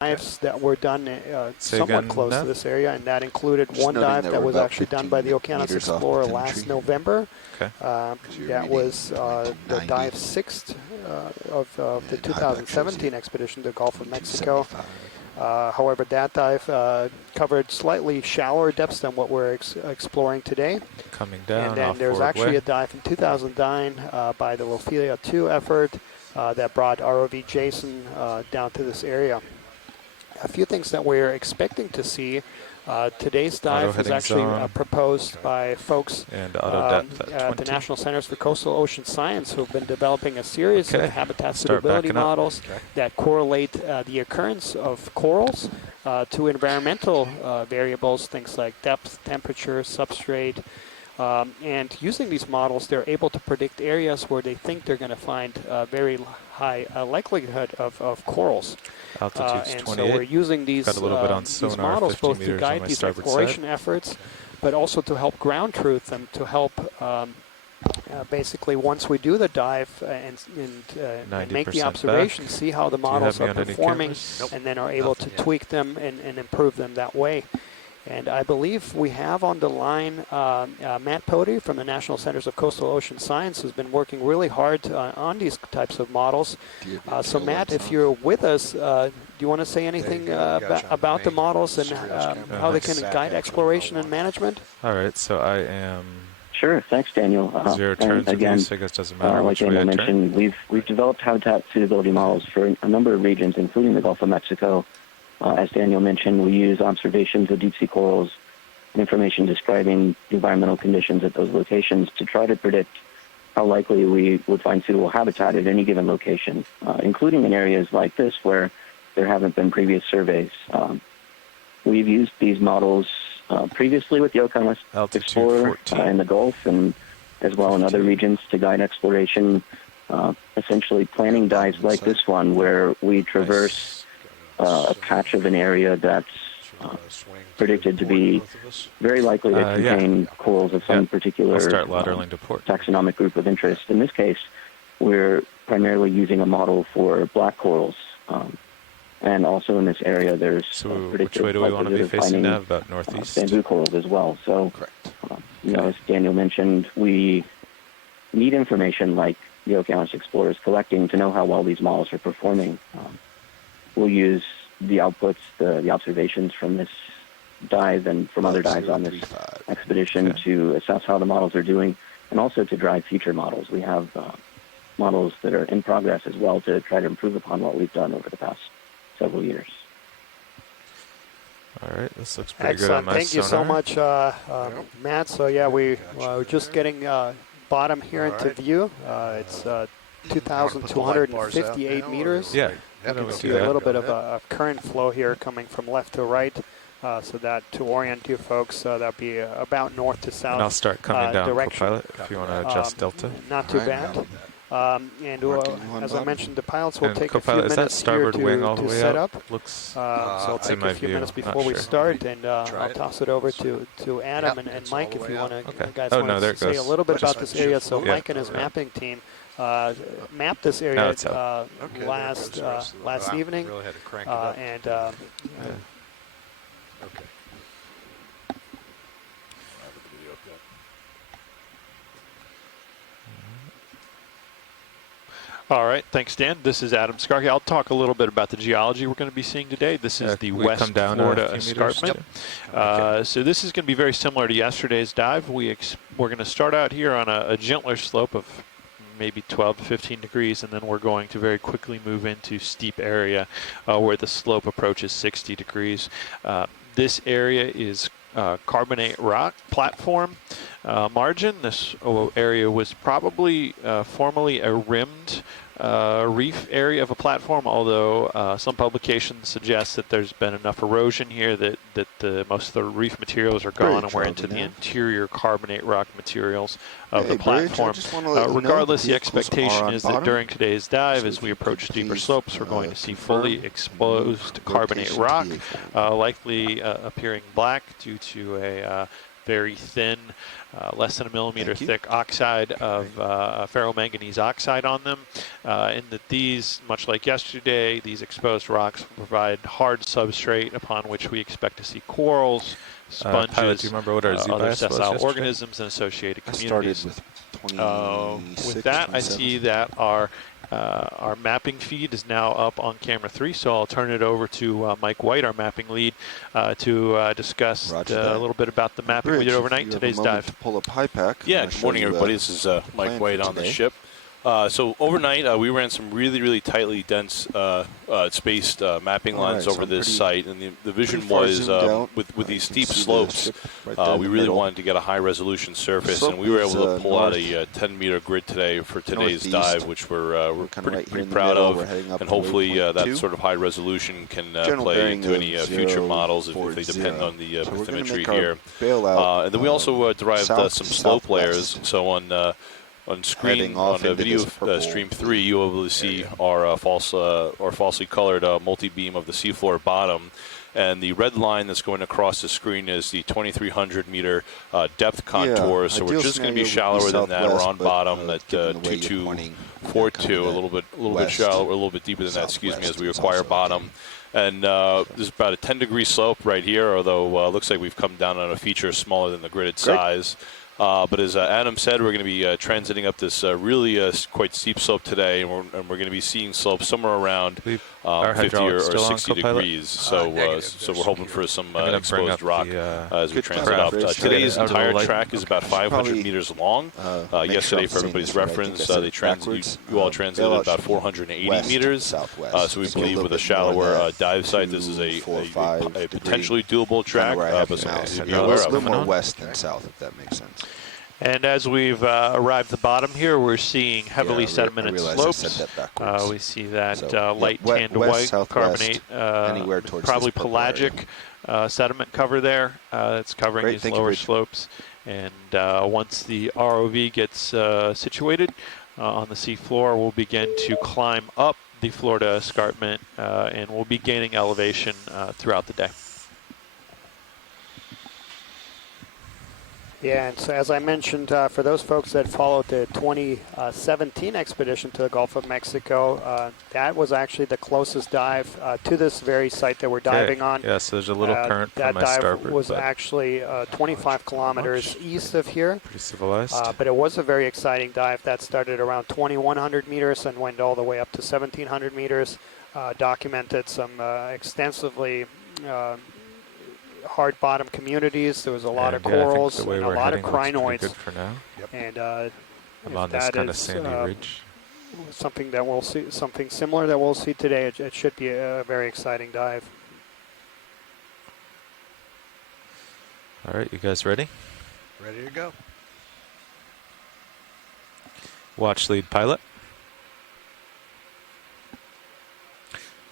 dives that were done somewhat close to this area, and that included one dive that was actually done by the Okeanos Explorer last November. Okay. That was the dive 6 of the 2017 expedition to the Gulf of Mexico. However, that dive covered slightly shallower depths than what we're exploring today. Coming down, and then there's actually a dive in 2009 by the Lophelia 2 effort that brought ROV Jason down to this area. A few things that we're expecting to see. Today's dive is actually proposed by folks and at the National Centers for Coastal Ocean Science, who've been developing a series of habitat suitability models that correlate the occurrence of corals to environmental variables, things like depth, temperature, substrate. And using these models, they're able to predict areas where they think they're going to find a very high likelihood of corals. Altitude's and 28. So we're using these models both to guide these exploration efforts, but also to help ground truth them, to help basically once we do the dive and make the observations, see how the models are performing, and then are able to tweak them and improve them that way. And I believe we have on the line Matt Pody from the National Centers of Coastal Ocean Science, who's been working really hard on these types of models. So Matt, if you're with us, do you want to say anything about the models and how they can guide exploration and management? All right, so I am... Sure, thanks, Daniel. Zero turns again, so I guess it doesn't matter like Daniel mentioned, we've developed habitat suitability models for a number of regions, including the Gulf of Mexico. As Daniel mentioned, we use observations of deep-sea corals and information describing environmental conditions at those locations to try to predict how likely we would find suitable habitat at any given location, including in areas like this where there haven't been previous surveys. We've used these models previously with the Okeanos Explorer in the Gulf and as well in other regions to guide exploration, essentially planning dives like this one where we traverse a patch of an area that's predicted to be very likely to contain corals of some particular taxonomic group of interest. In this case, we're primarily using a model for black corals. And also in this area, there's which way do we want to be facing now? About northeast? Bamboo corals as well. So, you know, as Daniel mentioned, we need information like the Okeanos Explorer is collecting to know how well these models are performing. We'll use the outputs, the observations from this dive and from other dives on this expedition to assess how the models are doing and also to drive future models. We have models that are in progress as well to try to improve upon what we've done over the past several years. All right, this looks pretty good on my Thank you so much, Matt. So yeah, we're just getting bottom here into view. It's 2,258 meters. Yeah. You can see a little bit of a current flow here coming from left to right. So that to orient you folks, that'll be about north to south. And I'll start coming down, direction. co-pilot, if you want to adjust delta. Not too bad. And as I mentioned, the pilots will take a few minutes that starboard here wing all the to way set up? up. Looks so it'll take a few minutes before we start, and I'll toss it over to Adam and Mike if you want to, guys want to say a little bit about this area. So Mike and his mapping team mapped this area last evening, and All right, thanks, Dan. This is Adam Skarke. I'll talk a little bit about the geology we're going to be seeing today. This is the West Florida Escarpment. So this is going to be very similar to yesterday's dive. We're going to start out here on a gentler slope of maybe 12 to 15 degrees, and then we're going to very quickly move into steep area where the slope approaches 60 degrees. This area is carbonate rock platform margin. This area was probably formerly a rimmed reef area of a platform, although some publications suggest that there's been enough erosion here that most of the reef materials are gone and we're into the interior carbonate rock materials of the platform. Regardless, the expectation is that during today's dive, as we approach steeper slopes, we're going to see fully exposed carbonate rock, likely appearing black due to a very thin, less than a millimeter thick oxide of ferromanganese oxide on them. And that these, much like yesterday, these exposed rocks provide hard substrate upon which we expect to see corals, sponges, Pilot, do you remember what our other Z-bias was sessile yesterday? organisms and associated communities. I started with 26, with that, 27. I see that our mapping feed is now up on camera 3, so I'll turn it over to Mike White, our mapping lead, to discuss a little bit about the mapping we did overnight in today's dive. To pull up HiPAC. Yeah, good morning, everybody. This is Mike White on the ship. So overnight, we ran some really tightly dense spaced mapping lines over this site, and the vision was with these steep slopes, we really wanted to get a high-resolution surface, and we were able to pull out a 10-meter grid today for today's dive, which we're pretty proud of, and hopefully that sort of high resolution can play into any future models if they depend on the bathymetry here. And then we also derived some slope layers, so on screen, on video stream 3, you'll be able to see our falsely colored multi-beam of the seafloor bottom. And the red line that's going across the screen is the 2,300 meter depth contour. So we're just going to be shallower than that. We're on bottom at 2242, a little bit shallower, a little bit deeper than that, excuse me, as we acquire bottom. And there's about a 10-degree slope right here, although it looks like we've come down on a feature smaller than the gridded size. But as Adam said, we're going to be transiting up this really quite steep slope today, and we're going to be seeing slopes somewhere around 50 or 60 degrees. So we're hoping for some exposed rock as we transit up. Today's entire track is about 500 meters long. Yesterday, for everybody's reference, you all transited about 480 meters. So we believe with a shallower dive site, this is a potentially doable track, but something to be aware of. A little more west than south, if that makes sense. And as we've arrived at the bottom here, we're seeing heavily sedimented slopes. We see that light tan to white carbonate, probably pelagic sediment cover there. It's covering these lower slopes. And once the ROV gets situated on the seafloor, we'll begin to climb up the Florida escarpment, and we'll be gaining elevation throughout the day. Yeah, and so as I mentioned, for those folks that followed the 2017 expedition to the Gulf of Mexico, that was actually the closest dive to this very site that we're diving on. Yeah, so there's a little current from my starboard. That dive was actually 25 kilometers east of here. Pretty civilized. But it was a very exciting dive that started around 2,100 meters and went all the way up to 1,700 meters. Documented some extensively hard bottom communities. There was a lot of corals and a lot of crinoids. Good for now. And I'm on this kind of sandy ridge. Something that we'll see, something similar that we'll see today. It should be a very exciting dive. All right, you guys ready? Ready to go. Watch lead pilot.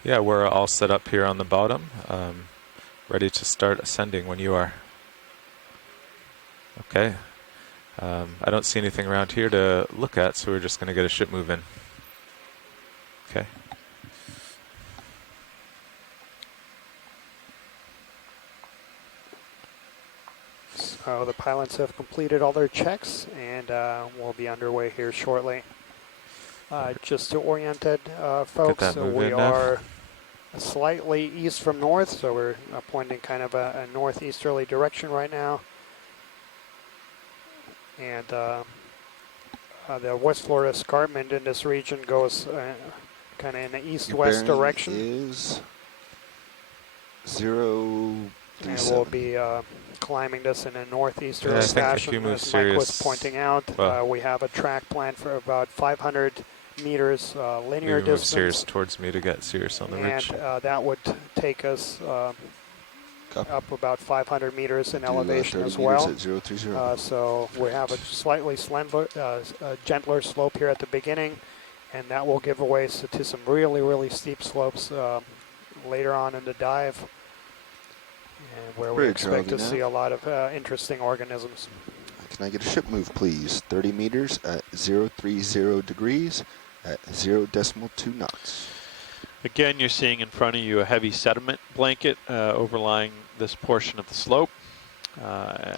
Yeah, we're all set up here on the bottom. Ready to start ascending when you are. Okay. I don't see anything around here to look at, so we're just going to get a ship move in. Okay. So the pilots have completed all their checks, and we'll be underway here shortly. Just to orient it, folks, we are slightly east from north, so we're pointing kind of a northeasterly direction right now. And the West Florida escarpment in this region goes kind of in the east-west direction. Is 037. And we'll be climbing this in a northeasterly fashion, as Mike was pointing out. We have a track planned for about 500 meters linear distance. Sirius towards me to get Sirius on the ridge. And that would take us up about 500 meters in elevation as well. So we have a slightly gentler slope here at the beginning, and that will give way to some really steep slopes later on in the dive, and where we expect to see a lot of interesting organisms. Can I get a ship move, please? 30 meters at 030 degrees at 0.2 knots. Again, you're seeing in front of you a heavy sediment blanket overlying this portion of the slope.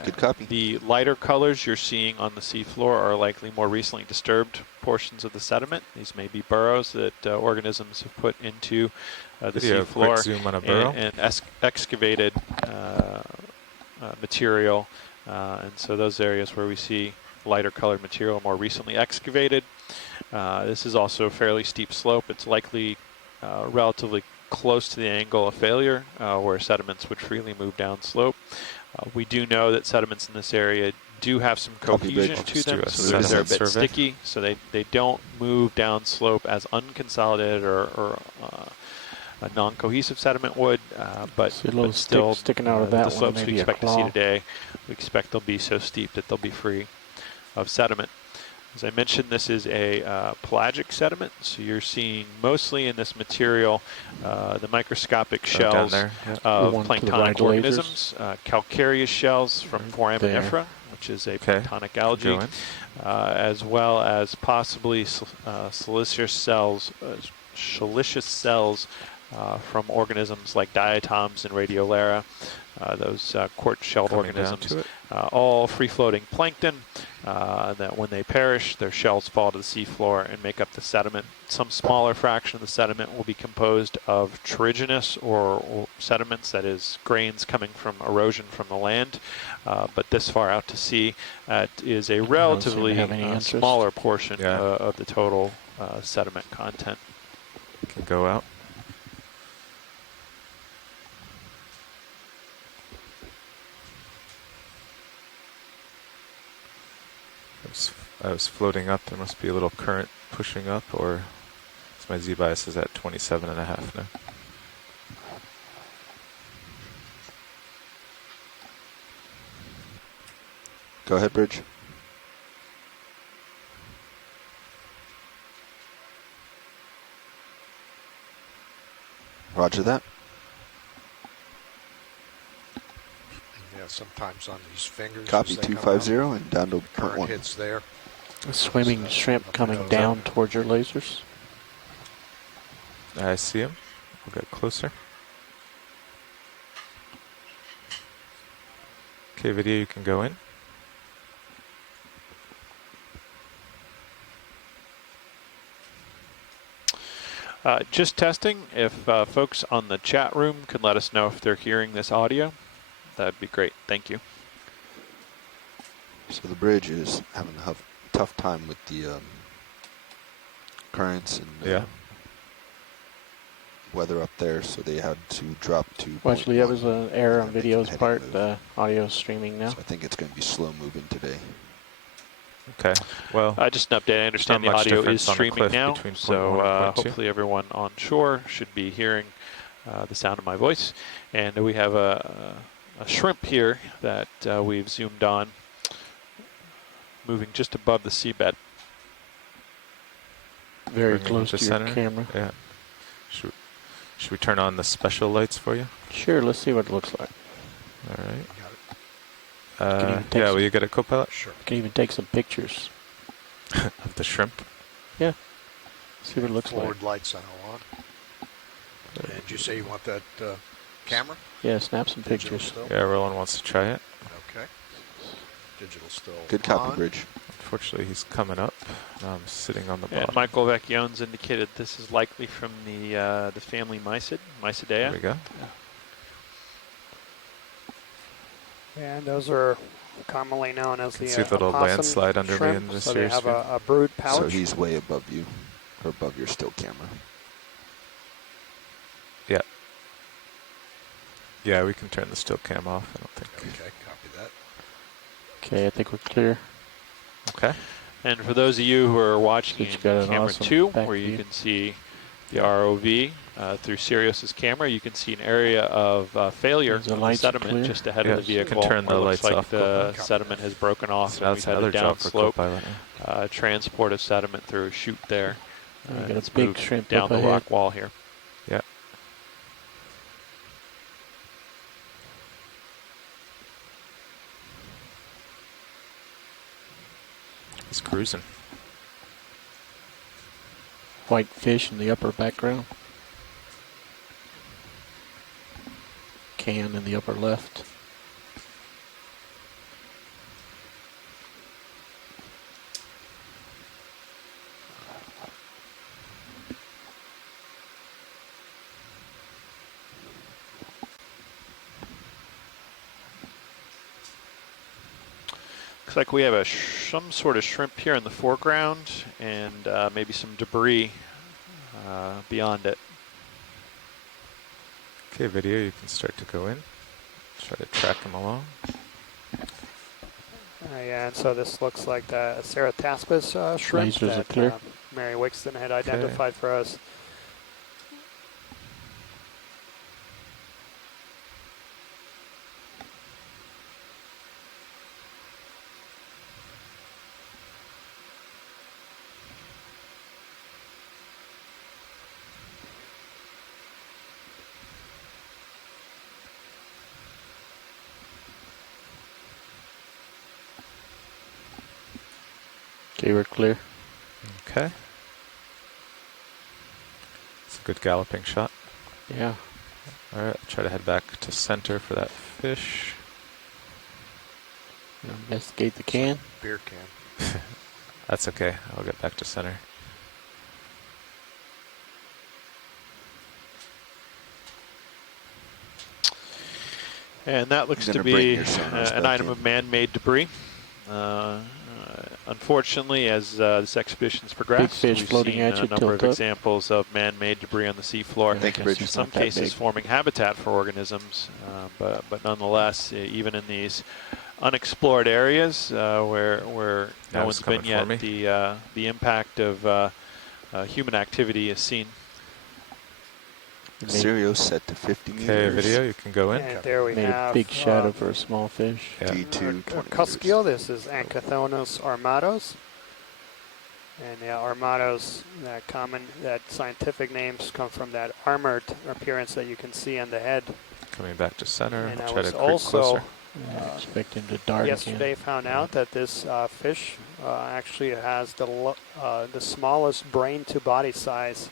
Good copy. The lighter colors you're seeing on the seafloor are likely more recently disturbed portions of the sediment. These may be burrows that organisms have put into the seafloor. Quick zoom on a burrow. And excavated material. And so those areas where we see lighter colored material more recently excavated. This is also a fairly steep slope. It's likely relatively close to the angle of failure where sediments would freely move down slope. We do know that sediments in this area do have some cohesion to them, so they're a bit sticky, so they don't move down slope as unconsolidated or a non-cohesive sediment would, but still sticking out of that the slopes one, we expect to see today, we expect they'll be so steep that they'll be free of sediment. As I mentioned, this is a pelagic sediment, so you're seeing mostly in this material the microscopic shells of planktonic organisms, calcareous shells from foraminifera, which is a planktonic algae, as well as possibly siliceous cells from organisms like diatoms and radiolera, those quartz-shelled organisms, all free-floating plankton that when they perish, their shells fall to the seafloor and make up the sediment. Some smaller fraction of the sediment will be composed of terrigenous or sediments, that is grains coming from erosion from the land, but this far out to sea is a relatively smaller portion of the total sediment content. Can go out. I was floating up. There must be a little current pushing up, or my Z-bias is at 27.5 now. Go ahead, Bridge. Roger that. Yeah, sometimes on these fingers. Copy 250 and down to current hits there. A swimming shrimp coming down towards your lasers. I see him. We'll get closer. Okay, video, you can go in. Just testing. If folks on the chat room could let us know if they're hearing this audio, that'd be great. Thank you. So the bridge is having a tough time with the currents and weather up there, so they had to drop to. Well, actually, that was an error on video's part. The audio is streaming now. So I think it's going to be slow moving today. Okay. Well, just an update. I understand the audio is streaming now, so hopefully everyone on shore should be hearing the sound of my voice. And we have a shrimp here that we've zoomed on, moving just above the seabed. Very close to your camera. Yeah. Should we turn on the special lights for you? Sure. Let's see what it looks like. All right. Will you get a co-pilot? Sure. You can even take some pictures. Of the shrimp? Yeah. See what it looks Forward lights are on. And you say you want that camera? Yeah, snap some pictures. Still? Yeah, Roland wants to try it. Okay. Digital still. Good copy, Bridge. Unfortunately, he's coming up. I'm sitting on the bottom. And Michael Vecchione's indicated this is likely from the family Mysidea. There we go. And those are commonly known as the see the little landslide under shrimp, me in this so they have a brood pouch. So he's way above you, or above your still camera. Yeah. Yeah, we can turn the still cam off, I don't think. Okay, copy that. Okay, I think we're clear. Okay. And for those of you who are watching in camera 2, where you can see the ROV through Sirius's camera, you can see an area of failure of the sediment just ahead of the vehicle. You can turn the lights looks like off. The sediment has broken off, So and that's we've had another a job for downslope co-pilot. transport of sediment through a chute there. Got It's a big moved shrimp down up the ahead. rock wall here. Yeah. He's cruising. White fish in the upper background. Can in the upper left. like we have some sort of shrimp here in the foreground and maybe some debris beyond it. Okay, video, you can start to go in. Try to track them along. Yeah, and so this looks like the Cerataspis shrimp that Mary Wixton had identified for us. Okay, we're clear. Okay. It's a good galloping shot. Yeah. All right, try to head back to center for that fish. Investigate the can. Beer can. That's okay. I'll get back to center. And that looks to be an item of man-made debris. Unfortunately, as this expedition's progressed, we've seen a number of examples of man-made debris on the seafloor. In some cases forming habitat for organisms, but nonetheless, even in these unexplored areas where no one's been yet, the impact of human activity is seen. Stereo set to 50 meters. Okay, video, you can go in. And there we Made have a big shadow for a small fish. Yeah. D2, cusk eel. This is Ancathonos armados. And yeah, armados, that scientific names come from that armored appearance that you can see on the head. Coming back to center. And I try was to creep also closer. Expect him to dart yesterday again. found out that this fish actually has the smallest brain to body size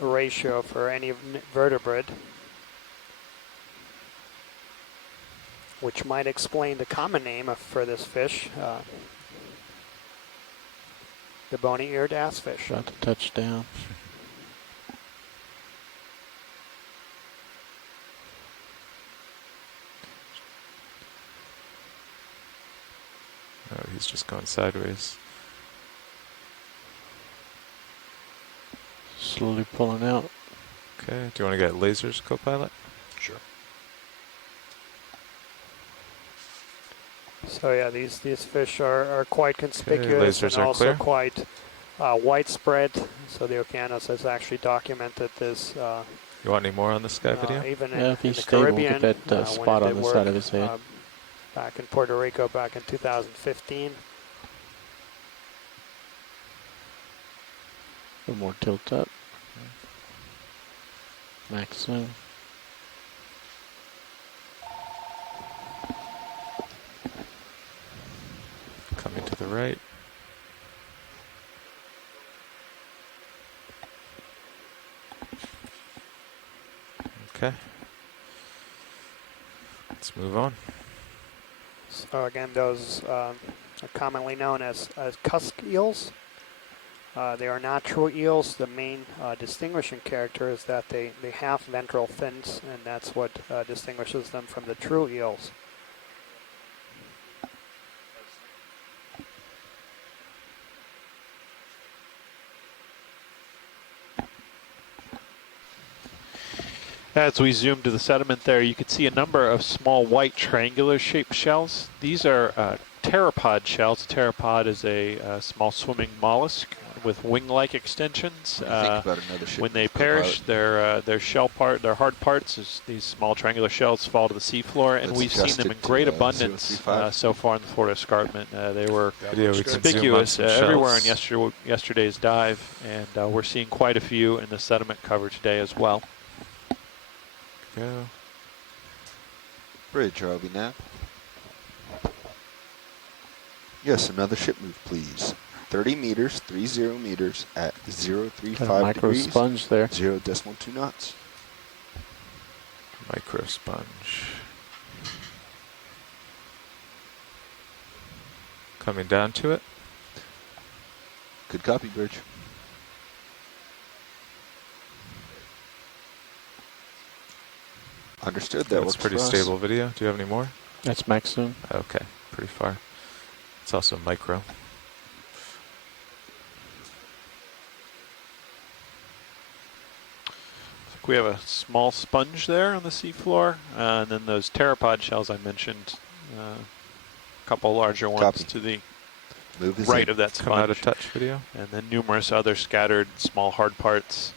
ratio for any vertebrate, which might explain the common name for this fish, the bony-eared ass fish. About to touch down. Oh, he's just going sideways. Slowly pulling out. Okay, do you want to get lasers, co-pilot? Sure. So yeah, these fish are quite conspicuous and also clear. quite widespread. So the Okeanos has actually documented this. You want any more on this guy video? Even Yeah, if in he's the stable, Caribbean, get that spot on the side of his head. Back in Puerto Rico back in 2015. A little more tilt up. Max zoom. Coming to the right. Okay. Let's move on. So again, those are commonly known as cusk eels. They are natural eels. The main distinguishing character is that they have ventral fins, and that's what distinguishes them from the true eels. As we zoom to the sediment there, you can see a number of small white triangular shaped shells. These are pteropod shells. A pteropod is a small swimming mollusk with wing-like extensions. When they perish, their shell part, their hard parts, these small triangular shells fall to the seafloor, and we've seen them in great abundance so far in the Florida Escarpment. They were conspicuous everywhere on yesterday's dive, and we're seeing quite a few in the sediment cover today as well. Go. Bridge, ROV nav. Yes, another ship move, please. 30 meters, 30 meters at 035 micro degrees. Sponge there. 0.2 knots. Micro sponge. Coming down to it. Good copy, Bridge. Understood. That That's works pretty for us. stable video. Do you have any more? That's max zoom. Okay, pretty far. It's also micro. We have a small sponge there on the seafloor, and then those pteropod shells I mentioned, a couple larger ones to the right of that sponge. Come out of touch video. And then numerous other scattered small hard parts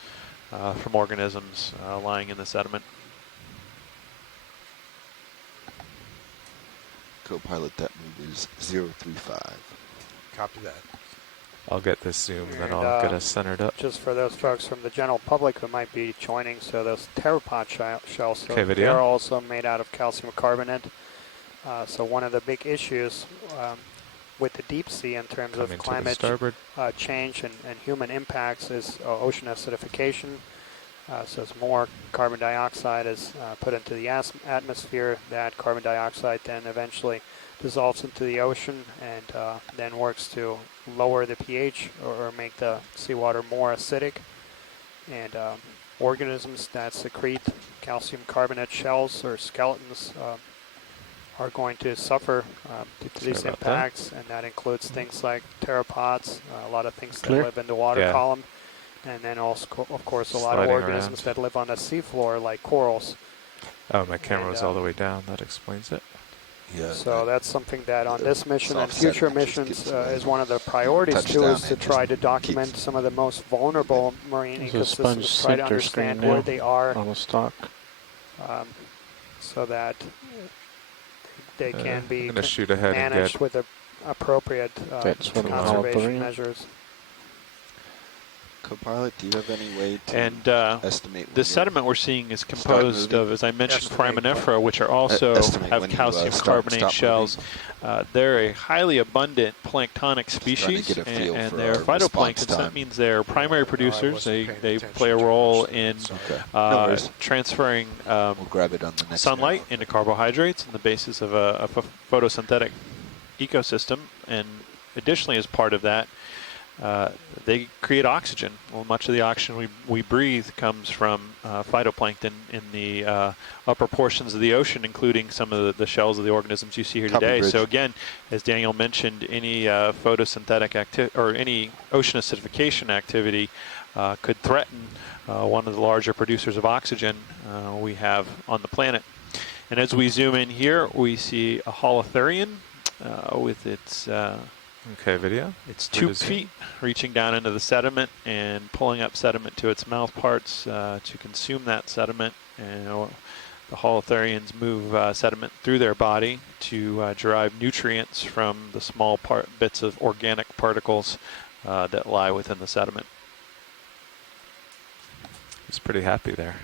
from organisms lying in the sediment. Co-pilot, that move is 035. Copy that. I'll get this zoom, and then I'll get us centered up. Just for those folks from the general public who might be joining, so those pteropod shells, so video. they're also made out of calcium carbonate. So one of the big issues with the deep sea in terms of climate change and human impacts is ocean acidification. So as more carbon dioxide is put into the atmosphere, that carbon dioxide then eventually dissolves into the ocean and then works to lower the pH or make the seawater more acidic. And organisms that secrete calcium carbonate shells or skeletons are going to suffer due to these impacts, and that includes things like pteropods, a lot of things that live in the water column, and then also, of course, a lot of organisms that live on the seafloor, like corals. Oh, my camera was all the way down. That explains it. Yeah, so that's something that on this mission and future missions is one of the priorities too, is to try to document some of the most vulnerable marine ecosystems, try to understand where they are on a stock, so that they can be managed with appropriate conservation measures. Co-pilot, do you have any way to estimate? The sediment we're seeing is composed of, as I mentioned, foraminifera, which are also have calcium carbonate shells. They're a highly abundant planktonic species, and they're phytoplankton. So that means they're primary producers. They play a role in transferring sunlight into carbohydrates on the basis of a photosynthetic ecosystem. And additionally, as part of that, they create oxygen. Well, much of the oxygen we breathe comes from phytoplankton in the upper portions of the ocean, including some of the shells of the organisms you see here today. So again, as Daniel mentioned, any photosynthetic activity or any ocean acidification activity could threaten one of the larger producers of oxygen we have on the planet. And as we zoom in here, we see a holothurian with its video. It's 2 feet reaching down into the sediment and pulling up sediment to its mouth parts to consume that sediment. And the holothurians move sediment through their body to derive nutrients from the small bits of organic particles that lie within the sediment. He's pretty happy there.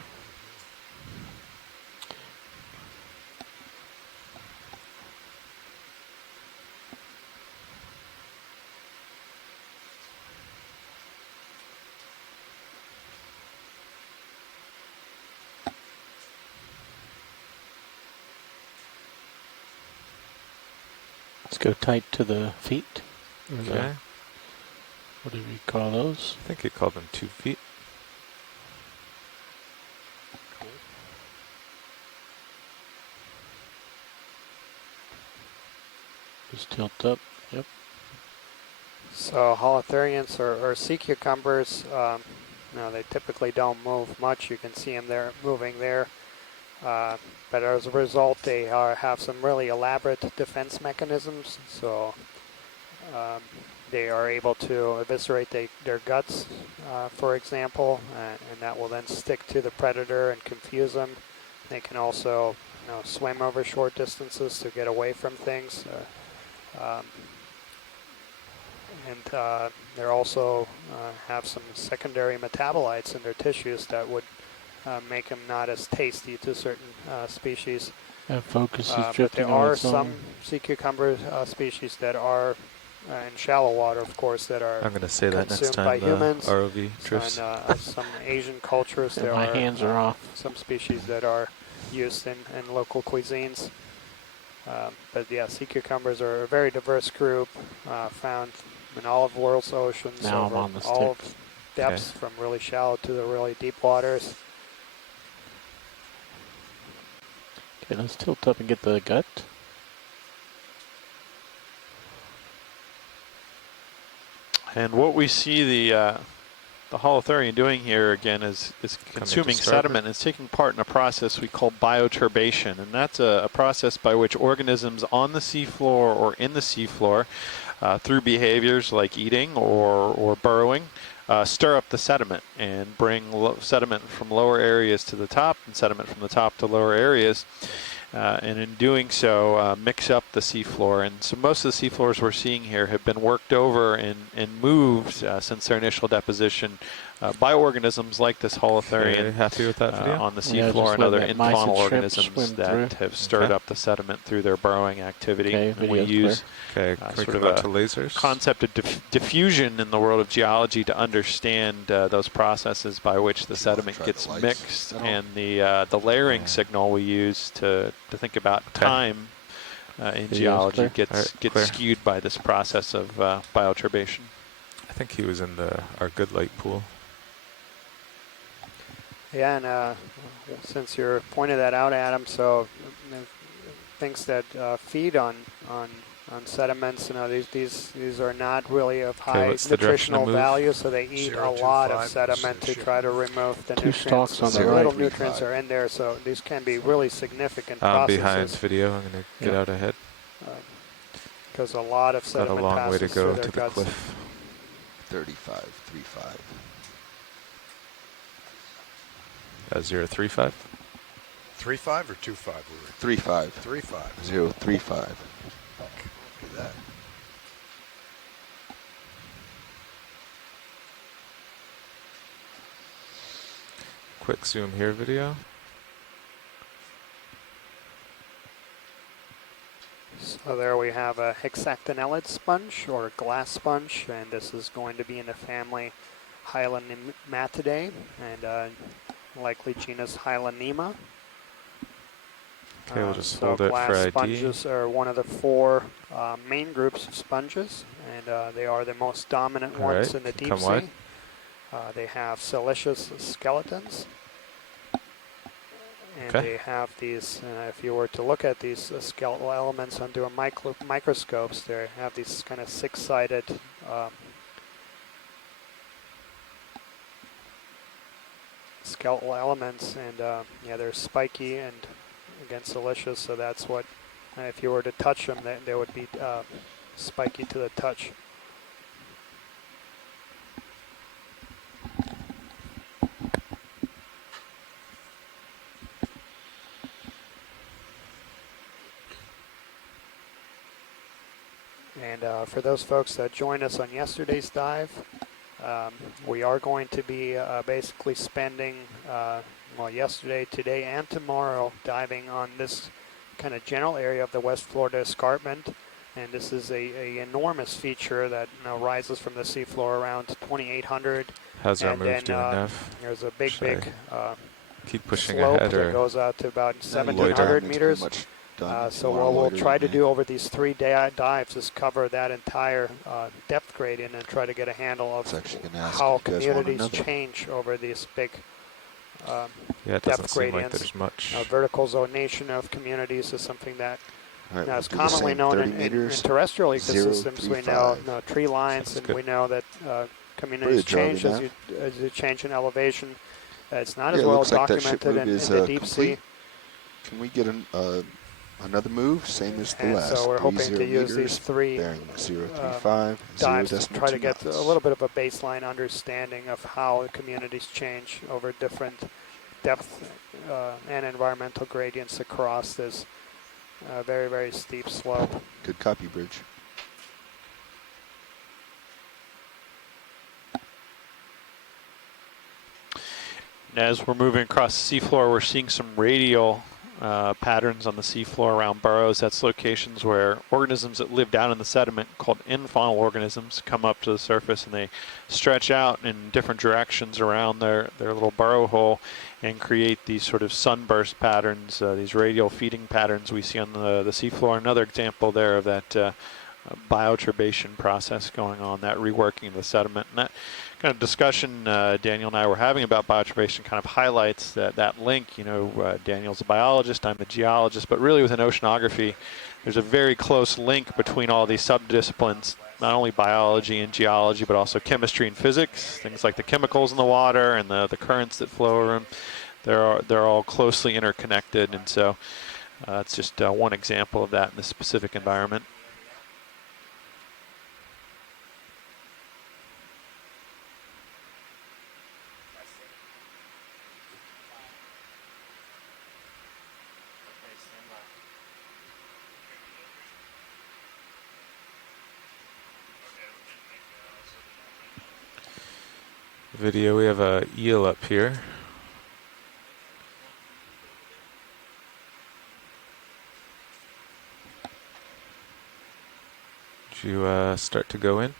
Let's go tight to the feet. Okay. What do we call those? I think he called them 2 feet. Cool. Just tilt up. Yep. So holothurians or sea cucumbers, they typically don't move much. You can see them there moving there. But as a result, they have some really elaborate defense mechanisms. So they are able to eviscerate their guts, for example, and that will then stick to the predator and confuse them. They can also swim over short distances to get away from things. And they also have some secondary metabolites in their tissues that would make them not as tasty to certain species. That focus is but there are some sea cucumber species that are in shallow water, of course, that are I'm going to say that next time by humans. ROV drifts. And some Asian cultures, there my are hands are off. Some species that are used in local cuisines. But yeah, sea cucumbers are a very diverse group, found in all of the world's oceans, now over I'm on the all stick. depths, from really shallow to the really deep waters. Okay, let's tilt up and get the gut. And what we see the holothurian doing here again is consuming sediment. It's taking part in a process we call bioturbation, and that's a process by which organisms on the seafloor or in the seafloor, through behaviors like eating or burrowing, stir up the sediment and bring sediment from lower areas to the top and sediment from the top to lower areas. And in doing so, mix up the seafloor. And so most of the seafloors we're seeing here have been worked over and moved since their initial deposition by organisms like this holothurian happy with that video? on the seafloor and other infaunal organisms that have stirred up the sediment through their burrowing activity. And we use sort of a lasers? concept of diffusion in the world of geology to understand those processes by which the sediment gets mixed, and the layering signal we use to think about time in geology gets skewed by this process of bioturbation. I think he was in our good light pool. Yeah, and since you pointed that out, Adam, so things that feed on sediments, these are not really of high nutritional value, so they eat a lot of sediment to try to remove the nutrients. So the little nutrients are in there, so these can be really significant processes. Behind video, I'm going to get out ahead. Because a lot of sediment passes through their guts. Got a long way to go to the cliff. 35.35. 035? 3.5 or 2.5? 3.5. 3.5. 035. Look at that. Quick zoom here video. So there we have a hexactinellid sponge, or a glass sponge, and this is going to be in the family Hylonematidae, and likely genus Hylonemma. Okay, we'll just hold it for ID. Sponges are one of the 4 main groups of sponges, and they are the most dominant ones in the deep sea. They have siliceous skeletons, and they have these, if you were to look at these skeletal elements under a microscopes, they have these kind of 6-sided skeletal elements, and they're spiky and again siliceous, so that's what, if you were to touch them, they would be spiky to the touch. And for those folks that joined us on yesterday's dive, we are going to be basically spending, yesterday, today, and tomorrow diving on this kind of general area of the West Florida Escarpment. And this is a enormous feature that rises from the seafloor around 2,800. How's our move doing, Nev? There's a big keep pushing slope ahead that goes out to about 1,700 meters. So what we'll try to do over these 3 dives is cover that entire depth gradient and try to get a handle of how communities change over these big depth gradients. Like there's much. Vertical zonation of communities is something that is commonly known in terrestrial ecosystems. We know tree lines, and we know that communities change as you change in elevation. It's not as well documented in the deep sea. Can we get another move, same as the last? So we're hoping to use these 3 bearing 035, dives to try to get a little bit of a baseline understanding of how the communities change over different depth and environmental gradients across this very, very steep slope. Good copy, Bridge. As we're moving across the seafloor, we're seeing some radial patterns on the seafloor around burrows. That's locations where organisms that live down in the sediment, called infaunal organisms, come up to the surface and they stretch out in different directions around their little burrow hole and create these sort of sunburst patterns, these radial feeding patterns we see on the seafloor. Another example there of that bioturbation process going on, that reworking of the sediment. And that kind of discussion Daniel and I were having about bioturbation kind of highlights that link. Daniel's a biologist, I'm a geologist, but really within oceanography, there's a very close link between all these subdisciplines. not only biology and geology, but also chemistry and physics. Things like the chemicals in the water and the currents that flow over them. They're all closely interconnected, and so it's just one example of that in this specific environment. Video, we have a eel up here. Did you start to go in?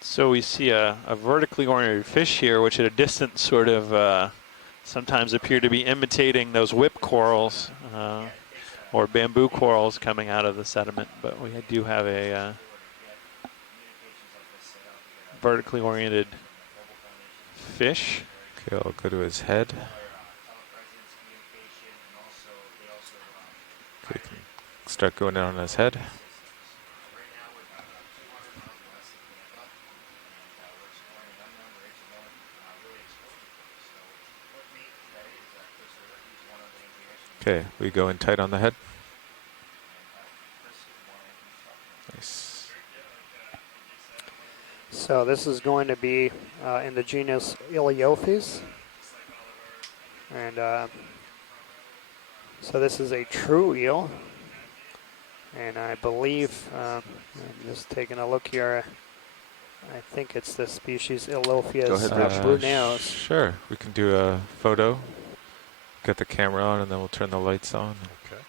So we see a vertically oriented fish here, which at a distance sort of sometimes appear to be imitating those whip corals or bamboo corals coming out of the sediment, but we do have a vertically oriented fish. Okay, I'll go to his head. Okay, can start going in on his head. Okay, we go in tight on the head. Nice. So this is going to be in the genus Iliophis. And so this is a true eel. And I believe, I'm just taking a look here, I think it's the species Iliophis bruneus. Sure, we can do a photo. Get the camera on and then we'll turn the lights on. Okay.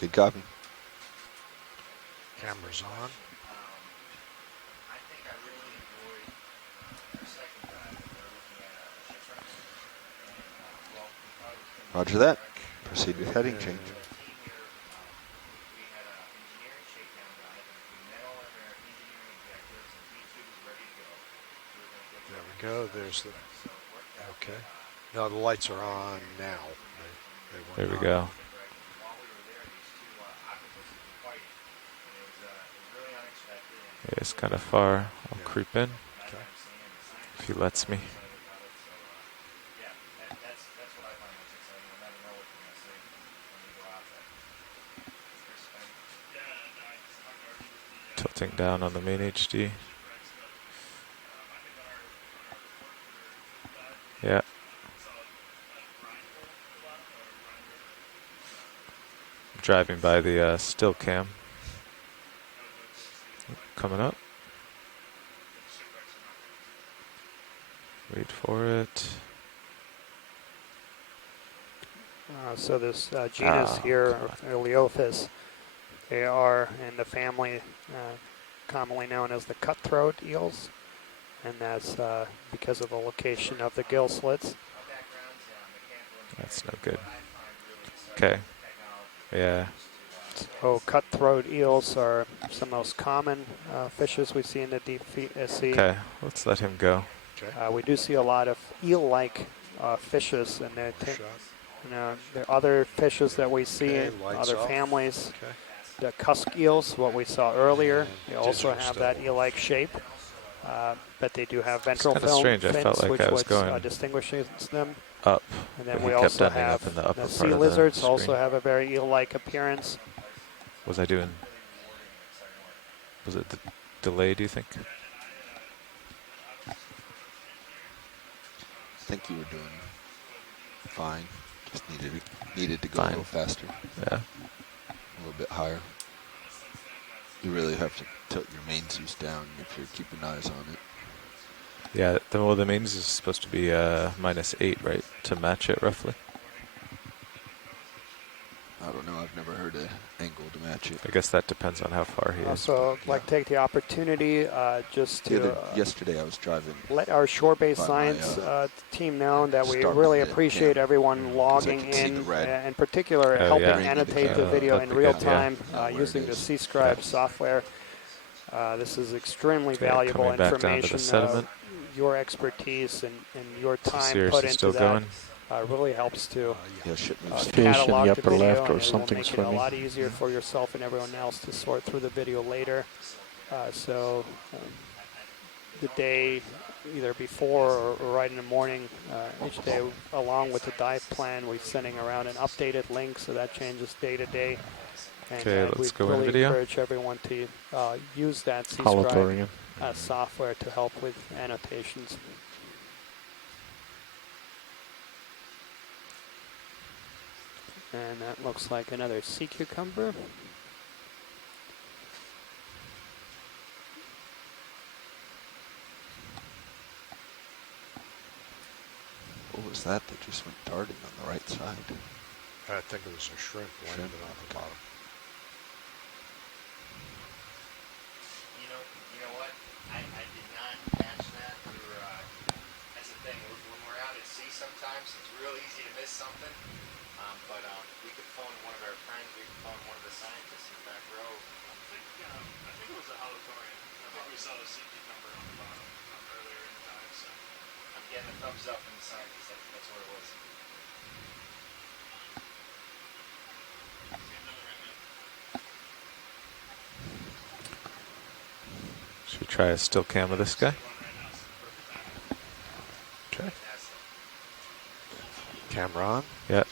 Good copy. Camera's on. Roger that. Proceed with heading change. There we go. There's the. Okay. No, the lights are on now. They there we go. Yeah, it's kind of far. I'll creep in if he lets me. Tilting down on the main HD. Yeah. Driving by the still cam. Coming up. Wait for it. So this genus here, Iliophis, they are in the family commonly known as the cutthroat eels, and that's because of the location of the gill slits. That's no good. Okay. Yeah. So cutthroat eels are some of the most common fishes we see in the deep sea. Okay, let's let him go. We do see a lot of eel-like fishes, and there are other fishes that we see in other families. The cusk eels, what we saw earlier, they also have that eel-like shape, but they do have ventral fins, which distinguishes them. Up. And then we also have the sea lizards also have a very eel-like appearance. What was I doing? Was it delay, do you think? I think you were doing fine. Just needed to go a little faster. Yeah. A little bit higher. You really have to tilt your main Zeus down if you're keeping eyes on it. Yeah, the main is supposed to be -8, right? To match it roughly. I don't know. I've never heard an angle to match it. I guess that depends on how far he is. Also, I'd like to take the opportunity just to yesterday I was driving. Let our shore-based science team know that we really appreciate everyone logging in particular helping annotate the video in real time using the C-Scribe software. This is extremely valuable information. Your expertise and your time put into that. really helps to fish in catalog the upper video, left or and it will something make it a swimming. lot easier for yourself and everyone else to sort through the video later. The day either before or right in the morning, each day, along with the dive plan, we're sending around an updated link, so that changes day to day. And let's go really in video. encourage everyone to use that C-Scribe software to help with annotations. And that looks like another sea cucumber. What was that just went darting on the right side? I think it was a shrimp landed on the bottom. You know what? I did not catch that. That's the thing. When we're out at sea, sometimes it's real easy to miss something. But we could phone one of our friends. We could phone one of the scientists in the back row. I think it was a holothurian. I think we saw the sea cucumber on the bottom earlier in the dive. So I'm getting a thumbs up from the scientist. That's what it was. Should we try a still cam of this guy? Okay. Camera on? Yeah.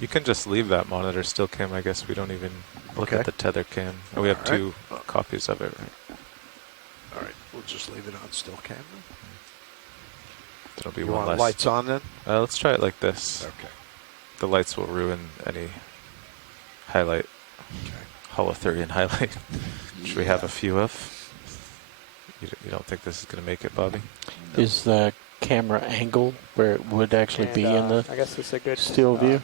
You can just leave that monitor still cam, I guess. We don't even look at the tether cam. Oh, we have two copies of it, right? All right, we'll just leave it on still camera. There'll be You one want less. lights on then? Let's try it like this. Okay. The lights will ruin any highlight, holothurian highlight, which we have a few of. You don't think this is going to make it, Bobby? No. Is the camera angle where it would actually be in the I guess it's a good still view?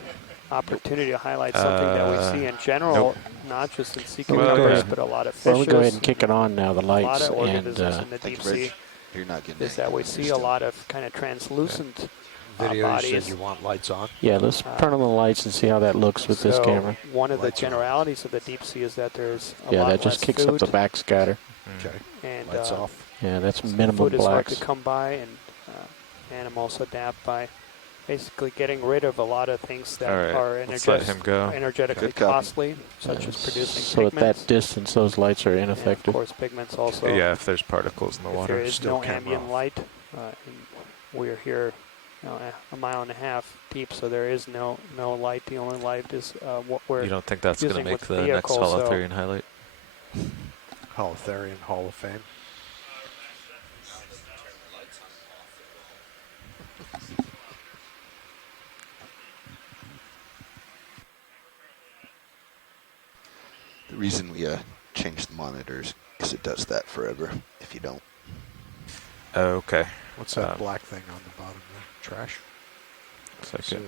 Opportunity to highlight something that we see in general, not just in sea cucumbers, but a lot of fishes. Well, we'll go ahead and kick it on now, the lights. A lot of and organisms in the deep sea. You're not getting is that we see a lot of kind of translucent Video, bodies. you said you want lights on? Yeah, let's turn on the lights and see how that looks with this camera. One of the generalities of the deep sea is that there's a lot that less just kicks food. up the backscatter. Okay. And lights off. Yeah, that's minimum food is hard blacks. to come by, and animals adapt by basically getting rid of a lot of things that are energetically costly, such as producing so pigments. at that distance, those lights are ineffective. And of course, pigments also. Yeah, if there's particles in the water. There is no ambient light. We're here a mile and a half deep, so there is no light. The only light is what we're You don't think that's going to make the next vehicle, holothurian highlight? Holothurian Hall of Fame. The reason we changed the monitors because it does that forever if you don't. Oh, okay. What's that black thing on the bottom there? Trash? Looks like it.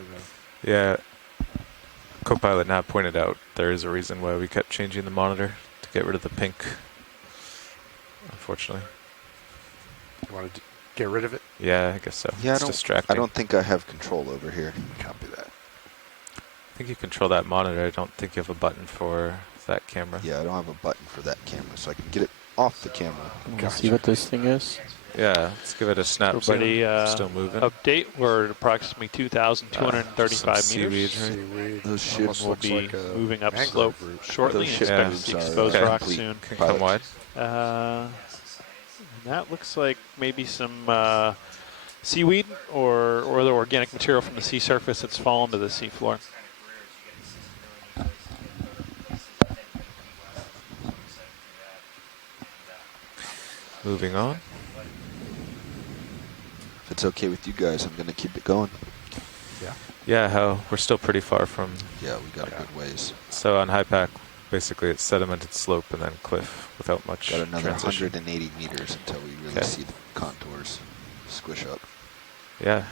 Yeah. Copilot now pointed out there is a reason why we kept changing the monitor to get rid of the pink. Unfortunately. You want to get rid of it? Yeah, I guess so. Yeah, it's distracting. I don't think I have control over here. Copy that. I think you control that monitor. I don't think you have a button for that camera. Yeah, I don't have a button for that camera, so I can get it off the camera. Let's see what this thing is. Yeah, let's give it a snap. Everybody, still moving. Update. We're at approximately 2,235 seaweed, meters. Those ships will be moving up slope shortly. Those Expect to see exposed rock soon. Can come wide. And that looks like maybe some seaweed or other organic material from the sea surface that's fallen to the seafloor. Moving on. If it's okay with you guys, I'm going to keep it going. Yeah, we're still pretty far from. Yeah, we got a good ways. So on high pack, basically it's sedimented slope and then cliff without much Got another transition. 180 meters until we really see the contours squish up. Yeah.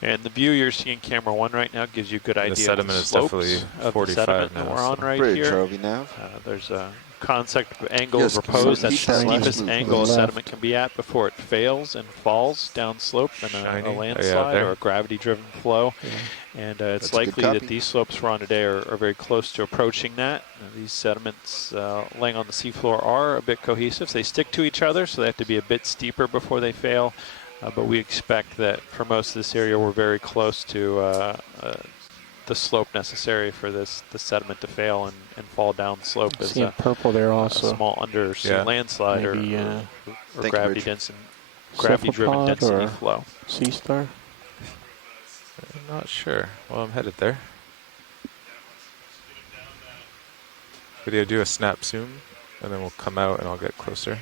And the view you're seeing camera 1 right now gives you a good idea the sediment of the is slopes definitely of 45 the sediment now, that we're on so. right Bridge, here. Roby Nav. There's a concept of angle Yes, of repose. That's the that last steepest move angle a left. sediment can be at before it fails and falls down slope in a landslide or a gravity-driven flow. And it's likely that these slopes we're on today are very close to approaching that. These sediments laying on the seafloor are a bit cohesive. They stick to each other, so they have to be a bit steeper before they fail. but we expect that for most of this area we're very close to the slope necessary for the sediment to fail and fall down the slope. As seeing purple there also. A small undersea landslide maybe, or gravity-driven density flow. Sea Star? I'm not sure. Well, I'm headed there. Video, do a snap zoom, and then we'll come out and I'll get closer.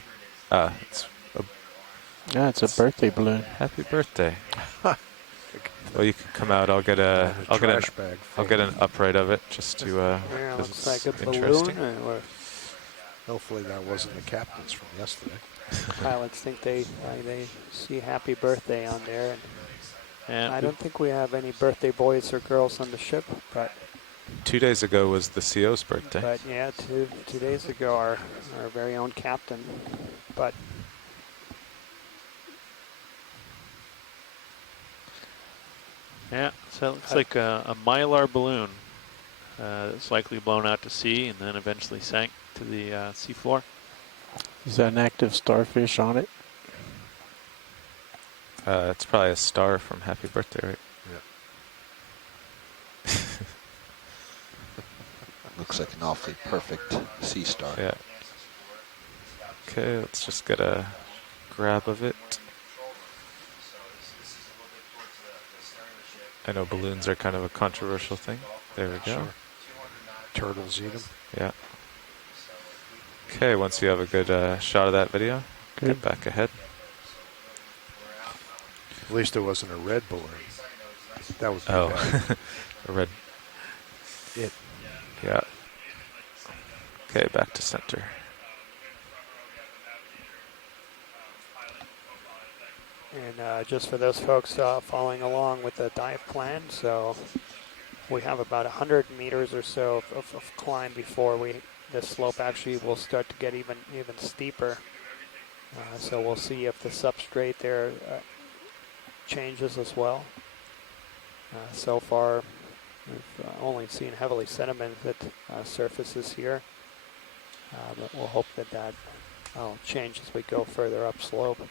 It's a birthday balloon. Happy birthday. Well, you can come out. I'll get an upright of it just to. Yeah, looks like a interesting. balloon. Or hopefully that wasn't the captain's from yesterday. Pilots think they see happy birthday on there, and I don't think we have any birthday boys or girls on the ship, but 2 days ago was the CO's birthday. But yeah, two days ago, our very own captain. But yeah, so it looks like a Mylar balloon. It's likely blown out to sea and then eventually sank to the seafloor. Is that an active starfish on it? It's probably a star from Happy Birthday, right? Yeah. Looks like an awfully perfect sea star. Yeah. Okay, let's just get a grab of it. I know balloons are kind of a controversial thing. There we go. Sure. Turtles eat them. Yeah. Okay, once you have a good shot of that video, get back ahead. At least it wasn't a red balloon. That was bad. A red. Yeah. Okay, back to center. And just for those folks following along with the dive plan, so we have about 100 meters or so of climb before the slope actually will start to get even steeper. So we'll see if the substrate there changes as well. So far, we've only seen heavily sedimented surfaces here, but we'll hope that will change as we go further upslope.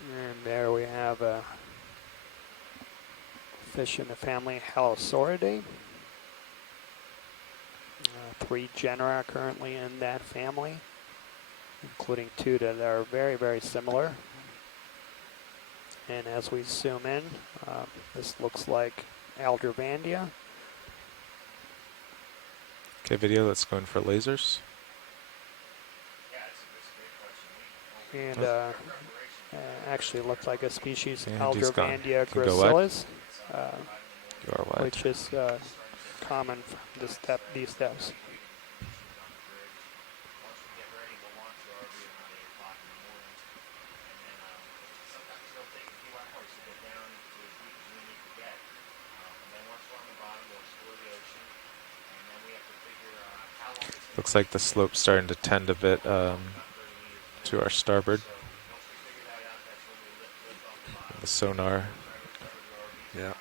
And there we have a fish in the family Halosauridae. 3 genera currently in that family, including 2 that are very, very similar. And as we zoom in, this looks like Aldrovandia. Okay, video, let's go in for lasers. And actually looks like a species, Aldrovandia gracilis, which is common from these depths. Looks like the slope's starting to tend a bit to our starboard. The sonar. Yeah.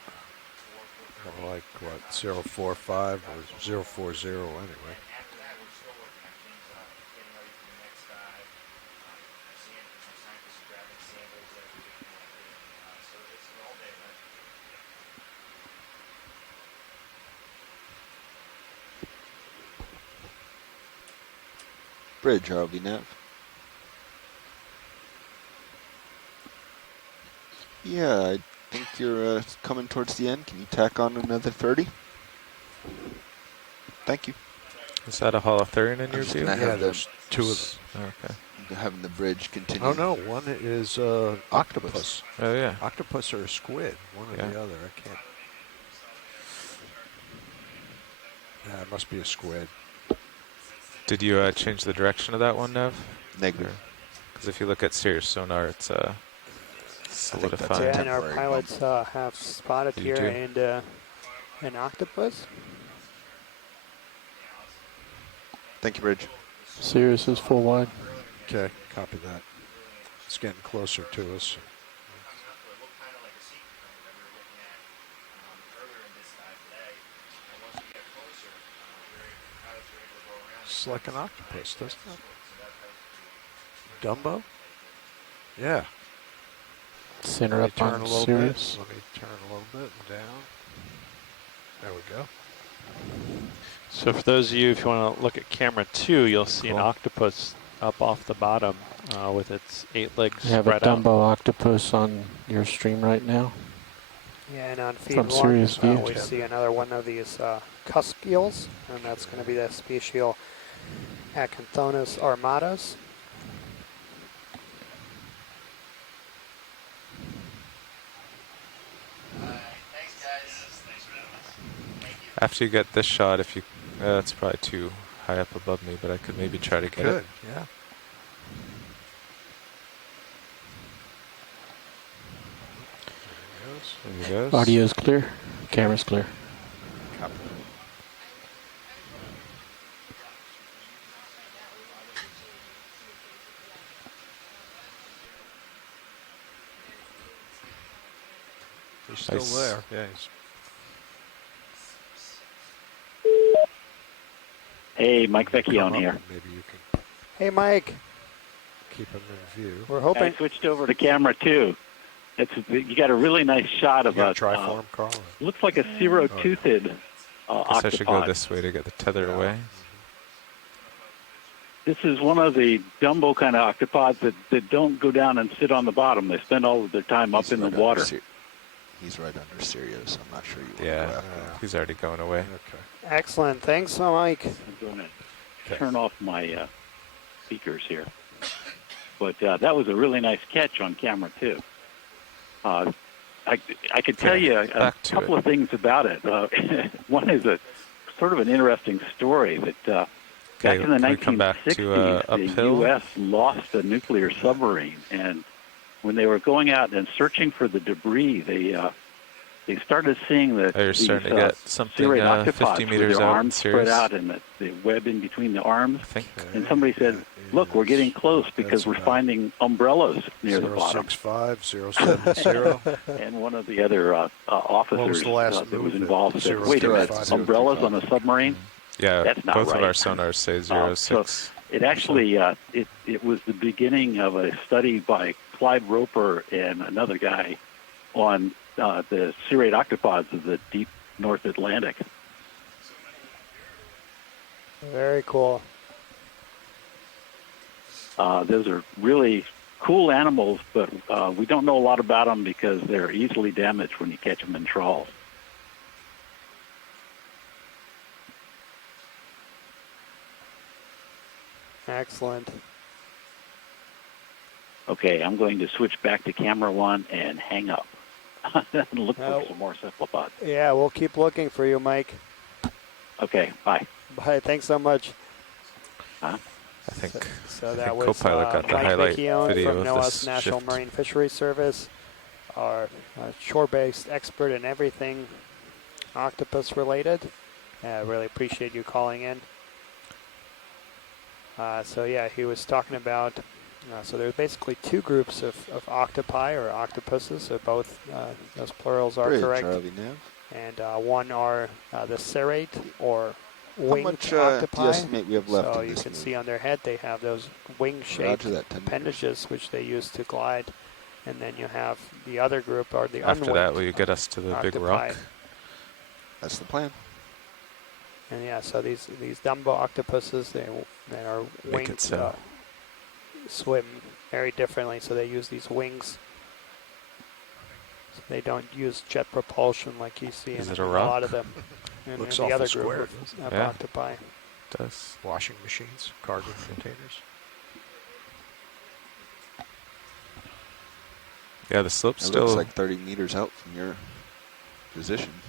Like what, 045 or 040 anyway. Bridge, RV Nav. Yeah, I think you're coming towards the end. Can you tack on another 30? Thank you. Is that a holothurian in your view? Yeah, there's 2 of them. Okay. Having the bridge continue. Oh no, one is octopus. Oh yeah. Octopus or a squid, one or the other. I can't. Yeah, it must be a squid. Did you change the direction of that one, Nev? Negative. Because if you look at Sirius sonar, it's solidified. Yeah, and our pilots have spotted here and an octopus. Thank you, Bridge. Sirius is full wide. Okay, copy that. It's getting closer to us. looks like an octopus, doesn't it? Dumbo? Yeah. Center up on Sirius. Let me turn a little bit and down. There we go. So for those of you, if you want to look at camera 2, you'll see an octopus up off the bottom with its 8 legs spread out. You have a Dumbo octopus on your stream right now. Yeah, and on feed From 1, Sirius View. we see another one of these cusk eels, and that's going to be the species Acanthonus armatus. After you get this shot, if you, that's probably too high up above me, but I could maybe try to get it. Yeah. There he goes. Audio's clear. Camera's clear. Copy. He's still there. Yeah. Hey, Mike Vecchione here. Maybe you can Hey, Mike. keep him in view. We're hoping. I switched over to camera 2. You got a really nice shot of a triform, Carl. Looks like a zero-toothed Guess octopod. I should go this way to get the tether away. This is one of the Dumbo kind of octopods that don't go down and sit on the bottom. They spend all of their time up in the water. He's right under Sirius. I'm not sure you want to Yeah, go after him. he's already going away. Okay. Excellent. Thanks, Mike. I'm going to turn off my speakers here. But that was a really nice catch on camera 2. I could tell you a couple of things about it. One is a sort of an interesting story that back in the 1960s, the U.S. lost a nuclear submarine, and when they were going out and searching for the debris, they started seeing that you're these starting to get something serrate octopods 50 with meters their out arms spread out and the web in between the arms. And somebody said, look, we're getting close because we're finding umbrellas near the bottom. 065, 070. And one of the other officers that was involved said, wait a minute, 035, umbrellas on a submarine? Yeah, That's not both right. of our sonars say 06. So it actually, it was the beginning of a study by Clyde Roper and another guy on the serrate octopods of the deep North Atlantic. Very cool. Those are really cool animals, but we don't know a lot about them because they're easily damaged when you catch them in trawls. Excellent. Okay, I'm going to switch back to camera 1 and hang up. And look for some more cephalopods. Yeah, we'll keep looking for you, Mike. Okay, bye. Bye. Thanks so much. Huh? I think, So I that think was Copilot got the Mike highlight Vecchione video from of NOAA's this National shift. Marine Fisheries Service, our shore-based expert in everything octopus related. Really appreciate you calling in. So yeah, he was talking about, so there's basically 2 groups of octopi or octopuses, so both those plurals are correct. Charlie Nev. And one are the serrate or winged How much octopi. do you estimate we have left So in you this can move? see on their head they have those wing-shaped Roger that, 10 meters. appendages which they use to glide. And then you have the other group are the After that, unwinged will you get us to the big octopi. rock? That's the plan. And yeah, so these Dumbo octopuses, they are Make winged, it so. swim very differently. So they use these wings. So they don't use jet propulsion like you see Is in it a a rock? lot of them. And Looks the awful other square, group doesn't of Yeah. octopi. Does. Washing machines, cargo containers. Yeah, the slope's It still looks like 30 meters out from your position.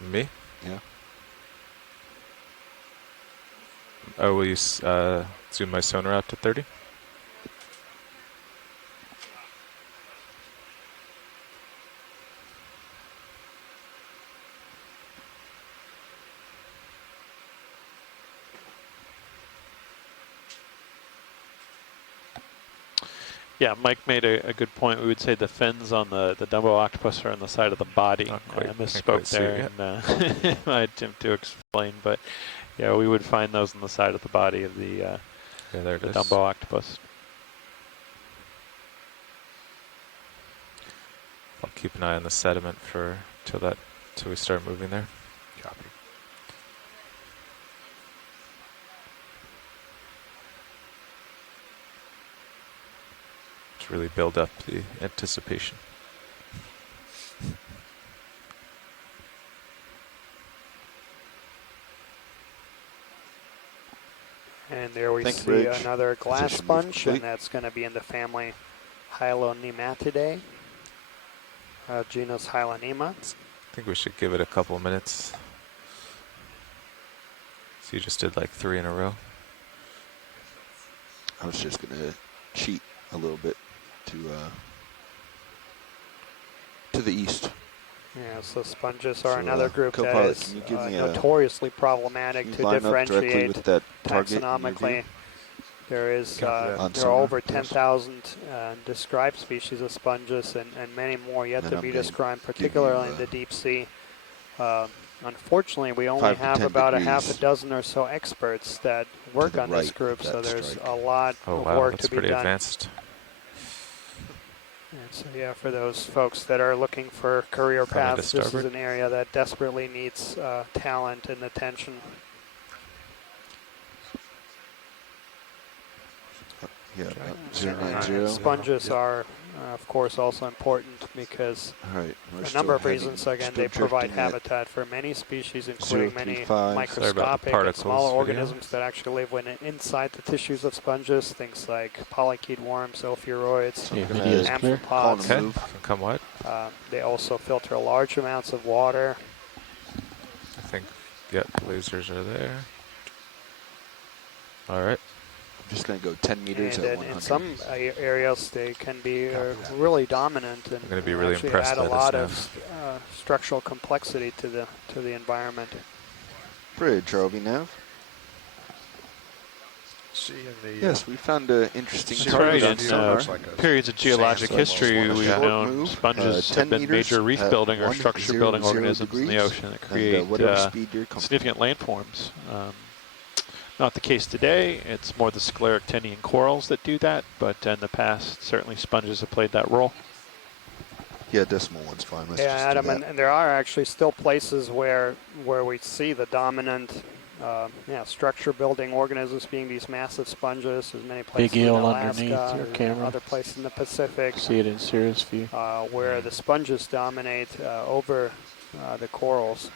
me. Yeah. Oh, will you zoom my sonar out to 30? Yeah, Mike made a good point. We would say the fins on the Dumbo octopus are on the side of the body. I misspoke there in my attempt to explain, but yeah, we would find those on the side of the body of the Dumbo octopus. I'll keep an eye on the sediment till we start moving there. Copy. To really build up the anticipation. And there we see another glass sponge, and that's going to be in the family Hylonematidae, genus Hylonema. I think we should give it a couple minutes. So you just did like 3 in a row. I was just going to cheat a little bit to the east. Yeah, so sponges are another group that is notoriously problematic to differentiate taxonomically. There are over 10,000 described species of sponges and many more yet to be described, particularly in the deep sea. Unfortunately, we only have about a half a dozen or so experts that work on this group, so there's a lot of work to be done. Advanced. And so yeah, for those folks that are looking for career paths, this is an area that desperately needs talent and attention. Yeah, 090. Sponges are, of course, also important because for a number of reasons. Again, they provide habitat for many species, including many microscopic and smaller organisms that actually live inside the tissues of sponges. Things like polychaete worms, ophiuroids, amphipods. Come what? They also filter large amounts of water. I think, yeah, lasers are there. All right. Just going to go 10 meters and at 100. In some areas, they can be really dominant and I'm going to be really impressed add a lot of structural complexity to the environment. Bridge, are we now? Yes, we found an interesting target on sonar. Periods of geologic history, we've known sponges have been major reef building or structure building organisms in the ocean that create significant landforms. Not the case today. It's more the scleric Tenian corals that do that, but in the past, certainly sponges have played that role. Yeah, decimal one's fine. Let's just Adam, and there are actually still places where we see the dominant structure building organisms being these massive sponges. There's many places Big eel in Alaska, underneath your camera. Other places in the Pacific. See it in serious view. Where the sponges dominate over the corals.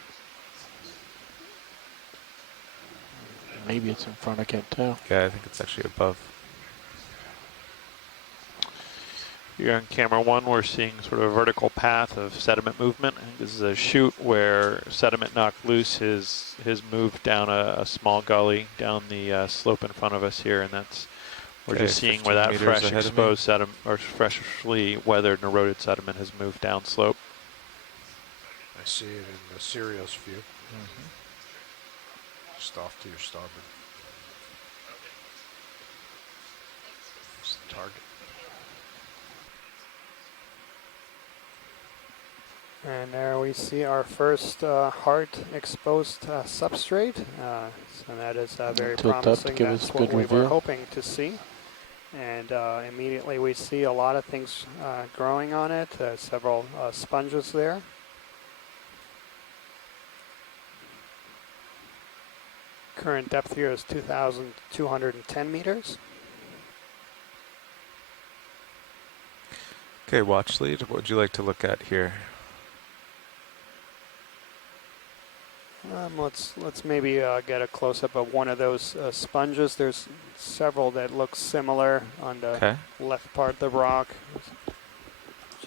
Maybe it's in front, I can't tell. Yeah, I think it's actually above. Here on camera 1, we're seeing sort of a vertical path of sediment movement. This is a chute where sediment knocked loose has moved down a small gully down the slope in front of us here, and we're just seeing where that fresh exposed sediment or freshly weathered and eroded sediment has moved down slope. I see it in the Sirius view. Just off to your starboard. It's the target. And there we see our first hard exposed substrate. So that is very promising. That's what we were hoping to see. And immediately we see a lot of things growing on it, several sponges there. Current depth here is 2,210 meters. Okay, watch lead. What would you like to look at here? Let's maybe get a close-up of one of those sponges. There's several that look similar on the left part of the rock,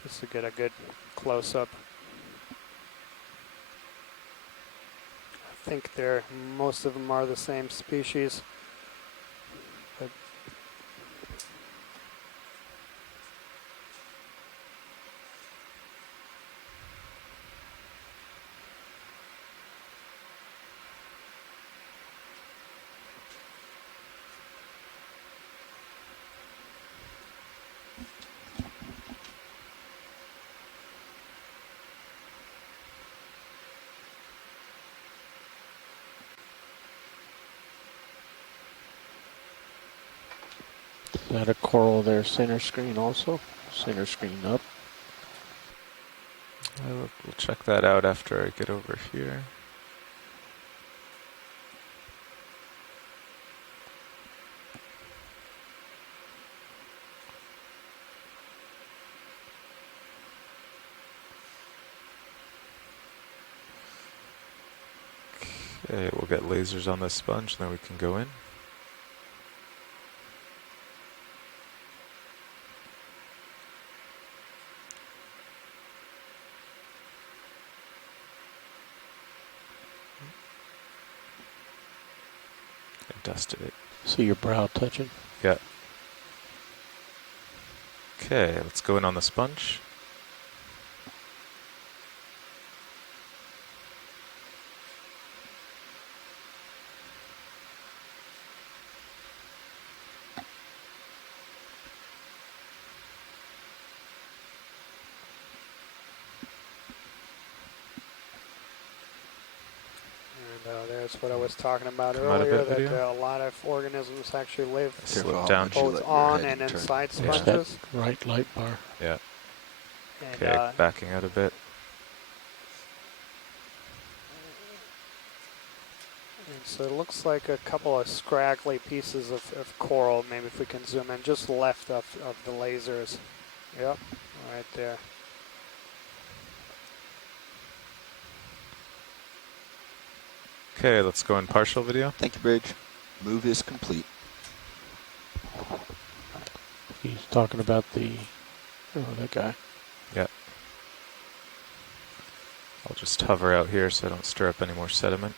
just to get a good close-up. I think most of them are the same species. But Is that a coral there, center screen also? Center screen up. We'll check that out after I get over here. Okay, we'll get lasers on this sponge and then we can go in. Dusted it. See your brow touching? Yeah. Okay, let's go in on the sponge. There's what I was talking about earlier, that a lot of organisms actually live both on and inside sponges. That right light bar. Yeah. And, okay, backing out a bit. And so it looks like a couple of scraggly pieces of coral, maybe if we can zoom in, just left of the lasers. Yep, right there. Okay, let's go in partial video. Thank you, Bridge. Move is complete. He's talking about that guy. Yeah. I'll just hover out here so I don't stir up any more sediment.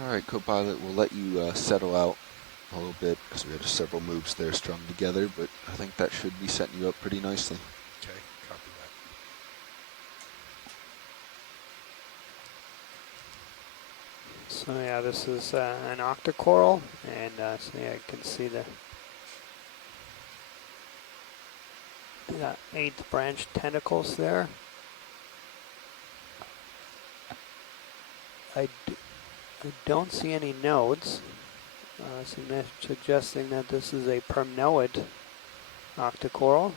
All right, Copilot, we'll let you settle out a little bit because we had several moves there strung together, but I think that should be setting you up pretty nicely. Okay, copy that. So yeah, this is an Octa Coral, and so yeah, you can see the 8 branched tentacles there. I don't see any nodes. Suggesting that this is a permnoid Octa Coral.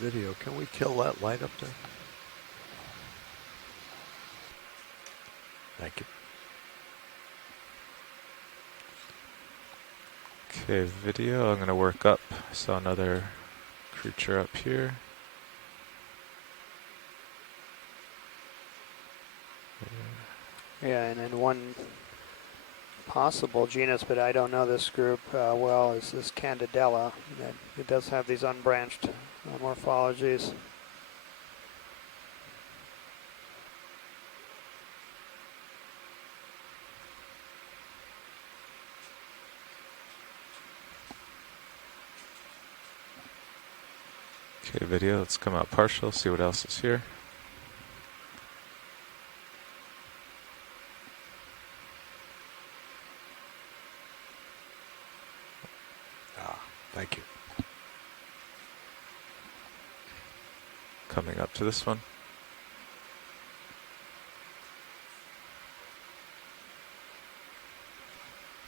Video, can we kill that light up there? Thank you. Okay, video, I'm going to work up. I saw another creature up here. Yeah, and then one possible genus, but I don't know this group well, is this Candidella. It does have these unbranched morphologies. Okay, video, let's come out partial, see what else is here. Thank you. Coming up to this one.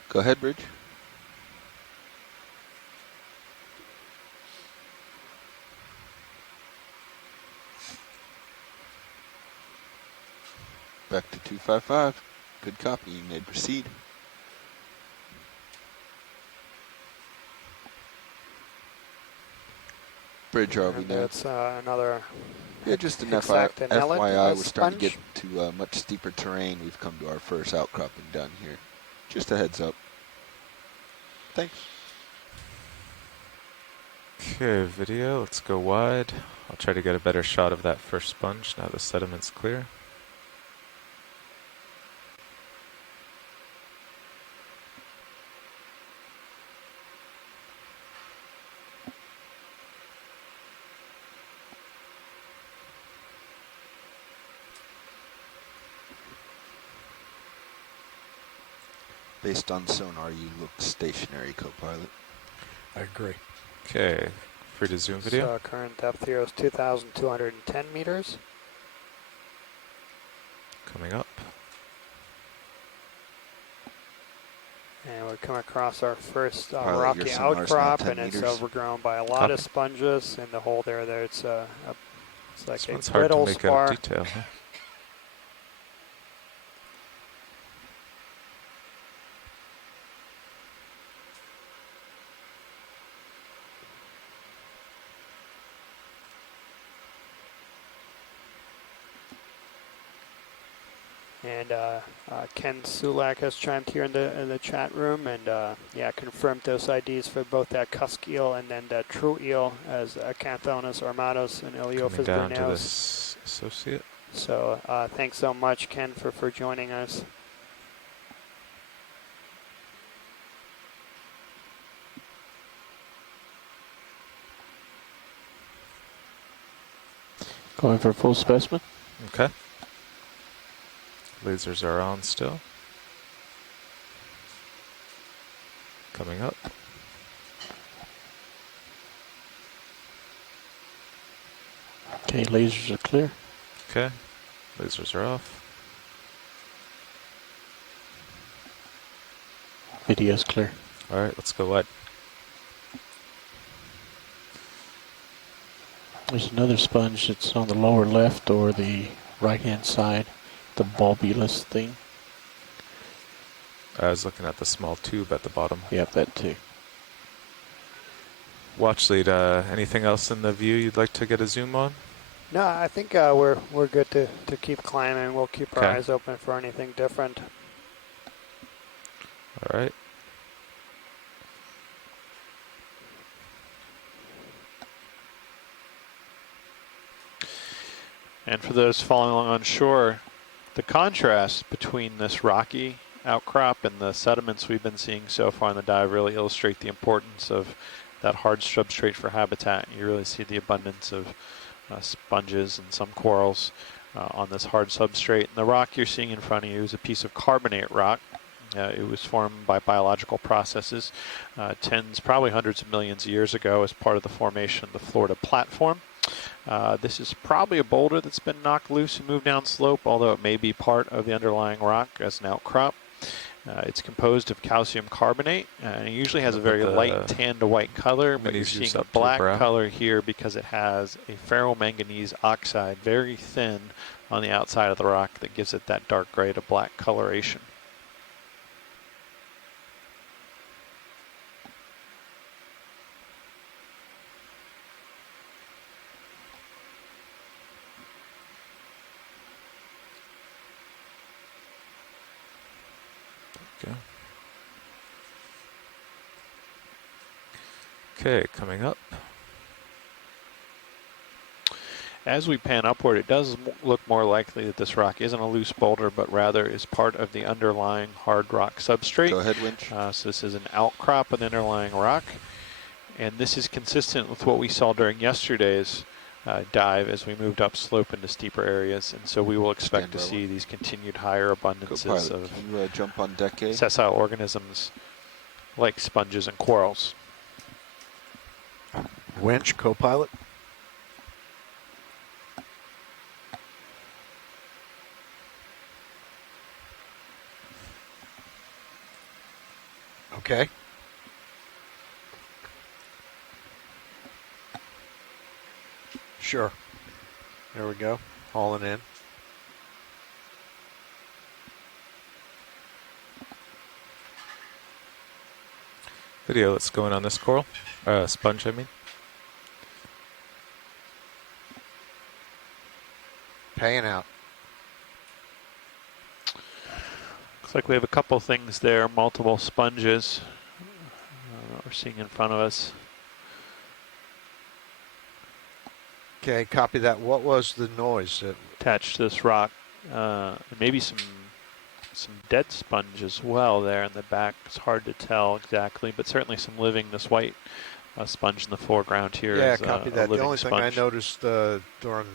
Go ahead, Bridge. Back to 255. Good copy. You may proceed. Bridge, are we there? That's another. Yeah, just an FYI, we're starting to get to much steeper terrain. We've come to our first outcropping down here. Just a heads up. Thanks. Okay, video, let's go wide. I'll try to get a better shot of that first sponge now the sediment's clear. Based on sonar, you look stationary, co-pilot. I agree. Okay, free to zoom video. So current depth here is 2,210 meters. Coming up. And we come across our first rocky outcrop, and it's overgrown by a lot of sponges. In the hole there, it's like a brittle spar. Hard to make out detail, huh? And Ken Sulak has chimed here in the chat room, and yeah, confirmed those IDs for both that cusk eel and then that true eel as Acanthonis armatus and Iliophis down to bruneus. this associate. So thanks so much, Ken, for joining us. Going for full specimen. Okay. Lasers are on still. Coming up. Okay, lasers are clear. Okay, lasers are off. Video's clear. All right, let's go wide. There's another sponge that's on the lower left or the right-hand side. The bulbulous thing. I was looking at the small tube at the bottom. Yep, that too. Watch lead, anything else in the view you'd like to get a zoom on? No, I think we're good to keep climbing. We'll keep our eyes open for anything different. All right. And for those following along on shore, the contrast between this rocky outcrop and the sediments we've been seeing so far in the dive really illustrate the importance of that hard substrate for habitat. You really see the abundance of sponges and some corals on this hard substrate. And the rock you're seeing in front of you is a piece of carbonate rock. It was formed by biological processes tens, probably hundreds of millions of years ago as part of the formation of the Florida platform. This is probably a boulder that's been knocked loose and moved down slope, although it may be part of the underlying rock as an outcrop. It's composed of calcium carbonate, and it usually has a very light tan to white color, but you're seeing a black color here because it has a ferromanganese oxide, very thin on the outside of the rock, that gives it that dark gray to black coloration. Okay, coming up. As we pan upward, it does look more likely that this rock isn't a loose boulder, but rather is part of the underlying hard rock substrate. Go ahead, Winch. So this is an outcrop of the underlying rock, and this is consistent with what we saw during yesterday's dive as we moved up slope into steeper areas, and so we will expect to see these continued higher abundances of Can you, jump on deck A? sessile organisms like sponges and corals. Winch, co-pilot. Okay. Sure. There we go. Hauling in. Video that's going on this coral. Sponge, I mean. Paying out. Looks like we have a couple things there, multiple sponges we're seeing in front of us. Okay, copy that. What was the noise? Attached to this rock, maybe some dead sponge as well there in the back. It's hard to tell exactly, but certainly some living. This white sponge in the foreground here. Yeah, is copy that. The only thing I noticed during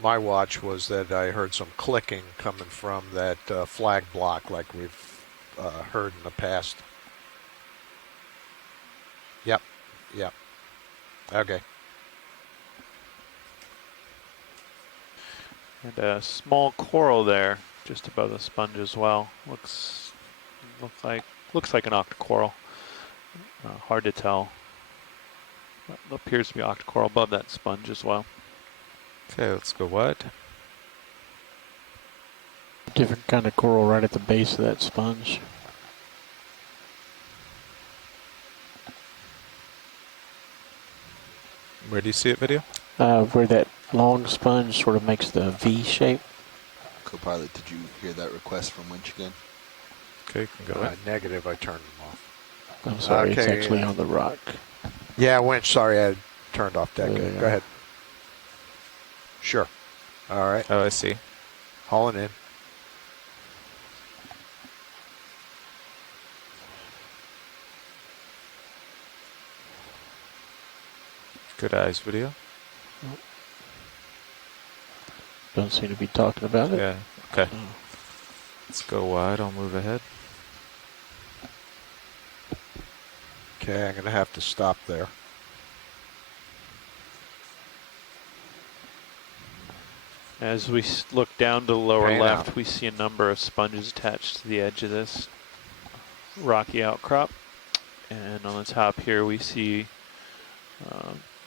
my watch was that I heard some clicking coming from that flag block, like we've heard in the past. Yep. Yep. Okay. And a small coral there, just above the sponge as well. Looks like an Octa Coral. Hard to tell. But appears to be Octa Coral above that sponge as well. Okay, let's go wide. Different kind of coral right at the base of that sponge. Where do you see it, video? Where that long sponge sort of makes the V shape. Co-pilot, did you hear that request from Winch again? Okay, can go ahead. Negative, I turned them off. I'm sorry, it's actually on the rock. Yeah, Winch, sorry, I had turned off deck. Go ahead. Sure. All right. Oh, I see. Hauling in. Good eyes, video. Don't seem to be talking about it. Yeah, okay. Let's go wide, I'll move ahead. Okay, I'm going to have to stop there. As we look down to the lower left, we see a number of sponges attached to the edge of this rocky outcrop. And on the top here, we see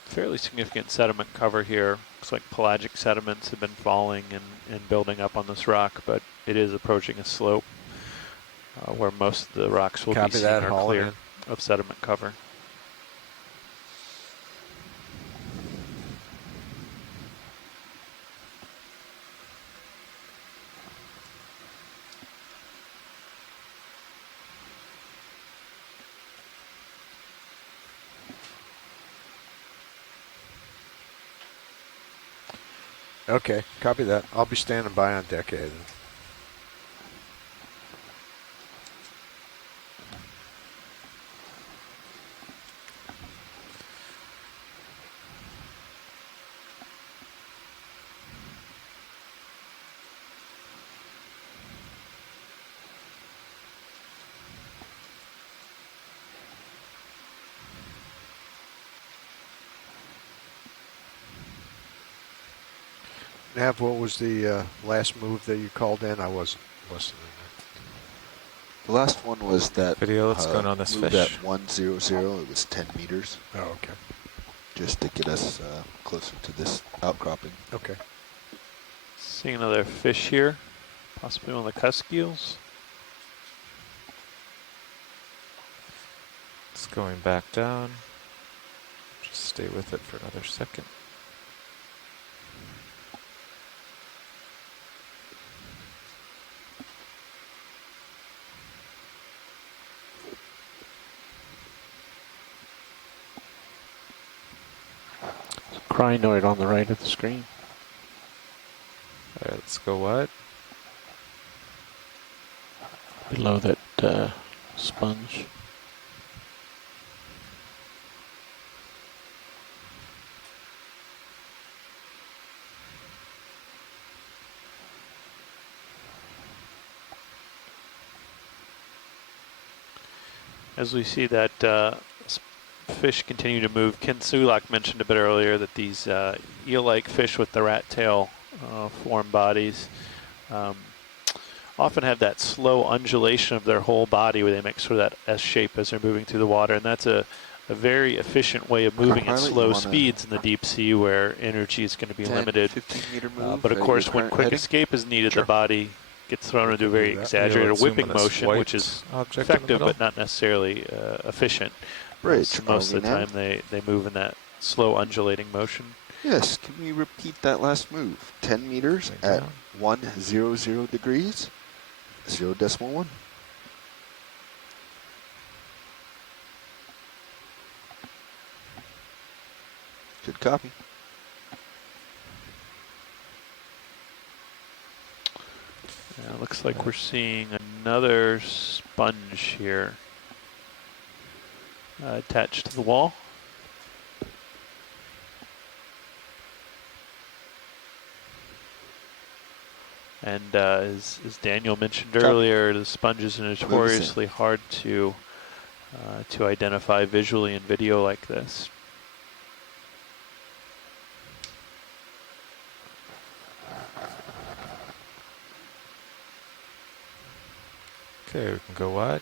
fairly significant sediment cover here. Looks like pelagic sediments have been falling and building up on this rock, but it is approaching a slope where most of the rocks will be seen are clear of sediment cover. Okay, copy that. I'll be standing by on deck A. Nav, what was the last move that you called in? I wasn't listening. The last one was that video. Let's go on this move fish. That 100. It was 10 meters. Oh, okay. Just to get us closer to this outcropping. Okay. Seeing another fish here, possibly one of the Cutthroat Eels. It's going back down. Just stay with it for another second. Crinoid on the right of the screen. All right, let's go wide. Below that sponge. As we see that fish continue to move, Ken Sulak mentioned a bit earlier that these eel-like fish with the rat tail form bodies often have that slow undulation of their whole body where they make sort of that S shape as they're moving through the water, and that's a very efficient way of moving at slow speeds in the deep sea where energy is going to be limited. But of course, when quick escape is needed, the body gets thrown into a very exaggerated whipping motion, which is effective but not necessarily efficient. So most of the time they move in that slow undulating motion. Yes, can we repeat that last move? 10 meters at 100 degrees, 0.1. Good copy. Yeah, looks like we're seeing another sponge here attached to the wall. And as Daniel mentioned earlier, the sponges are notoriously hard to identify visually in video like this. Okay, we can go wide.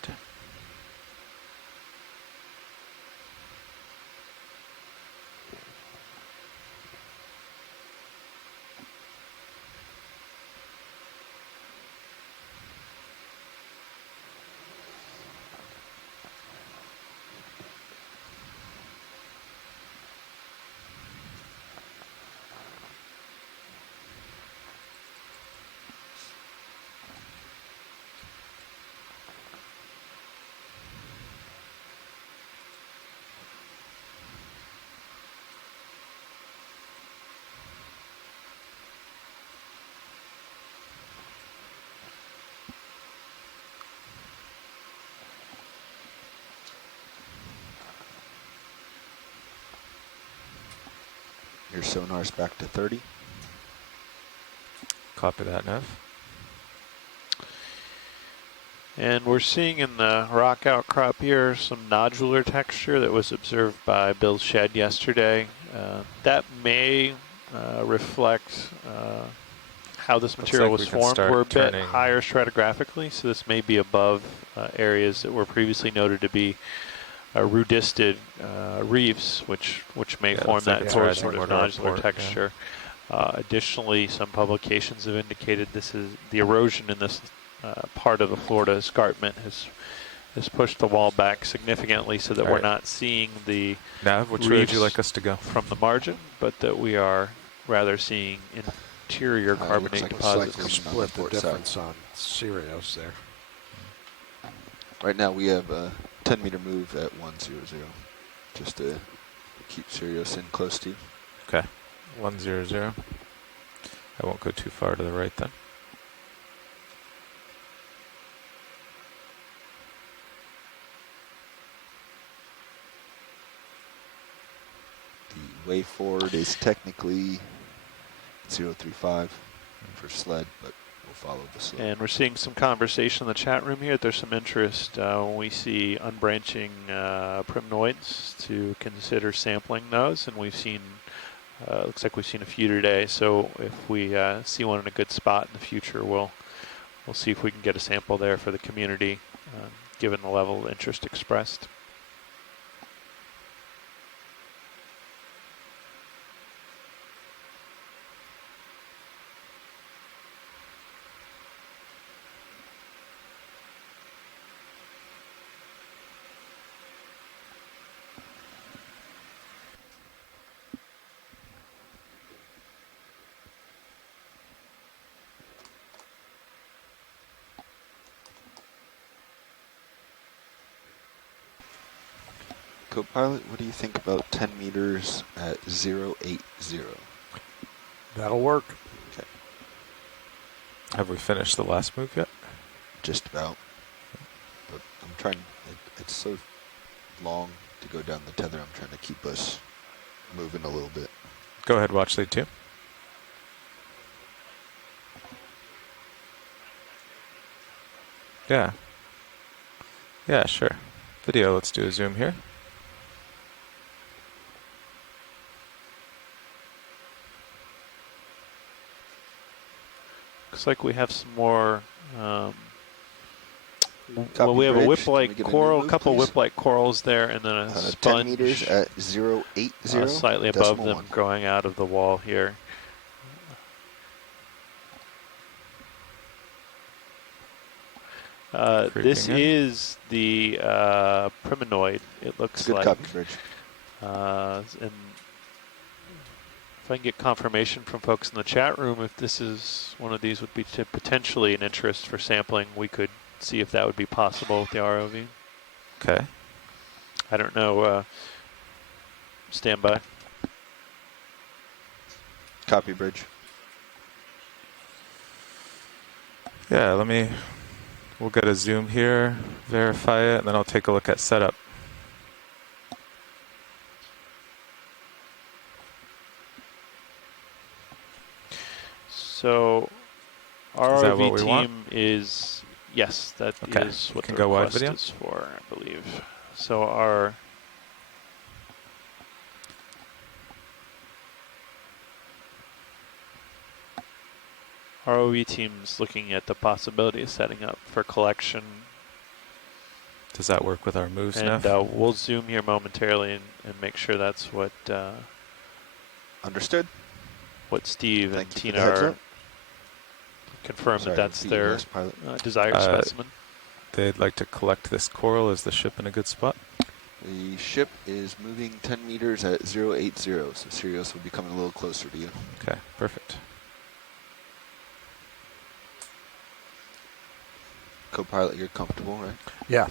Your sonar's back to 30. Copy that, Nev. And we're seeing in the rock outcrop here some nodular texture that was observed by Bill Shedd yesterday. That may reflect how this material was formed. We're a bit higher stratigraphically, so this may be above areas that were previously noted to be rudisted reefs, which may form that sort of nodular texture. Additionally, some publications have indicated this is the erosion in this part of the Florida escarpment has pushed the wall back significantly, so that we're not seeing the Nav, which way would you like us to go from the margin, but that we are rather seeing interior carbonate deposits. Like split the difference on Sirius there. Right now we have a 10-meter move at 100, just to keep Sirius in close to you. Okay, 100. I won't go too far to the right then. The way forward is technically 035 for sled, but we'll follow the sled. And we're seeing some conversation in the chat room here. There's some interest when we see unbranching primnoids to consider sampling those, and we've seen, looks like we've seen a few today. So if we see one in a good spot in the future, we'll see if we can get a sample there for the community, given the level of interest expressed. Co-pilot, what do you think about 10 meters at 080? That'll work. Okay. Have we finished the last move yet? Just about. But I'm trying, it's so long to go down the tether, I'm trying to keep us moving a little bit. Go ahead, watch lead 2. Yeah. Yeah, sure. Video, let's do a zoom here. Looks like we have some more. Well, we have a whip-like coral, a couple whip-like corals there, and then a sponge 10 meters at 080, slightly above them, growing out of the wall here. This is the priminoid, it looks like. Good coverage. And if I can get confirmation from folks in the chat room, if this is one of these would be potentially an interest for sampling, we could see if that would be possible with the ROV. Okay. I don't know. Stand by. Copy, Bridge. Yeah, we'll get a zoom here, verify it, and then I'll take a look at setup. So ROV team is, yes, that is what the request is for, I believe. So our ROV team's looking at the possibility of setting up for collection. Does that work with our moves now? And we'll zoom here momentarily and make sure that's what... Understood. What Steve and Tina are confirmed that that's their desired specimen. They'd like to collect this coral. Is the ship in a good spot? The ship is moving 10 meters at 080, so Sirius will be coming a little closer to you. Okay, perfect. Co-pilot, you're comfortable, right? Yeah.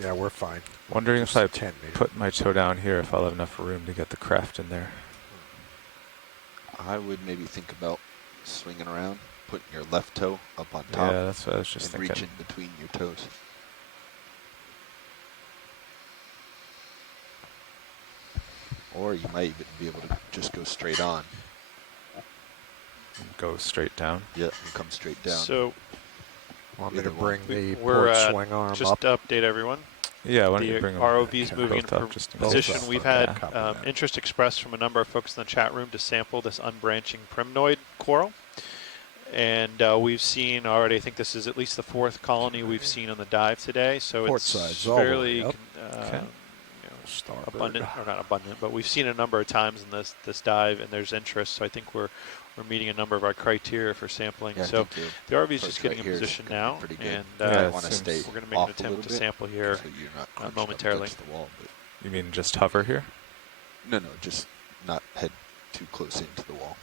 Yeah, we're fine. Wondering if I put my toe down here, if I'll have enough room to get the craft in there. I would maybe think about swinging around, putting your left toe up on top. Yeah, that's what I was just thinking. Reaching between your toes. Or you might even be able to just go straight on. Go straight down? Yeah, and come straight down. So, want me to bring the port swing arm up? Just to update everyone. Yeah, why don't you the bring ROV is moving into position. We've had interest expressed from a number of folks in the chat room to sample this unbranching primnoid coral. And we've seen already, I think this is at least the 4th colony we've seen on the dive today. So port it's sides fairly Starboard. abundant, or not abundant, but we've seen it a number of times in this dive, and there's interest. So I think we're meeting a number of our criteria for sampling. Yeah, so the ROV is just getting in position now, and I want to stay we're going to make an attempt to sample here momentarily. The wall, but you mean just hover here? No, just not head too close into the wall.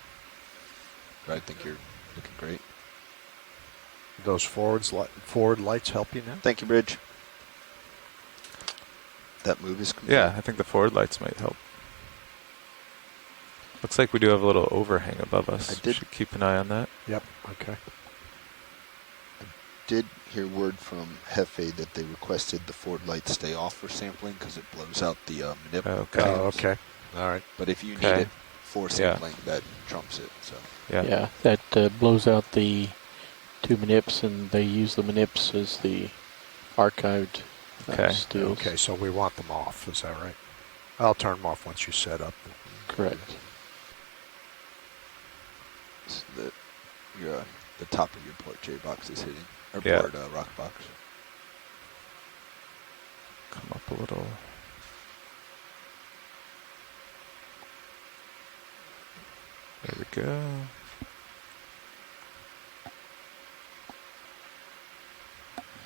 But I think you're looking great. Those forward lights help you now? Thank you, Bridge. That move is complete. Yeah, I think the forward lights might help. Looks like we do have a little overhang above us. I did should keep an eye on that. Yep, okay. I did hear word from Hefe that they requested the forward lights stay off for sampling because it blows out the manip. Okay. Oh, okay. All right. But if you need it for sampling, that trumps it. So yeah, that blows out the 2 manips, and they use the manips as the archived stills. Okay, so we want them off, is that right? I'll turn them off once you set up. Correct. So the top of your port J box is hitting, or port rock box. Come up a little. There we go.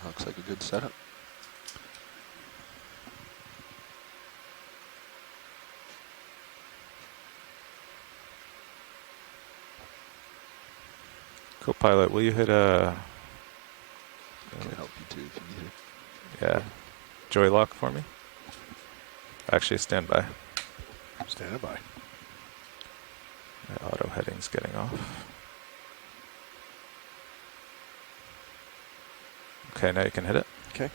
Looks like a good setup. Co-pilot, will you hit a... I can help you too if you need it. Yeah. Joy lock for me? Actually, stand by. Stand by. My auto heading's getting off. Okay, now you can hit it. Okay.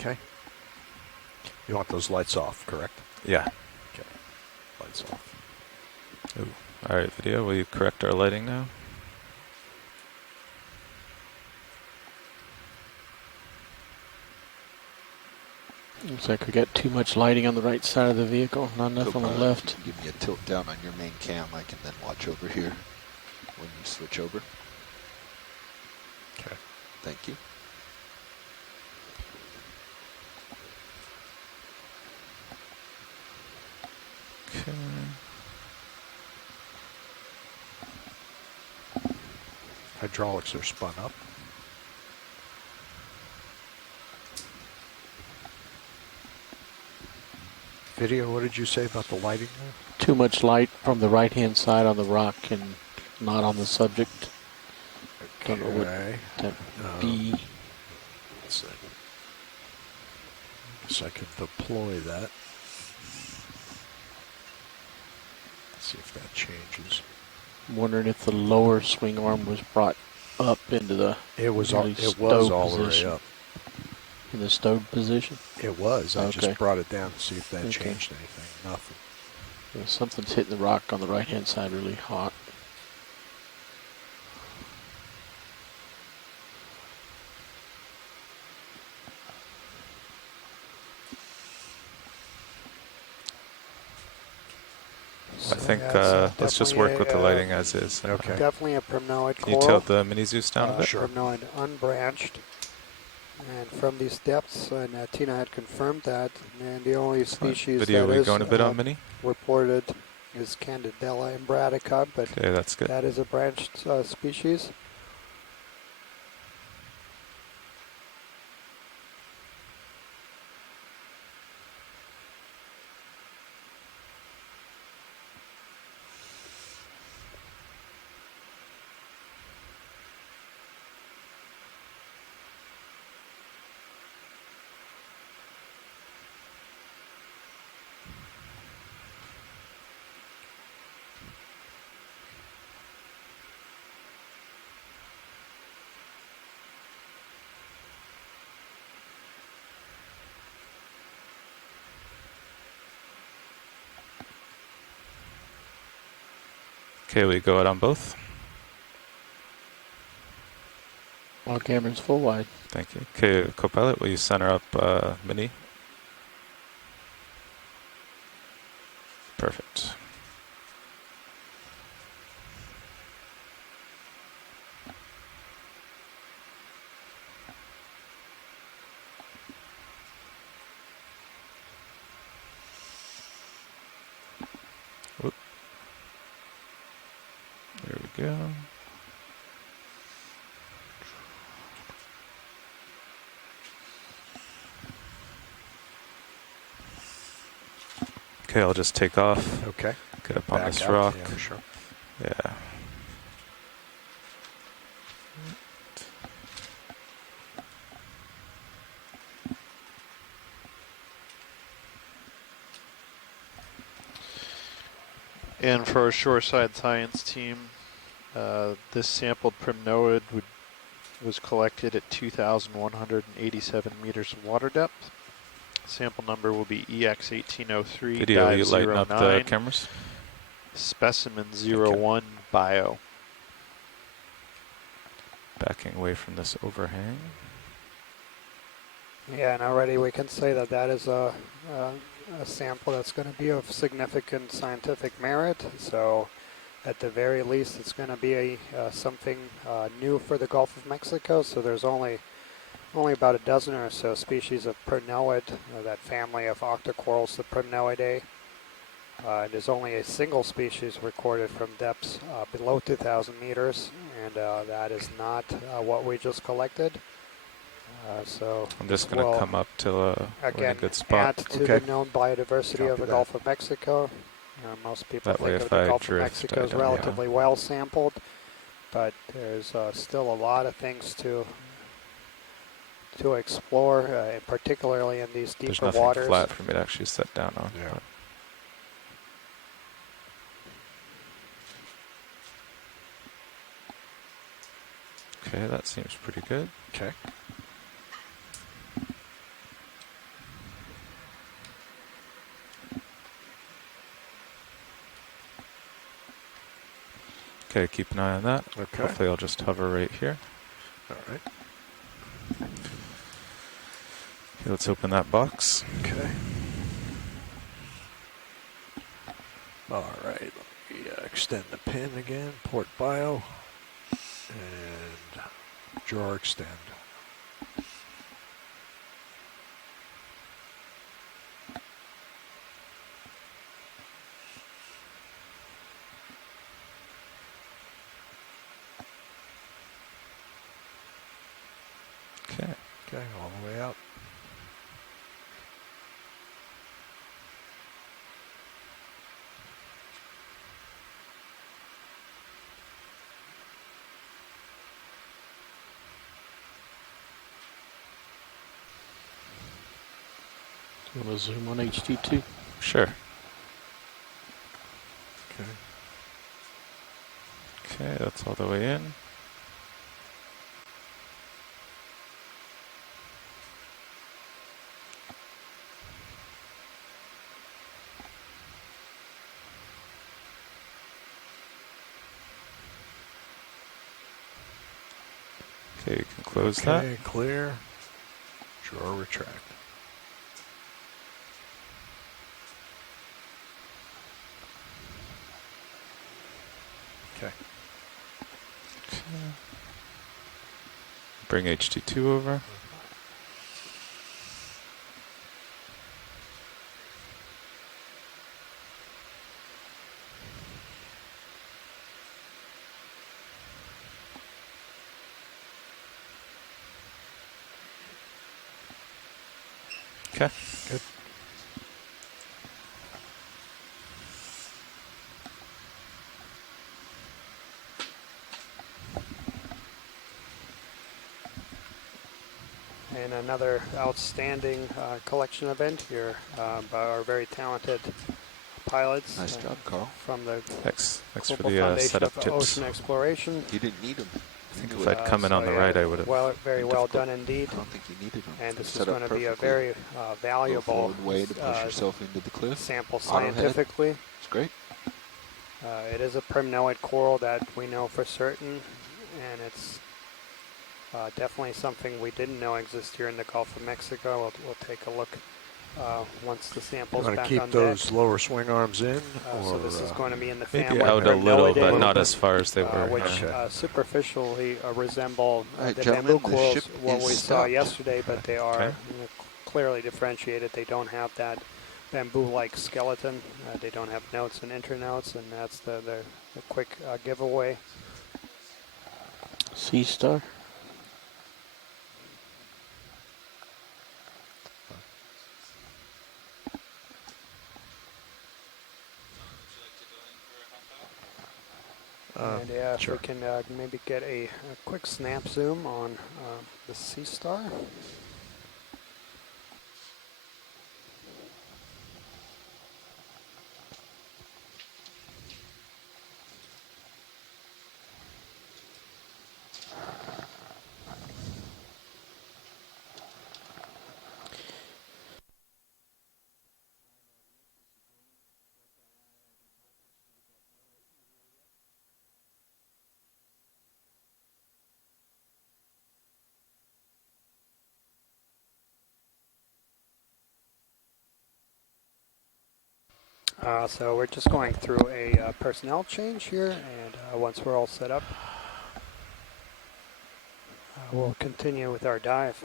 Okay. You want those lights off, correct? Yeah. Okay. Lights off. Ooh. All right, video, will you correct our lighting now? Looks like we got too much lighting on the right side of the vehicle, not enough on the left. Give me a tilt down on your main cam. I can then watch over here when you switch over. Okay. Thank you. Okay. Hydraulics are spun up. Video, what did you say about the lighting there? Too much light from the right-hand side on the rock and not on the subject. Okay. Don't know what that be. Let's see. Guess I could deploy that. Let's see if that changes. I'm wondering if the lower swing arm was brought up into the It was all the way up. In the stowed position? It was. I just brought it down to see if that changed anything. Nothing. Yeah, something's hitting the rock on the right-hand side really hot. think let's just work with the lighting as is. Okay. Definitely a primnoid coral. Can you tilt the mini Zeus down a bit? Sure. Primnoid unbranched. And from these depths, and Tina had confirmed that, and the only species video that is going a bit on mini? Reported is Candidella imbratica, but okay, that's good. That is a branched species. Okay, we go out on both. All cameras full wide. Thank you. Okay, co-pilot, will you center up mini? Perfect. Whoop. There we go. Okay, I'll just take off. Okay. Get up on this rock. Yeah, sure. Yeah. And for our shoreside science team, this sampled primnoid was collected at 2,187 meters of water depth. Sample number will be EX1803. Video, will you lighten up the cameras? Specimen 01 bio. Backing away from this overhang. Yeah, and already we can say that that is a sample that's going to be of significant scientific merit. So at the very least, it's going to be something new for the Gulf of Mexico. So there's only about a dozen or so species of primnoid, that family of Octa Corals, the Primnoidae. There's only a single species recorded from depths below 2,000 meters, and that is not what we just collected. So I'm just going to come up to a good spot. Add to the known biodiversity of the Gulf of Mexico. Most people think of the Gulf of Mexico as relatively well sampled, but there's still a lot of things to explore, particularly in these deeper waters. There's nothing waters. flat for me to actually set down on. Yeah. Okay, that seems pretty good. Okay. Okay, keep an eye on that. Okay. Hopefully I'll just hover right here. All right. Okay, let's open that box. Okay. All right. Let me extend the pin again. Port bio. And drawer extend. Okay. Okay, all the way out. You want to zoom on HT2? Sure. Okay. Okay, that's all the way in. Okay, you can close that. Okay, clear. Drawer retract. Okay. Bring HT2 over. Okay. Good. And another outstanding collection event here by our very talented pilots. Nice job, Carl. From the Thanks for Global the Foundation setup of tips. Ocean Exploration. You didn't need them. I think if I'd come in on the right, I would have. Well, very well done indeed. I don't think you needed them. And this is going to be a very valuable way to push yourself into the cliff. Sample scientifically. It's great. It is a primnoid coral that we know for certain, and it's definitely something we didn't know exists here in the Gulf of Mexico. We'll take a look once the sample's back on deck. You want to keep those lower swing arms in? So this is going to be in the family. Maybe out a little, but not as far as they were. Which superficially resemble the bamboo corals, what we saw yesterday, but they are clearly differentiated. They don't have that bamboo-like skeleton. They don't have notes and internotes, and that's the quick giveaway. Sea star. And yeah, sure. if we can maybe get a quick snap zoom on the Sea Star. So we're just going through a personnel change here, and once we're all set up, we'll continue with our dive.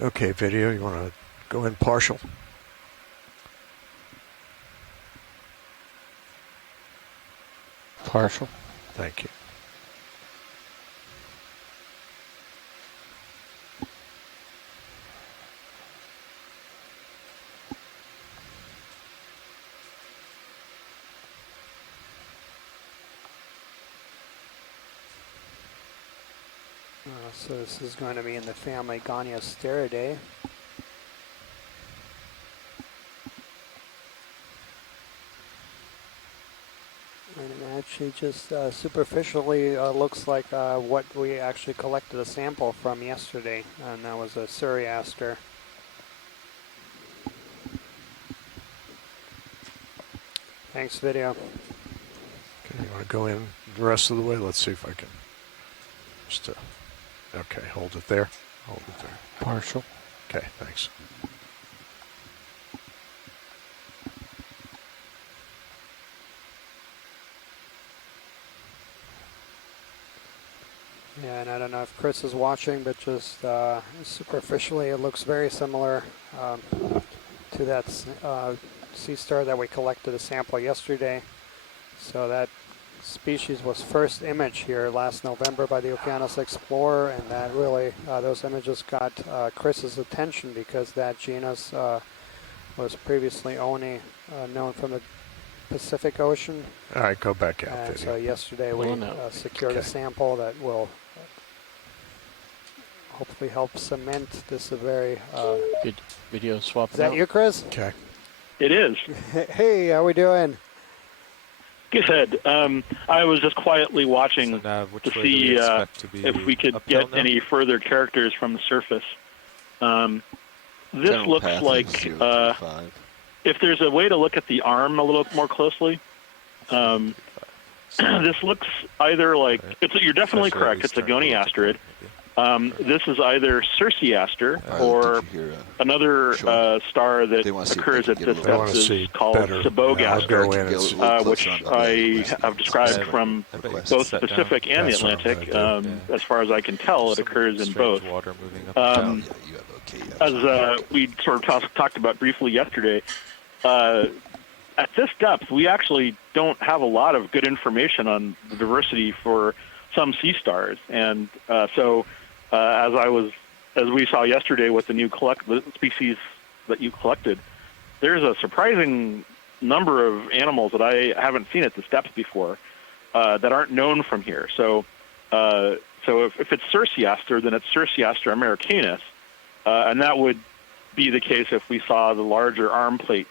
Okay, video, you want to go in partial? Partial. Thank you. So this is going to be in the family Goniosteridae. And it actually just superficially looks like what we actually collected a sample from yesterday, and that was a Suriaster. Thanks, video. Okay, you want to go in the rest of the way? Let's see if I can just... okay, hold it there. Hold it there. Partial. Okay, thanks. Yeah, and I don't know if Chris is watching, but just superficially it looks very similar to that sea star that we collected a sample yesterday. So that species was first imaged here last November by the Okeanos Explorer, and that really, those images got Chris's attention because that genus was previously only known from the Pacific Ocean. All right, go back out and there. So yesterday we secured a sample that will hopefully help cement this very... good video swap. Is that you, Chris? Okay. It is. Hey, how we doing? Good. I was just quietly watching to see if we could get any further characters from the surface. This looks like, if there's a way to look at the arm a little more closely, this looks either like, you're definitely correct, it's a goniasterid. This is either Circeaster or another star that occurs at this depth is called Sabogaster, which I have described from both the Pacific and the Atlantic. As far as I can tell, it occurs in both. As we sort of talked about briefly yesterday, at this depth, we actually don't have a lot of good information on the diversity for some sea stars, and so as we saw yesterday with the new species that you collected, there's a surprising number of animals that I haven't seen at this depth before that aren't known from here. So if it's Circeaster, then it's Circeaster americanus, and that would be the case if we saw the larger arm plates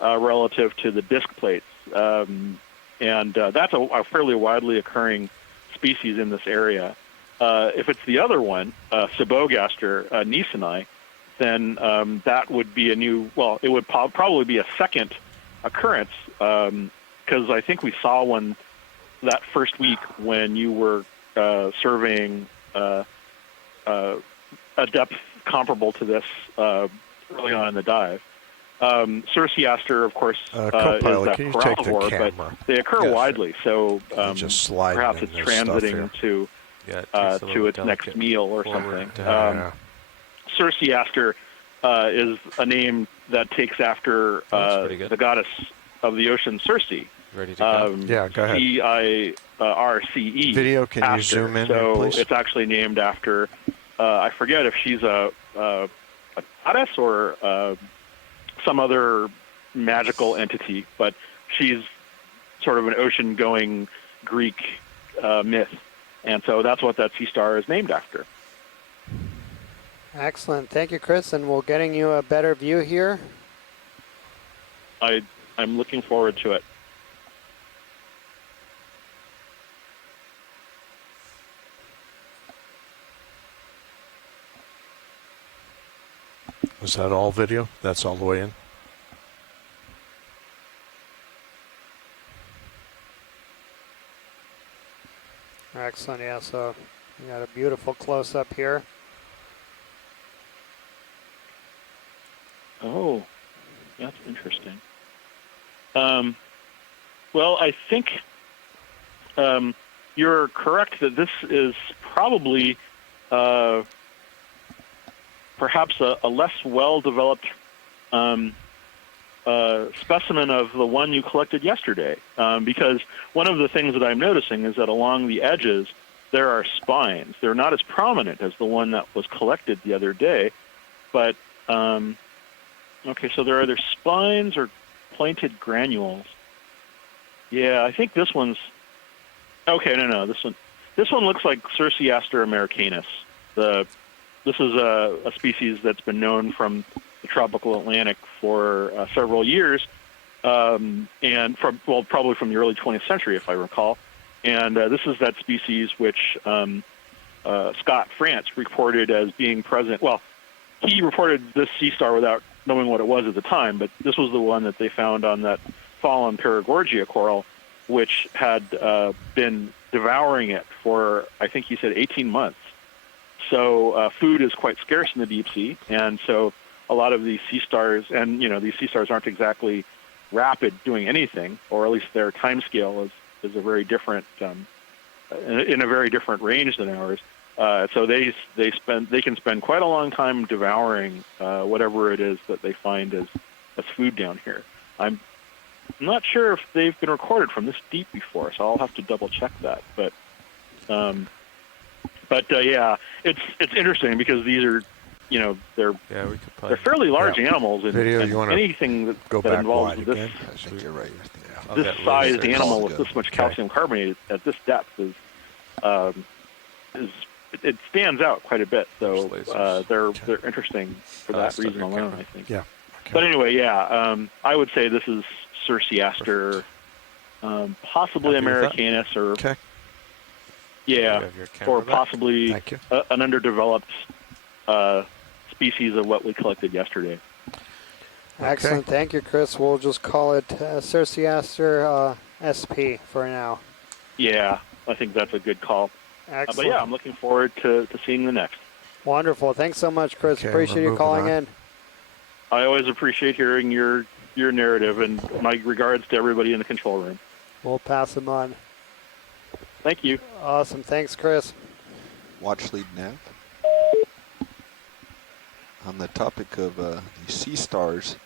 relative to the disc plates. And that's a fairly widely occurring species in this area. If it's the other one, Sabogaster nisoni, then that would be it would probably be a second occurrence, because I think we saw one that first week when you were surveying a depth comparable to this early on in the dive. Circeaster, of course, is that corallivore, but they occur widely, so perhaps it's transiting to its next meal or something. Circeaster is a name that takes after the goddess of the ocean, Circe. Ready to go? Yeah, go ahead. Circe. Video, can you zoom in, so please? It's actually named after, I forget if she's a goddess or some other magical entity, but she's sort of an ocean-going Greek myth. And so that's what that sea star is named after. Excellent. Thank you, Chris. And we're getting you a better view here. I'm looking forward to it. Was that all video? That's all the way in? Excellent, yeah, so you got a beautiful close-up here. Oh, that's interesting. Well, I think you're correct that this is probably perhaps a less well-developed specimen of the one you collected yesterday, because one of the things that I'm noticing is that along the edges there are spines. They're not as prominent as the one that was collected the other day, but okay, so there are either spines or pointed granules. Yeah, I think this one's okay. No, this one looks like Circeaster americanus. This is a species that's been known from the tropical Atlantic for several years, and probably from the early 20th century, if I recall. And this is that species which Scott France reported as being present. Well, he reported this sea star without knowing what it was at the time, but this was the one that they found on that fallen Paragorgia coral, which had been devouring it for, I think he said, 18 months. So food is quite scarce in the deep sea, and so a lot of these sea stars, and these sea stars aren't exactly rapid doing anything, or at least their time scale is a very different, in a very different range than ours. So they can spend quite a long time devouring whatever it is that they find as food down here. I'm not sure if they've been recorded from this deep before, so I'll have to double check that. But yeah, it's interesting because these are, they're fairly large animals, and anything that involves this sized animal with this much calcium carbonate at this depth is it stands out quite a bit. So they're interesting for that reason alone, I think. Yeah. Okay. But anyway, yeah, I would say this is Circeaster possibly Americanus or or possibly an underdeveloped species of what we collected yesterday. Excellent. Thank you, Chris. We'll just call it Cerciaster SP for now. Yeah, I think that's a good call. Excellent. But yeah, I'm looking forward to seeing the next. Wonderful. Thanks so much, Chris. Appreciate you calling in. I always appreciate hearing your narrative, and my regards to everybody in the control room. We'll pass them on. Thank you. Awesome. Thanks, Chris. Watch lead nav. On the topic of the sea stars,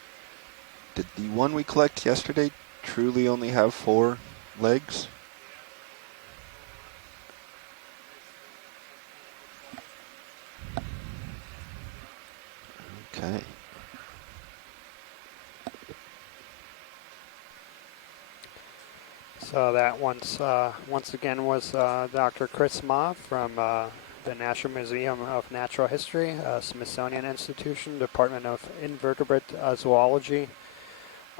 did the one we collected yesterday truly only have 4 legs? Okay. So that once again was Dr. Chris Ma from the National Museum of Natural History, Smithsonian Institution, Department of Invertebrate Zoology,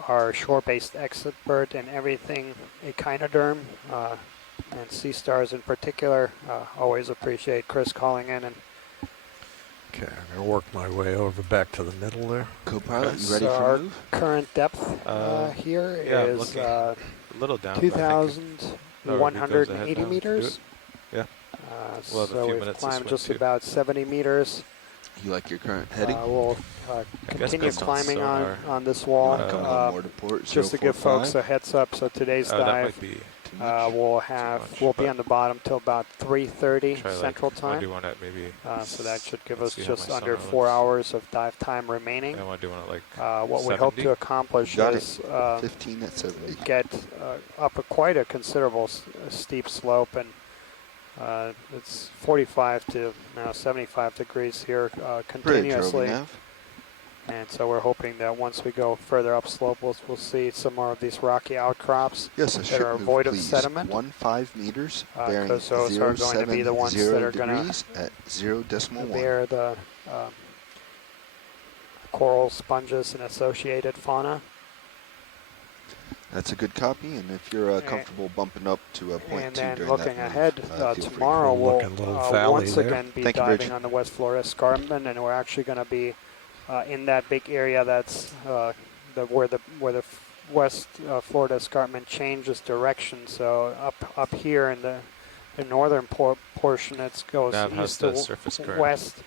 our shore-based expert in everything echinoderm and sea stars in particular. Always appreciate Chris calling in. And okay, I'm going to work my way over back to the middle there. Co-pilot, you ready so for our move? current depth here is a little down. 2,180 meters. Yeah. We'll so we've climbed just about 70 meters. You like your current heading? We'll continue climbing on this wall. Just to give folks a heads up, so today's dive we'll be on the bottom till about 3:30 Central Time. So that should give us just under 4 hours of dive time remaining. What we hope to accomplish is 15 at 70. Get up quite a considerable steep slope, and it's 45 to now 75 degrees here continuously. And so we're hoping that once we go further upslope, we'll see some more of these rocky outcrops that are void of sediment. 15 meters, bearing because those are going to be the ones that are going to at 0.1. bear the coral sponges and associated fauna. That's a good copy, and if you're comfortable bumping up to a 0.2 and then during looking that ahead, tomorrow we'll once again be diving on the West Florida Escarpment, and we're actually going to be in that big area that's where the West Florida Escarpment changes direction. So up here in the northern portion, it goes east to west,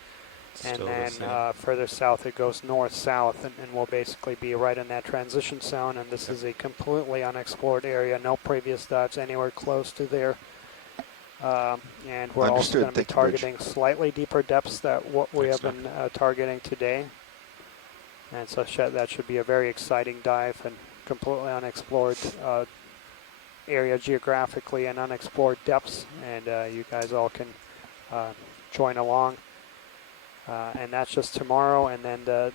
and then further south it goes north-south, and we'll basically be right in that transition zone. And this is a completely unexplored area. No previous dives anywhere close to there. And we're also going to be targeting slightly deeper depths than what we have been targeting today. And so that should be a very exciting dive and completely unexplored area geographically and unexplored depths. And you guys all can join along. And that's just tomorrow. And then the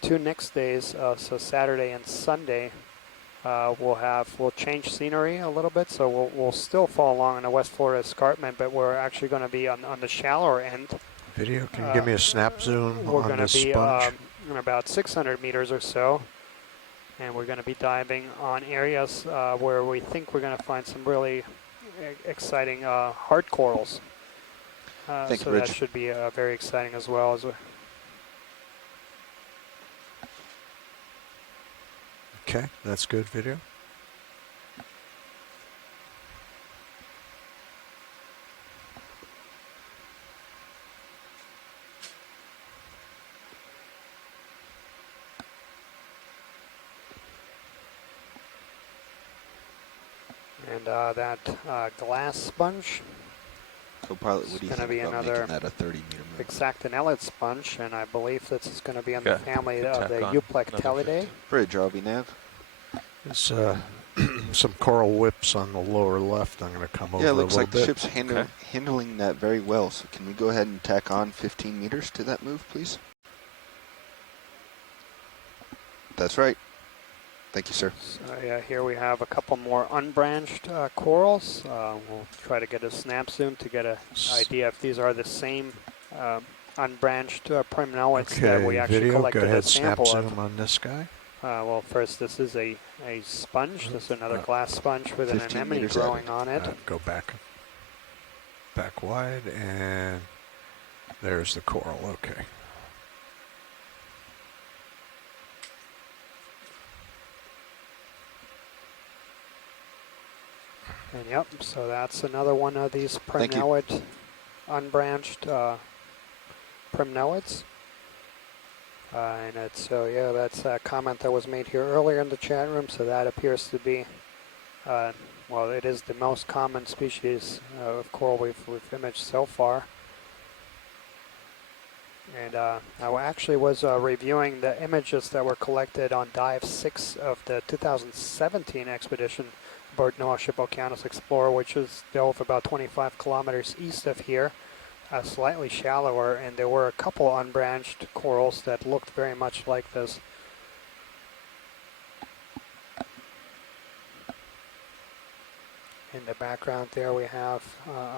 2 next days, so Saturday and Sunday, we'll change scenery a little bit. So we'll still follow along on the West Florida Escarpment, but we're actually going to be on the shallower end. Video, can you give me a snap zoom on this sponge? In about 600 meters or so, and we're going to be diving on areas where we think we're going to find some really exciting hard corals. So that should be very exciting as well. Okay, that's good video. And that glass sponge Co-pilot, what do you think about making that a 30-meter move? Exactinellid sponge, and I believe this is going to be on the family of the Euplectellidae. Bridge, RV nav. There's some coral whips on the lower left. I'm going to come over a little bit. Yeah, it looks like the ship's handling that very well. So can we go ahead and tack on 15 meters to that move, please? That's right. Thank you, sir. So yeah, here we have a couple more unbranched corals. We'll try to get a snap zoom to get an idea if these are the same unbranched primnoids that we actually collected a sample of. Go ahead, snap zoom on this guy. Well, first, this is a sponge. This is another glass sponge with an anemone growing on it. Go back wide, and there's the coral. Okay. And yep, so that's another one of these primnoid, unbranched primnoids. And it's, so yeah, that's a comment that was made here earlier in the chat room. So that appears to be, well, it is the most common species of coral we've imaged so far. And I actually was reviewing the images that were collected on Dive 6 of the 2017 expedition aboard NOAA ship Okeanos Explorer, which is dove about 25 kilometers east of here. Slightly shallower, and there were a couple unbranched corals that looked very much like this. In the background there we have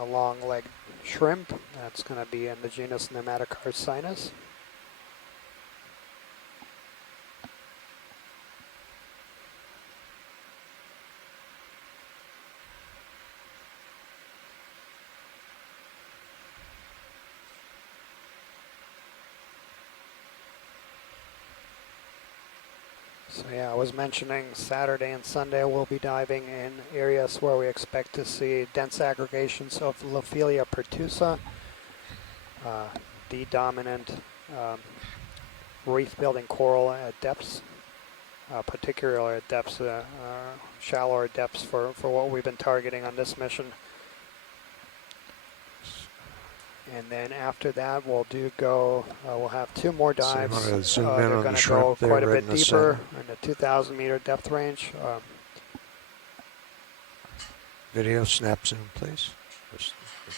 a long-legged shrimp. That's going to be in the genus Nematocarcinus. So yeah, I was mentioning Saturday and Sunday we'll be diving in areas where we expect to see dense aggregations of Lophelia pertusa, the dominant reef-building coral at depths, particularly at depths, shallower depths for what we've been targeting on this mission. And then after that, we'll have two more dives. So they're going to go quite a bit deeper in the 2,000-meter depth range. Video snap zoom, please.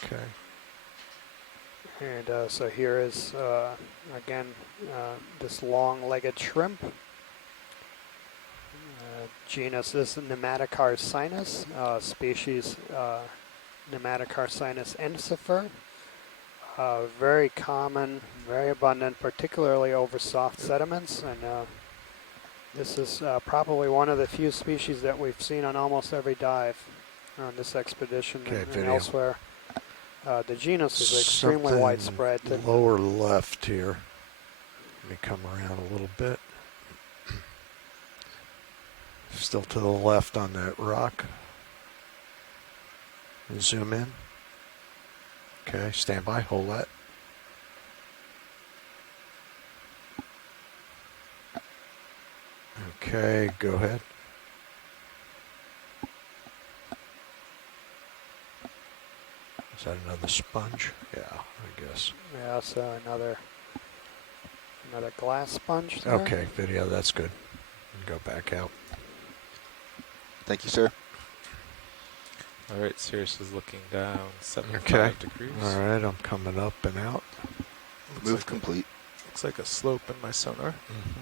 Okay. And so here is, again, this long-legged shrimp. Genus is Nematocarcinus, species Nematocarcinus ensifer. Very common, very abundant, particularly over soft sediments, and this is probably one of the few species that we've seen on almost every dive on this expedition and elsewhere. The genus is extremely widespread. Lower left here. Let me come around a little bit. Still to the left on that rock. Zoom in. Okay, stand by, hold that. Okay, go ahead. Is that another sponge? Yeah, I guess. Yeah, so another glass sponge there. Okay, video, that's good. Go back out. Thank you, sir. All right, Sirius is looking down 75 degrees. All right, I'm coming up and out. Move like complete. Looks like a slope in my sonar. Mm-hmm.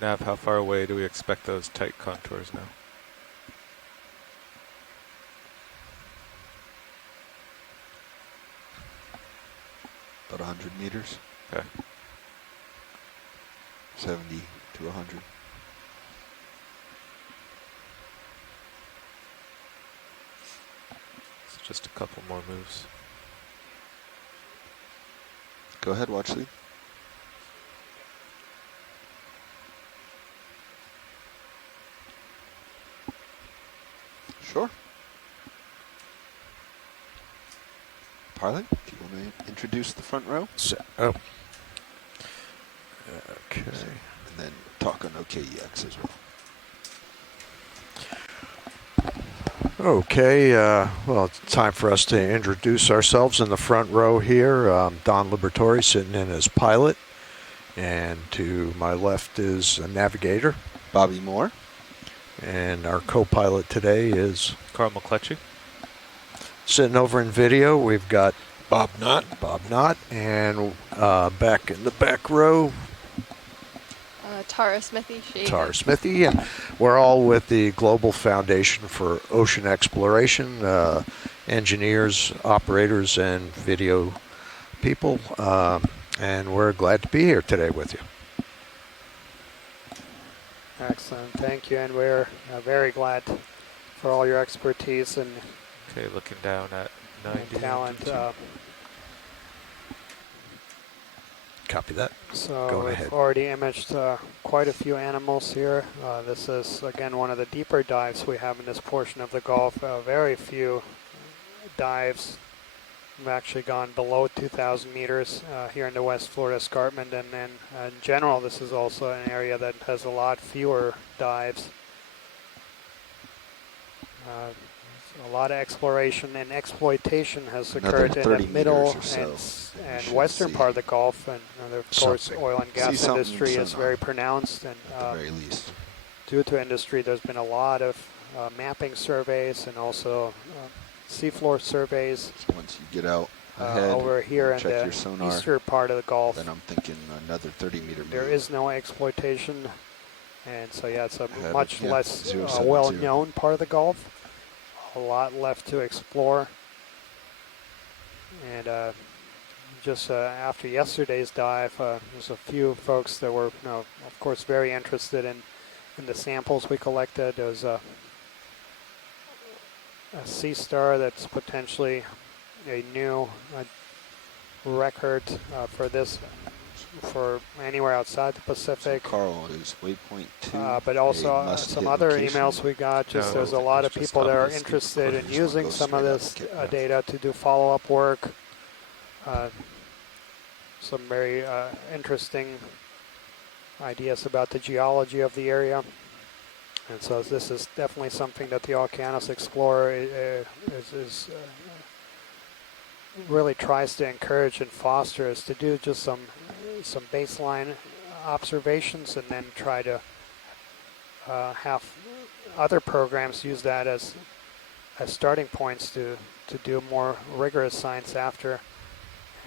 Nav, how far away do we expect those tight contours now? About 100 meters. Okay. 70 to 100. So just a couple more moves. Go ahead, watch lead. Sure. Pilot, do you want to introduce the front row? Okay. And then talk on OKEX as well. Okay, well, it's time for us to introduce ourselves in the front row here. Don Liberatore sitting in as pilot, and to my left is a navigator. Bobby Moore. And our co-pilot today is Carl McCletchy. Sitting over in video, we've got Bob Knott, and back in the back row, Tara Smithy. Smithy, and we're all with the Global Foundation for Ocean Exploration, engineers, operators, and video people, and we're glad to be here today with you. Excellent, thank you, and we're very glad for all your expertise and looking down at 90 talent. Copy that. So we've already imaged quite a few animals here. This is, again, one of the deeper dives we have in this portion of the Gulf. Very few dives. We've actually gone below 2,000 meters here in the West Florida Escarpment, and then in general, this is also an area that has a lot fewer dives. A lot of exploration and exploitation has occurred in the middle and western part of the Gulf, and of course oil and gas industry is very pronounced, and due to industry there's been a lot of mapping surveys and also seafloor surveys. So once you get out ahead, over here in the eastern part of the Gulf, then I'm thinking another 30-meter move. There is no exploitation, and so yeah, it's a much less well-known part of the Gulf. A lot left to explore, and just after yesterday's dive, there's a few folks that were, of course, very interested in the samples we collected. There's a sea star that's potentially a new record for this, for anywhere outside the Pacific. So Coral is waypoint 2. But also some other emails we got. There's a lot of people that are interested in using some of this data to do follow-up work. Some very interesting ideas about the geology of the area. And so this is definitely something that the Okeanos Explorer is really tries to encourage and foster, is to do just some baseline observations and then try to have other programs use that as starting points to do more rigorous science after.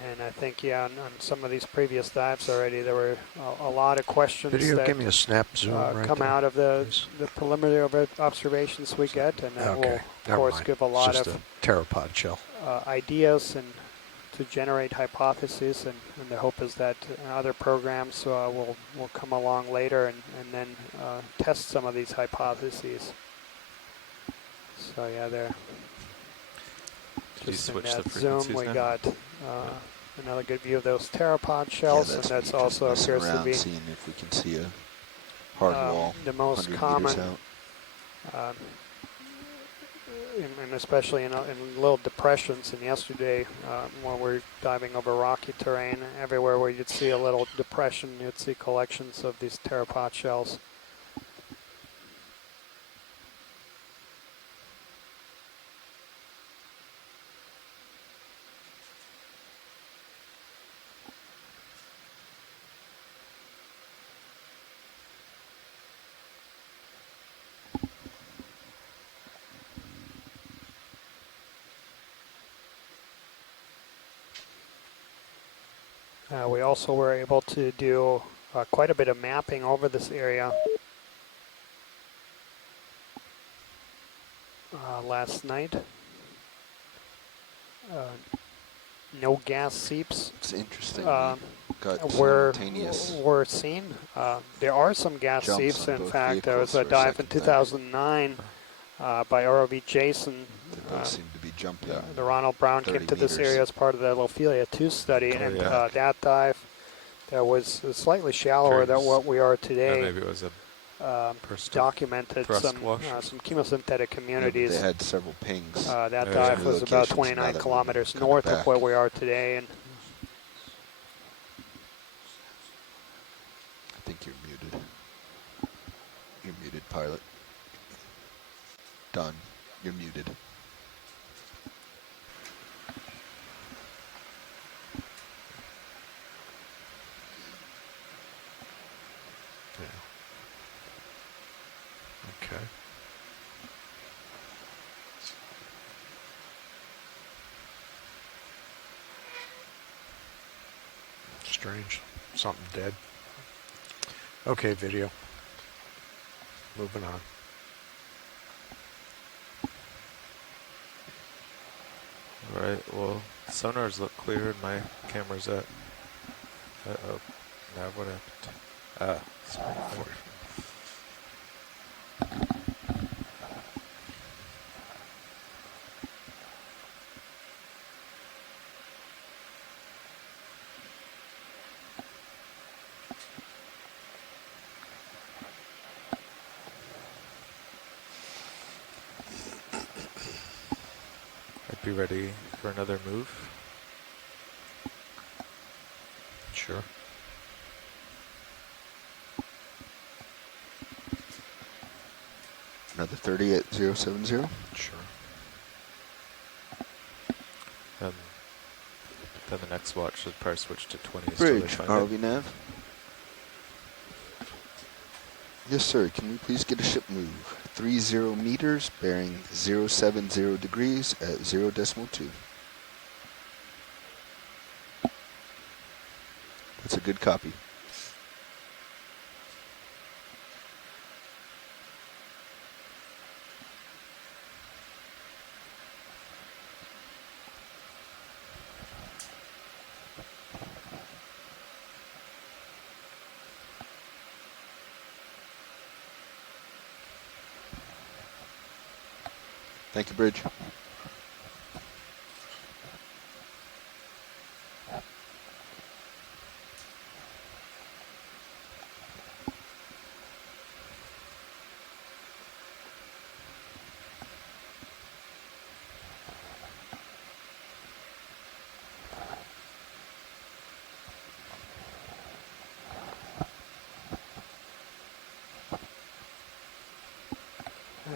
And I think, yeah, on some of these previous dives already, there were a lot of questions that give me a snap zoom come out of the preliminary observations we get, and that will, of course, give a lot of pteropod shell ideas and to generate hypotheses. And the hope is that other programs will come along later and then test some of these hypotheses. So yeah, there. Just in that zoom, we got another good view of those pteropod shells, and that's also appears to be seeing if we can see a hard wall the most common, and especially in little depressions. And yesterday, when we're diving over rocky terrain, everywhere where you'd see a little depression, you'd see collections of these pteropod shells. We also were able to do quite a bit of mapping over this area last night. No gas seeps. It's interesting. Were seen. There are some gas seeps. In fact, there was a dive in 2009 by ROV Jason. Seem to be jumping. The Ronald Brown came to this area as part of the Lophelia 2 study, and that dive that was slightly shallower than what we are today. Maybe it was a documented some chemosynthetic communities. They had several pings. That dive was about 29 kilometers north of where we are today, and I think you're muted. You're muted, pilot. Done. You're muted. strange. Something dead. Okay, video. Moving on. All right, well, sonars look clear and my camera's at... Uh-oh. Now what happened? Sorry. I'd be ready for another move. Sure. Another 30 at 070? Sure. Then the next watch should probably switch to 20. Bridge, ROV nav. Yes, sir. Can we please get a ship move? 30 meters, bearing 070 degrees at 0.2. That's a good copy. Thank you, Bridge.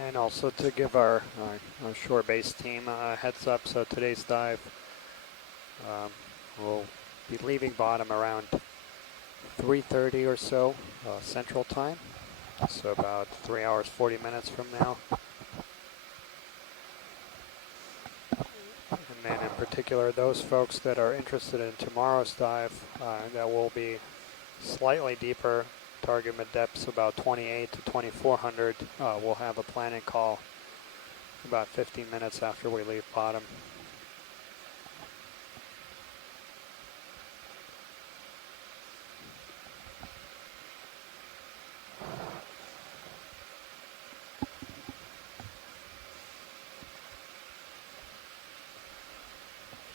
And also to give our shore base team a heads up, so today's dive will be leaving bottom around 3:30 or so Central Time, so about 3 hours 40 minutes from now. And then in particular, those folks that are interested in tomorrow's dive, that will be slightly deeper, target mid depths about 28 to 2400. We'll have a planning call about 15 minutes after we leave bottom.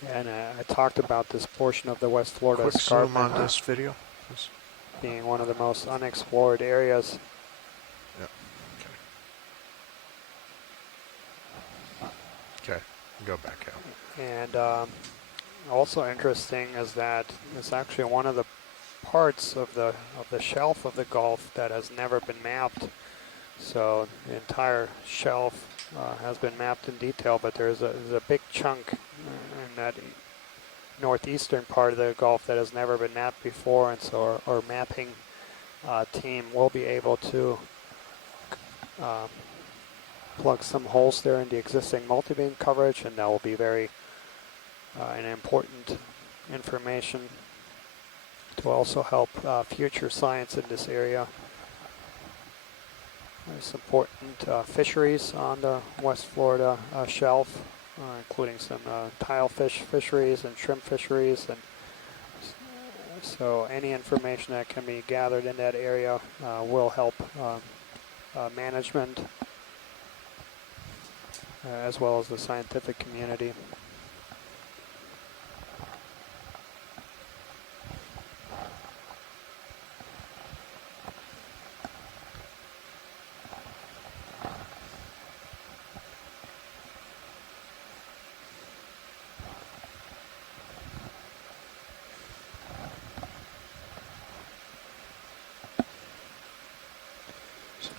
And I talked about this portion of the West Florida Escarpment. Quick zoom on this video. Being one of the most unexplored areas. Yeah. Okay. Go back out. And also interesting is that it's actually one of the parts of the shelf of the Gulf that has never been mapped. So the entire shelf has been mapped in detail, but there's a big chunk in that northeastern part of the Gulf that has never been mapped before, and so our mapping team will be able to plug some holes there in the existing multi-beam coverage, and that will be very an important information to also help future science in this area. There's important fisheries on the West Florida shelf, including some tilefish fisheries and shrimp fisheries, and so any information that can be gathered in that area will help management as well as the scientific community.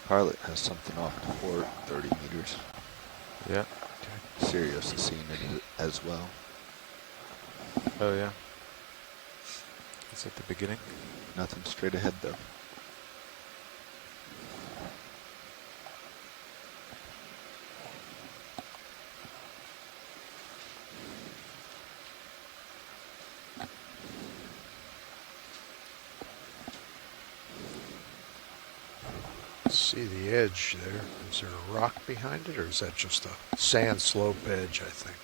Pilot has something off to port, 30 meters. Yeah. Okay. Sirius is seeing it as well. Oh, yeah. It's at the beginning. Nothing straight ahead, though. See the edge there. Is there a rock behind it, or is that just a sand slope edge, I think?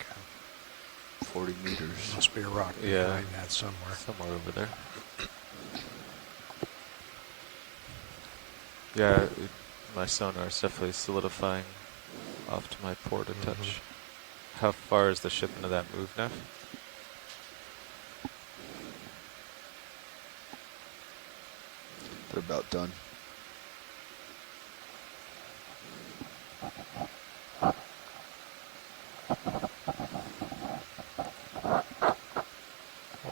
40 meters. Must be a rock behind that somewhere. Somewhere over there. Yeah, my sonar is definitely solidifying off to my port a touch. How far is the ship into that move now? They're about done. I'll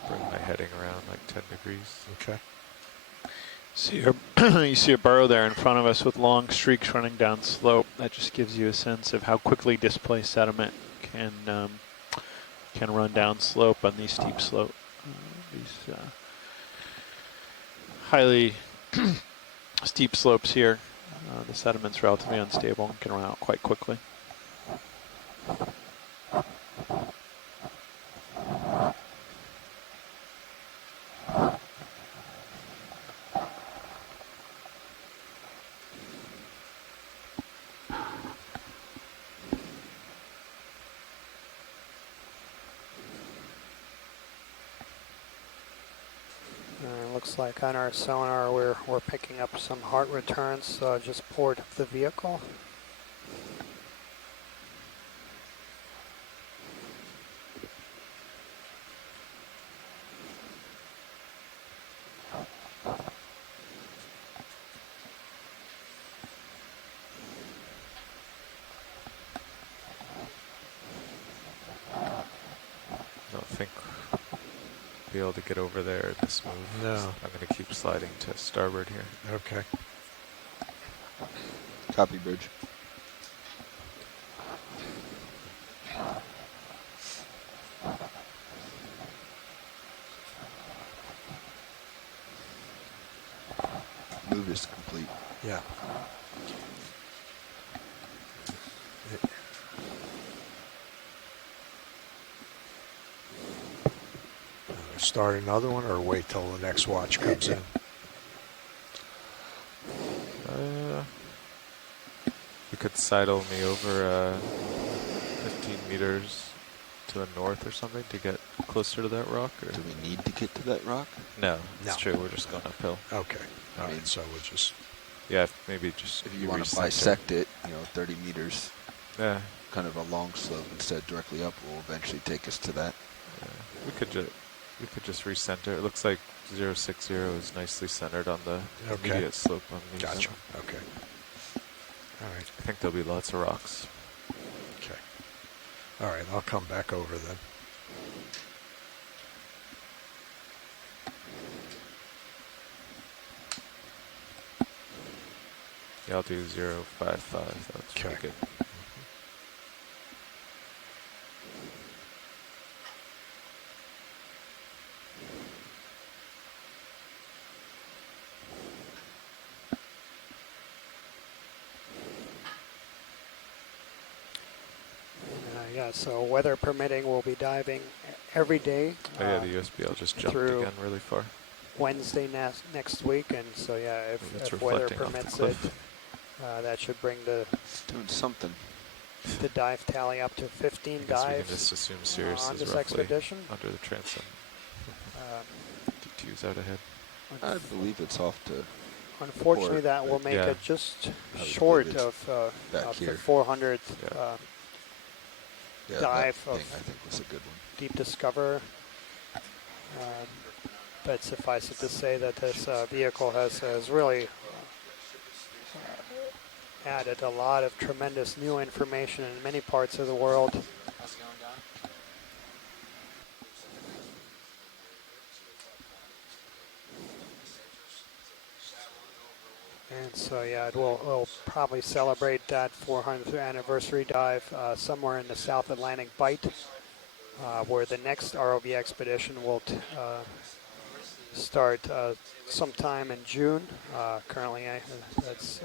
bring my heading around like 10 degrees. Okay. You see a burrow there in front of us with long streaks running down slope. That just gives you a sense of how quickly displaced sediment can run down slope on these steep slope. These highly steep slopes here. The sediment's relatively unstable and can run out quite quickly. Looks like on our sonar we're picking up some heart returns, so just port of the vehicle. Be able to get over there in this move. No. I'm going to keep sliding to starboard here. Okay. Copy, bridge. Move is complete. Yeah. Start another one, or wait till the next watch comes in? You could sidle me over 15 meters to the north or something to get closer to that rock. Or? Do we need to get to that rock? No, it's true. We're just going uphill. Okay. All right. So we'll just. Yeah, maybe just. If you want to bisect it, 30 meters. Yeah. Kind of a long slope instead of directly up will eventually take us to that. Yeah. We could just recenter. It looks like 060 is nicely centered on the immediate slope on these. Gotcha. Okay. All right. I think there'll be lots of rocks. Okay. All right. I'll come back over then. Yeah, I'll do 055. That's pretty good. Yeah, so weather permitting, we'll be diving every day. Oh yeah, the USBL just jumped again really far. Wednesday next week, and so yeah, if weather permits it, that should bring it's doing something. The dive tally up to 15 dives. We can just assume Sirius on is this roughly expedition. under the transom. DTU's out ahead. I believe it's off to. Unfortunately, that will make it just short of the 400th. Dive of I think was a good one. Deep Discover. But suffice it to say that this vehicle has really added a lot of tremendous new information in many parts of the world. And so, yeah, we'll probably celebrate that 400th anniversary dive somewhere in the South Atlantic Bight, where the next ROV expedition will start sometime in June. Currently, it's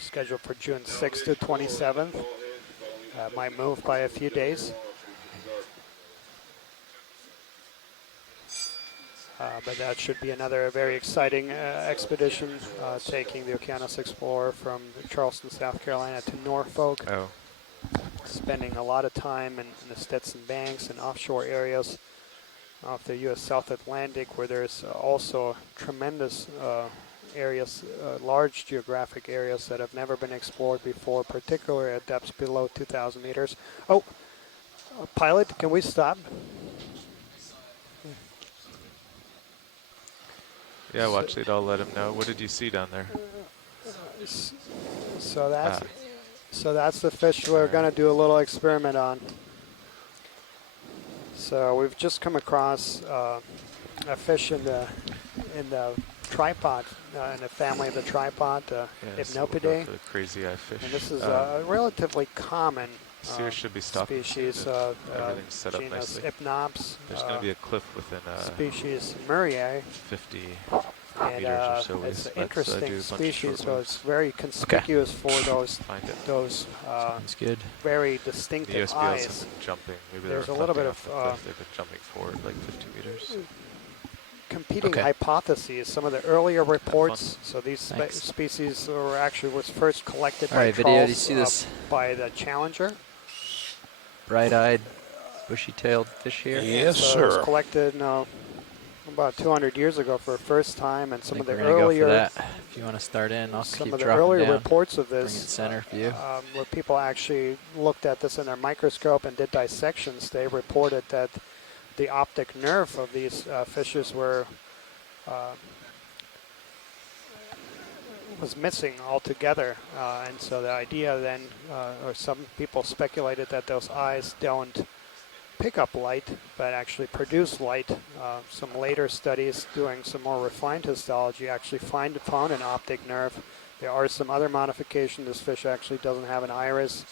scheduled for June 6th to 27th. Might move by a few days. But that should be another very exciting expedition, taking the Okeanos Explorer from Charleston, South Carolina to Norfolk. Oh. Spending a lot of time in the Stetson Banks and offshore areas off the U.S. South Atlantic, where there's also tremendous areas, large geographic areas that have never been explored before, particularly at depths below 2,000 meters. Oh, pilot, can we stop? Yeah, watch it. I'll let him know. What did you see down there? So that's the fish we're going to do a little experiment on. So we've just come across a fish in the tripod, in the family of the tripod, Hypnopidae. So the crazy eye fish. And this is a relatively common should be stopping species, everything's set up genus nicely. Hypnops. There's going to be a cliff within species Murray. 50 and meters or so. it's an interesting species, so it's very conspicuous for those Sounds good. very distinctive the eyes. USBLs have been jumping. Maybe There's they're a little bit of they've been jumping forward like 50 meters. Competing hypotheses. Some of the earlier reports. So these species was first collected by video. Do you see this? By the Challenger. Bright-eyed, bushy-tailed fish here. Yes, so sir. It was collected about 200 years ago for the first time, and some of the we're earlier. Go for that. If you want to start in, I'll some keep of the dropping earlier down. reports of this, Bring it center view. where people actually looked at this in their microscope and did dissections, they reported that the optic nerve of these fishes was missing altogether, and so the idea then, or some people speculated that those eyes don't pick up light, but actually produce light. Some later studies doing some more refined histology actually found an optic nerve. There are some other modifications. This fish actually doesn't have an iris,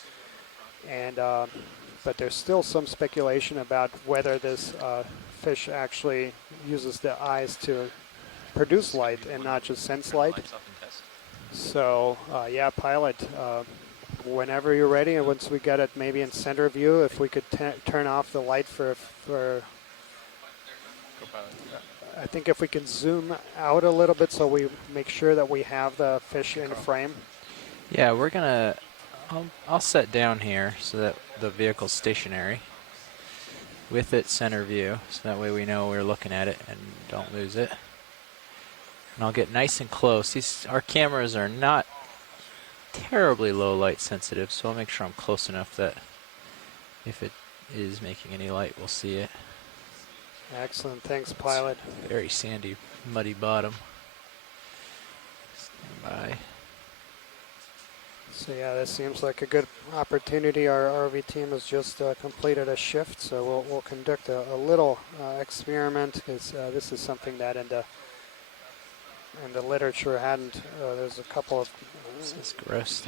and but there's still some speculation about whether this fish actually uses the eyes to produce light and not just sense light. So yeah, pilot, whenever you're ready, and once we get it maybe in center view, if we could turn off the light for I think if we can zoom out a little bit so we make sure that we have the fish in frame. Yeah, we're gonna, I'll set down here so that the vehicle's stationary with it center view, so that way we know we're looking at it and don't lose it. And I'll get nice and close. Our cameras are not terribly low light sensitive, so I'll make sure I'm close enough that if it is making any light, we'll see it. Excellent, thanks, pilot. Very sandy, muddy bottom. Stand by. So yeah, this seems like a good opportunity. Our RV team has just completed a shift, so we'll conduct a little experiment, because this is something that in the literature hadn't. There's a couple of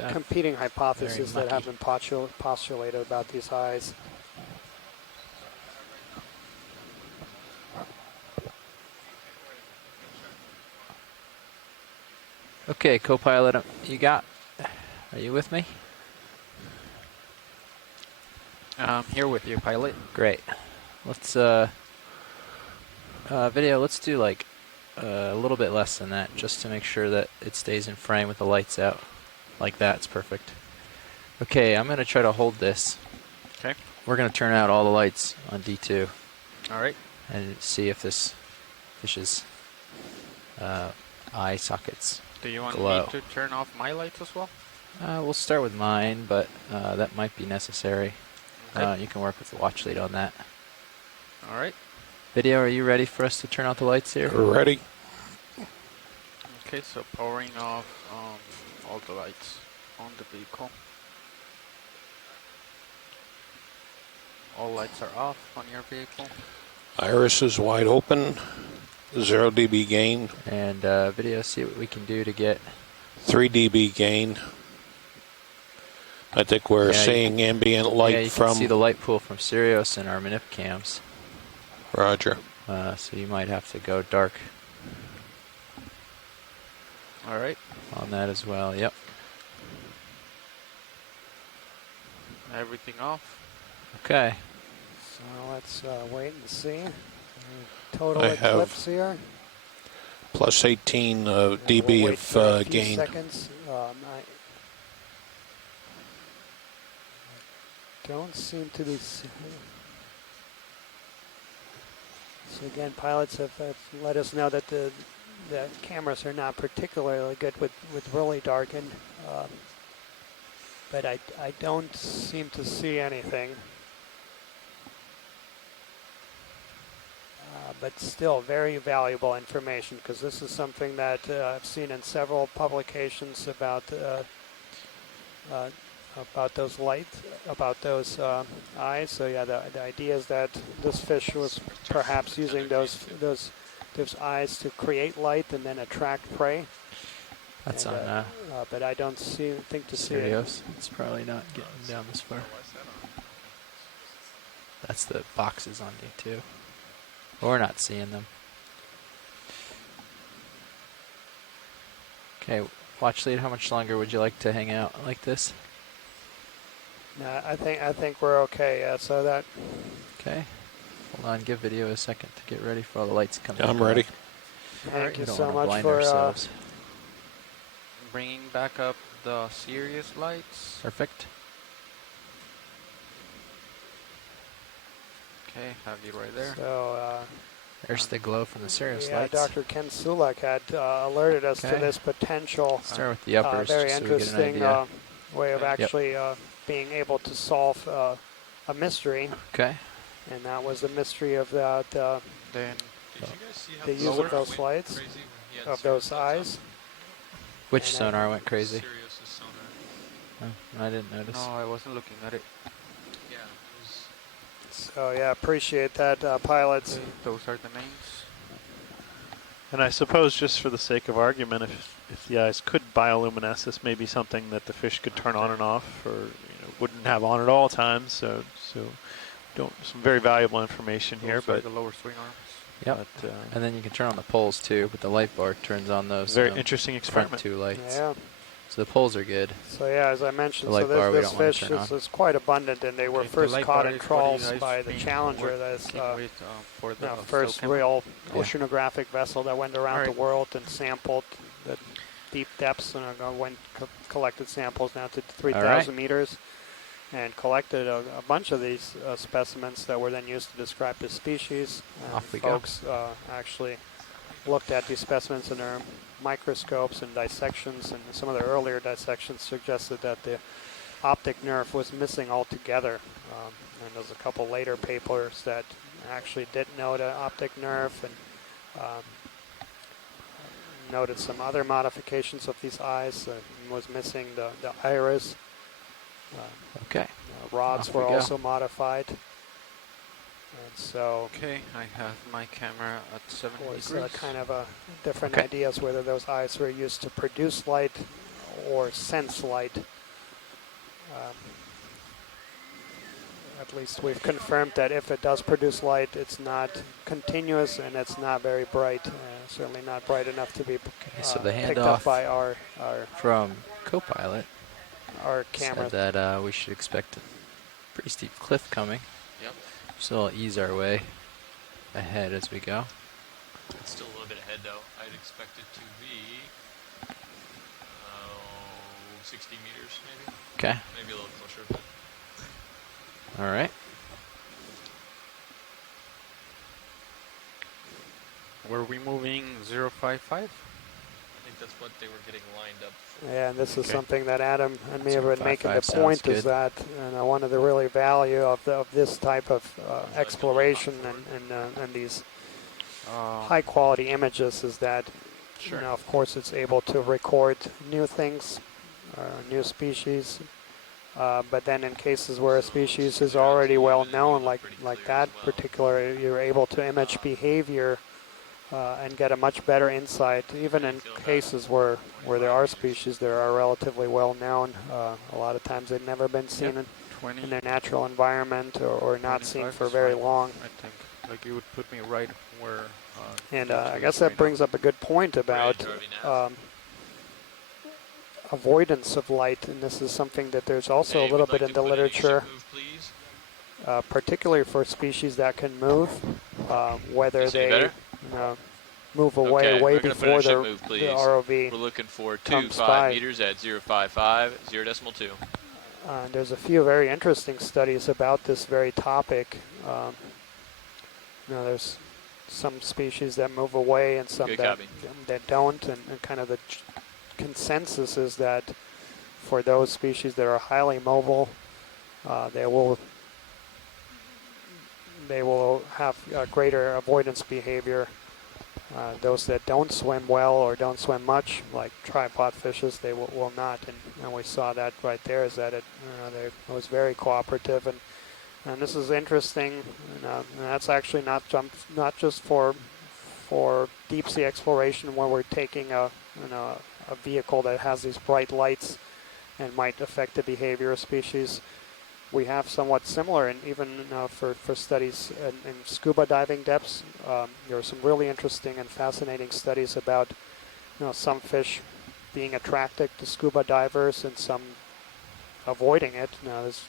competing hypotheses that have been postulated about these eyes. Okay, co-pilot, are you with me? I'm here with you, pilot. Great. Let's video. Let's do like a little bit less than that, just to make sure that it stays in frame with the lights out. Like that, it's perfect. Okay, I'm gonna try to hold this. Okay. We're gonna turn out all the lights on D2. All right. And see if this fish's eye sockets Do you want glow. me to turn off my lights as well? We'll start with mine, but that might be necessary. Okay. You can work with the watch lead on that. All right. Video, are you ready for us to turn out the lights here? Ready. Okay, so powering off all the lights on the vehicle. All lights are off on your vehicle. Iris is wide open. 0 dB gain. And video, see what we can do to get 3 dB gain. I think we're seeing ambient light you from. Can see the light pool from Sirius and our manip cams. Roger. So you might have to go dark. All right. On that as well. Yep. Everything off. Okay. So let's wait and see. Total eclipse here. Plus 18 dB of gain. Seconds. I don't seem to be. So again, pilots have let us know that the cameras are not particularly good with really darkened, but I don't seem to see anything. But still very valuable information, because this is something that I've seen in several publications about those lights, about those eyes. So yeah, the idea is that this fish was perhaps using those eyes to create light and then attract prey. That's and, on. But I don't think to see it. It's probably not getting down this far. That's the boxes on D2. We're not seeing them. Okay, watch lead. How much longer would you like to hang out like this? No, I think we're okay. Yeah, so that. Okay. Hold on. Give video a second to get ready for all the lights coming. I'm ready. Thank you so much for bringing back up the Sirius lights. Perfect. Okay, have you right there. So there's the glow from the Sirius lights. Dr. Ken Sulak had alerted us to this potential. Start with the uppers, very just so we get an interesting idea. way of actually being able to solve a mystery. Okay. And that was the mystery of that. Then the use of those lights, of those eyes. Which sonar went crazy? Oh, I didn't notice. No, I wasn't looking at it. So yeah, appreciate that, pilots. Okay, those are the names. And I suppose, just for the sake of argument, if the eyes could bioluminesce, this may be something that the fish could turn on and off, or wouldn't have on at all times. So some very valuable information here. But the lower swing arms. Yep. But, and then you can turn on the poles too, but the light bar turns on those. Very interesting experiment. Front two lights. Yeah. So the poles are good. So yeah, as I mentioned, so this fish is quite abundant, and they were first caught in trawls by the Challenger. That's the first real oceanographic vessel that went around the world and sampled the deep depths, and collected samples down to 3,000 meters, and collected a bunch of these specimens that were then used to describe the species. And folks actually looked at these specimens in their microscopes and dissections, and some of the earlier dissections suggested that the optic nerve was missing altogether. And there's a couple later papers that actually did note an optic nerve, and noted some other modifications of these eyes. Was missing the iris. Rods were also modified. And so, okay, I have my camera at 70 degrees. Kind of different ideas whether those eyes were used to produce light or sense light. At least we've confirmed that if it does produce light, it's not continuous and it's not very bright. Certainly not bright enough to be so the picked up by our from Copilot. Our camera. Said that we should expect a pretty steep cliff coming. Yep. So we'll ease our way ahead as we go. It's still a little bit ahead, though. I'd expect it to be 60 meters, maybe. Okay. Maybe a little closer. But all right. Were we moving 055? I think that's what they were getting lined up for. Yeah, and this is something that Adam and me have been making the point, is that one of the really value of this type of exploration and these high quality images is that, of course, it's able to record new things, new species, but then in cases where a species is already well known, like that particular, you're able to image behavior and get a much better insight, even in cases where there are species that are relatively well known. A lot of times they've never been seen in their natural environment or not seen for very long. I think, like, it would put me right where... and I guess that brings up a good point about avoidance of light, and this is something that there's also a little bit in the literature, particularly for species that can move. whether they move away way before the ROV. We're looking for comes 5 by. meters at 0.55, 0.2. There's a few very interesting studies about this very topic. There's some species that move away and some that don't, and kind of the consensus is that for those species that are highly mobile, they will have greater avoidance behavior. Those that don't swim well or don't swim much, like tripod fishes, they will not. And we saw that right there, is that it was very cooperative. And this is interesting. And that's actually not just for deep sea exploration, where we're taking a vehicle that has these bright lights and might affect the behavior of species. We have somewhat similar, and even for studies in scuba diving depths, there are some really interesting and fascinating studies about some fish being attracted to scuba divers and some avoiding it. There's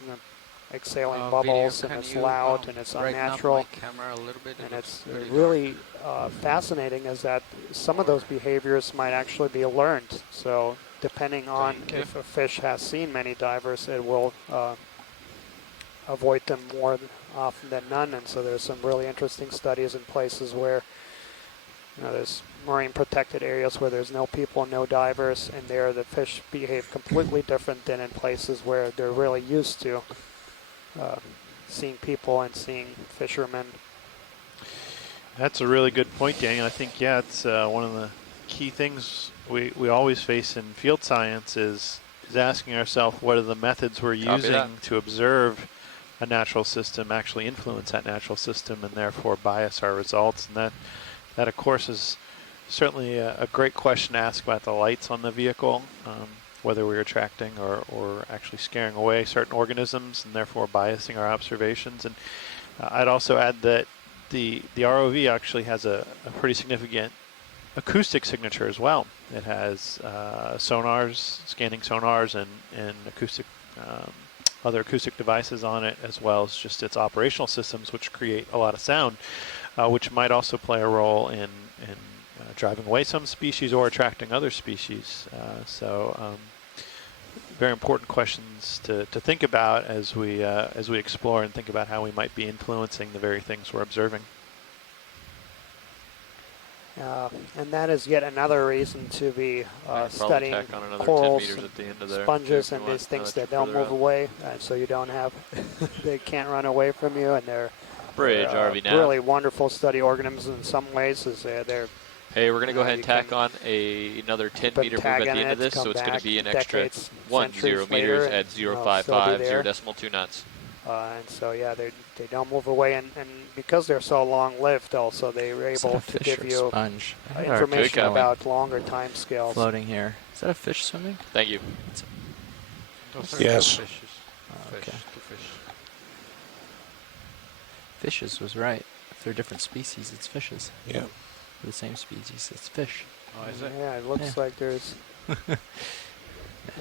exhaling bubbles, and it's loud, and it's unnatural. And it's really fascinating is that some of those behaviors might actually be learned. So depending on if a fish has seen many divers, it will avoid them more often than none. And so there's some really interesting studies in places where there's marine protected areas where there's no people, no divers, and there the fish behave completely different than in places where they're really used to seeing people and seeing fishermen. That's a really good point, Daniel. I think, it's one of the key things we always face in field science is asking ourselves what are the methods we're using to observe a natural system actually influence that natural system and therefore bias our results. And that of course is certainly a great question to ask about the lights on the vehicle, whether we're attracting or actually scaring away certain organisms and therefore biasing our observations. And I'd also add that the ROV actually has a pretty significant acoustic signature as well. It has sonars, scanning sonars, and acoustic other acoustic devices on it, as well as just its operational systems, which create a lot of sound, which might also play a role in driving away some species or attracting other species. Very important questions to think about as we explore and think about how we might be influencing the very things we're observing. And that is yet another reason to be studying corals, sponges, and these things that don't move away, so you don't have, they can't run away from you, and they're really wonderful study organisms in some ways. Hey, we're going to go ahead and tack on another 10 meter move at the end of this, so it's going to be an extra 10 meters at 0.55, 0.2 knots. And so, they don't move away, and because they're so long-lived, also they were able to give you information about longer time scales. Floating here. Is that a fish swimming? Thank you. Yes. Okay. Fishes was right. If they're different species, it's fishes. Yeah. For the same species, it's fish. Oh, is it? Yeah, it looks like there's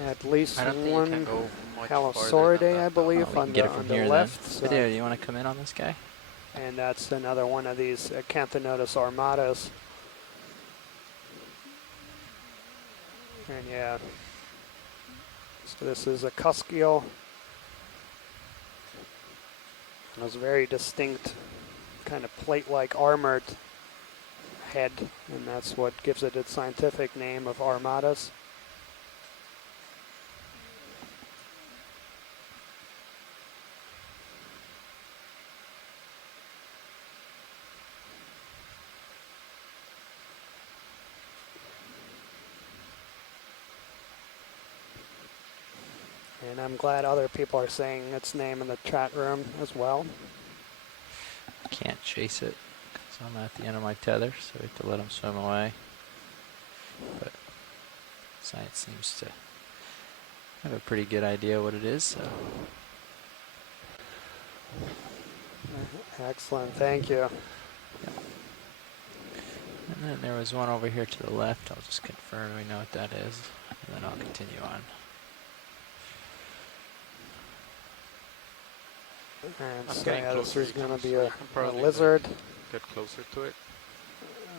at least one Halosauridae, I believe, on the left. So do you want to come in on this guy? And that's another one of these Acanthinotus armatas. And so this is a cusk eel. It was very distinct, kind of plate-like armored head, and that's what gives it its scientific name of armatas. And I'm glad other people are saying its name in the chat room as well. Can't chase it because I'm at the end of my tether, so we have to let him swim away. But science seems to have a pretty good idea what it is. So. Excellent, thank you. Yeah. And then there was one over here to the left. I'll just confirm we know what that is, and then I'll continue on. And so this is going to be a lizard. Get closer to it.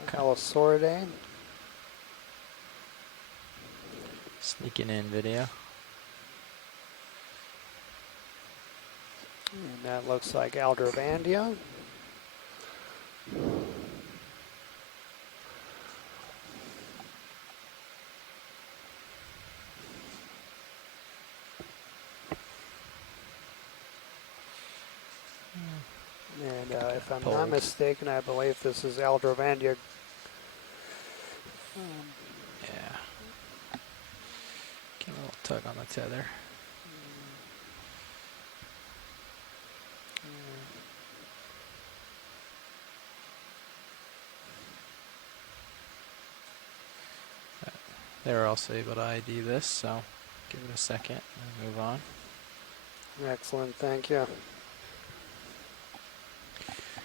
Halosauridae. Sneaking in video. And that looks like Aldrovandia. And if I'm not mistaken, I believe this is Aldrovandia. Yeah. Get a little tug on the tether. They were also able to ID this, so give it a second and move on. Excellent, thank you.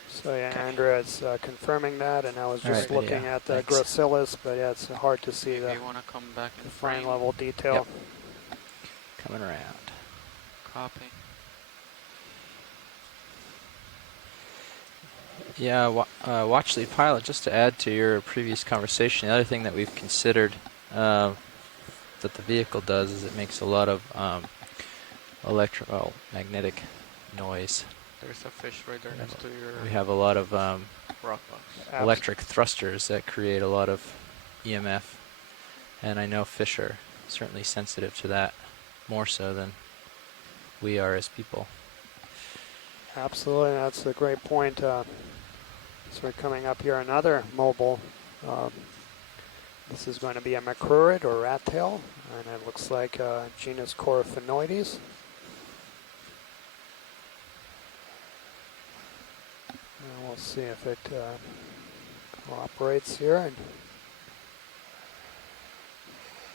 So yeah, Andrea is confirming that, and I was just looking at the gracilis, but yeah, it's hard to see the fine level detail. Yep. Coming around. Cropping. Yeah, watch lead pilot, just to add to your previous conversation, the other thing that we've considered that the vehicle does is it makes a lot of magnetic noise. There's a fish right there next to your... We have a lot of rock box. electric thrusters that create a lot of EMF, and I know fish are certainly sensitive to that, more so than we are as people. Absolutely, that's a great point. So we're coming up here, another mobile. This is going to be a macrurid or rat tail, and it looks like genus Coryphaenoides. And we'll see if it cooperates here. And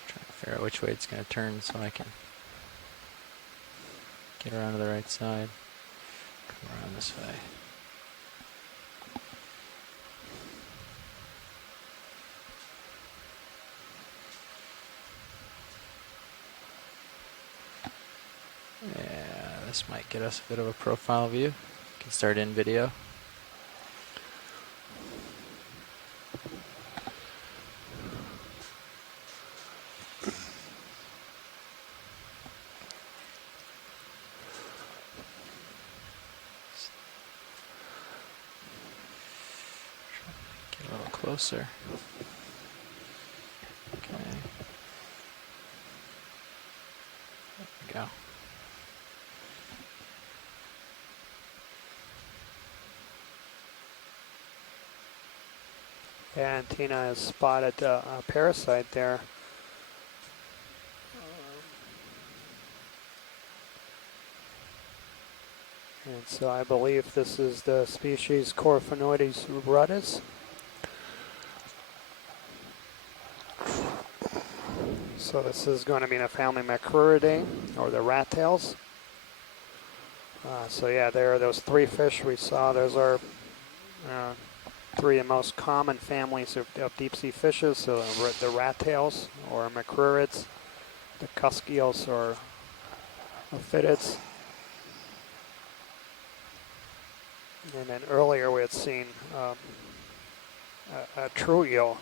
trying to figure out which way it's going to turn so I can get around to the right side. Come around this way. Yeah, this might get us a bit of a profile view. You can start in video. Get a little closer. Okay. There we go. And Tina has spotted a parasite there. And so I believe this is the species Coryphaenoides rudis. So this is going to be in a family Macruridae, or the rat tails. So yeah, there are those three fish we saw. Those are three of the most common families of deep sea fishes. So the rat tails, or macrurids, the cusk-eels, or ophidids. And then earlier we had seen a true eel.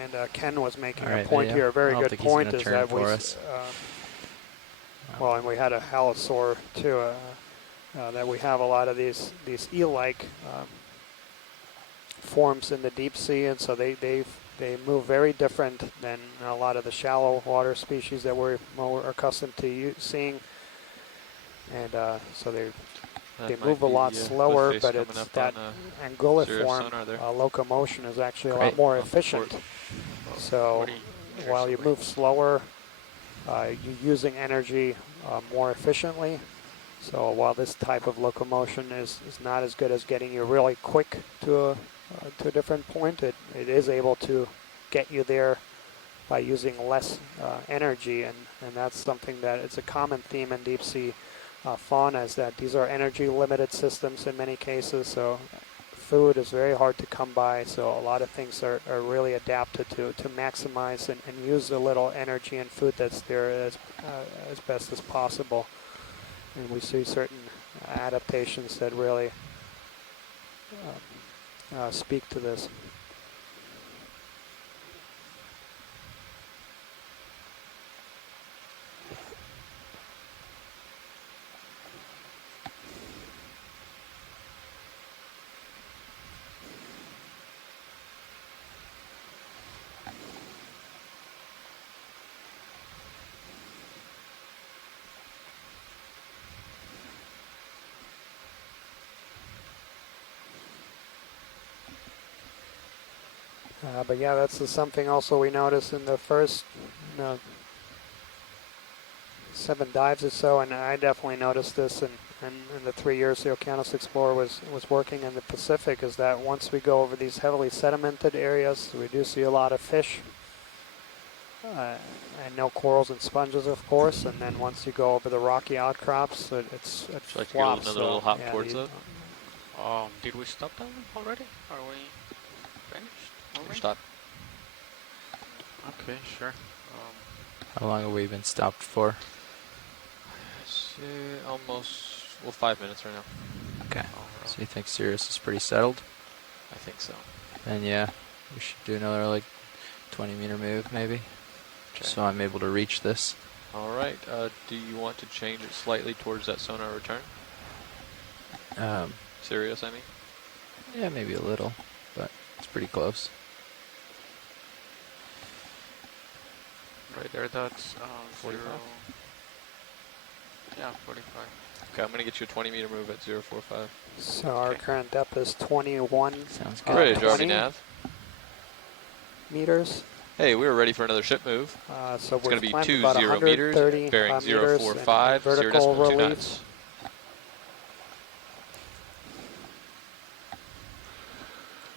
And Ken was making a point here, a very good point, is that we, well, and we had a halosaur too, that we have a lot of these eel-like forms in the deep sea, and so they move very different than a lot of the shallow water species that we're more accustomed to seeing. And so they move a lot slower, but it's that anguilliform locomotion is actually a lot more efficient. So while you move slower, you're using energy more efficiently. So while this type of locomotion is not as good as getting you really quick to a different point, it is able to get you there by using less energy, and that's something that it's a common theme in deep sea fauna, is that these are energy limited systems in many cases, so food is very hard to come by, so a lot of things are really adapted to maximize and use the little energy and food that's there as best as possible. and we see certain adaptations that really speak to this. But yeah, that's something also we noticed in the first 7 dives or so, and I definitely noticed this in the 3 years the Okeanos Explorer was working in the Pacific, is that once we go over these heavily sedimented areas, we do see a lot of fish, and no corals and sponges, of course, and then once you go over the rocky outcrops, it like flops. Another little hop yeah, towards it? Did we stop that one already? Are we finished? We're stopped. Okay, sure. How long have we been stopped for? Almost, 5 minutes right now. Okay. So you think Sirius is pretty settled? I think so. Then yeah, we should do another like 20-meter move maybe, just so I'm able to reach this. All right. Do you want to change it slightly towards that sonar return? Sirius, I mean? Yeah, maybe a little, but it's pretty close. Right there, that's 45? Yeah, 45. Okay, I'm going to get you a 20-meter move at 045. So our current depth is 21. Sounds good. Ready to draw me nav? Meters. Hey, we were ready for another ship move. So it's going to be 20 meters, 130 bearing 045, vertical 0.2 relief. knots.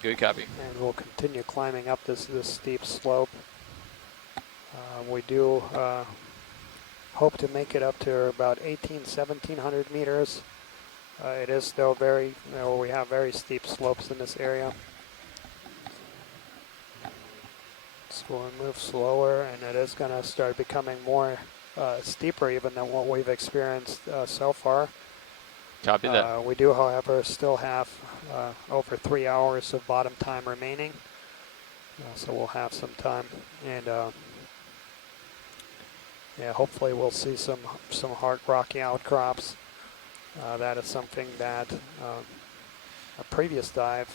Good copy. And we'll continue climbing up this steep slope. We do hope to make it up to about 1700 meters. It is still very, we have very steep slopes in this area. So we'll move slower, and it is going to start becoming more steeper even than what we've experienced so far. Copy that. We do, however, still have over 3 hours of bottom time remaining. So we'll have some time, and yeah, hopefully we'll see some hard rocky outcrops. That is something that a previous dive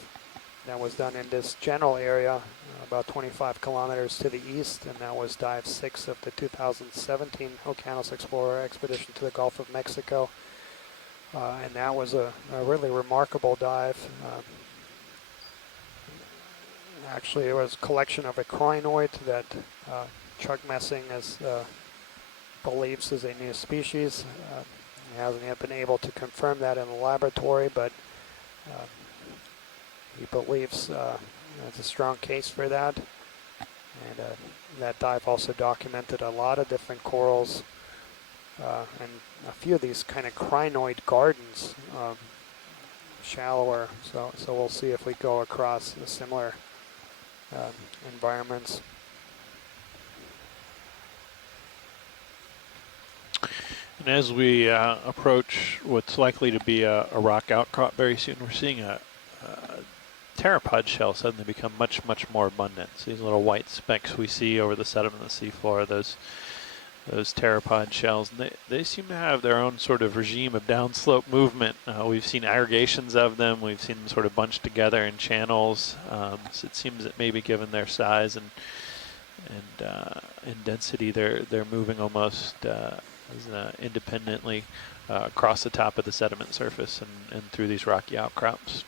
that was done in this general area, about 25 kilometers to the east, and that was dive 6 of the 2017 Okeanos Explorer expedition to the Gulf of Mexico. And that was a really remarkable dive. Actually, it was a collection of a crinoid that Chuck Messing believes is a new species. He hasn't yet been able to confirm that in the laboratory, but he believes there's a strong case for that. And that dive also documented a lot of different corals and a few of these kind of crinoid gardens, shallower. So we'll see if we go across similar environments. And as we approach what's likely to be a rock outcrop very soon, we're seeing a pteropod shell suddenly become much more abundant. So these little white specks we see over the sediment of the seafloor, those pteropod shells, and they seem to have their own sort of regime of downslope movement. We've seen aggregations of them. We've seen them sort of bunched together in channels. So it seems that maybe given their size and density, they're moving almost independently across the top of the sediment surface and through these rocky outcrops.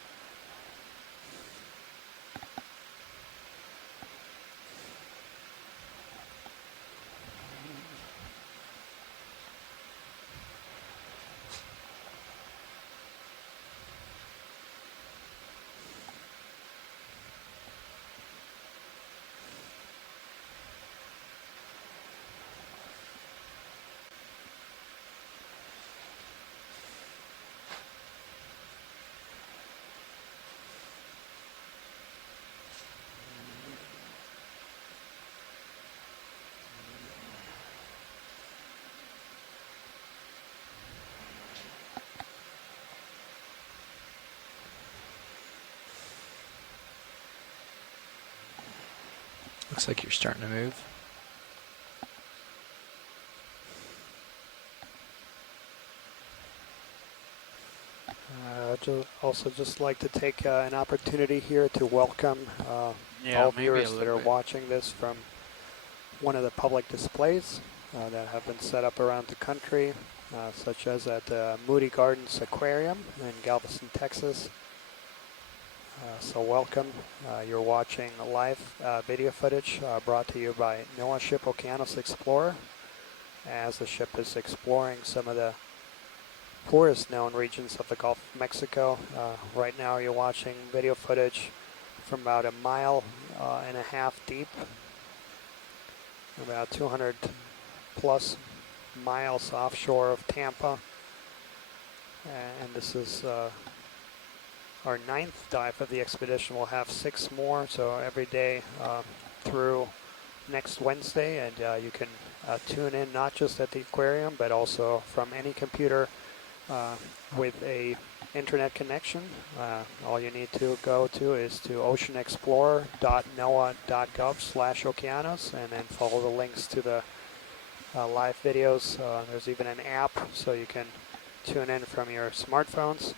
Looks like you're starting to move. I'd also just like to take an opportunity here to welcome all viewers that are watching this from one of the public displays that have been set up around the country, such as at Moody Gardens Aquarium in Galveston, Texas. So welcome. You're watching live video footage brought to you by NOAA ship Okeanos Explorer, as the ship is exploring some of the poorest known regions of the Gulf of Mexico. Right now you're watching video footage from about 1.5 miles deep, about 200 plus miles offshore of Tampa. And this is our 9th dive of the expedition. We'll have 6 more, so every day through next Wednesday, and you can tune in not just at the aquarium, but also from any computer with a internet connection. All you need to go to is to oceanexplorer.noaa.gov/Okeanos, and then follow the links to the live videos. There's even an app, so you can tune in from your smartphones.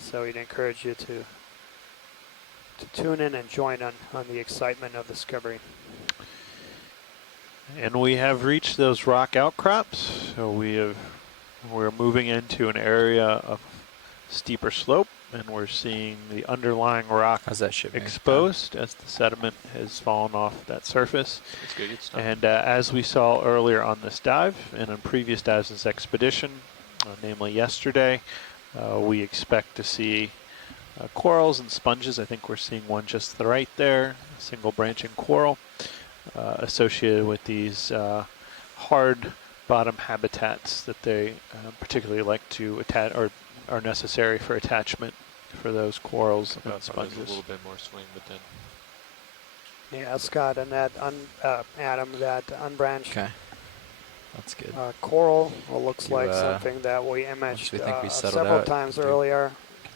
So we'd encourage you to tune in and join on the excitement of discovery. And we have reached those rock outcrops, so we're moving into an area of steeper slope, and we're seeing the underlying rock exposed as the sediment has fallen off that surface. That's good stuff. And as we saw earlier on this dive and on previous dives in this expedition, namely yesterday, we expect to see corals and sponges. I think we're seeing one just to the right there, a single branching coral associated with these hard bottom habitats that they particularly like to attach, or are necessary for attachment for those corals and sponges. A little bit more swing, but then. Yeah, Scott, and that Adam, that unbranched. Okay. That's good. Coral looks like something that we imaged several times earlier.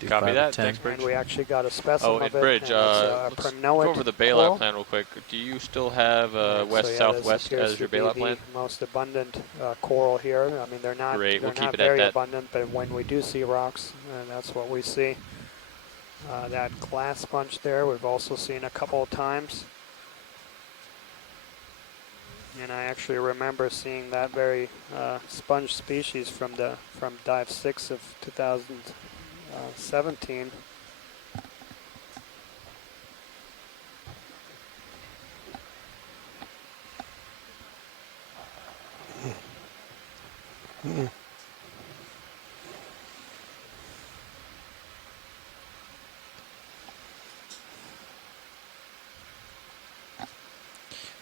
Copy that. Thanks, Bridge. And we actually got a specimen of it. Bridge, let's go over the bailout plan real quick. Do you still have west-southwest as your bailout plan? The most abundant coral here. I mean, they're not, Great. We'll keep it very at that. abundant, but when we do see rocks, that's what we see. That glass sponge there, we've also seen a couple of times. And I actually remember seeing that very sponge species from dive 6 of 2017.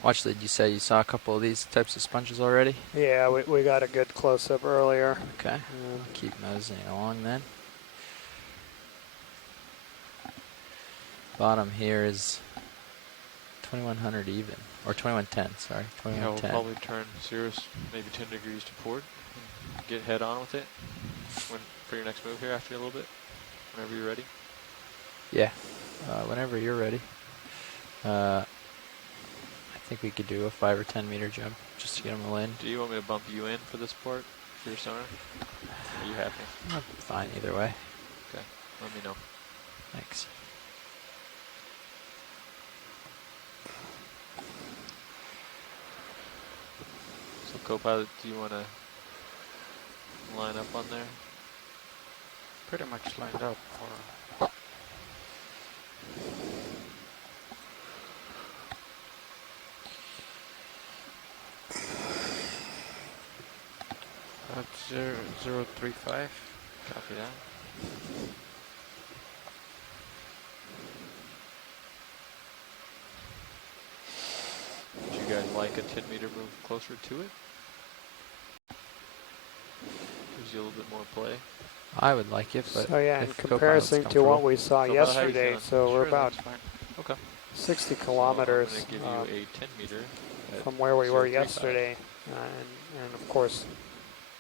Watch, did you say you saw a couple of these types of sponges already? Yeah, we got a good close-up earlier. Okay, keep nosing along then. Bottom here is 2100 even, or 2110, sorry, 2110. Yeah, we'll probably turn 0, maybe 10 degrees to port. Get head on with it for your next move here after a little bit, whenever you're ready. Yeah, whenever you're ready. I think we could do a 5 or 10 meter jump just to get them all in. Do you want me to bump you in for this port for your sonar? Are you happy? I'm fine either way. Okay, let me know. Thanks. So co-pilot, do you want to line up on there? Pretty much lined up for. That's 035. Copy that. Would you guys like a 10 meter move closer to it? Gives you a little bit more play. I would like it, but so yeah, in comparison to what we saw yesterday, so we're about 60 kilometers So I'm going to give you a 10 meter from where we were yesterday, and of course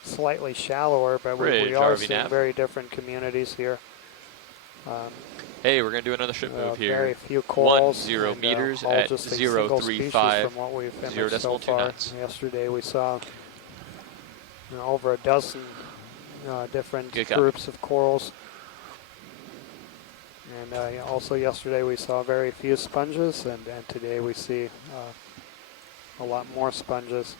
slightly shallower, but we are seeing very different communities here. Hey, we're going to do another ship move here. Very few corals. 10 meters at just 035, from what we've 0 decimal so 2 far. knots. Yesterday we saw over a dozen different groups of corals. And also yesterday we saw very few sponges, and today we see a lot more sponges.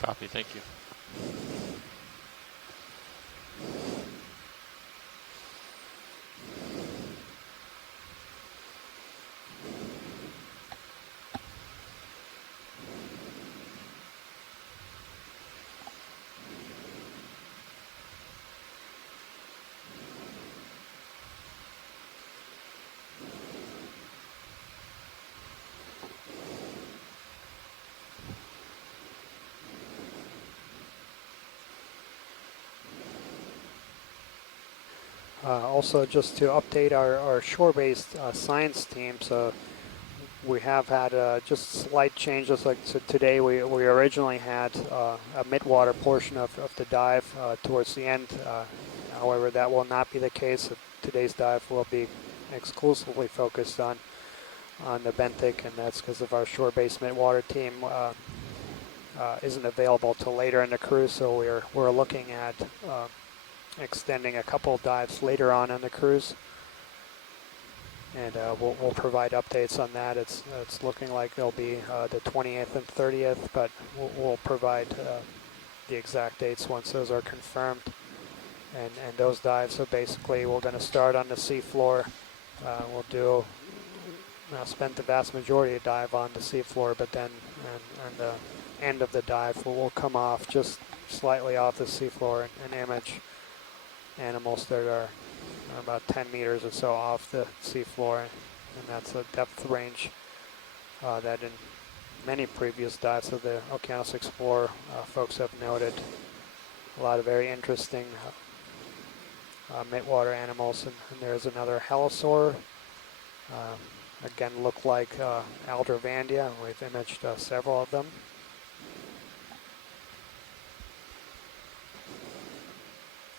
Copy, thank you. Also, just to update our shore-based science team, so we have had just slight changes. Like so today, we originally had a mid-water portion of the dive towards the end. However, that will not be the case. Today's dive will be exclusively focused on the benthic, and that's because of our shore-based mid-water team isn't available till later in the cruise. So we're looking at extending a couple of dives later on in the cruise, and we'll provide updates on that. It's looking like they'll be the 28th and 30th, but we'll provide the exact dates once those are confirmed. And those dives, so basically we're going to start on the seafloor. We'll spend the vast majority of dive on the seafloor, but then on the end of the dive we'll come off just slightly off the seafloor and image animals that are about 10 meters or so off the seafloor, and that's a depth range that in many previous dives of the Okeanos Explorer folks have noted a lot of very interesting midwater animals, and there's another halosaur, again look like Aldrovandia, and we've imaged several of them.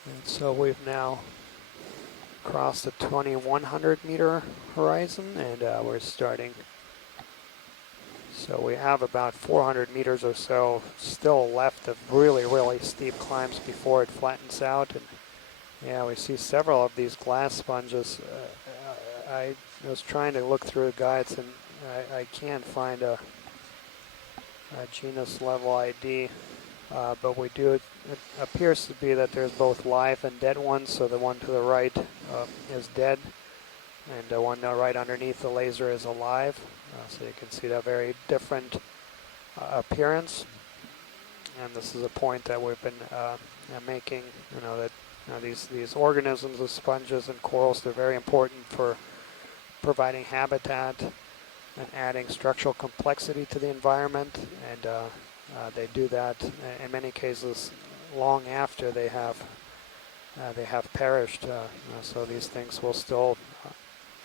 And so we've now crossed the 2100 meter horizon, and we're starting. So we have about 400 meters or so still left of really, really steep climbs before it flattens out. And yeah, we see several of these glass sponges. I was trying to look through guides, and I can't find a genus level ID. But we do, it appears to be that there's both live and dead ones. So the one to the right is dead, and the one right underneath the laser is alive. So you can see that very different appearance. And this is a point that we've been making, that these organisms, the sponges and corals, they're very important for providing habitat and adding structural complexity to the environment, and they do that in many cases long after they have perished. So these things will still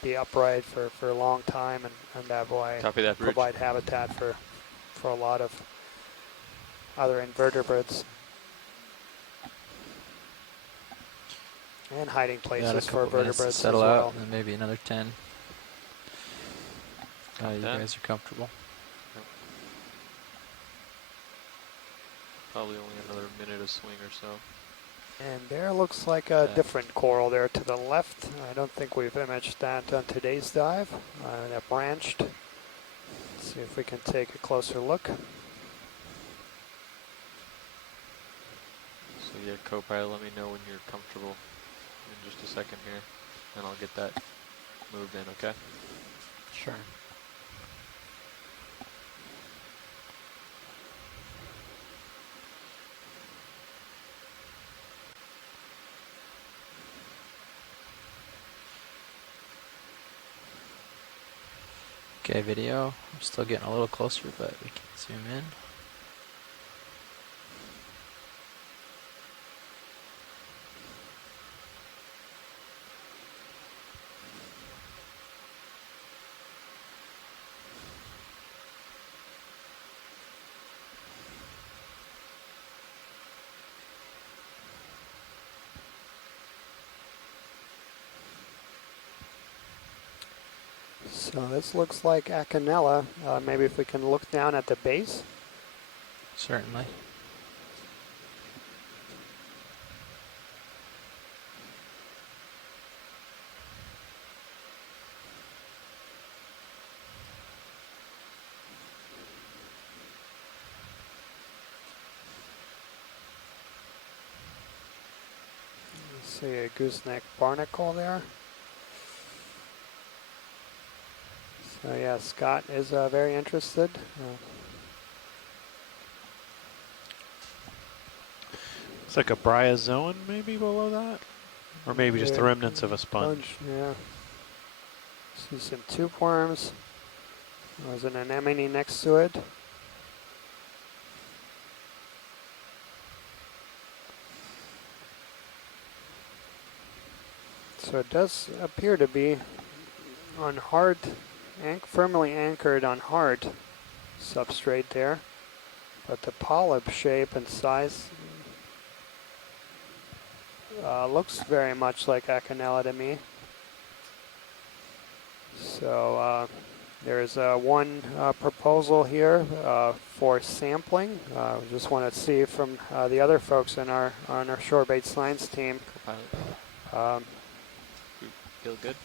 be upright for a long time, and that way provide habitat for a lot of other invertebrates and hiding places for vertebrates settle as well. Out, and maybe another 10. You guys are comfortable. Probably only another minute of swing or so. And there looks like a different coral there to the left. I don't think we've imaged that on today's dive. That branched. Let's see if we can take a closer look. So yeah, co-pilot, let me know when you're comfortable in just a second here, and I'll get that moved in, okay? Sure. Okay, video. I'm still getting a little closer, but we can zoom in. So this looks like Acanella. Maybe if we can look down at the base. Certainly. See a gooseneck barnacle there. So yeah, Scott is very interested. It's like a bryozoan maybe below that? Or maybe just the remnants of a sponge. Yeah. See some tube worms. There's an anemone next to it. So it does appear to be on hard, firmly anchored on hard substrate there, but the polyp shape and size looks very much like Acanella to me. So there is one proposal here for sampling. We just want to see from the other folks on our shorebait science team. Feel good?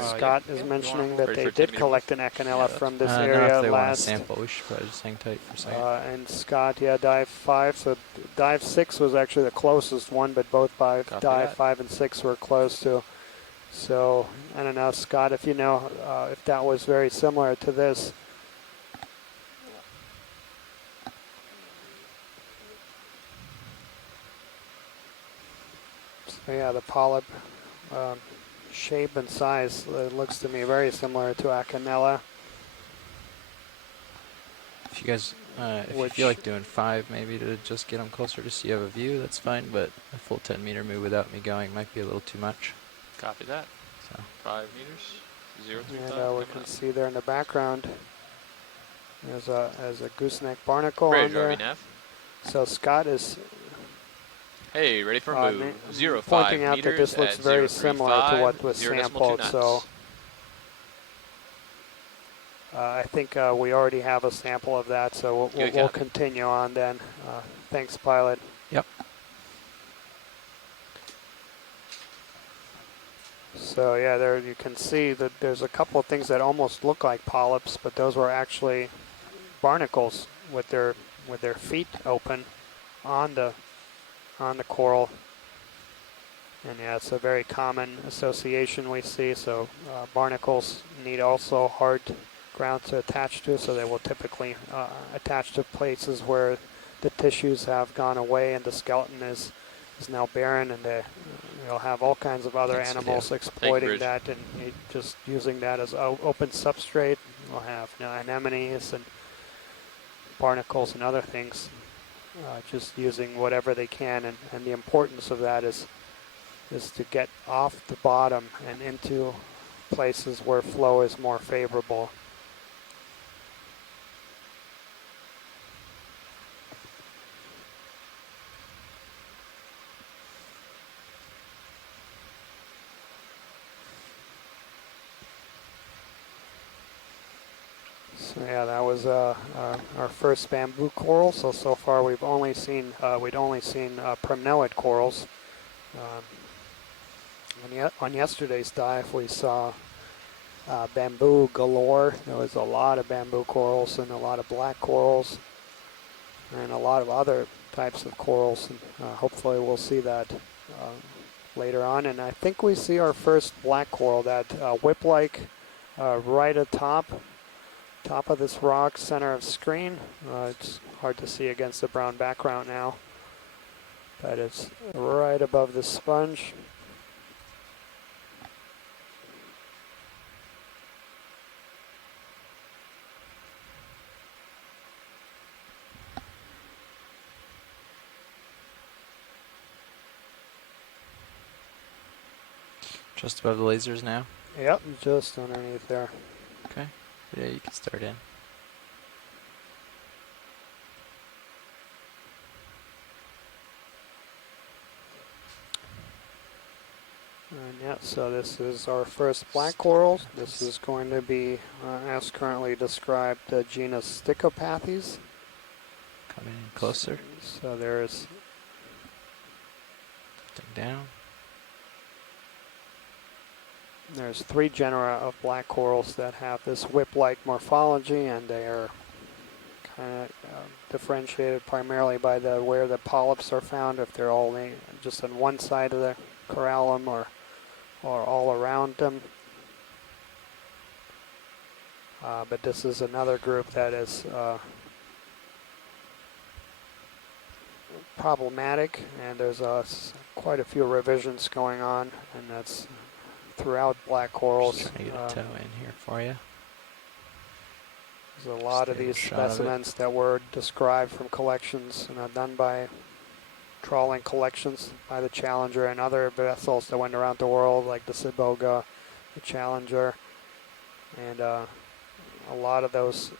Scott is mentioning that they did collect an Acanella from this area if they last. Want a sample, we should probably just hang tight for a second. And Scott, yeah, dive 5. So dive 6 was actually the closest one, but both dive 5 and 6 were close to. So I don't know, Scott, if you know if that was very similar to this. So yeah, the polyp shape and size looks to me very similar to Acanella. If you guys, if you feel like doing 5 maybe to just get them closer to see you have a view, that's fine, but a full 10 meter move without me going might be a little too much. Copy that. So 5 meters, 035. And we can see there in the background there's a gooseneck barnacle Bridge, on there. RV nav. So Scott is ready for a move. 0.5 pointing out meters that this looks very similar to what was sampled. So I think we already have a sample of that, so we'll continue on then. Thanks, pilot. Yep. So yeah, there you can see that there's a couple of things that almost look like polyps, but those were actually barnacles with their feet open on the coral. And yeah, it's a very common association we see. So barnacles need also hard ground to attach to, so they will typically attach to places where the tissues have gone away and the skeleton is now barren, and you'll have all kinds of other animals exploiting that and just using that as open substrate. We'll have anemones and barnacles and other things, just using whatever they can, and the importance of that is to get off the bottom and into places where flow is more favorable. So yeah, that was our first bamboo coral. So far we'd only seen primnoid corals. On yesterday's dive, we saw bamboo galore. There was a lot of bamboo corals and a lot of black corals and a lot of other types of corals. And hopefully we'll see that later on. And I think we see our first black coral, that whip-like right at top of this rock, center of screen. It's hard to see against the brown background now, but it's right above the sponge. Just above the lasers now? Yep, just underneath there. Okay. Yeah, you can start in. And yeah, so this is our first black coral. This is going to be, as currently described, the genus Stichopathes. Coming in closer. So there's... down. There's 3 genera of black corals that have this whip-like morphology, and they are kind of differentiated primarily by where the polyps are found, if they're all just on one side of the corallum or all around them. But this is another group that is problematic, and there's quite a few revisions going on, and that's throughout black corals. Just trying to get a toe in here for you. There's a lot of these specimens that were described from collections done by trawling collections by the Challenger and other vessels that went around the world, like the Siboga, the Challenger, and a lot of those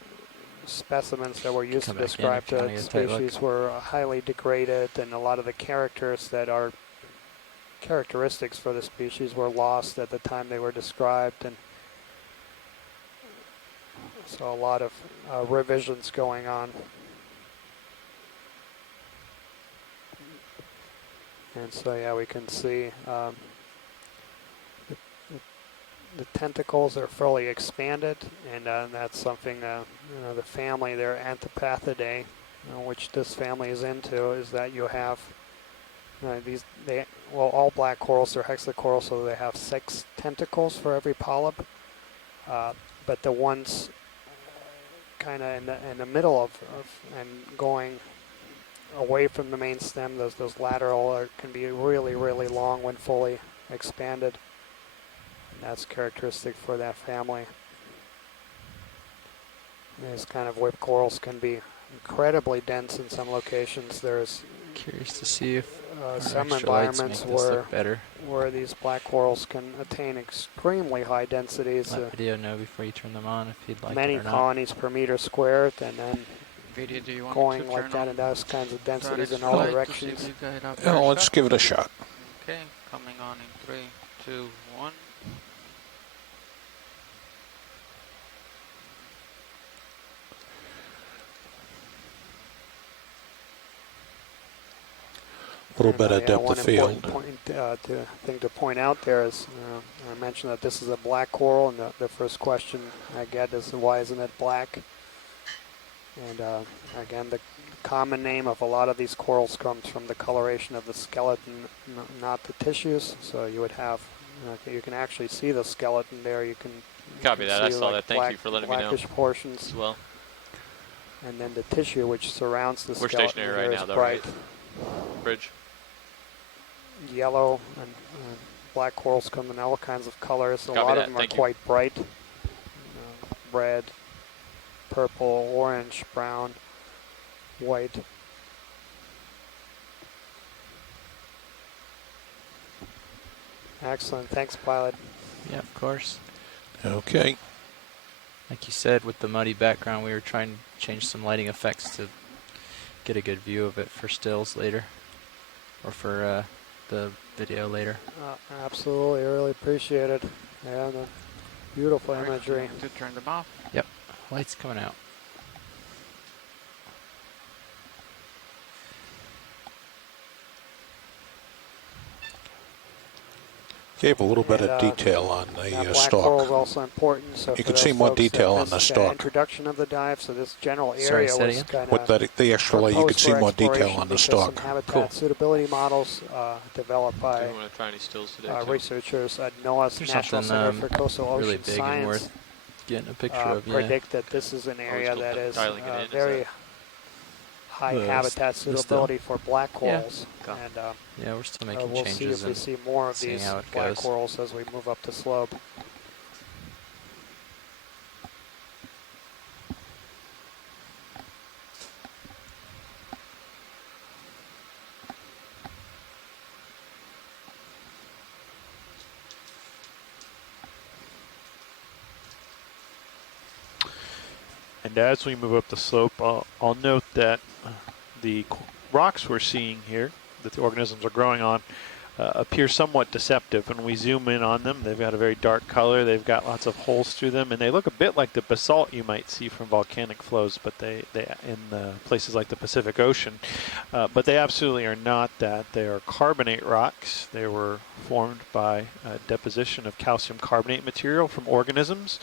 specimens that were used to describe the species were highly degraded, and a lot of the characters that are characteristics for the species were lost at the time they were described, and so a lot of revisions going on. And so yeah, we can see the tentacles are fairly expanded, and that's something the family, they're Anthopathidae, which this family is into, is that you have all black corals are hexacoral, so they have 6 tentacles for every polyp, but the ones kind of in the middle and going away from the main stem, those lateral can be really, really long when fully expanded. And that's characteristic for that family. These kind of whip corals can be incredibly dense in some locations. There's curious to see if some environments where these black corals can attain extremely high densities. Let video know before you turn them on if you'd like many it or not. colonies per meter squared, and then Video, do you want going like that in those kinds of densities in all directions. Yeah, let's give it a shot. Okay, coming on in 3, 2, 1. A little bit of depth of field. Thing to point out there is, I mentioned that this is a black coral, and the first question I get is, why isn't it black? And again, the common name of a lot of these corals comes from the coloration of the skeleton, not the tissues. So you would have, you can actually see the skeleton there. You can copy that. I saw that. Thank you for letting me know. Blackish portions as well. And then the tissue which surrounds the skeleton. We're stationary right now, though, right? Bridge. Yellow and black corals come in all kinds of colors. A lot of them are quite bright. Red, purple, orange, brown, white. Excellent. Thanks, pilot. Yeah, of course. Okay. Like you said, with the muddy background, we were trying to change some lighting effects to get a good view of it for stills later, or for the video later. Absolutely, I really appreciate it. Yeah, the beautiful imagery. To turn them off. Yep, lights coming out. Gave a little bit of detail on the black stalk. Coral is also important. So you can see more detail on the stalk. Introduction of the dive. So this general area was kind with the extra light, you can see more detail on the stalk. Some habitat suitability models developed by Do you want to try any stills today, researchers at NOAA's National Center for Coastal Ocean really big Science. And worth getting a picture of. Predict that this is an area that is very high habitat suitability for black corals. Yeah. And yeah, we're still making we'll changes. See if we see more of these black corals as we move up the slope. And as we move up the slope, I'll note that the rocks we're seeing here that the organisms are growing on appear somewhat deceptive. When we zoom in on them, they've got a very dark color. They've got lots of holes through them, and they look a bit like the basalt you might see from volcanic flows, but they in places like the Pacific Ocean. But they absolutely are not that. They are carbonate rocks. They were formed by deposition of calcium carbonate material from organisms,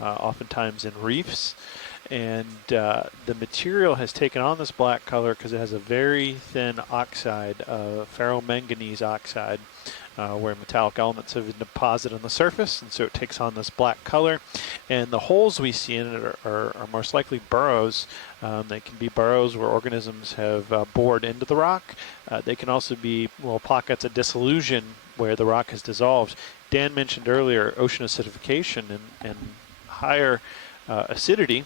oftentimes in reefs. And the material has taken on this black color because it has a very thin oxide, ferromanganese oxide, where metallic elements have been deposited on the surface, and so it takes on this black color. And the holes we see in it are most likely burrows. They can be burrows where organisms have bored into the rock. They can also be little pockets of dissolution where the rock has dissolved. Dan mentioned earlier ocean acidification, and higher acidity,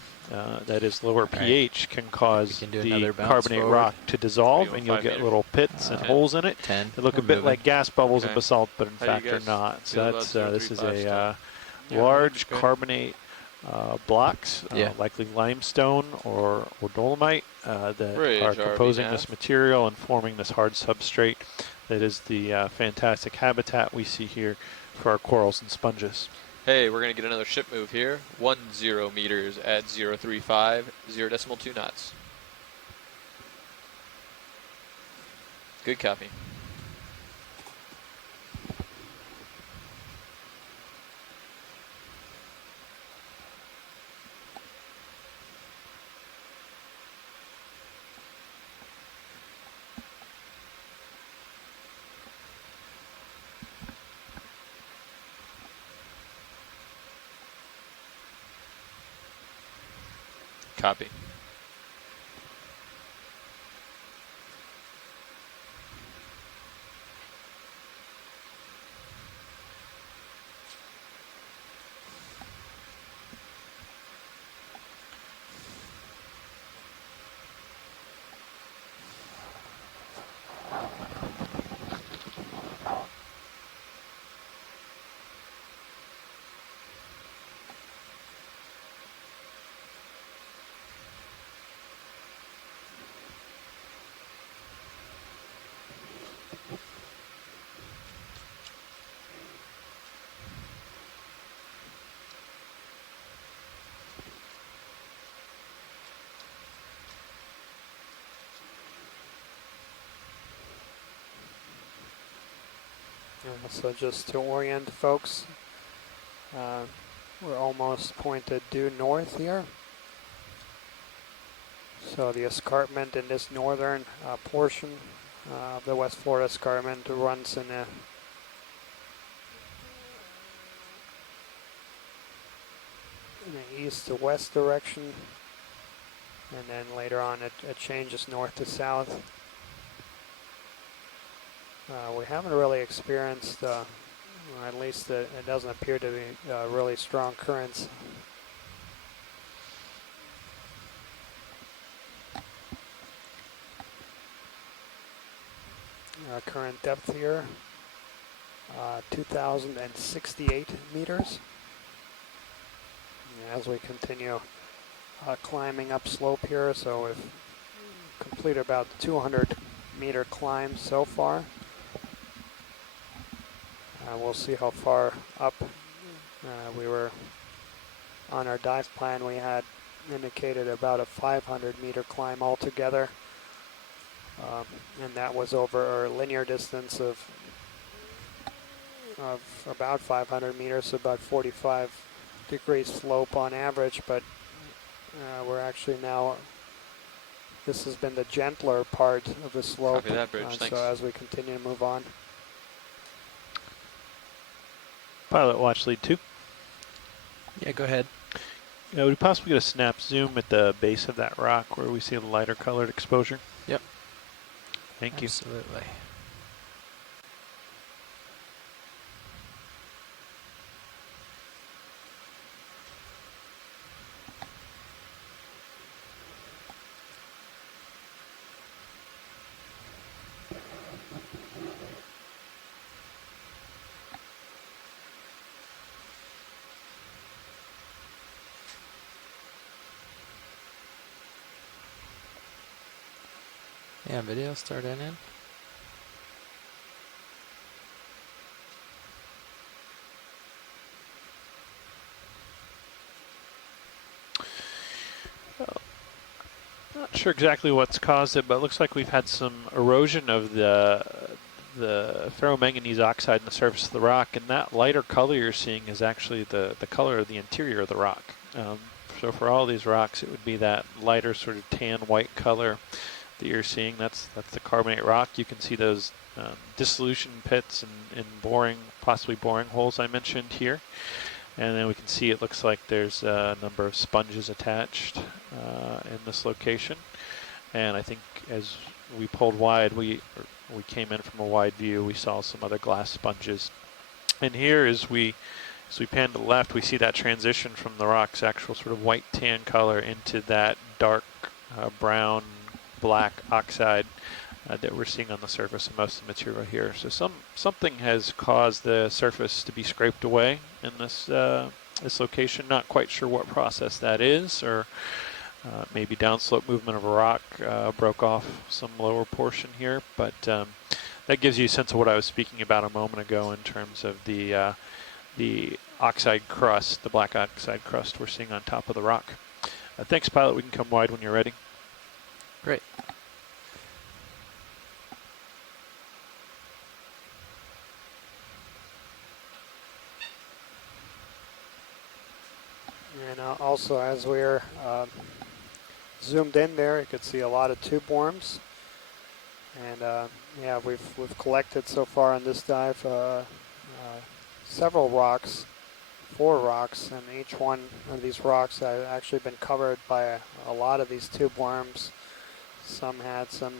that is lower pH, can cause the carbonate rock to dissolve, and you'll get little pits and holes in it. They look a bit like gas bubbles of basalt, but in fact are not. So that's this is a large carbonate blocks, likely limestone or dolomite, that are composing this material and forming this hard substrate that is the fantastic habitat we see here for our corals and sponges. Hey, we're going to get another ship move here. 10 meters at 035, 0.2 knots. Good copy. Copy. So just to orient folks, we're almost pointed due north here. So the escarpment in this northern portion of the West Florida escarpment runs in an east to west direction, and then later on it changes north to south. We haven't really experienced, or at least it doesn't appear to be really strong currents. Current depth here, 2,068 meters. As we continue climbing up slope here, so we've completed about 200 meter climb so far. We'll see how far up. We were on our dive plan, we had indicated about a 500 meter climb altogether, and that was over a linear distance of about 500 meters, so about 45 degrees slope on average. But we're actually now, this has been the gentler part of the slope. Copy that, Bridge. Thanks. So as we continue to move on. Pilot watch lead 2. Yeah, go ahead. Would we possibly get a snap zoom at the base of that rock where we see the lighter colored exposure? Yep. Thank you. Absolutely. Yeah, video starting in. not sure exactly what's caused it, but it looks like we've had some erosion of the ferromanganese oxide in the surface of the rock, and that lighter color you're seeing is actually the color of the interior of the rock. So for all these rocks, it would be that lighter sort of tan white color that you're seeing. That's the carbonate rock. You can see those dissolution pits and possibly boring holes I mentioned here. And then we can see it looks like there's a number of sponges attached in this location. And I think as we pulled wide, we came in from a wide view, we saw some other glass sponges. And here as we pan to the left, we see that transition from the rock's actual sort of white tan color into that dark brown black oxide that we're seeing on the surface of most of the material here. So something has caused the surface to be scraped away in this location. Not quite sure what process that is, or maybe downslope movement of a rock broke off some lower portion here, but that gives you a sense of what I was speaking about a moment ago in terms of the oxide crust, the black oxide crust we're seeing on top of the rock. Thanks, pilot. We can come wide when you're ready. Great. And also, as we're zoomed in there, you could see a lot of tube worms. And yeah, we've collected so far on this dive several rocks, 4 rocks, and each one of these rocks have actually been covered by a lot of these tube worms. Some had some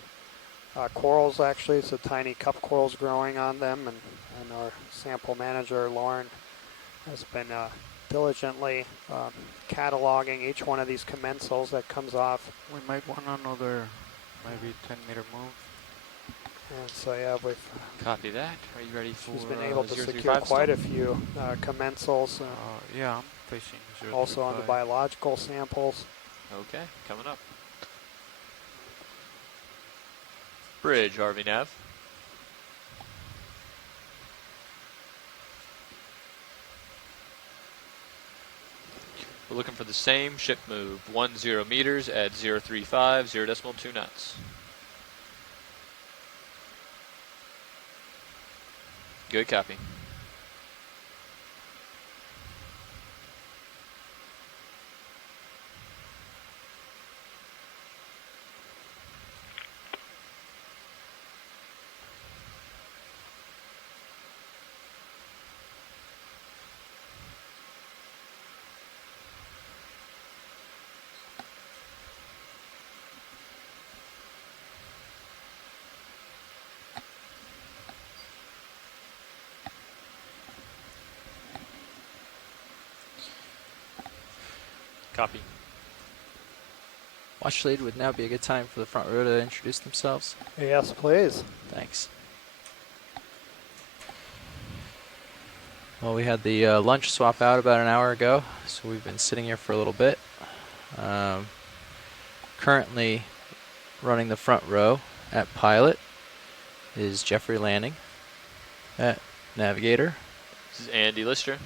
corals, actually, so tiny cup corals growing on them, and our sample manager, Lauren, has been diligently cataloging each one of these commensals that comes off. We might want another maybe 10-meter move. And so yeah, we've... Copy that. Are you ready for... She's been able to secure quite a few commensals. Yeah, I'm facing 035. Also on the biological samples. Okay, coming up. Bridge, RV Nav. We're looking for the same ship move, 10 meters at 035, 0.2 knots. Good copy. Copy. Watch lead would now be a good time for the front row to introduce themselves. Yes, please. Thanks. Well, we had the lunch swap out about an hour ago, so we've been sitting here for a little bit. Currently running the front row at pilot is Jeffrey Lanning. At navigator, this is Andy Lister.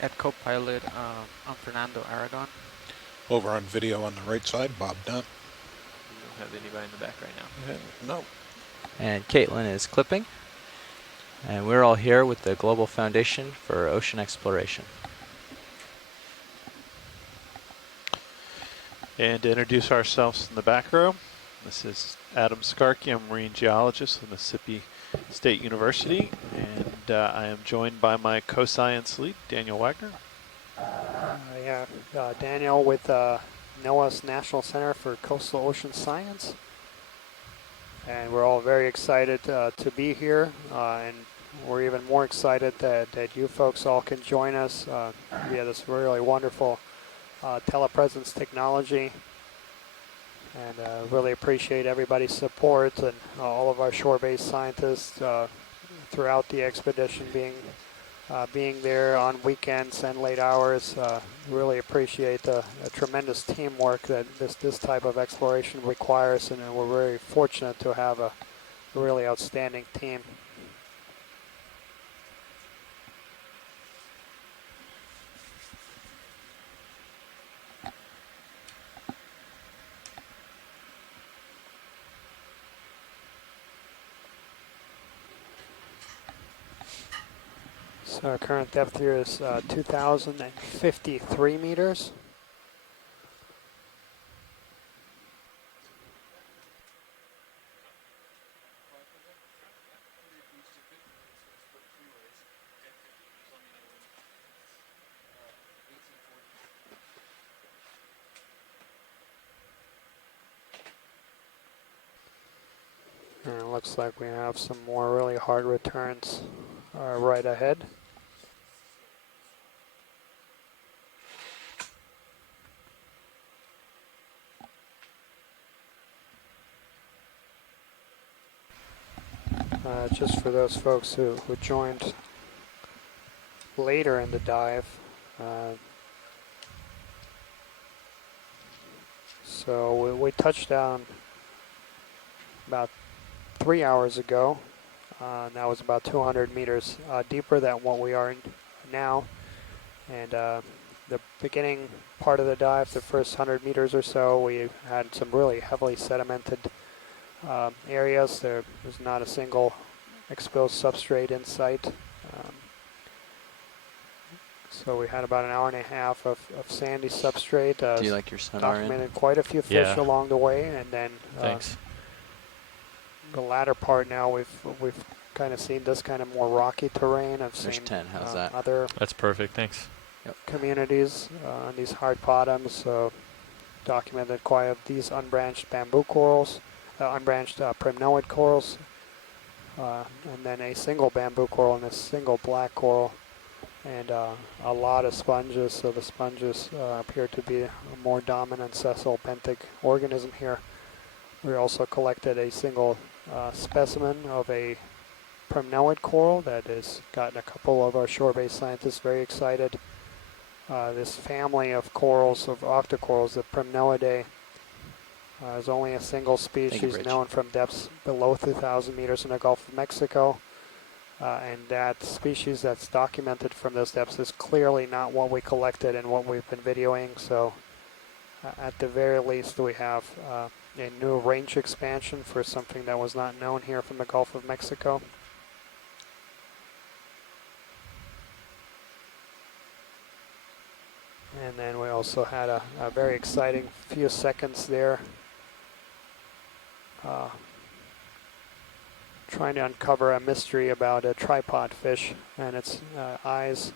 At co-pilot, I'm Fernando Aragon. Over on video on the right side, Bob Dunn. We don't have anybody in the back right now. No. And Caitlin is clipping. And we're all here with the Global Foundation for Ocean Exploration. And to introduce ourselves in the back row, this is Adam Skarke. I'm a marine geologist at Mississippi State University, and I am joined by my co-science lead, Daniel Wagner. Daniel with NOAA's National Center for Coastal Ocean Science. And we're all very excited to be here, and we're even more excited that you folks all can join us via this really wonderful telepresence technology. And really appreciate everybody's support and all of our shore-based scientists throughout the expedition being there on weekends and late hours. Really appreciate the tremendous teamwork that this type of exploration requires, and we're very fortunate to have a really outstanding team. So our current depth here is 2,053 meters. And it looks like we have some more really hard returns right ahead. Just for those folks who joined later in the dive, so we touched down about 3 hours ago. And that was about 200 meters deeper than what we are in now. And the beginning part of the dive, the first 100 meters or so, we had some really heavily sedimented areas. There was not a single exposed substrate in sight. So we had about an hour and a half of sandy substrate. Do you like your sonar documented quite a few fish along the way, and then thanks. The latter part now we've kind of seen this kind of more rocky terrain. I've There's seen 10. How's that? Other That's perfect. Thanks. communities on these hard bottoms. So documented quite of these unbranched bamboo corals, unbranched primnoid corals, and then a single bamboo coral and a single black coral, and a lot of sponges. So the sponges appear to be a more dominant sessile benthic organism here. We also collected a single specimen of a primnoid coral that has gotten a couple of our shore-based scientists very excited. This family of corals, of Octa corals, the Primnoidae, is only a single species known from depths below 2,000 meters in the Gulf of Mexico. And that species that's documented from those depths is clearly not what we collected and what we've been videoing. So at the very least, we have a new range expansion for something that was not known here from the Gulf of Mexico. And then we also had a very exciting few seconds there trying to uncover a mystery about a tripod fish and its eyes.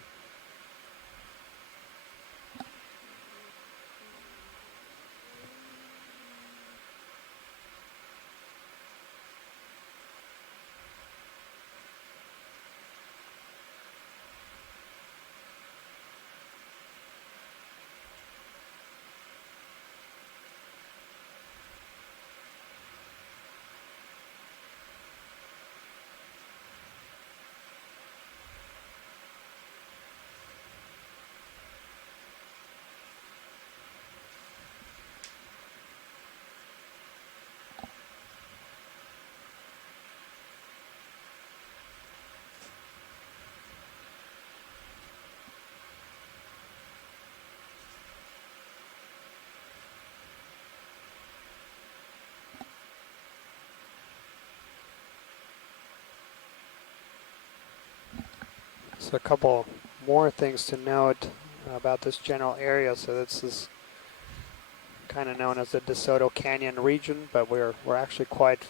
So a couple more things to note about this general area. So this is kind of known as the DeSoto Canyon region, but we're actually quite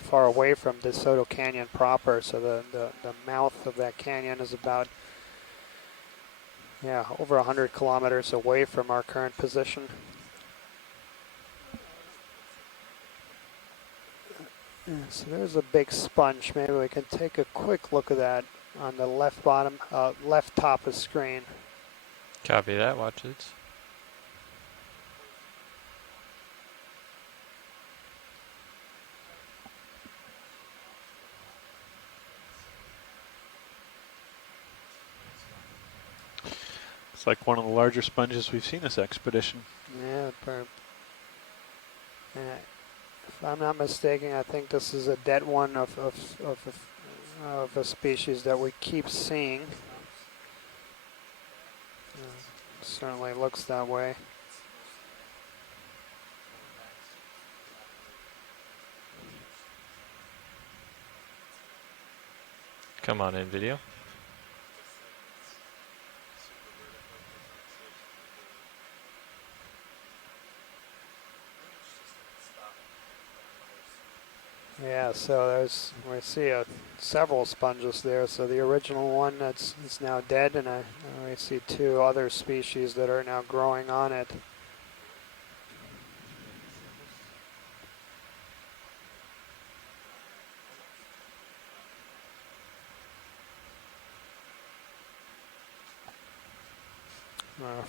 far away from DeSoto Canyon proper. So the mouth of that canyon is about over 100 kilometers away from our current position. So there's a big sponge. Maybe we can take a quick look at that on the left bottom, left top of screen. Copy that. Watch it. It's like one of the larger sponges we've seen this expedition. Yeah, if I'm not mistaken, I think this is a dead one of a species that we keep seeing. Certainly looks that way. Come on in, video. so we see several sponges there. So the original one is now dead, and we see 2 other species that are now growing on it.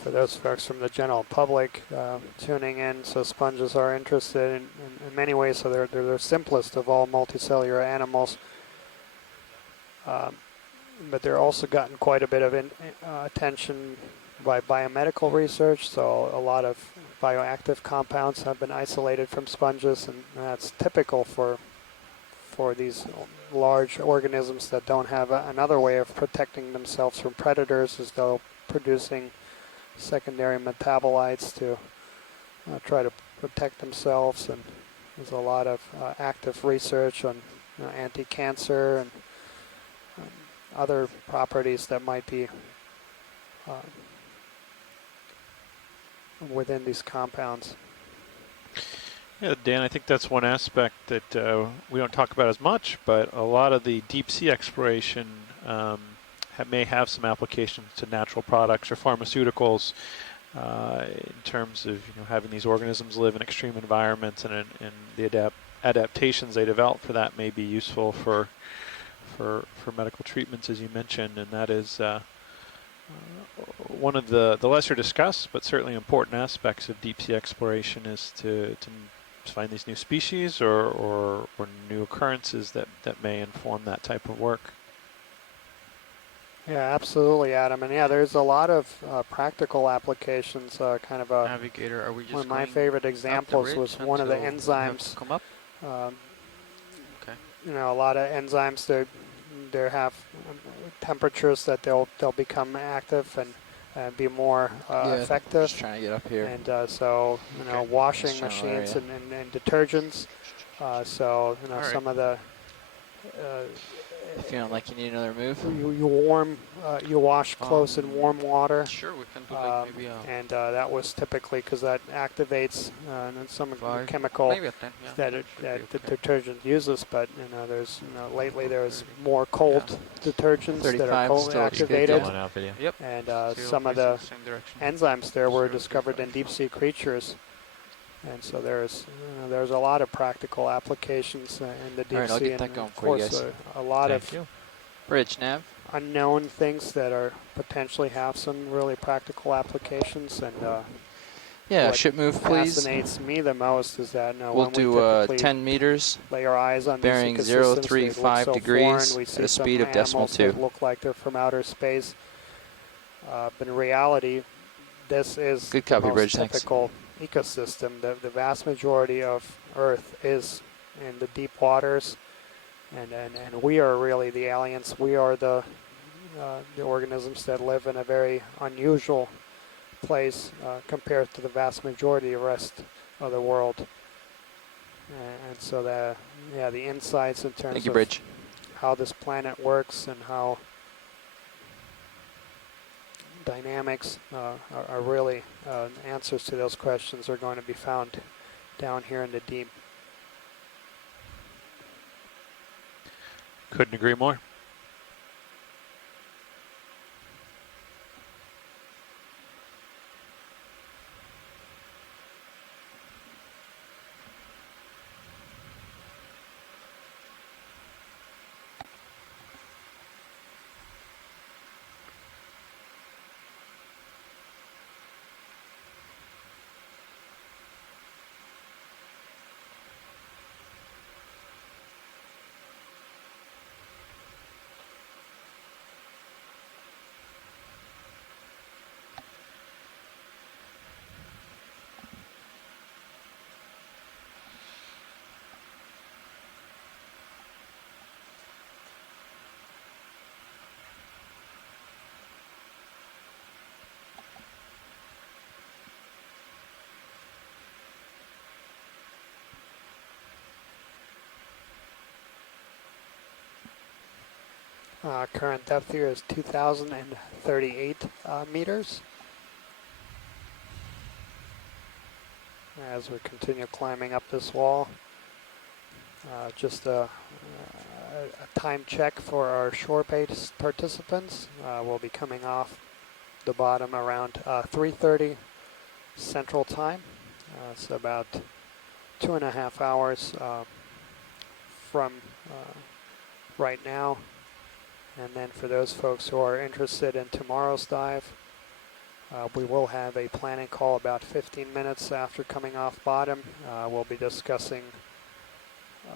For those folks from the general public tuning in, so sponges are interested in many ways. So they're the simplest of all multicellular animals, but they're also gotten quite a bit of attention by biomedical research. So a lot of bioactive compounds have been isolated from sponges, and that's typical for these large organisms that don't have another way of protecting themselves from predators, as though producing secondary metabolites to try to protect themselves. And there's a lot of active research on anti-cancer and other properties that might be within these compounds. Yeah, Dan, I think that's one aspect that we don't talk about as much, but a lot of the deep sea exploration may have some applications to natural products or pharmaceuticals in terms of having these organisms live in extreme environments, and the adaptations they develop for that may be useful for medical treatments, as you mentioned. And that is one of the lesser discussed but certainly important aspects of deep sea exploration, is to find these new species or new occurrences that may inform that type of work. Yeah, absolutely, Adam. And yeah, there's a lot of practical applications. Kind of a navigator. Are we just one of my favorite examples was one of the enzymes. Come up. Okay. A lot of enzymes they have temperatures that they'll become active and be more effective. Just trying to get up here. And so washing machines and detergents. So right. Some of the Feeling like you need another move? You wash clothes in warm water. Sure, we can do like maybe and that was typically because that activates some chemical that the detergent uses. But there's lately there's more cold detergents that are cold activated, and some of the enzymes there were discovered in deep sea creatures. And so there's a lot of practical applications in the deep sea, and of course a lot of bridge nav unknown things that are potentially have some really practical applications. And yeah, ship move, please. What fascinates me the most is that we'll do 10 meters, lay our eyes on bearing 035 degrees at a speed of .2. Look like they're from outer space, but in reality, this is good copy, the most bridge, typical ecosystem. The vast majority of Earth is in the deep waters, and we are really the aliens. We are the organisms that live in a very unusual place compared to the vast majority of the rest of the world. And so the insights in terms of bridge. How this planet works and how dynamics are really answers to those questions are going to be found down here in the deep. Couldn't agree more. Current depth here is 2,038 meters. As we continue climbing up this wall, just a time check for our shore-based participants. We'll be coming off the bottom around 3:30 Central Time. So about 2.5 hours from right now. And then for those folks who are interested in tomorrow's dive, we will have a planning call about 15 minutes after coming off bottom. We'll be discussing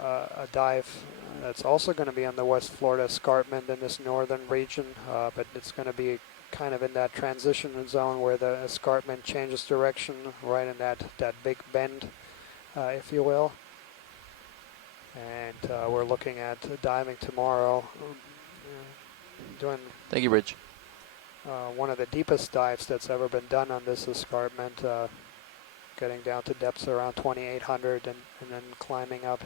a dive that's also going to be on the West Florida Escarpment in this northern region, but it's going to be kind of in that transition zone where the escarpment changes direction, right in that big bend, if you will. And we're looking at diving tomorrow, doing Thank you, Rich. one of the deepest dives that's ever been done on this escarpment, getting down to depths around 2,800 and then climbing up.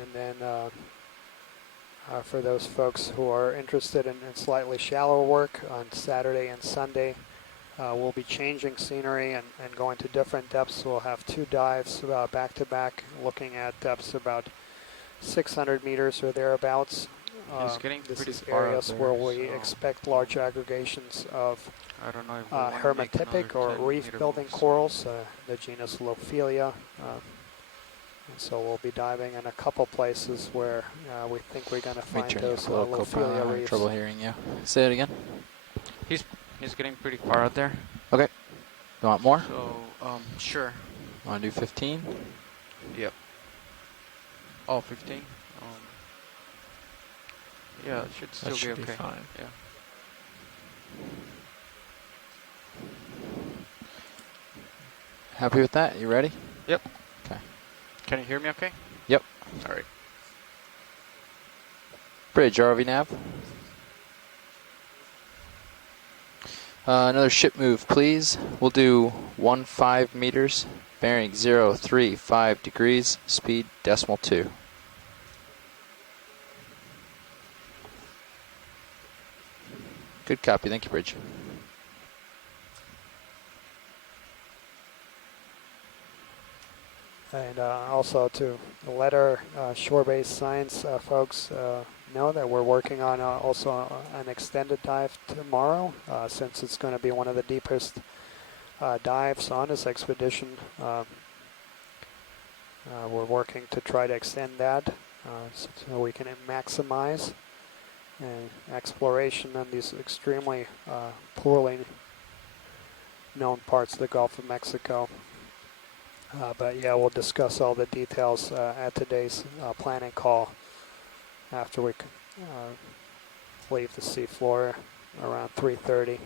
And then for those folks who are interested in slightly shallower work, on Saturday and Sunday, we'll be changing scenery and going to different depths. We'll have 2 dives back to back, looking at depths about 600 meters or thereabouts. This is areas where we expect large aggregations of hermatipic or reef-building corals, the genus Lophelia. And so we'll be diving in a couple places where we think we're going to find those Lophelia reefs. Trouble hearing you. Say it again. He's getting pretty far out there. Okay. You want more? So, sure. Want to do 15? Yep. Oh, 15? Yeah, it should still be okay. Fine. Yeah. Happy with that? You ready? Yep. Okay. Can you hear me okay? Yep. All right. Bridge, ROV nav. Another ship move, please. We'll do 15 meters, bearing 035 degrees, speed .2. Good copy. Thank you, Bridge. And also to let our shore-based science folks know that we're working on also an extended dive tomorrow, since it's going to be one of the deepest dives on this expedition. We're working to try to extend that so we can maximize exploration in these extremely poorly known parts of the Gulf of Mexico. But yeah, we'll discuss all the details at today's planning call after we leave the seafloor around 3:30.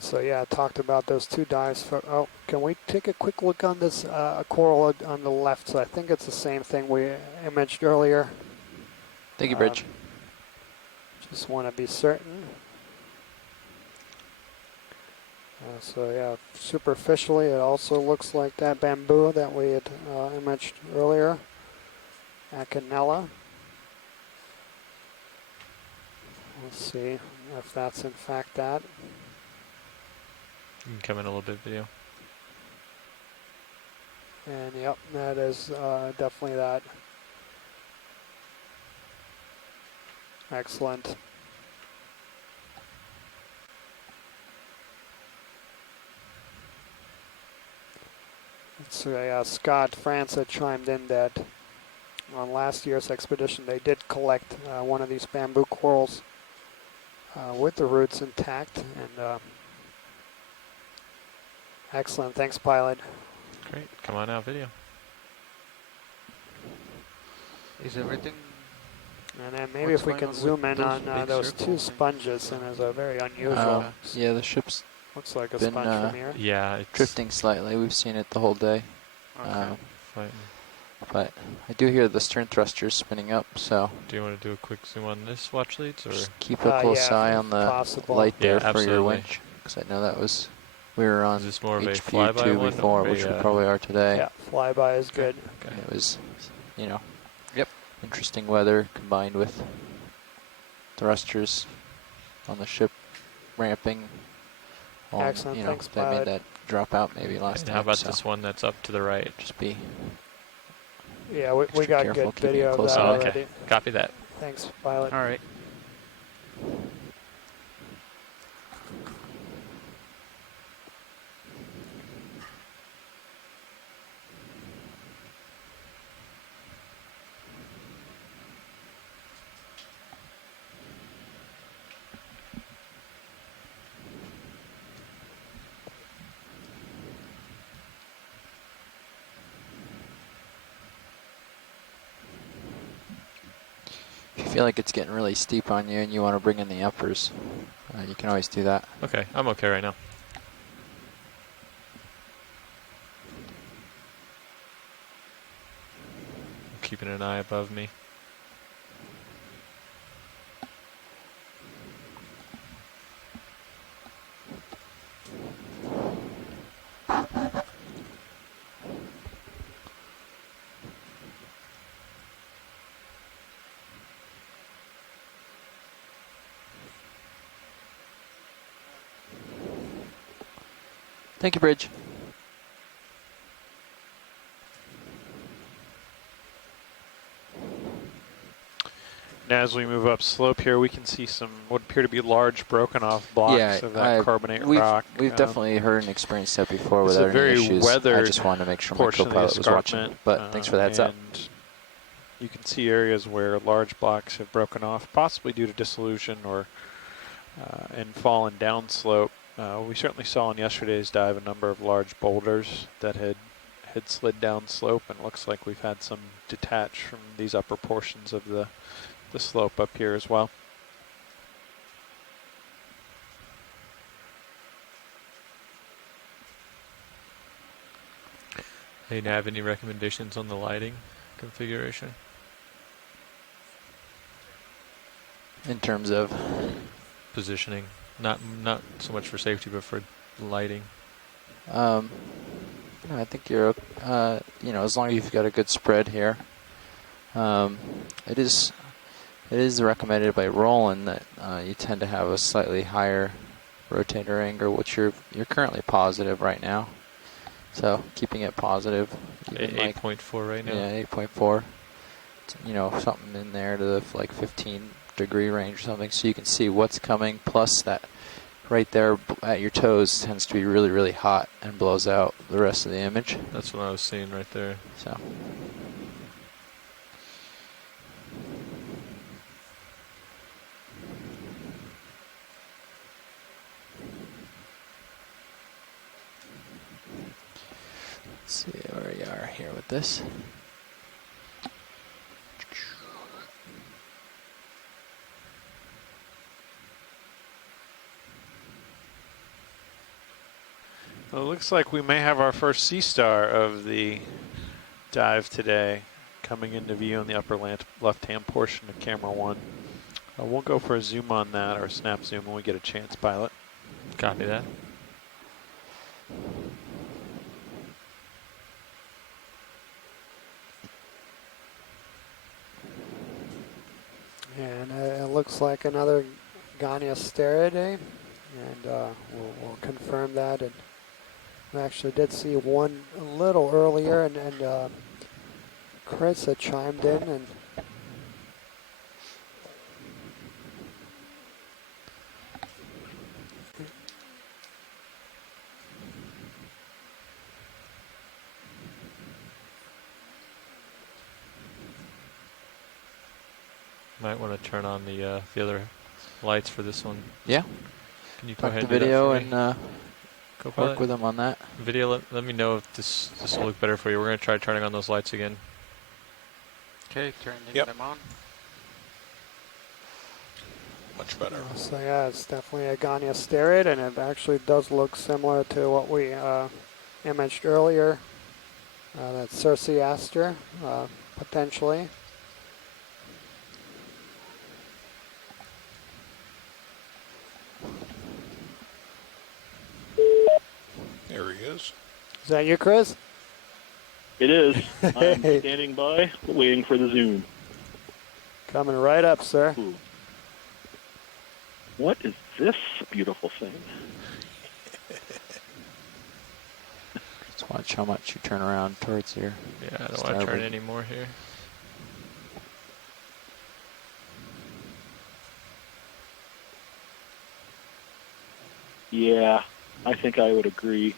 So yeah, I talked about those 2 dives. Can we take a quick look on this coral on the left? So I think it's the same thing we imaged earlier. Thank you, Bridge. Just want to be certain. So yeah, superficially it also looks like that bamboo that we had imaged earlier, Acanella. Let's see if that's in fact that. You can come in a little bit, video. And yep, that is definitely that. Excellent. So Scott France had chimed in that on last year's expedition they did collect one of these bamboo corals with the roots intact. And excellent. Thanks, pilot. Great. Come on out, video. Is everything? And then maybe if we can zoom in on those 2 sponges, and there's a very unusual. Yeah, the ship's looks like a been, sponge from here. Yeah, it's drifting slightly. We've seen it the whole day. Okay. But I do hear the stern thrusters spinning up, so. Do you want to do a quick zoom on this watch leads, or just keep a close eye on the light there for absolutely. your winch, because I know that was we were on is this more of HP2 before, which we probably are today. Yeah, flyby is good. Okay. It was, interesting weather combined with thrusters on the ship. ramping. Excellent, thanks, that made that drop out maybe last time. How about this one that's up to the right? Just be. Yeah, we got good video of that already. Okay, copy that. Thanks, Pilot. All right. If you feel like it's getting really steep on you and you want to bring in the uppers, you can always do that. Okay, I'm okay right now. Keeping an eye above me. Thank you, Bridge. Now as we move up slope here, we can see some what appear to be large broken off blocks of that carbonate rock. We've definitely heard and experienced that before without any issues. I just wanted to make sure my co-pilot was watching. But thanks for the heads up. You can see areas where large blocks have broken off, possibly due to dissolution or and fallen down slope. We certainly saw in yesterday's dive a number of large boulders that had slid down slope, and it looks like we've had some detach from these upper portions of the slope up here as well. Hey, Nav, any recommendations on the lighting configuration? In terms of positioning, not so much for safety, but for lighting. I think you're, as long as you've got a good spread here. It is recommended by Roland that you tend to have a slightly higher rotator angle, which you're currently positive right now. So keeping it positive. 8.4 right now. Yeah, 8.4. Something in there to the 15-degree range or something, so you can see what's coming. Plus that right there at your toes tends to be really, really hot and blows out the rest of the image. That's what I was seeing right there. So. Let's see where we are here with this. Well, it looks like we may have our first sea star of the dive today coming into view in the upper left-hand portion of camera 1. We'll go for a zoom on that, or a snap zoom, when we get a chance, Pilot. Copy that. And it looks like another Goniosteridae, and we'll confirm that. And we actually did see one a little earlier, and Chris had chimed in, and might want to turn on the other lights for this one. Yeah. Can you go ahead and do video that for me? and work with them on that. Video, let me know if this will look better for you. We're going to try turning on those lights again. Okay, turning them on. Much better. So yeah, it's definitely a Goniosteridae, and it actually does look similar to what we imaged earlier. That's Circeaster, potentially. There he is. Is that you, Chris? It is. I'm standing by, waiting for the zoom. Coming right up, sir. Ooh. What is this beautiful thing. Just watch how much you turn around towards here. Yeah, I don't want to turn any more here. Yeah, I think I would agree.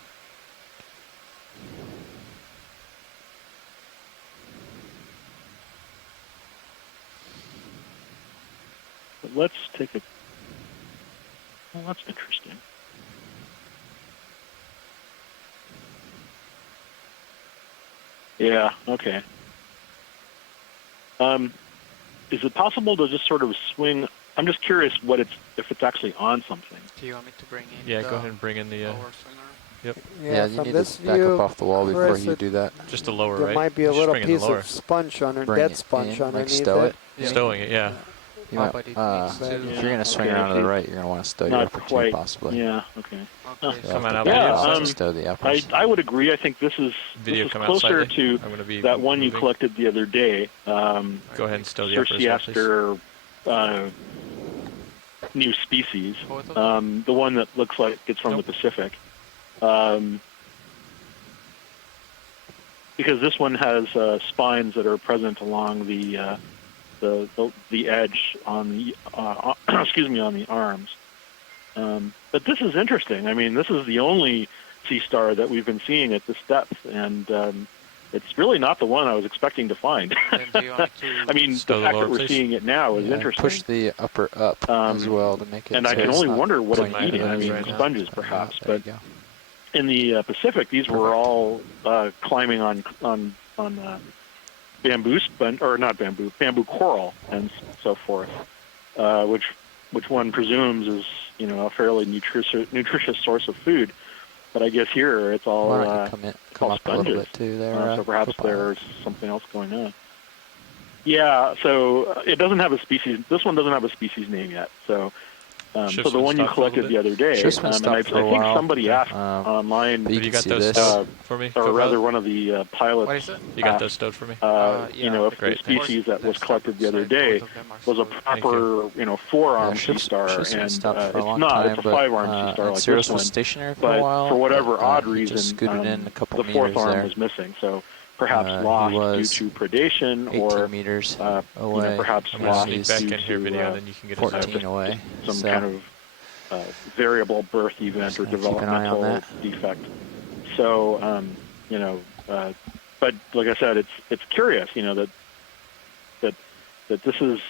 But let's take a... Well, that's interesting. Yeah, okay. Is it possible to just sort of swing... I'm just curious if it's actually on something. Do you want me to bring in go ahead and bring in the... Yep. Yeah, you need to back up off the wall before you do that. Just a lower, there right? might be a little piece of sponge dead sponge underneath stow it. Stowing it, yeah. You might, if you're going to swing around to the right, you're going to want to stow your upper tube, possibly. Yeah, okay. Come on out. Yeah, stow the uppers. I would agree. I think this is closer to that one you collected the other day. Go ahead and stow the uppers. New species. The one that looks like it's from the Pacific. Because this one has spines that are present along the edge on the on the arms. But this is interesting. I mean, this is the only sea star that we've been seeing at this depth, and it's really not the one I was expecting to find. I mean, the fact that we're seeing it now is interesting. Push the upper up as well to make it. And I can only wonder what it's eating. I mean, sponges perhaps, but in the Pacific, these were all climbing on bamboo coral and so forth, which one presumes is a fairly nutritious source of food. But I guess here it's all come up a little bit too there. So perhaps there's something else going on. Yeah, so it doesn't have a species. This one doesn't have a species name yet. So the one you collected the other day, and I think somebody asked online. But you got those stowed for me? Or rather, one of the pilots. What is it? You got those stowed for me? If the species that was collected the other day was a proper, four-arm sea star, and it's not. It's a five-arm sea star like this one. Stationary for but a while, for whatever odd reason, the fourth arm was missing. So perhaps lost due to predation, or meters away. Perhaps lost due to 14 away. Some kind of variable birth event or developmental defect. So, but like I said, it's curious, that this is,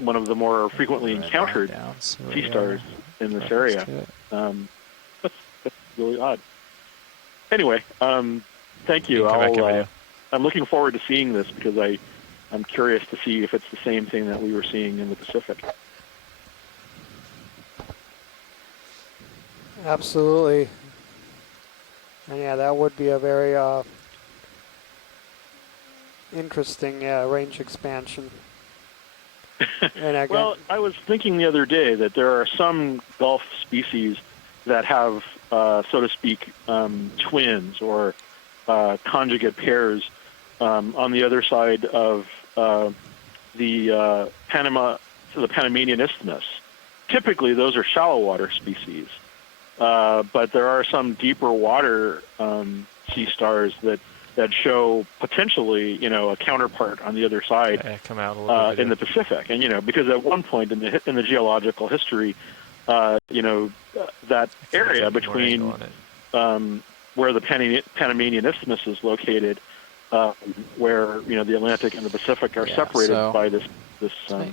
one of the more frequently encountered sea stars in this area. That's really odd. Anyway, thank you. I'm looking forward to seeing this because I'm curious to see if it's the same thing that we were seeing in the Pacific. Absolutely. And yeah, that would be a very interesting range expansion. And again, well, I was thinking the other day that there are some Gulf species that have, so to speak, twins or conjugate pairs on the other side of the Panamanian Isthmus. Typically, those are shallow water species, but there are some deeper water sea stars that show potentially, a counterpart on the other side come out a little bit in the Pacific, and because at one point in the geological history, that area between where the Panamanian Isthmus is located, where the Atlantic and the Pacific are separated by this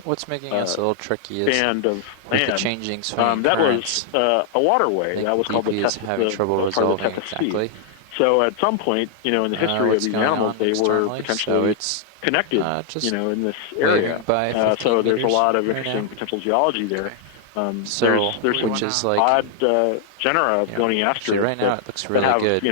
what's making us a little tricky is band of land. The changing swing that currents. Was a waterway. That was called the exactly. So at some point, in the history of these animals, they were potentially connected, in this area. So there's a lot of interesting potential geology there. There's some odd genera of goniastrids right now it looks really have, good.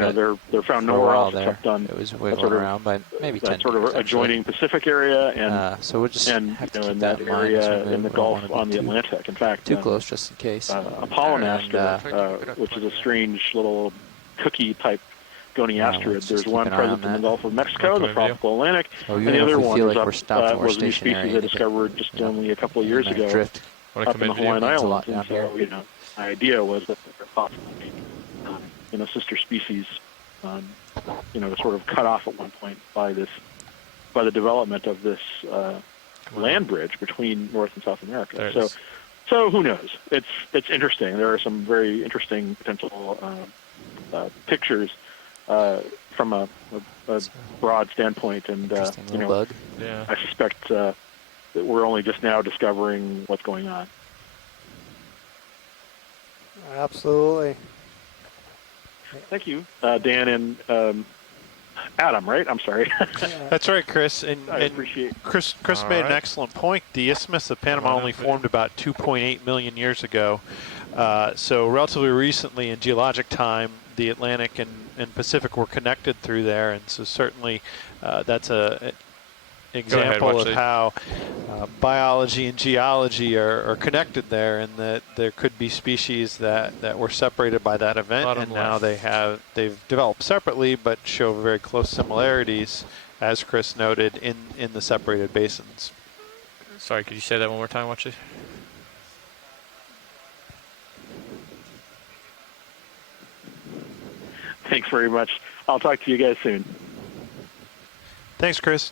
They're found nowhere else there. except on it was wiggling around by maybe 10 that sort of adjoining Pacific area and so we'll just have to keep in that that area in the Gulf on the Atlantic. In fact, too close just in case. A polymaster, which is a strange little cookie type goniastrid. There's one present in the Gulf of Mexico, the tropical Atlantic, and the other one was a new species I discovered just only a couple of years ago up in the Hawaiian Islands. And so, you know, my idea was that there possibly you know, sister species, you know, sort of cut off at one point by the development of this land bridge between North and South America. So who knows? It's interesting. There are some very interesting potential pictures from a broad standpoint, and you know, I suspect that we're only just now discovering what's going on. Absolutely. Thank you, Dan and Adam, right? I'm sorry. That's right, Chris. And I appreciate. Chris made an excellent point. The Isthmus of Panama only formed about 2.8 million years ago. So relatively recently in geologic time, the Atlantic and Pacific were connected through there. And so certainly that's an example of how biology and geology are connected there, and that there could be species that were separated by that event, and now they've developed separately but show very close similarities, as Chris noted, in the separated basins. Sorry, could you say that one more time, Watchy? Thanks very much. I'll talk to you guys soon. Thanks, Chris.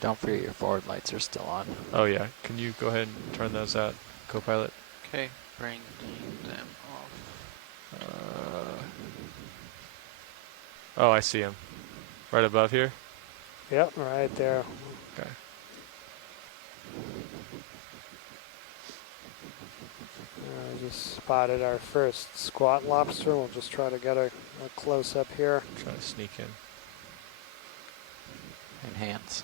Don't forget your forward lights are still on. Oh yeah, can you go ahead and turn those out, Copilot? Okay, bring them off. Oh, I see them. Right above here? Yep, right there. Okay. I just spotted our first squat lobster. We'll just try to get a close-up here. Try to sneak in. Enhance.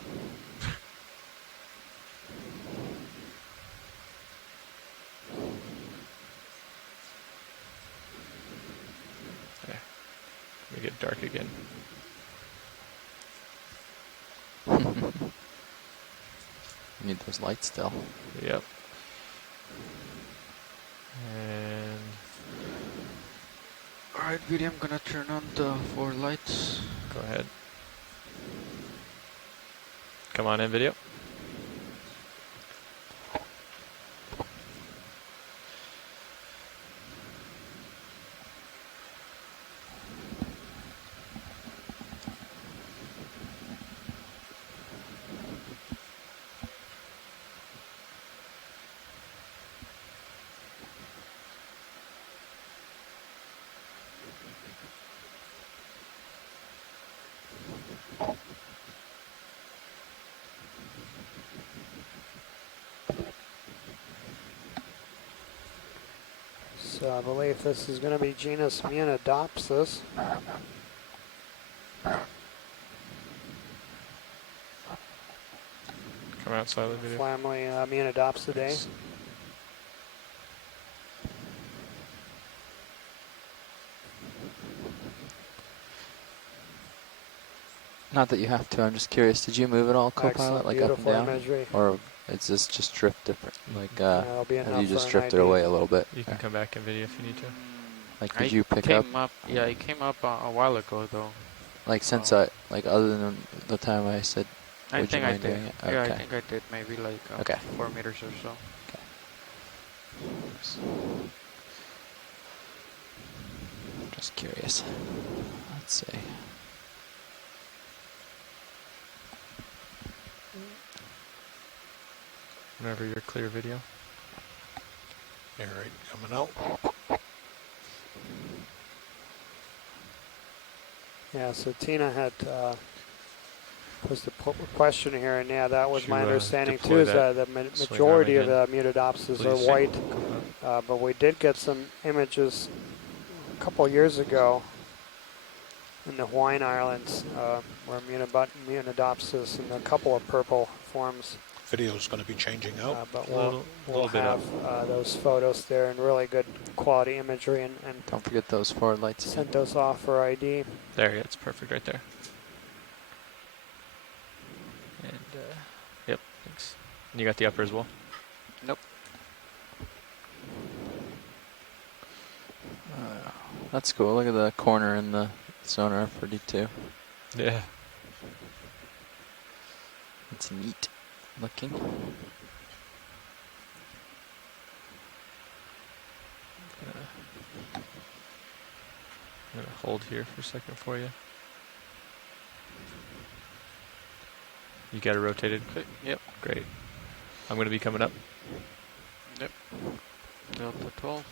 Okay. Let me get dark again. Need those lights still. Yep. And alright, video, I'm gonna turn on the forward lights. Go ahead. Come on in, video. So I believe this is going to be genus Munidopsis. Come outside of the video. Family Munidopsidae. Not that you have to, I'm just curious. Did you move it all, Copilot, like up and down? Imagery. Or is this just drift different? Like, have you just drifted away a little bit? You can come back in video if you need to. Like, did you pick up? Yeah, it came up a while ago, though. Like, since like, other than the time I said, I think I did. Doing it? Yeah, okay. I think I did. Maybe like 4 meters or so. Okay. Just curious. Let's see. Whenever you're clear, video. All right, coming out. Yeah, so Tina had posed a question here, and yeah, that was my understanding too, is that the majority of the Munidopsis are white, but we did get some images a couple years ago in the Hawaiian Islands where Munidopsis and a couple of purple forms. Video is going to be changing out. But we'll have those photos there and really good quality imagery, and don't forget those forward lights. Sent those off for ID. There, yeah, it's perfect right there. And yep, thanks. And you got the upper as well? Nope. That's cool. Look at the corner in the sonar for D2. Yeah. It's neat. Looking. I'm going to hold here for a second for you. You got it rotated? Okay, yep. Great. I'm going to be coming up. Yep. Delta 12.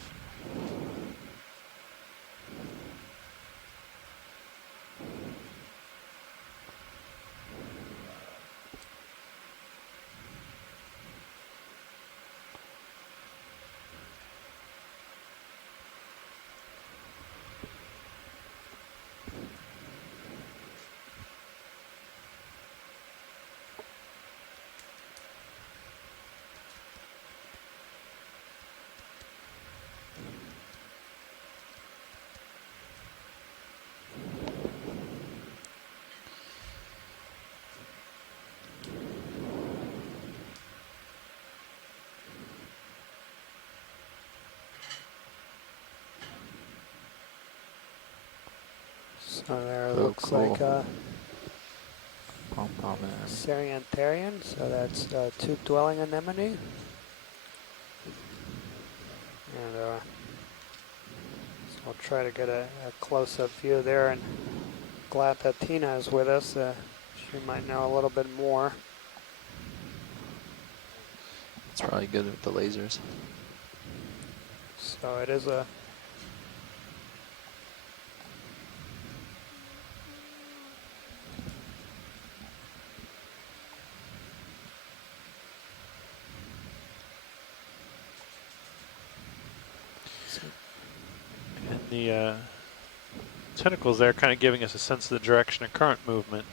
So there looks like Seriantherian, so that's tube-dwelling anemone. And so I'll try to get a close-up view there, and glad that Tina is with us. She might know a little bit more. It's probably good with the lasers. So it is a and the tentacles there kind of giving us a sense of the direction of current movement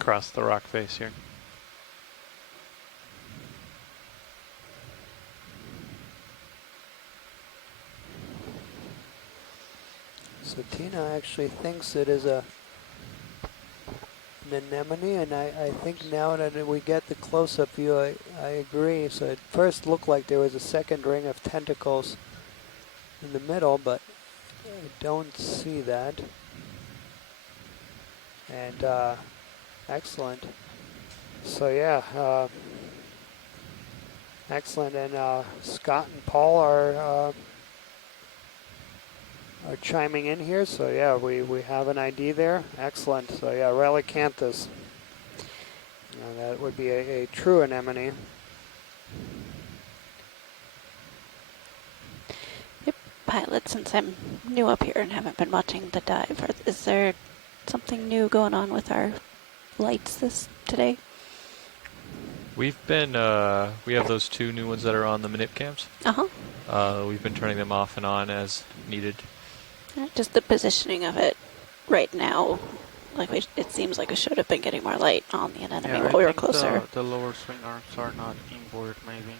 across the rock face here. So Tina actually thinks it is an anemone, and I think now that we get the close-up view, I agree. So it first looked like there was a second ring of tentacles in the middle, but I don't see that. And excellent. So yeah, excellent. And Scott and Paul are chiming in here. So yeah, we have an ID there. Excellent. So yeah, Relicanthus. That would be a true anemone. Pilot, since I'm new up here and haven't been watching the dive, is there something new going on with our lights today? We've been, we have those two new ones that are on the manip cams. We've been turning them off and on as needed. Just the positioning of it right now, like it seems like it should have been getting more light on the anemone while we were closer. The lower swing arms are not inboard, maybe.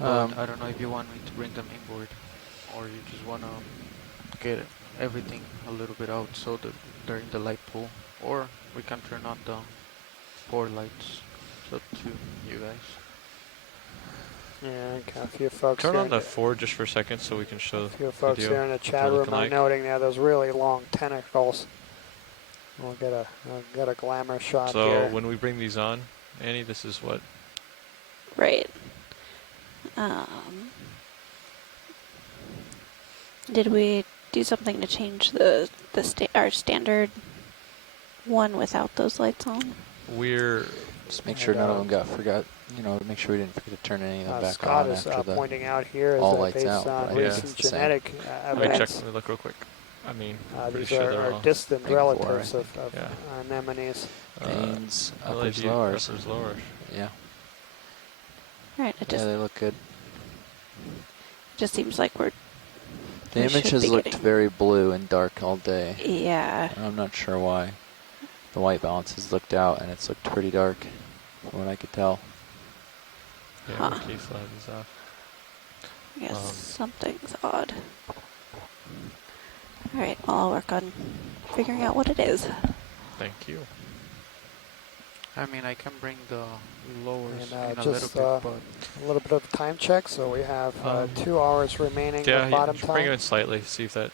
I don't know if you want me to bring them inboard, or you just want to get everything a little bit out so that they're in the light pool, or we can turn on the board lights. It's up to you guys. Yeah, a few folks. Turn on the forward just for a second so we can show. A few folks here in the chat room are noting now those really long tentacles. We'll get a glamour shot here. So when we bring these on, Annie, this is what. Right. Did we do something to change our standard one without those lights on? We're just make sure none of them got forgot. You know, make sure we didn't forget to turn any of them back Scott on is after the pointing out here is all that lights based out. on Right? recent genetic Let me check. events. Let me look real quick. I mean, These sure are distant relatives of anemones. Veins, uppers, lowers. Yeah. All right. Yeah, they look good. It just seems like the images looked very blue and dark all day. Yeah. I'm not sure why. The white balances looked out and it's looked pretty dark from what I could tell. Yeah, key flag is off. I guess something's odd. All right, well, I'll work on figuring out what it is. Thank you. I mean, I can bring the lowers And in a just little bit, a little bit of time check. So we have 2 hours remaining. Yeah, bottom just time. bring them in slightly, see if that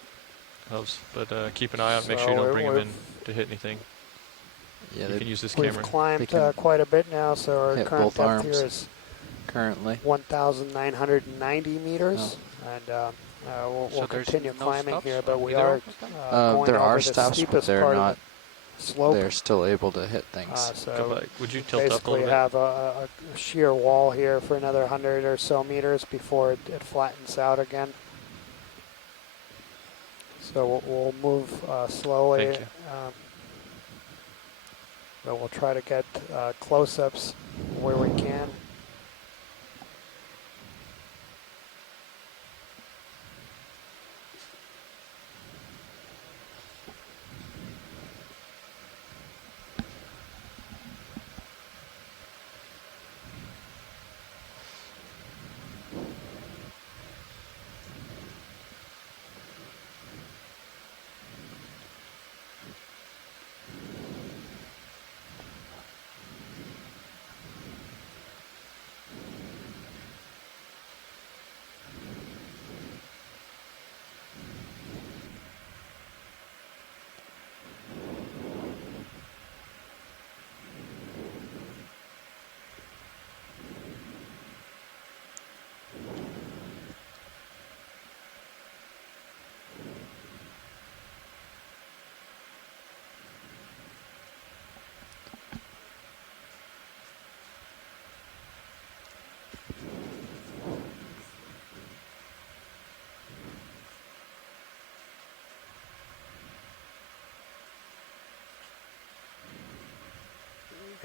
helps. But keep an eye out, make sure you don't bring them in to hit anything. Yeah, you can use this We've camera. climbed quite a bit now, so our current depth here is currently 1,990 meters, and we'll continue climbing here, but we are going there over are the stops, steepest but they're part not. of the slope. They're still able to hit things. So would you tilt up a little basically bit? have a sheer wall here for another 100 or so meters before it flattens out again. So we'll move slowly. Thank you. But we'll try to get close-ups where we can.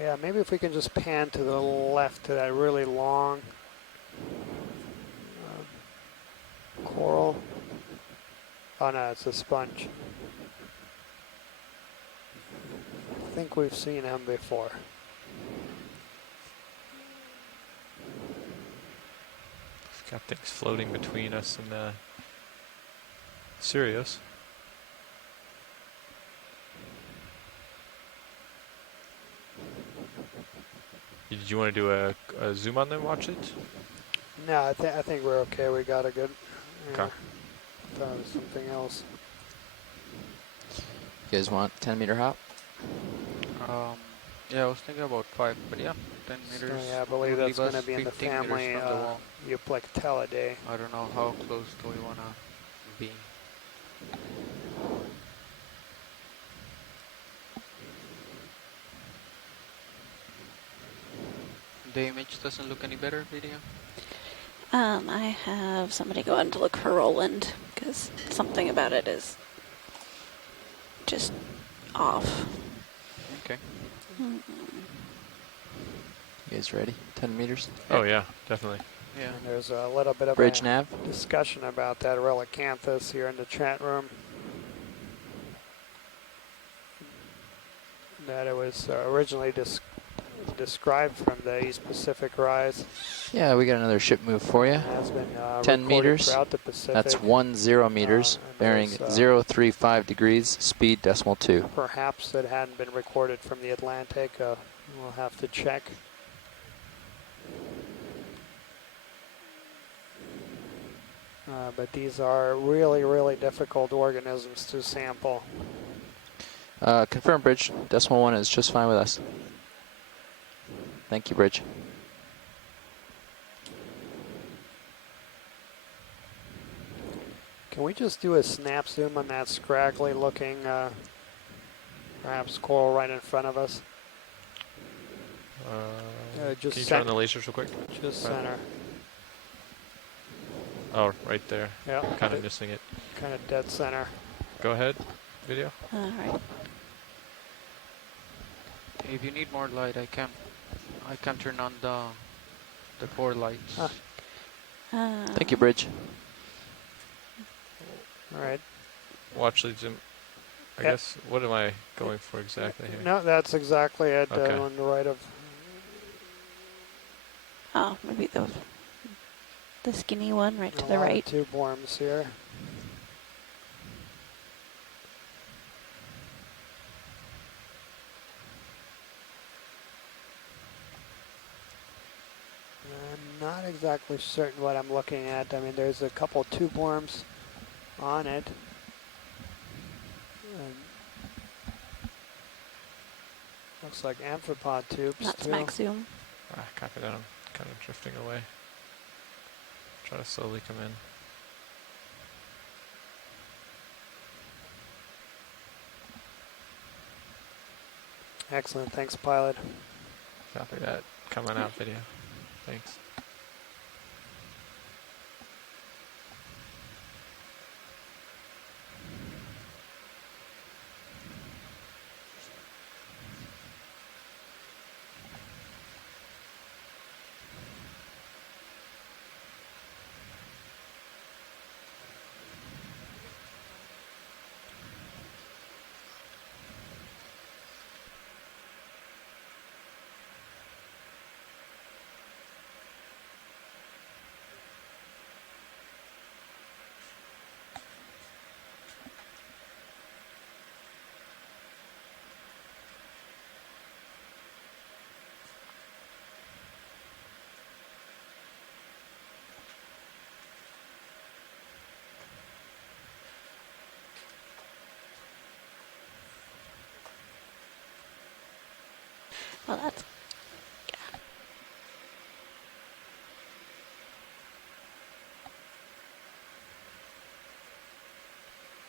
Yeah, maybe if we can just pan to the left to that really long coral. Oh no, it's a sponge. I think we've seen him before. We've got things floating between us and Sirius. Did you want to do a zoom on them, watch it? No, I think we're okay. We got a good. Okay. Thought it was something else. You guys want 10-meter hop? Yeah, I was thinking about 5, but yeah, 10 meters. So yeah, I believe that's going to be in the family Euplectellidae. I don't know how close do we want to be. The image doesn't look any better, video? I have somebody go in to look for Roland, because something about it is just off. Okay. Mm-mm. You guys ready? 10 meters? Oh yeah, definitely. Yeah. And there's a little bit of Bridge a nav discussion about that relicanthus here in the chat room. That it was originally described from the East Pacific rise. Yeah, we got another ship move for you. Has been 10 meters. throughout the Pacific. That's 10 meters, bearing 035 degrees, speed decimal 2. Perhaps it hadn't been recorded from the Atlantic. We'll have to check. But these are really, really difficult organisms to sample. Confirm, Bridge. Decimal 1 is just fine with us. Thank you, Bridge. Can we just do a snap zoom on that scraggly looking, perhaps coral right in front of us? Can you turn on the lasers real quick? Just center. Oh, right there. Yeah. Kind of missing it. Kind of dead center. Go ahead, video. All right. If you need more light, I can turn on the 4 lights. Thank you, Bridge. All right. Watch the zoom. I guess, what am I going for exactly here? No, that's exactly it. Okay. On the right of. Oh, maybe the skinny one right to the right. Tube worms here. I'm not exactly certain what I'm looking at. I mean, there's a couple tube worms on it. looks like amphipod tubes. That's too. max zoom. Copy that. I'm kind of drifting away. Try to slowly come in. Excellent. Thanks, pilot. Copy that. Coming out video. Thanks. Well, that's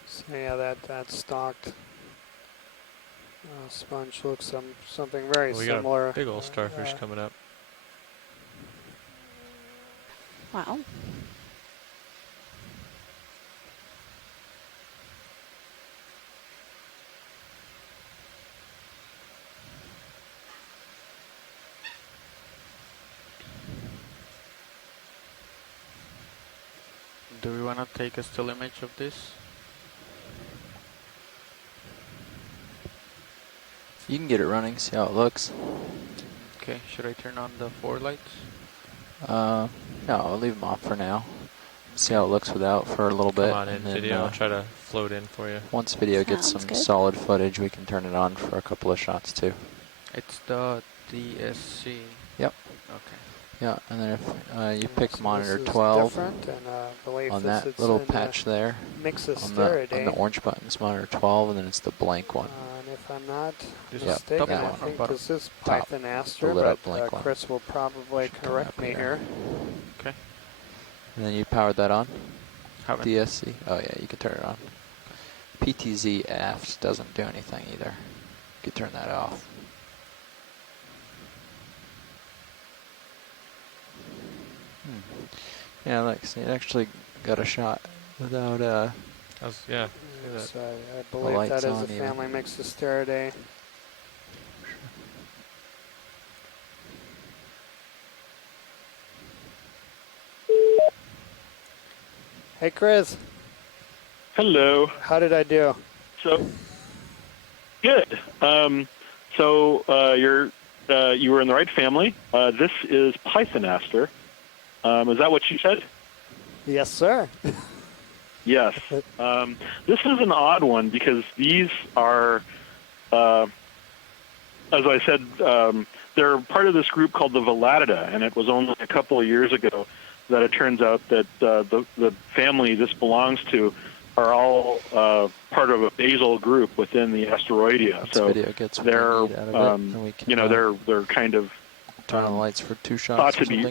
So yeah, that stalked sponge looks something very similar. Got a big old starfish coming up. wow. Do we want to take a still image of this? You can get it running, see how it looks. Okay, should I turn on the 4 lights? No, I'll leave them off for now. See how it looks without for a little bit. Come on in, video. I'll try to float in for you. Once video gets some solid footage, we can turn it on for a couple of shots too. It's the DSC. Yep. Okay. Yeah, and then if you pick monitor 12 and, on that little patch there, on the orange button's monitor 12, and then it's the blank one. And if I'm not Yep, mistaken, that I one. think this is Python Aster, but Chris will probably correct me here. Okay. And then you powered that on? Haven't. DSC? Oh yeah, you can turn it on. PTZ aft doesn't do anything either. You can turn that off. Yeah, like, see, it actually got a shot without, yeah. So I believe that is a family mix of Sterridae. Hey, Chris. Hello. How did I do? So, good. You were in the right family. This is Python Aster. Is that what you said? Yes, sir. Yes. This is an odd one because these are, as I said, they're part of this group called the Velatida, and it was only a couple of years ago that it turns out that the family this belongs to are all part of a basal group within the Asteroidea. So they're kind of turn on the lights for 2 shots. Thought to be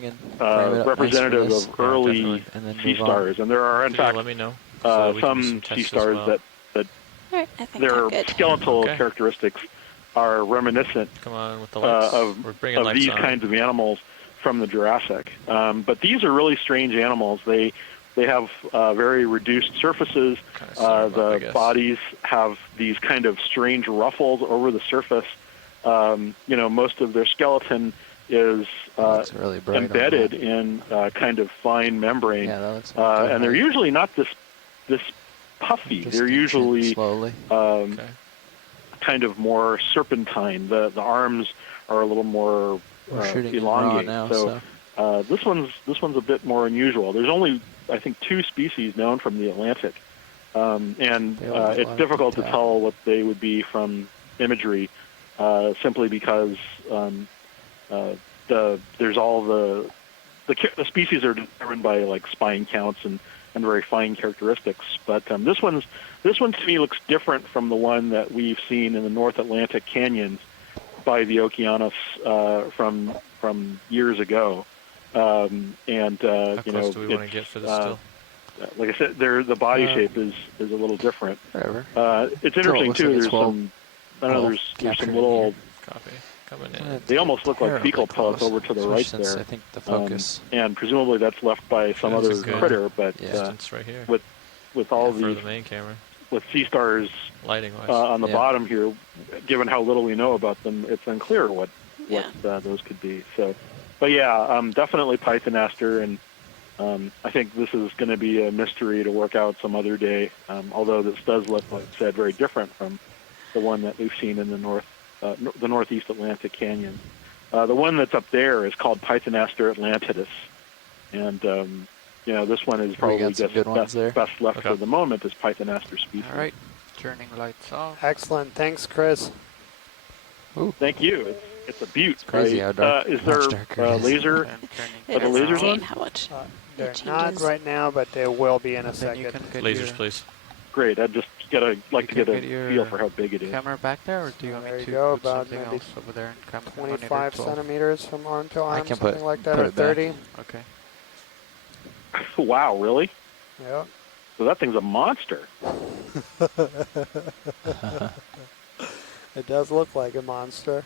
representative of early sea stars, and there are in fact some sea stars that their skeletal characteristics are reminiscent of these kinds of animals from the Jurassic. But these are really strange animals. They have very reduced surfaces. The bodies have these kind of strange ruffles over the surface. Most of their skeleton is really embedded in kind of fine membrane, and they're usually not this puffy. They're usually kind of more serpentine. The arms are a little more elongate. Now, so this one's a bit more unusual. There's only, I think, 2 species known from the Atlantic, and it's difficult to tell what they would be from imagery, simply because there's all the species are determined by like spine counts and very fine characteristics. But this one to me looks different from the one that we've seen in the North Atlantic canyons, by the Okeanos from years ago, How close do we want to get for this still? Like I said, the body shape is a little different. Whatever. It's interesting too. There's some, I don't know, there's some little. Copy. Coming in. They almost look like fecal pellets over to the right there. I think the focus. And presumably that's left by some other critter, but right here. with all for these the main camera. with sea stars lighting-wise on the bottom here, given how little we know about them, it's unclear what those could be. So, but yeah, definitely Pythonaster, and I think this is going to be a mystery to work out some other day. Although this does look, like I said, very different from the one that we've seen in the northeast Atlantic Canyon. The one that's up there is called Pythonaster Atlantidus, and this one is probably just best left for the moment is Pythonaster species. All right, turning lights off. Excellent, thanks, Chris. Ooh. Thank you. It's a beaut. It's crazy how dark. Is there laser? Are the lasers on? How much they're not right now, but they will be in a second. Lasers, please. Great. I'd just like to get a feel for how big it is. Camera back there, or do you want me to go, put something else over there? And 25 centimeters from arm to arm, something like that, or 30. Okay. Wow, really? Yeah. So that thing's a monster. It does look like a monster.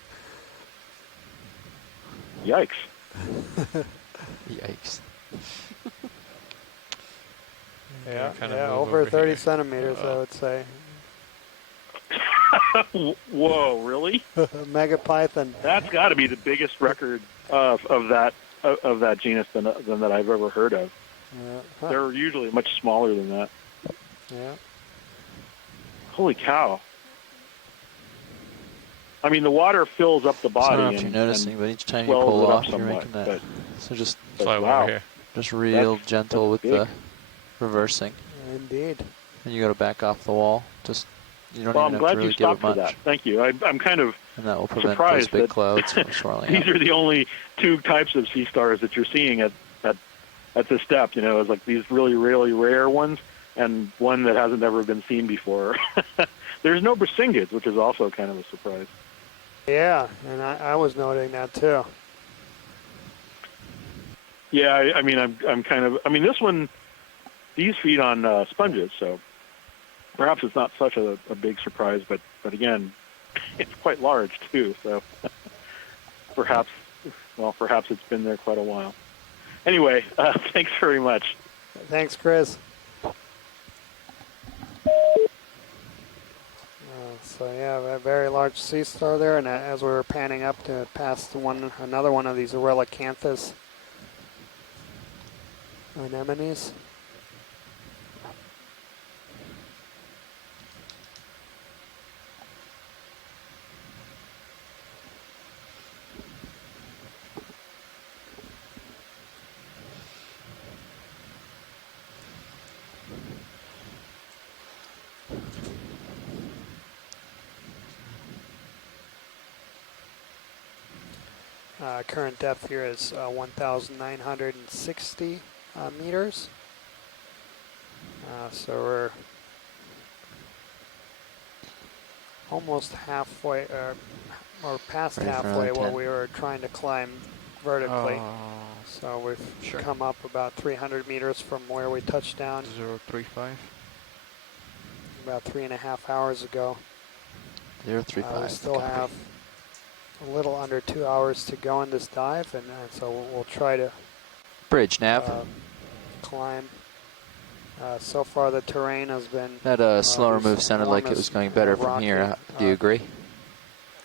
Yikes. Yikes. Yeah, over 30 centimeters, I would say. Whoa, really? Megapython. That's got to be the biggest record of that genus than that I've ever heard of. They're usually much smaller than that. Yeah. Holy cow. I mean, the water fills up the body. I don't know if you're noticing, but each time you pull it off, you're making that. So just just real gentle with the reversing. Indeed. And you got to back off the wall. Just you don't I'm even glad have to really you give stopped it much. for that. Thank you. I'm kind of and that will prevent surprised those big that clouds from swirling these up. are the only two types of sea stars that you're seeing at this step. It's like these really, really rare ones and one that hasn't ever been seen before. There's no Brisingids, which is also kind of a surprise. Yeah, and I was noting that too. Yeah, I mean, I'm kind of. I mean, this one, these feed on sponges, so perhaps it's not such a big surprise. But again, it's quite large too. So perhaps it's been there quite a while. Anyway, thanks very much. Thanks, Chris. So yeah, a very large sea star there, and as we were panning up to past another one of these Relicanthus anemones. Current depth here is 1,960 meters. So we're almost halfway, or past halfway what we were trying to climb vertically. So we've come up about 300 meters from where we touched down. 035. About 3.5 hours ago. 035. We still have a little under 2 hours to go in this dive, and so we'll try to bridge nav climb. So far the terrain has been that slower move sounded like it was going better from here. Do you agree?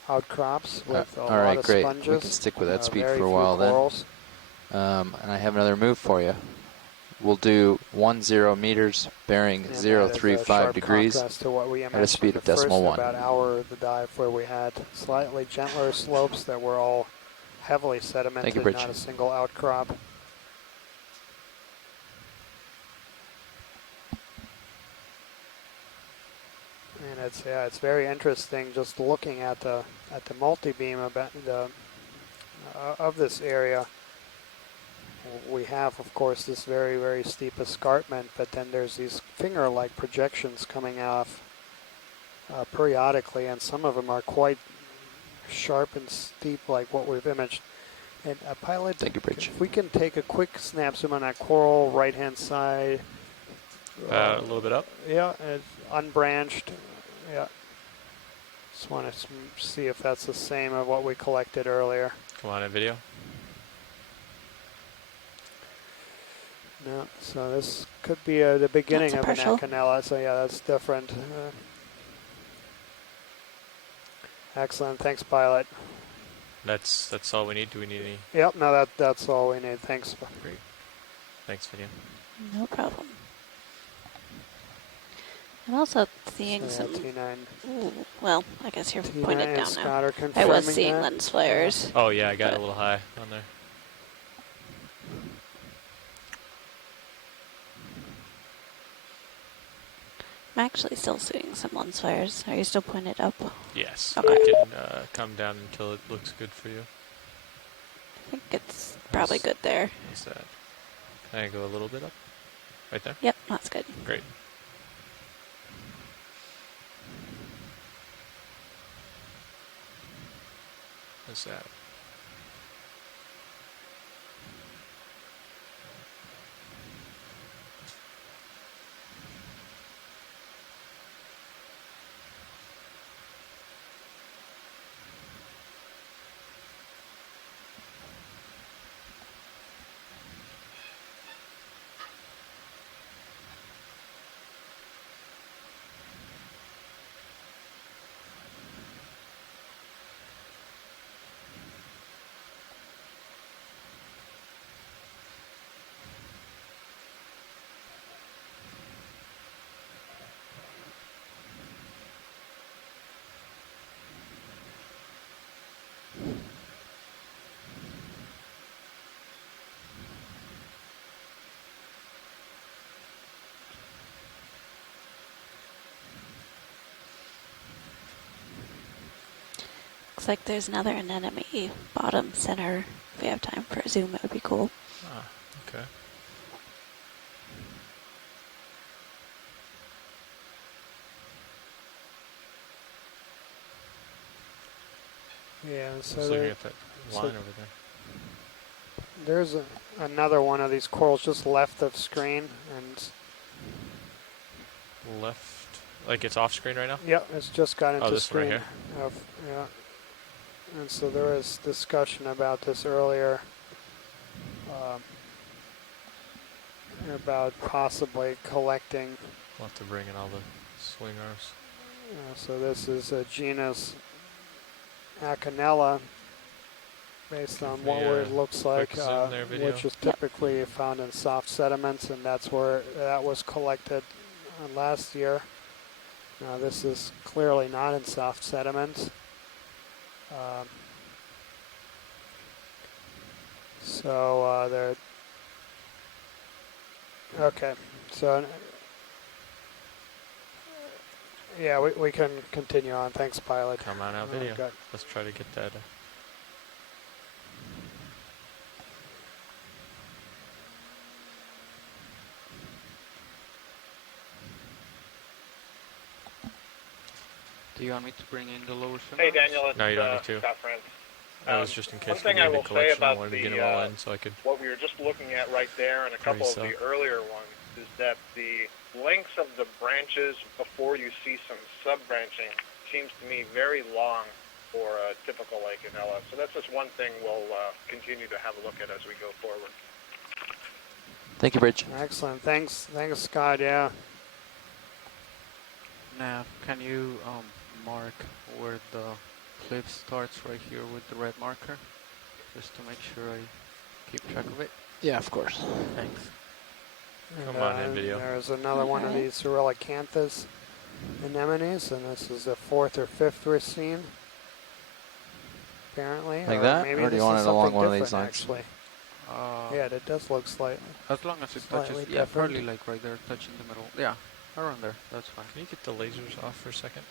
Outcrops with a all lot right, of great. sponges. We can stick with that speed for a while then. And I have another move for you. We'll do 10 meters bearing 035 degrees to what we at a speed of decimal 1. About hour of the dive where we had slightly gentler slopes that were all heavily sedimented, Thank you, Bridge. not a single outcrop. And it's very interesting just looking at the multi-beam about of this area. We have, of course, this very, very steep escarpment, but then there's these finger-like projections coming off periodically, and some of them are quite sharp and steep like what we've imaged. And Pilot, thank you, Bridge. If we can take a quick snap zoom on that coral, right-hand side. A little bit up. Yeah, it's unbranched. Yeah. Just want to see if that's the same of what we collected earlier. Come on in video. No, so this could be the beginning of an Acanella. So yeah, that's different. Excellent. Thanks, Pilot. That's all we need. Do we need any? Yep. No, that's all we need. Thanks. Great. Thanks, video. No problem. I'm also seeing so some. T9. Ooh, well, I guess you're T9 pointed down Scott now. I was seeing lens flares. Oh yeah, I got a little high on there. I'm actually still seeing some lens flares. Are you still pointed up? Yes. Okay. I can come down until it looks good for you. I think it's probably good there. What's that? Can I go a little bit up? Right there? Yep, that's good. Great. What's that? Looks like there's another anemone bottom center. If we have time for a zoom, it would be cool. Ah, okay. Yeah, so just looking at that line over there. There's another one of these corals just left of screen and left, like it's off screen right now? Yep, it's just got into this screen. Right here? Yeah. And so there was discussion about this earlier, about possibly collecting. We'll have to bring in all the swingers. So this is a genus Acanella, based on what it looks like, which is typically found in soft sediments, and that's where that was collected last year. Now this is clearly not in soft sediments. So they're okay. So yeah, we can continue on. Thanks, Pilot. Come on out, video. Let's try to get that. Do you want me to bring in the lower swim? Hey, Daniel. No, you don't need to. Scott Friend. That was just in case we needed a collection. I wanted to get them all in so I could. What we were just looking at right there and a couple of the earlier ones is that the lengths of the branches before you see some sub-branching seems to me very long for a typical Acanella. So that's just one thing we'll continue to have a look at as we go forward. Thank you, Bridge. Excellent. Thanks, Scott. Yeah. Now, can you mark where the cliff starts right here with the red marker, just to make sure I keep track of it? Yeah, of course. Thanks. Come on in, video. There's another one of these Cerulacanthus anemones, and this is the 4th or 5th racine, apparently. Like that? Maybe or do you want it along one of these lines? Actually. Yeah, it does look slightly. As long as it touches, yeah, probably like right there, touching the middle. Yeah, around there, that's fine. Can you get the lasers off for a second?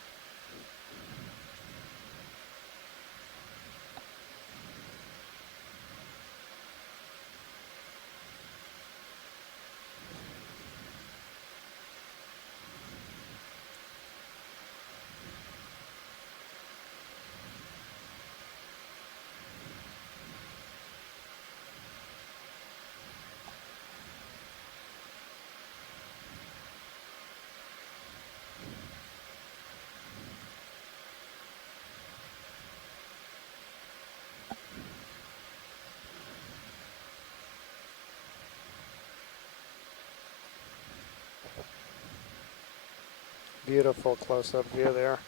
Beautiful close-up view there.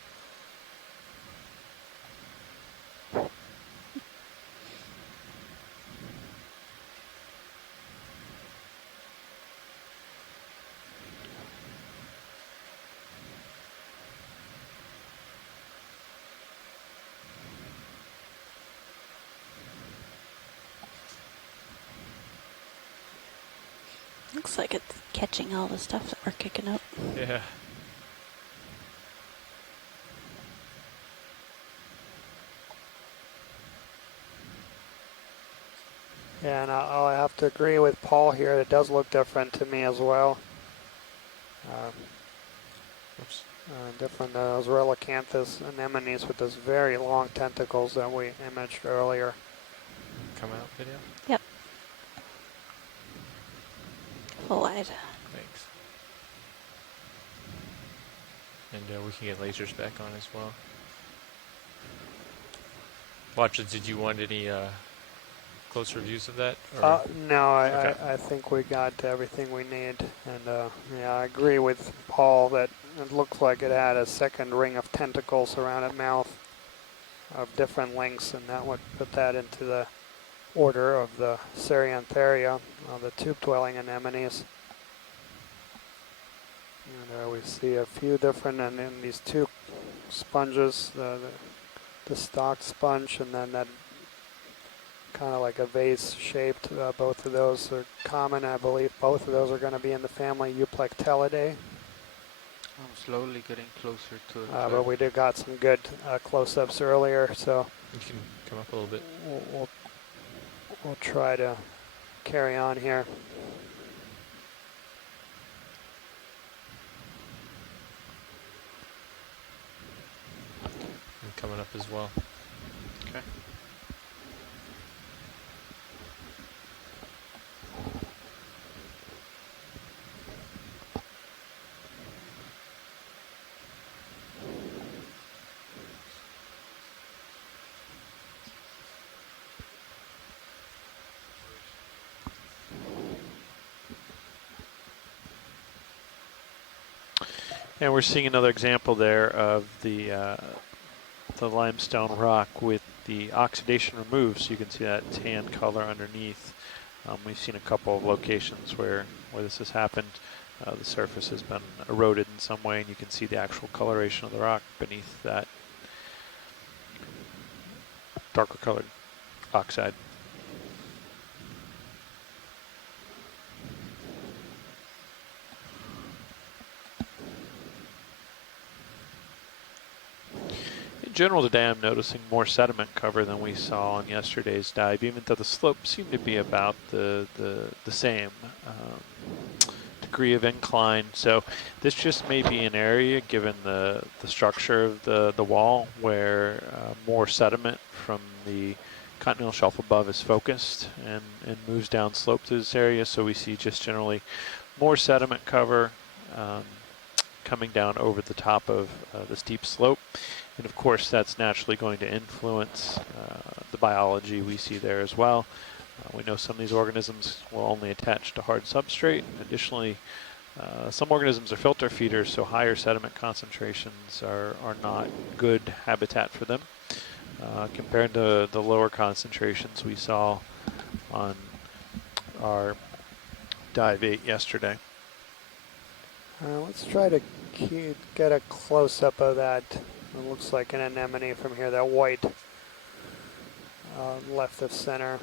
Looks like it's catching all the stuff that we're kicking up. Yeah. Yeah, and I'll have to agree with Paul here. It does look different to me as well. Different those relicanthus anemones with those very long tentacles that we imaged earlier. Come out video? Yep. Full wide. Thanks. And we can get lasers back on as well. Watch, did you want any closer views of that? No, okay. I think we got everything we need. And yeah, I agree with Paul that it looks like it had a second ring of tentacles around its mouth of different lengths, and that would put that into the order of the Cereantheria, the tube-dwelling anemones. And we see a few different, and then these two sponges, the stalked sponge, and then that kind of like a vase-shaped. Both of those are common. I believe both of those are going to be in the family Euplectellidae. I'm slowly getting closer to it. But we did got some good close-ups earlier, so you can come up a little bit. We'll try to carry on here. And coming up as well. Okay. And we're seeing another example there of the limestone rock with the oxidation removed, so you can see that tan color underneath. We've seen a couple of locations where this has happened. The surface has been eroded in some way, and you can see the actual coloration of the rock beneath that darker colored oxide. In general today, I'm noticing more sediment cover than we saw on yesterday's dive, even though the slopes seem to be about the same degree of incline. So this just may be an area, given the structure of the wall, where more sediment from the continental shelf above is focused and moves down slope to this area. So we see just generally more sediment cover coming down over the top of the steep slope. And of course, that's naturally going to influence the biology we see there as well. We know some of these organisms will only attach to hard substrate. Additionally, some organisms are filter feeders, so higher sediment concentrations are not good habitat for them compared to the lower concentrations we saw on our dive 8 yesterday. Let's try to get a close-up of that. It looks like an anemone from here, that white left of center.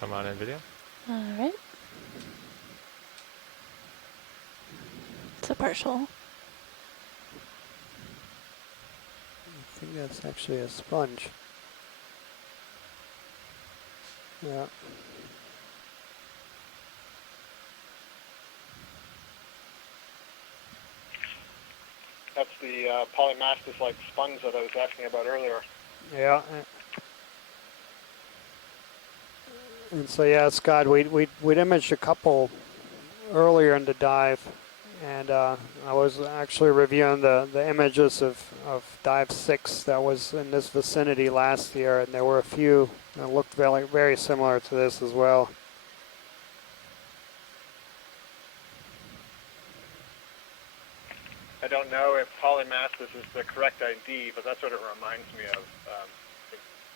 Come on in video. All right. It's a partial. I think that's actually a sponge. Yeah. That's the polymastus-like sponge that I was asking about earlier. Yeah. And so yeah, Scott, we'd imaged a couple earlier in the dive, and I was actually reviewing the images of dive 6 that was in this vicinity last year, and there were a few that looked very similar to this as well. I don't know if polymastus is the correct ID, but that's what it reminds me of.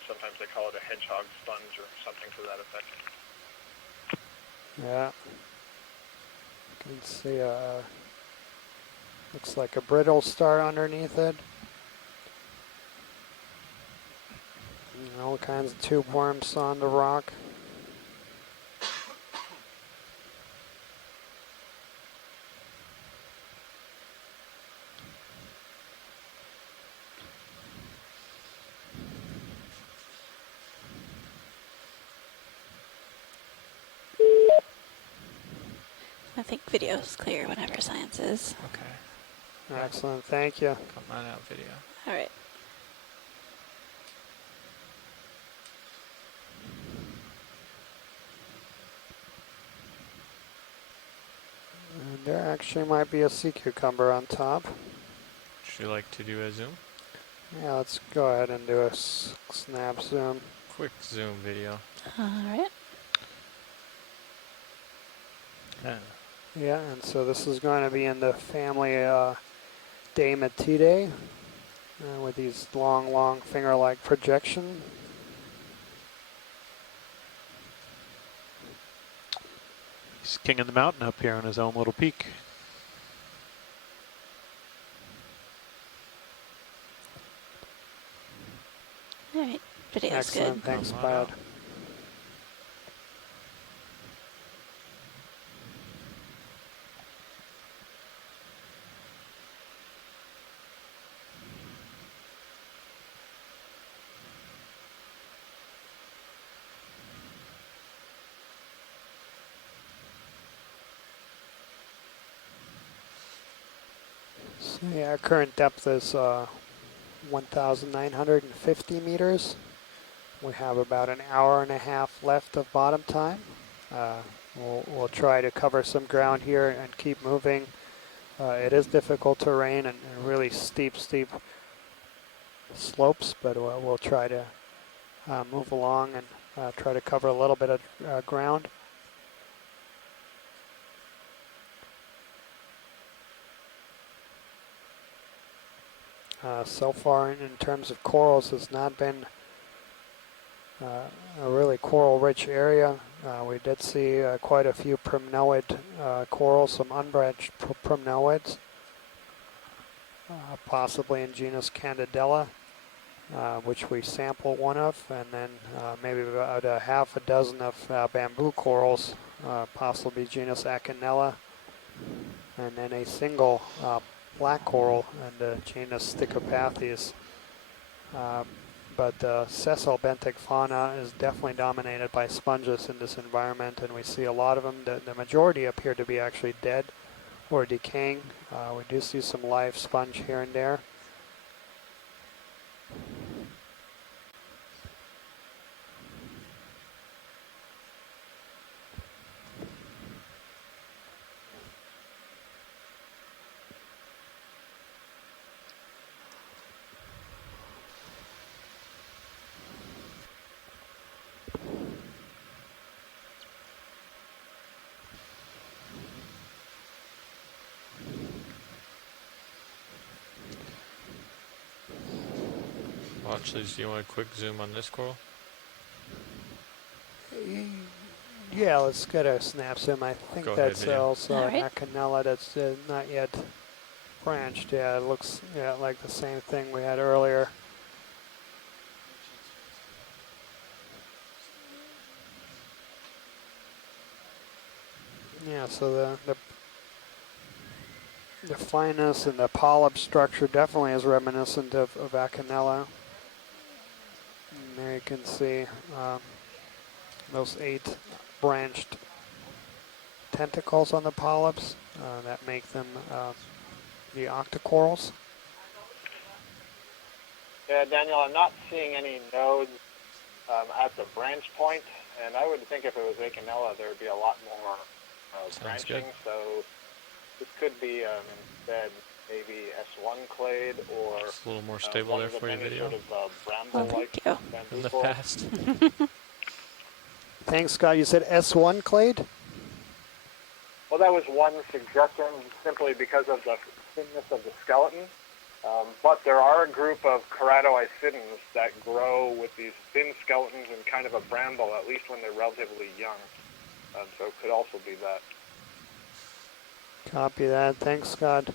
Sometimes they call it a hedgehog sponge or something to that effect. Yeah. You can see looks like a brittle star underneath it. And all kinds of tube worms on the rock. I think video is clear whenever science is. Okay. Excellent, thank you. Come on out, video. All right. And there actually might be a sea cucumber on top. Would you like to do a zoom? Yeah, let's go ahead and do a snap zoom. Quick zoom video. All right. Yeah, and so this is going to be in the family Deimatidae with these long finger-like projection. He's king of the mountain up here on his own little peak. All right. Video's Excellent. good. Thanks, Bud. So yeah, our current depth is 1,950 meters. We have about an hour and a half left of bottom time. We'll try to cover some ground here and keep moving. It is difficult terrain and really steep slopes, but we'll try to move along and try to cover a little bit of ground. So far in terms of corals, it's not been a really coral-rich area. We did see quite a few primnoid corals, some unbranched primnoids, possibly in genus Candidella, which we sampled one of, and then maybe about a half a dozen of bamboo corals, possibly genus Acanella, and then a single black coral in the genus Stichopathes. But sessile benthic fauna is definitely dominated by sponges in this environment, and we see a lot of them. The majority appear to be actually dead or decaying. We do see some live sponge here and there. Actually, do you want a quick zoom on this coral? Yeah, let's get a snap zoom. I think that's also an Acanella that's not yet branched. Yeah, it looks like the same thing we had earlier. Yeah, so the fineness and the polyp structure definitely is reminiscent of Acanella. And there you can see those 8 branched tentacles on the polyps that make them the Octa Corals. Yeah, Daniel, I'm not seeing any nodes at the branch point, and I would think if it was Acanella, there would be a lot more branching. Good. So this could be instead maybe S1 clade or it's a little more stable there for your video. Sort of, bramble-like in the past. Thanks, Scott. You said S1 clade? Well, that was one suggestion, simply because of the thinness of the skeleton. But there are a group of keratoicidans that grow with these thin skeletons and kind of a bramble, at least when they're relatively young. So it could also be that. Copy that. Thanks, Scott.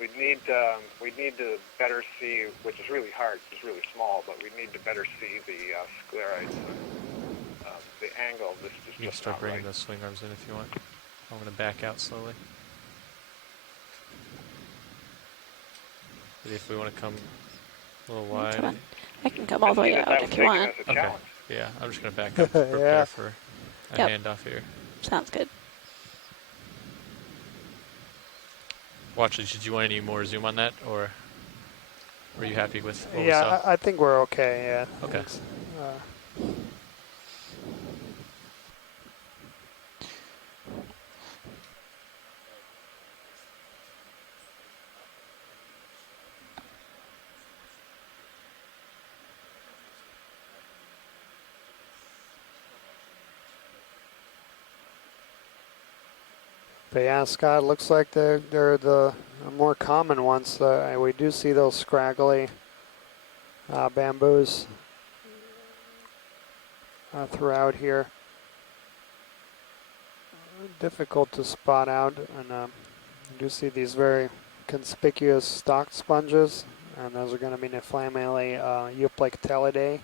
We'd need to better see, which is really hard, it's really small, but we need to better see the sclerites. The angle of this is You can start bringing those swing arms in if you want. I'm going to back out slowly. Maybe if we want to come a little wide. I can come all the way out if you want. Okay. Yeah, I'm just going to back up, prepare for a handoff here. Sounds good. Watch, did you want any more zoom on that, or were you happy with what we saw? saw? I think we're okay, yeah. Okay. But yeah, Scott, looks like they're the more common ones. We do see those scraggly bamboos throughout here. Difficult to spot out, and you do see these very conspicuous stalked sponges, and those are going to be Nephlaemele Euplectellidae.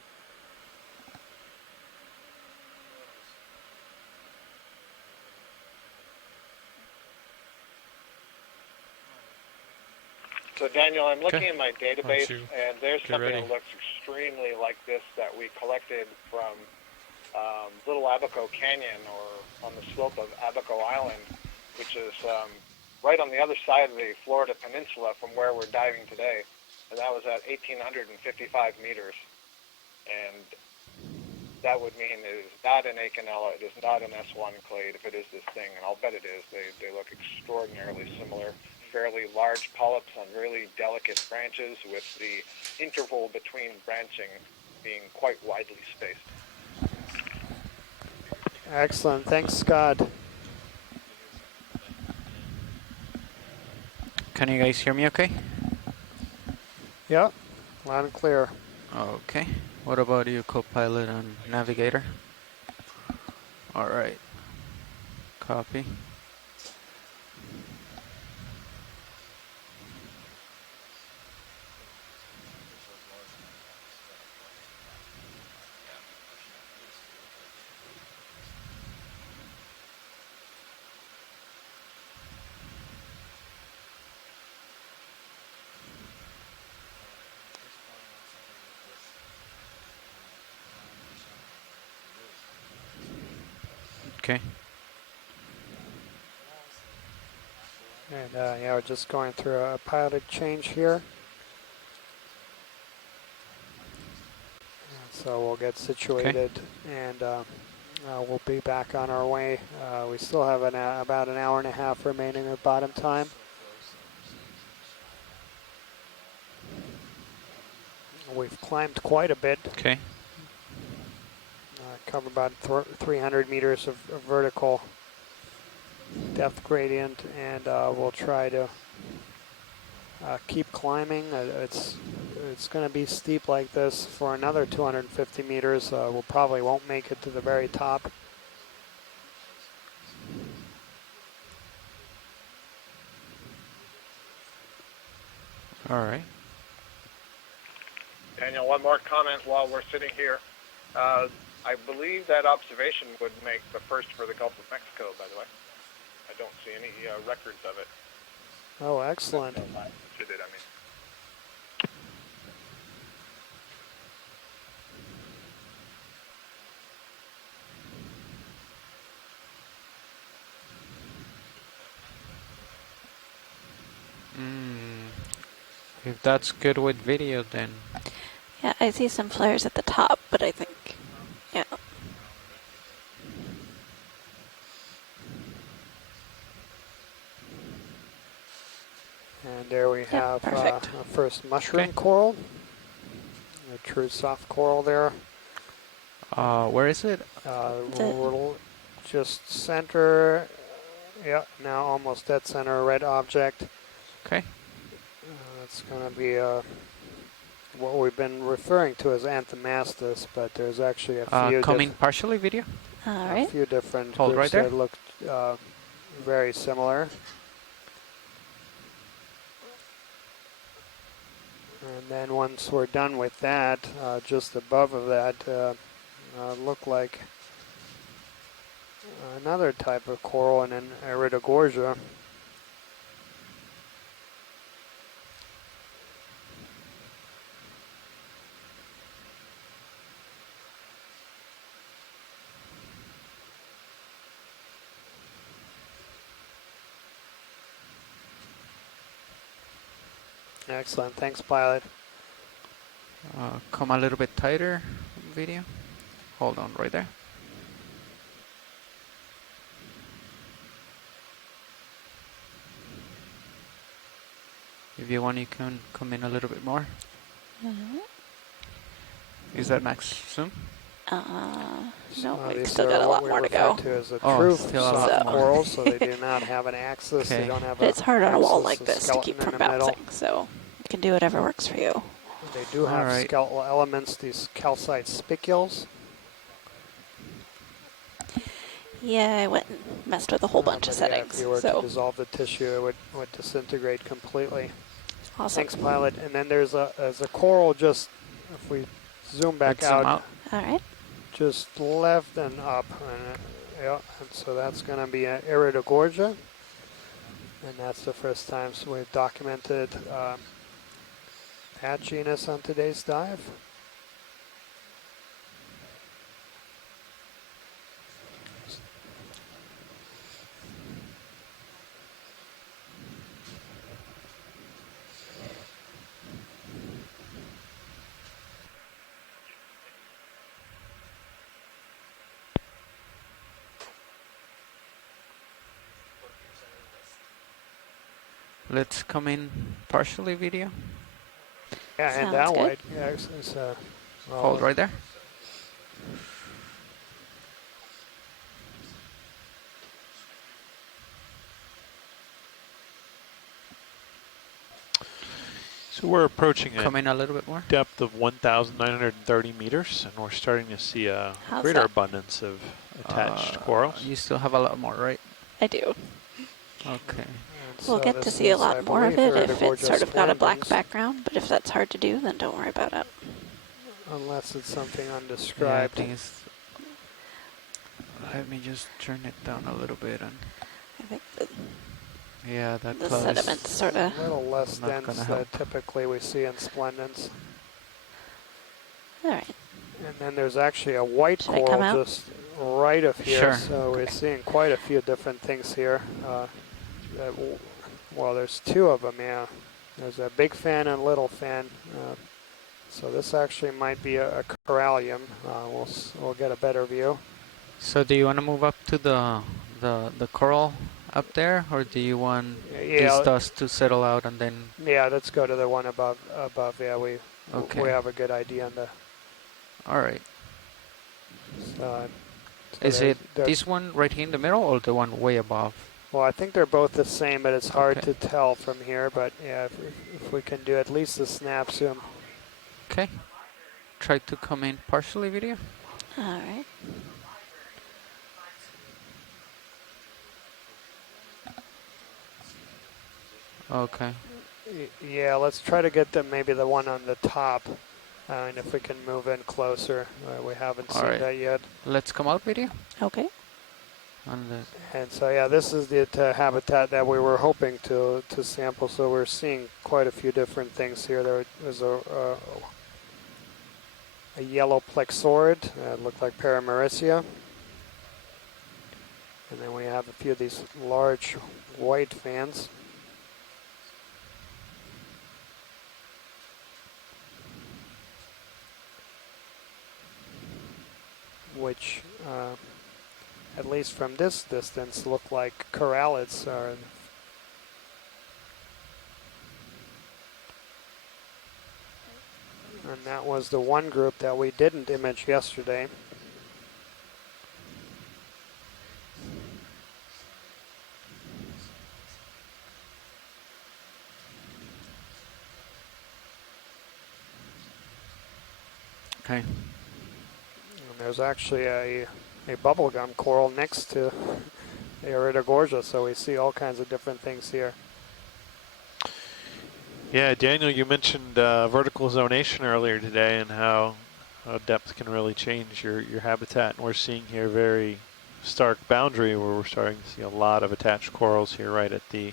So Daniel, I'm looking in my database, and there's something that looks extremely like this that we collected from Little Abaco Canyon, or on the slope of Abaco Island, which is right on the other side of the Florida Peninsula from where we're diving today, and that was at 1,855 meters. And that would mean it is not an Acanella, it is not an S1 clade if it is this thing, and I'll bet it is. They look extraordinarily similar. Fairly large polyps on really delicate branches, with the interval between branching being quite widely spaced. Excellent. Thanks, Scott. Can you guys hear me okay? Yeah, loud and clear. Okay. What about you, co-pilot and navigator? All right. Copy. Okay. And yeah, we're just going through a piloted change here. So we'll get situated, and we'll be back on our way. We still have about an hour and a half remaining of bottom time. We've climbed quite a bit. Okay. Covered about 300 meters of vertical depth gradient, and we'll try to keep climbing. It's going to be steep like this for another 250 meters. We'll probably won't make it to the very top. All right. Daniel, one more comment while we're sitting here. I believe that observation would make the first for the Gulf of Mexico, by the way. I don't see any records of it. Oh, excellent. It did, I mean. If that's good with video, then. Yeah, I see some flares at the top. top, but I think, yeah. And there we have our first mushroom coral. A true soft coral there. Where is it? Just center. Yeah, now almost dead center, red object. Okay. It's going to be what we've been referring to as Anthomastus, but there's actually a few coming partially video. All right. A few different Hold groups right there. that look very similar. And then once we're done with that, just above of that look like another type of coral and an Iridogorgia. Excellent. Thanks, pilot. Come a little bit tighter, video. Hold on right there. If you want, you can come in a little bit more. Is that max zoom? No, we've still got a lot more to go. To as a true soft coral, so they do not have an axis. Okay. They don't have. It's hard on a wall like this to keep from bouncing, so you can do whatever works for you. They do have skeletal elements, these calcite spicules. Yeah, I went and messed with a whole bunch of settings. If you were to dissolve the tissue, it would disintegrate completely. Awesome. Thanks, pilot. And then there's a coral just, if we zoom back out. All right. Just left and up. And so that's going to be an Iridogorgia. And that's the first time we've documented that genus on today's dive. Let's come in partially video. Yeah, and that way. Yeah, it's, hold right there. So we're approaching a little bit more depth of 1,930 meters, and we're starting to see a greater abundance of attached corals. You still have a lot more, right? I do. Okay. We'll get to see a lot more of it if it's sort of got a black background, but if that's hard to do, then don't worry about it. Unless it's something undescribed. Yeah, let me just turn it down a little bit. And I think that the sediment's sort of a little less dense than typically we see in splendens. All right. And then there's actually a white coral just right of here, so we're seeing quite a few different things here. Well, there's two of them, yeah. There's a big fan and a little fan. So this actually might be a corallium. We'll get a better view. So do you want to move up to the coral up there, or do you want this dust to settle out and then? Yeah, let's go to the one above. Yeah, we have a good idea on the. All right. So is it this one right here in the middle, or the one way above? Well, I think they're both the same, but it's hard to tell from here. But yeah, if we can do at least a snap zoom. Okay. Try to come in partially video. All right. Okay. Yeah, let's try to get maybe the one on the top. And if we can move in closer, we haven't seen that yet. Let's come out video. Okay. And so yeah, this is the habitat that we were hoping to sample. So we're seeing quite a few different things here. There's a yellow plexaurid, looked like Paramaricia. And then we have a few of these large white fans. which at least from this distance look like coralids. And that was the one group that we didn't image yesterday. Okay. And there's actually a bubblegum coral next to the Iridogorgia, so we see all kinds of different things here. Yeah, Daniel, you mentioned vertical zonation earlier today and how depth can really change your habitat. And we're seeing here a very stark boundary where we're starting to see a lot of attached corals here right at the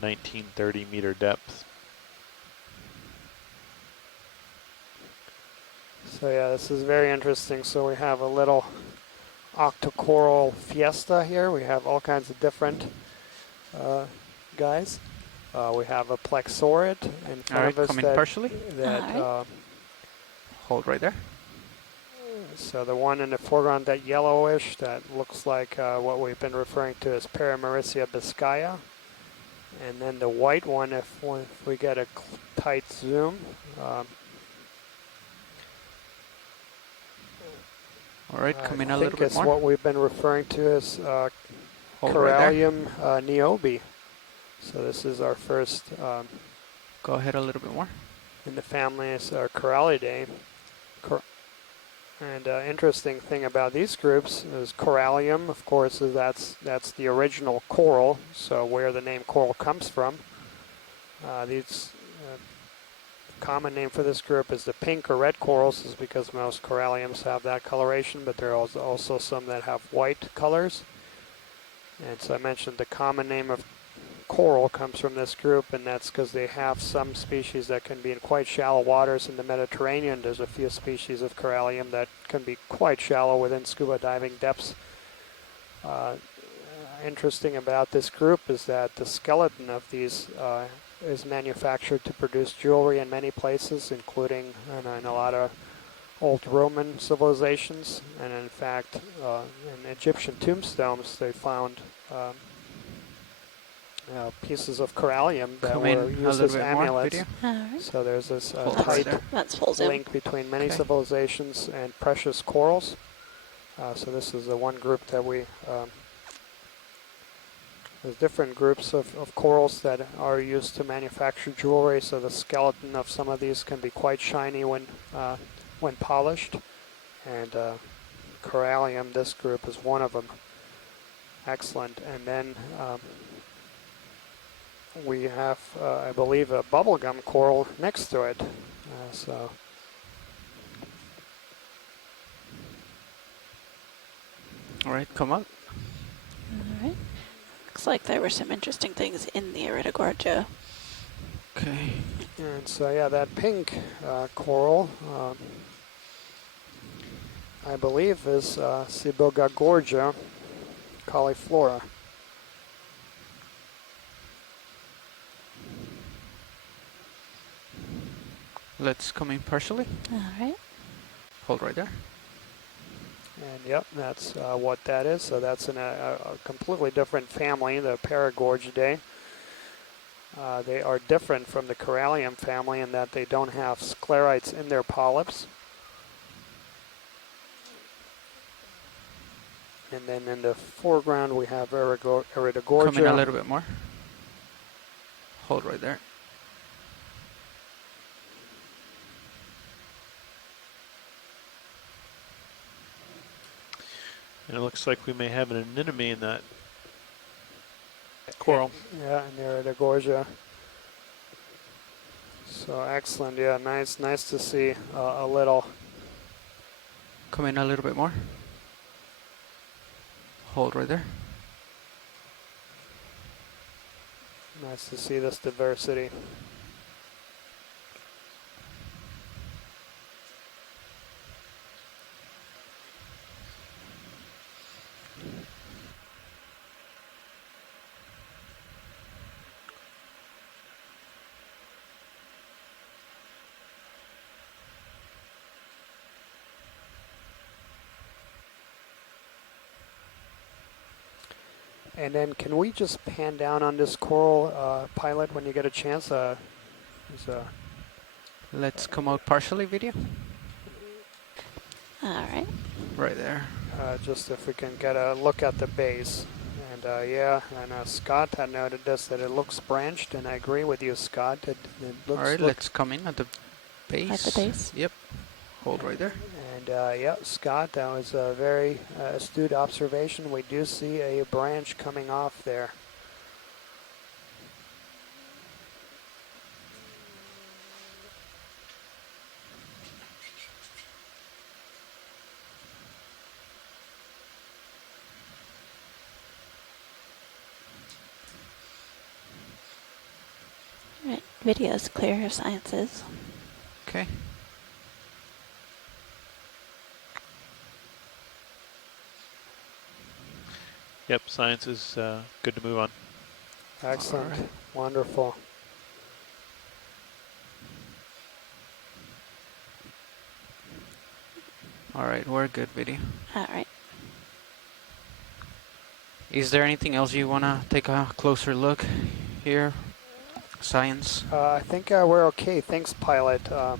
1930 meter depth. So yeah, this is very interesting. So we have a little Octa Coral fiesta here. We have all kinds of different guys. We have a plexaurid in front of us coming partially. Hold right there. So the one in the foreground, that yellowish, that looks like what we've been referring to as Paramaricia biscaya. And then the white one, if we get a tight zoom. All right, come in a little bit more. I think it's what we've been referring to as Corallium niobe. So this is our first. Go ahead a little bit more. In the family is Corallidae. And interesting thing about these groups is Corallium, of course, is that's the original coral. So where the name coral comes from. These common name for this group is the pink or red corals, is because most coralliums have that coloration, but there are also some that have white colors. And so I mentioned the common name of coral comes from this group, and that's because they have some species that can be in quite shallow waters in the Mediterranean. There's a few species of corallium that can be quite shallow within scuba diving depths. Interesting about this group is that the skeleton of these is manufactured to produce jewelry in many places, including in a lot of old Roman civilizations. And in fact, in Egyptian tombstones, they found pieces of corallium that were used as amulets. So there's this tight link between many civilizations and precious corals. So this is the one group that we... There's different groups of corals that are used to manufacture jewelry, so the skeleton of some of these can be quite shiny when polished. And Corallium, this group, is one of them. Excellent. And then we have, I believe, a bubblegum coral next to it. All right, come up. All right. Looks like there were some interesting things in the Iridogorgia. Okay. And so yeah, that pink coral, I believe, is Sibogagorgia cauliflora. Let's come in partially. All right. Hold right there. And yep, that's what that is. So that's in a completely different family, the Paragorgidae. They are different from the Corallium family in that they don't have sclerites in their polyps. And then in the foreground we have Iridogorgia. Come in a little bit more. Hold right there. And it looks like we may have an anemone in that coral. Yeah, in Iridogorgia. So excellent. Yeah, nice to see a little. Come in a little bit more. Hold right there. Nice to see this diversity. And then can we just pan down on this coral, Pilot, when you get a chance? Let's come out partially video. All right. Right there. Just if we can get a look at the base. And yeah, and Scott had noted this, that it looks branched, and I agree with you, Scott. It looks. All right, let's come in at the base. At the base? Yep. Hold right there. And yeah, Scott, that was a very astute observation. We do see a branch coming off there. Right. Video is clear, science is. Okay. Yep, science is good to move on. Excellent. Right. Wonderful. All right, we're good, video. All right. Is there anything else you want to take a closer look here? Science? I think we're okay. Thanks, Pilot. All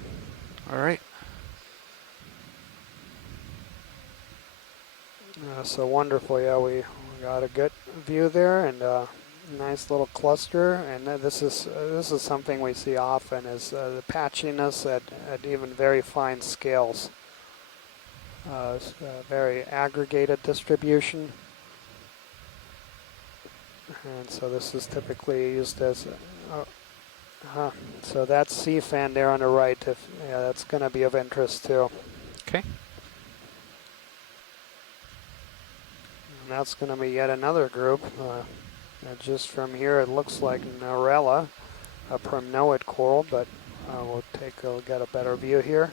right. So wonderful. Yeah, we got a good view there, and nice little cluster. And this is something we see often, is the patchiness at even very fine scales. Very aggregated distribution. And so this is typically used as so that sea fan there on the right, yeah, that's going to be of interest too. Okay. And that's going to be yet another group. Just from here, it looks like Narella, a primnoid coral, but we'll get a better view here.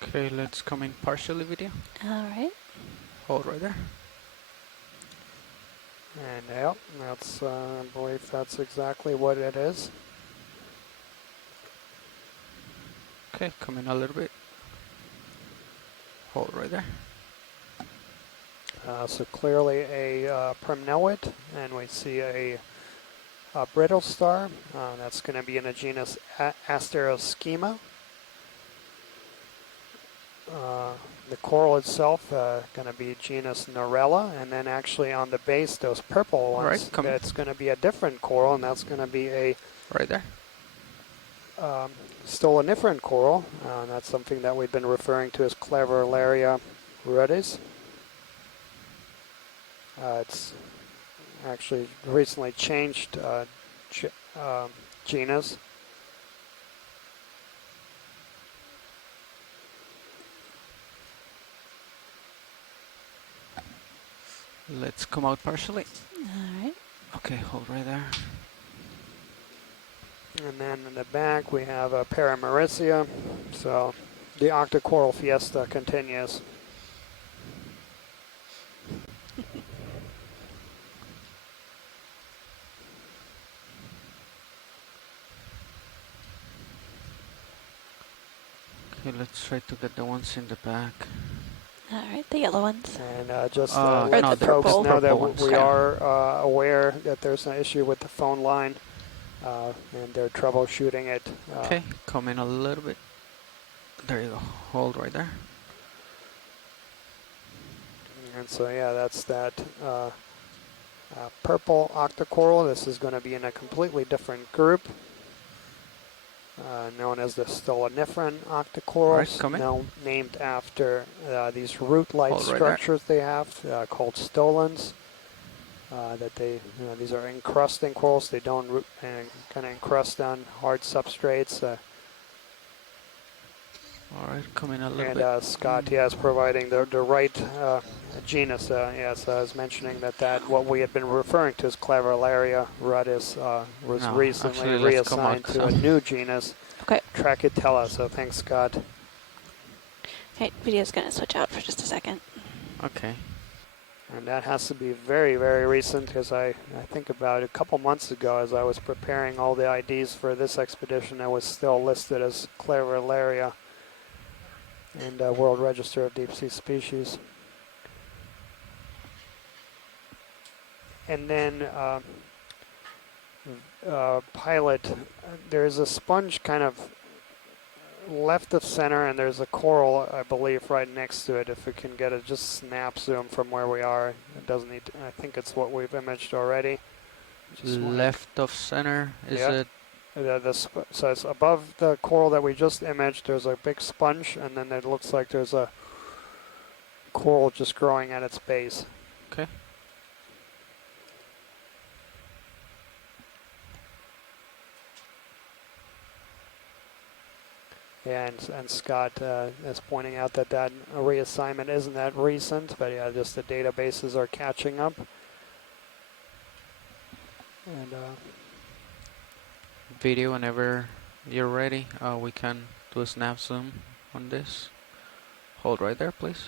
Okay, let's come in partially video. All right. Hold right there. And yeah, that's, I believe that's exactly what it is. Okay, come in a little bit. Hold right there. So clearly a primnoid, and we see a brittle star. That's going to be in the genus Asteroschema. The coral itself going to be genus Narella, and then actually on the base, those purple ones, right, that's going to be a different coral, and that's going to be a right there. stoloniferan coral. That's something that we've been referring to as Clavularia rudis. It's actually recently changed genus. Let's come out partially. All right. Okay, hold right there. And then in the back we have a Paramaricia. So the Octa Coral fiesta continues. Okay, let's try to get the ones in the back. All right, the yellow ones. And just no, let the folks know that ones. we are aware that there's an issue with the phone line, and they're troubleshooting it. Okay, come in a little bit. There you go. Hold right there. And so yeah, that's that purple Octa Coral. This is going to be in a completely different group, known as the stoloniferan Octa Corals, named after these root-like structures they have called stolons. That they, these are encrusting corals. They don't kind of encrust on hard substrates. All right, come in a little bit. And Scott, yes, providing the right genus. Yes, I was mentioning that what we had been referring to as Clavularia rudis was recently reassigned to a new genus, Trachytella. So thanks, Scott. Okay, video's going to switch out for just a second. Okay. And that has to be very, very recent, because I think about a couple months ago, as I was preparing all the IDs for this expedition, I was still listed as Clarilaria in the World Register of Deep Sea Species. And then pilot, there's a sponge kind of left of center, and there's a coral, I believe, right next to it. If we can get a just snap zoom from where we are, it doesn't need to, I think it's what we've imaged already. Left of center, is it? So it's above the coral that we just imaged. There's a big sponge, and then it looks like there's a coral just growing at its base. Okay. Yeah, and Scott is pointing out that reassignment isn't that recent, but yeah, just the databases are catching up. And video, whenever you're ready, we can do a snap zoom on this. Hold right there, please.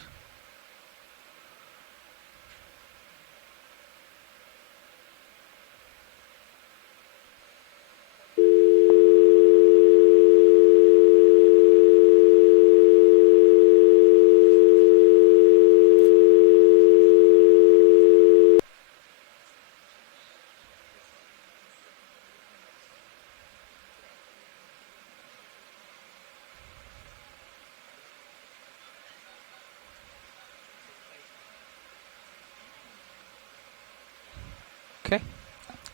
Okay,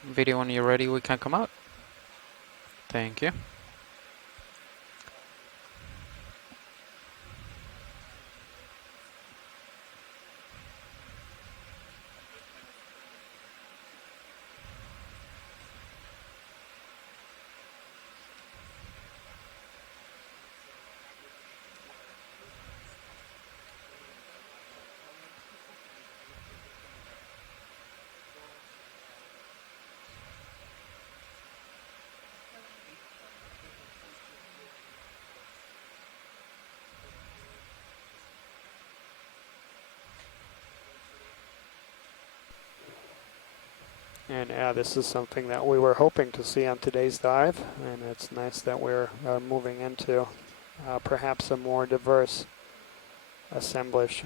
video when you're ready, we can come out. Thank you. And this is something that we were hoping to see on today's dive, and it's nice that we're moving into perhaps a more diverse assemblage.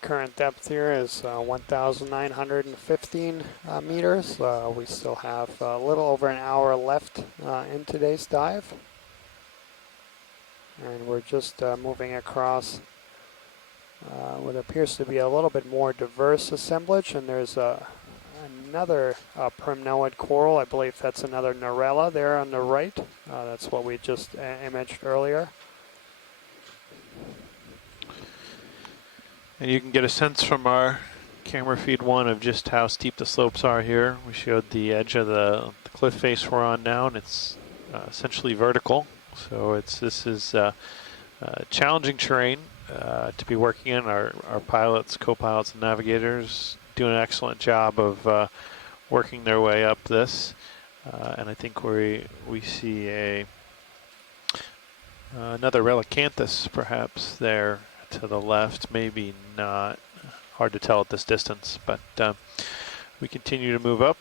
Current depth here is 1,915 meters. We still have a little over an hour left in today's dive. And we're just moving across what appears to be a little bit more diverse assemblage. And there's another primnoid coral. I believe that's another Narella there on the right. That's what we just imaged earlier. And you can get a sense from our camera feed one of just how steep the slopes are here. We showed the edge of the cliff face we're on now, and it's essentially vertical. So this is challenging terrain to be working in. Our pilots, co-pilots, and navigators do an excellent job of working their way up this. And I think we see another Relicanthus perhaps there to the left, maybe not. Hard to tell at this distance, but we continue to move up.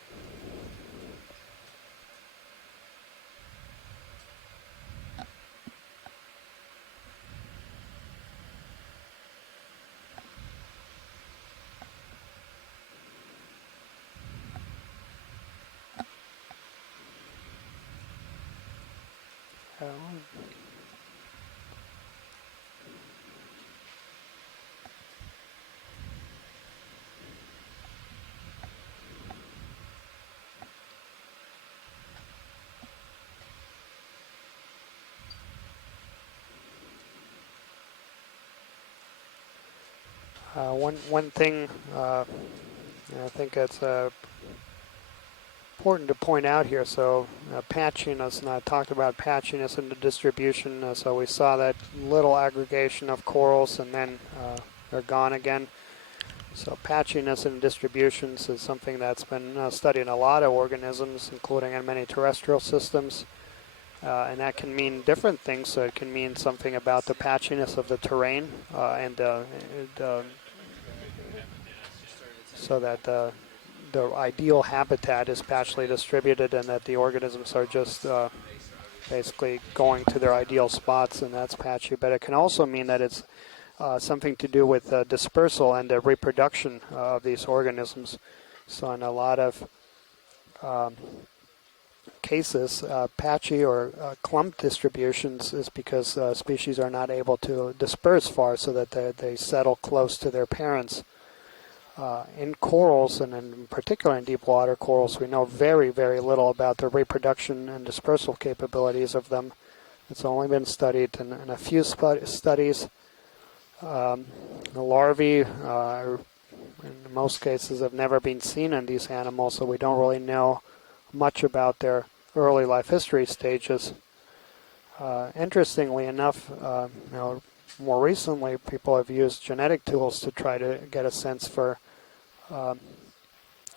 One thing I think it's important to point out here. So patchiness, and I talked about patchiness in the distribution. So we saw that little aggregation of corals, and then they're gone again. So patchiness in distributions is something that's been studied in a lot of organisms, including in many terrestrial systems. And that can mean different things. So it can mean something about the patchiness of the terrain, so that the ideal habitat is patchily distributed, and that the organisms are just basically going to their ideal spots, and that's patchy. But it can also mean that it's something to do with dispersal and the reproduction of these organisms. So in a lot of cases, patchy or clump distributions is because species are not able to disperse far, so that they settle close to their parents. In corals, and in particular in deep water corals, we know very, very little about the reproduction and dispersal capabilities of them. It's only been studied in a few studies. The larvae, in most cases, have never been seen in these animals, so we don't really know much about their early life history stages. Interestingly enough, more recently, people have used genetic tools to try to get a sense for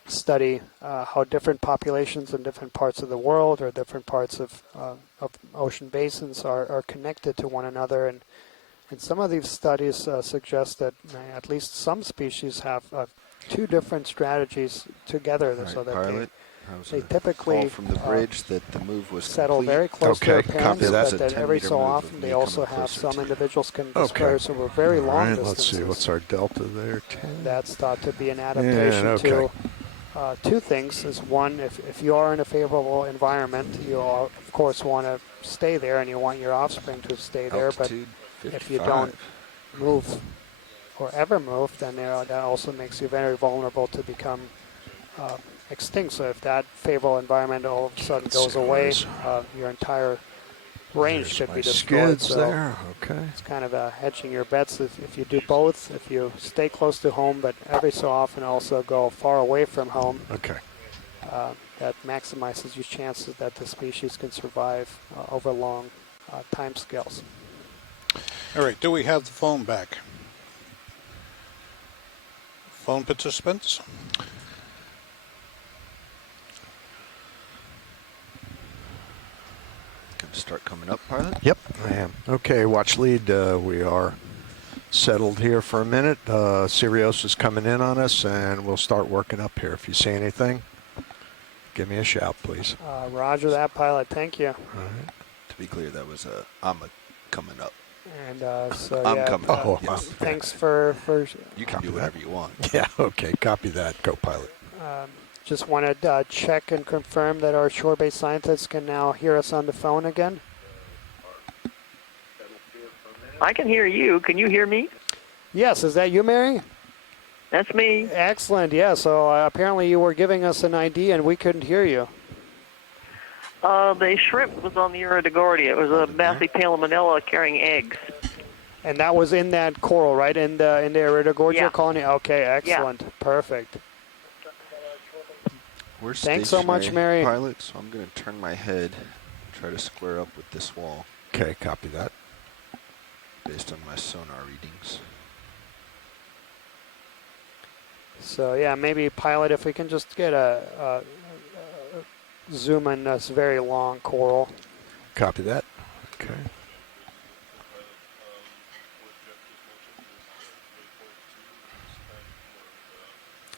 study how different populations in different parts of the world or different parts of ocean basins are connected to one another. And some of these studies suggest that at least some species have two different strategies together, so that they typically fall from the bridge that the move was settle complete. very close to their parents, but that every so move often they also have some individuals can disperse over very long distances. Let's see, what's our delta there? 10. That's thought to be an adaptation to two things. Is one, if you are in a favorable environment, you of course want to stay there, and you want your offspring to stay there. Altitude but 55. If you don't move or ever move, then that also makes you very vulnerable to become extinct. So if that favorable environment all of a sudden goes away, your entire range should be destroyed. Skids there. Okay. It's kind of hedging your bets if you do both. If you stay close to home, but every so often also go far away from home. Okay. That maximizes your chances that the species can survive over long time scales. All right. Do we have the phone back? Phone participants? Start coming up, pilot? Yep, I am. Okay, watch lead. We are settled here for a minute. Sirius is coming in on us, and we'll start working up here. If you see anything, give me a shout, please. Roger that, pilot. Thank you. All right. To be clear, that was I'm coming up. And so I'm coming up. Yes. Thanks for you can do whatever you want. Yeah. Okay. Copy that, co-pilot. Just want to check and confirm that our shore-based scientists can now hear us on the phone again. I can hear you. Can you hear me? Yes. Is that you, Mary? That's me. Excellent. Yeah. So apparently you were giving us an ID and we couldn't hear you. The shrimp was on the Iridogordia. It was a Bathypalamonella carrying eggs. And that was in that coral, right? In the Iridogordia colony? Okay. Excellent. Yeah. Perfect. We're Thanks so much, Mary. Pilot, so I'm going to turn my head, try to square up with this wall. Okay, copy that. Based on my sonar readings. So yeah, maybe pilot, if we can just get a zoom in this very long coral. Copy that. Okay.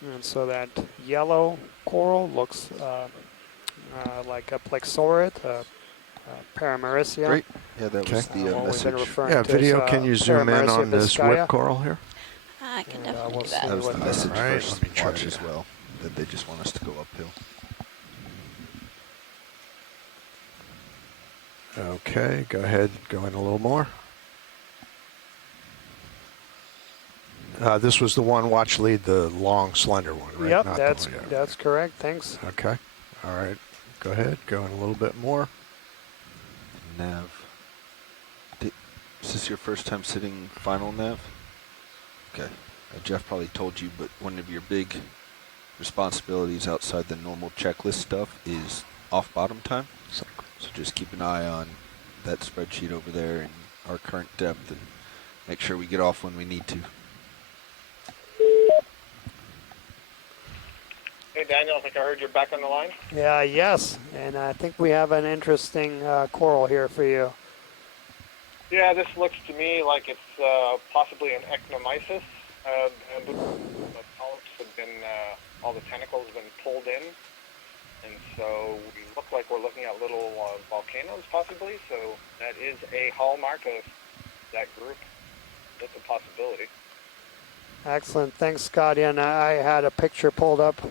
And so that yellow coral looks like a plexaurid, Paramaricia. Great. Yeah, that was the message. Yeah, video, can you zoom in on this whip coral here? I can definitely do that. That was the message Right, first let me watch try as well, that they just want us to go uphill. Okay, go ahead, go in a little more. This was the one, watch lead, the long, slender one, right? Yep, Not that's correct. Thanks. Okay. All right. Go ahead. Go in a little bit more. Nav. Is this your first time sitting final nav? Okay. Jeff probably told you, but one of your big responsibilities outside the normal checklist stuff is off bottom time. So just keep an eye on that spreadsheet over there and our current depth and make sure we get off when we need to. Hey, Daniel, I think I heard you're back on the line. Yeah, yes, and I think we have an interesting coral here for you. Yeah, this looks to me like it's possibly an ectomysis. The polyps have been, all the tentacles have been pulled in, and so we look like we're looking at little volcanoes possibly, so that is a hallmark of that group. That's a possibility. Excellent, thanks, Scotty, and I had a picture pulled up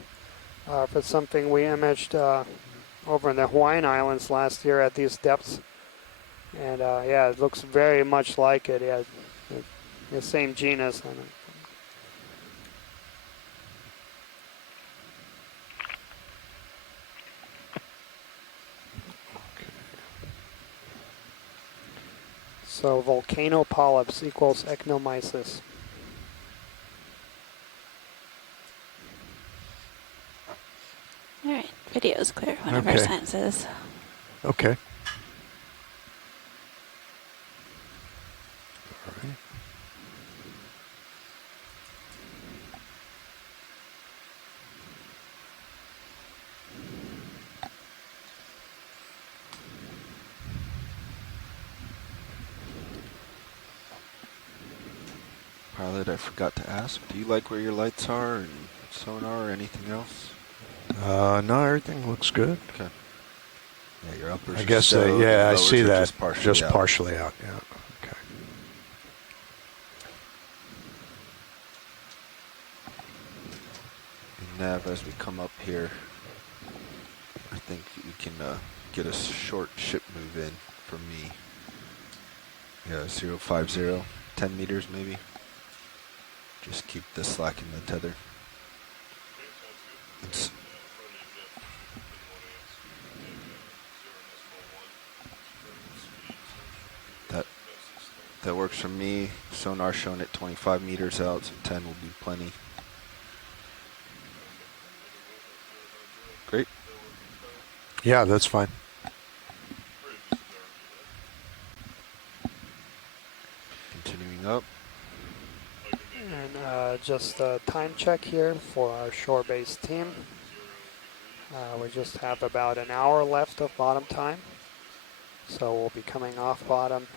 for something we imaged over in the Hawaiian Islands last year at these depths. And yeah, it looks very much like it. Yeah, the same genus. So volcano polyps equals ectomysis. All right, video is clear. Whenever science is. Okay. Pilot, I forgot to ask, do you like where your lights are and sonar or anything else? No, everything looks good. Okay. Yeah, your uppers I guess, yeah, I see that. Just partially out, yeah. Okay. And Nav, as we come up here, I think we can get a short ship move in for me. Yeah, 050, 10 meters maybe. Just keep the slack in the tether. That works for me. Sonar shown at 25 meters out, so 10 will be plenty. Great. Yeah, that's fine. Continuing up. And just a time check here for our shore-based team. We just have about an hour left of bottom time. So we'll be coming off bottom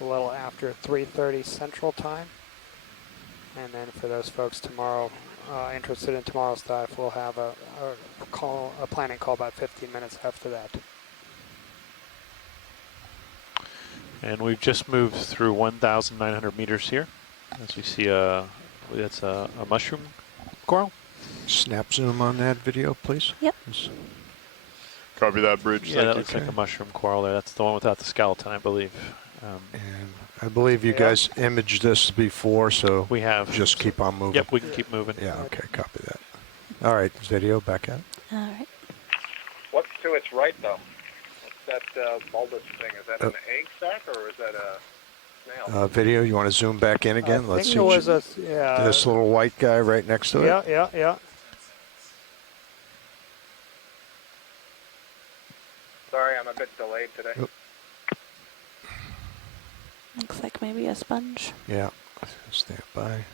a little after 3:30 Central Time. And then for those folks tomorrow interested in tomorrow's dive, we'll have a planning call about 15 minutes after that. And we've just moved through 1,900 meters here. As we see, that's a mushroom coral. Snap zoom on that video, please. Yep. Copy that, Bridge. Yeah, that looks like a mushroom coral there. That's the one without the skeleton, I believe. And I believe you guys imaged this before, so we have. Just keep on moving. Yep, we can keep moving. Yeah, okay, copy that. All right, video back out. All right. What's to its right, though? What's that bulbous thing? Is that an egg sac or is that a snail? Video, you want to zoom back in again? Let's see. This little white guy right next to it. Yeah. Sorry, I'm a bit bit delayed today. Yep. Looks like maybe a sponge. Yeah, stand by.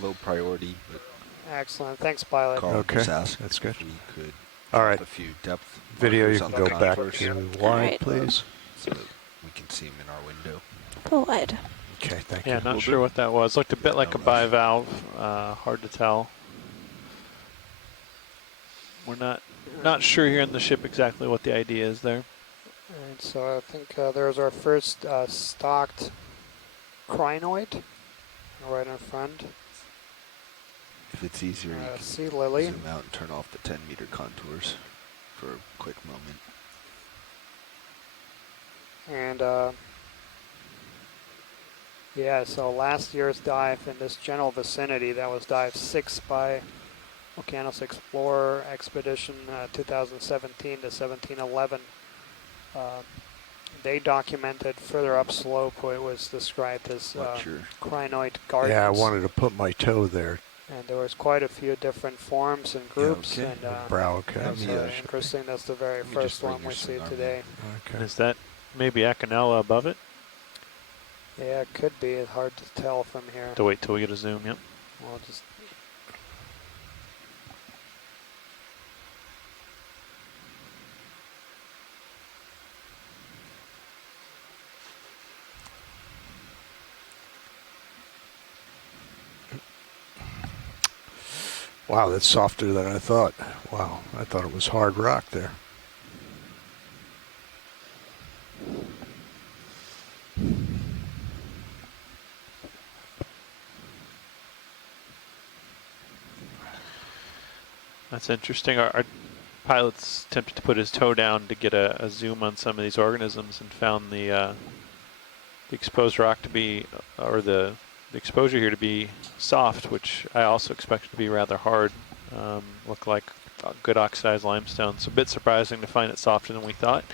Low priority, but excellent. Thanks, pilot. Okay, asked that's good. if we could All right. a few depth Video, you markers can on go the back contours. to wide, please. So that we can see them in our window. Go wide. Okay, thank you. you. Yeah, not sure what that was. Looked a bit like a bivalve. Hard to tell. We're not sure here in the ship exactly what the idea is there. All right, so I think there's our first stocked crinoid right in front. If it's easier, you can sea lily. zoom out and turn off the 10-meter contours for a quick moment. And yeah, so last year's dive in this general vicinity, that was dive 6 by Okeanos Explorer Expedition 2017 to 1711. They documented further upslope what it was described as crinoid gardens. Yeah, I wanted to put my toe there. And there was quite a few different forms and groups. Yeah, okay. And brow, okay. That's interesting. That's the very first one we see today. Okay. Is that maybe Acanella above it? Yeah, it could be. It's hard to tell from here. To wait till we get a zoom, yep. We'll just... Wow, that's softer than I thought. Wow, I thought it was hard rock there. That's interesting. Our pilot's attempted to put his toe down to get a zoom on some of these organisms and found the exposed rock to be, or the exposure here to be soft, which I also expected to be rather hard. Looked like good oxidized limestone. So a bit surprising to find it softer than we thought.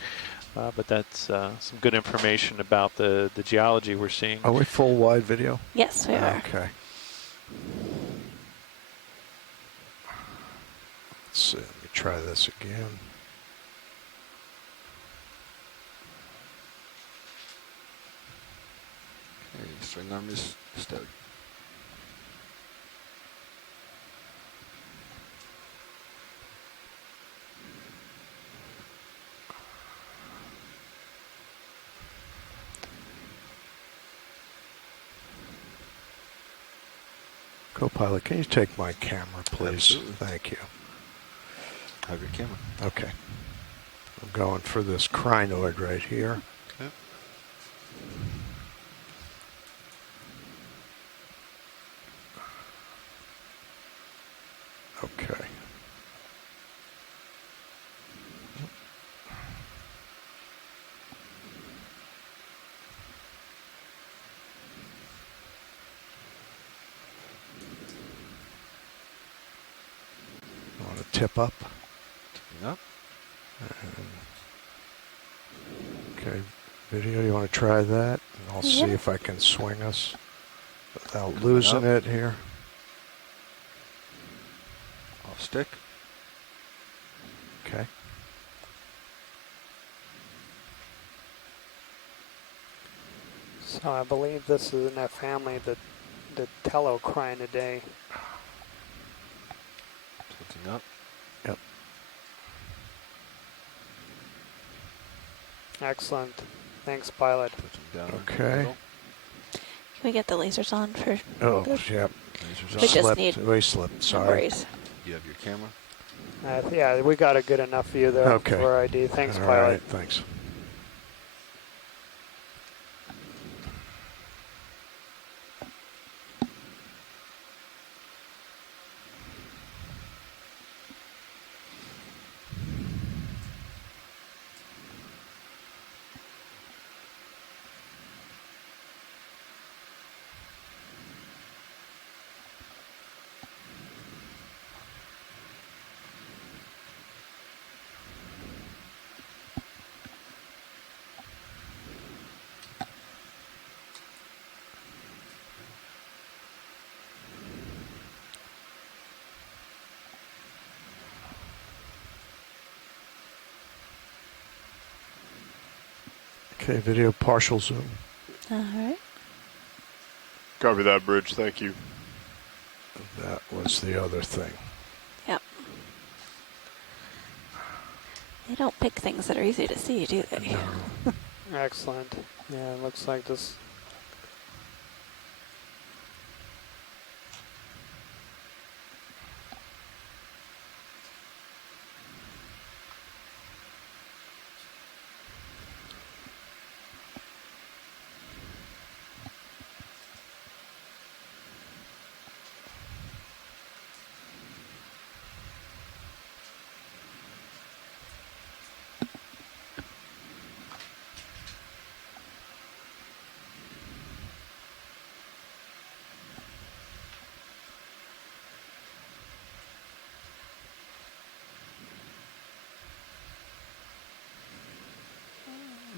But that's some good information about the geology we're seeing. Are we full wide video? Yes, we are. Okay. Let's see, let me try this again. Okay, string arm is stowed. Co-pilot, can you take my camera, please? Absolutely. Thank you. Have your camera. Okay. I'm going for this crinoid right here. Okay. Okay. I want to tip up. Tipping up. Okay, video, you want to try that? And I'll see if I can swing us without losing it here. Off stick. Okay. So I believe this is in that family, the Telocrinidae. Tilting up. Yep. Excellent. Thanks, pilot. Down Okay. Can we get the lasers on for? Oh, yep. We just need. We slipped. Sorry. Worries. You have your camera. Yeah, we got a good enough view there Okay. for ID. Thanks, All pilot. right, thanks. Okay, video partial zoom. All right. Copy that, Bridge. Thank you. That was the other thing. Yep. They don't pick things that are easy to see, do they? No. Excellent. Yeah, it looks like this.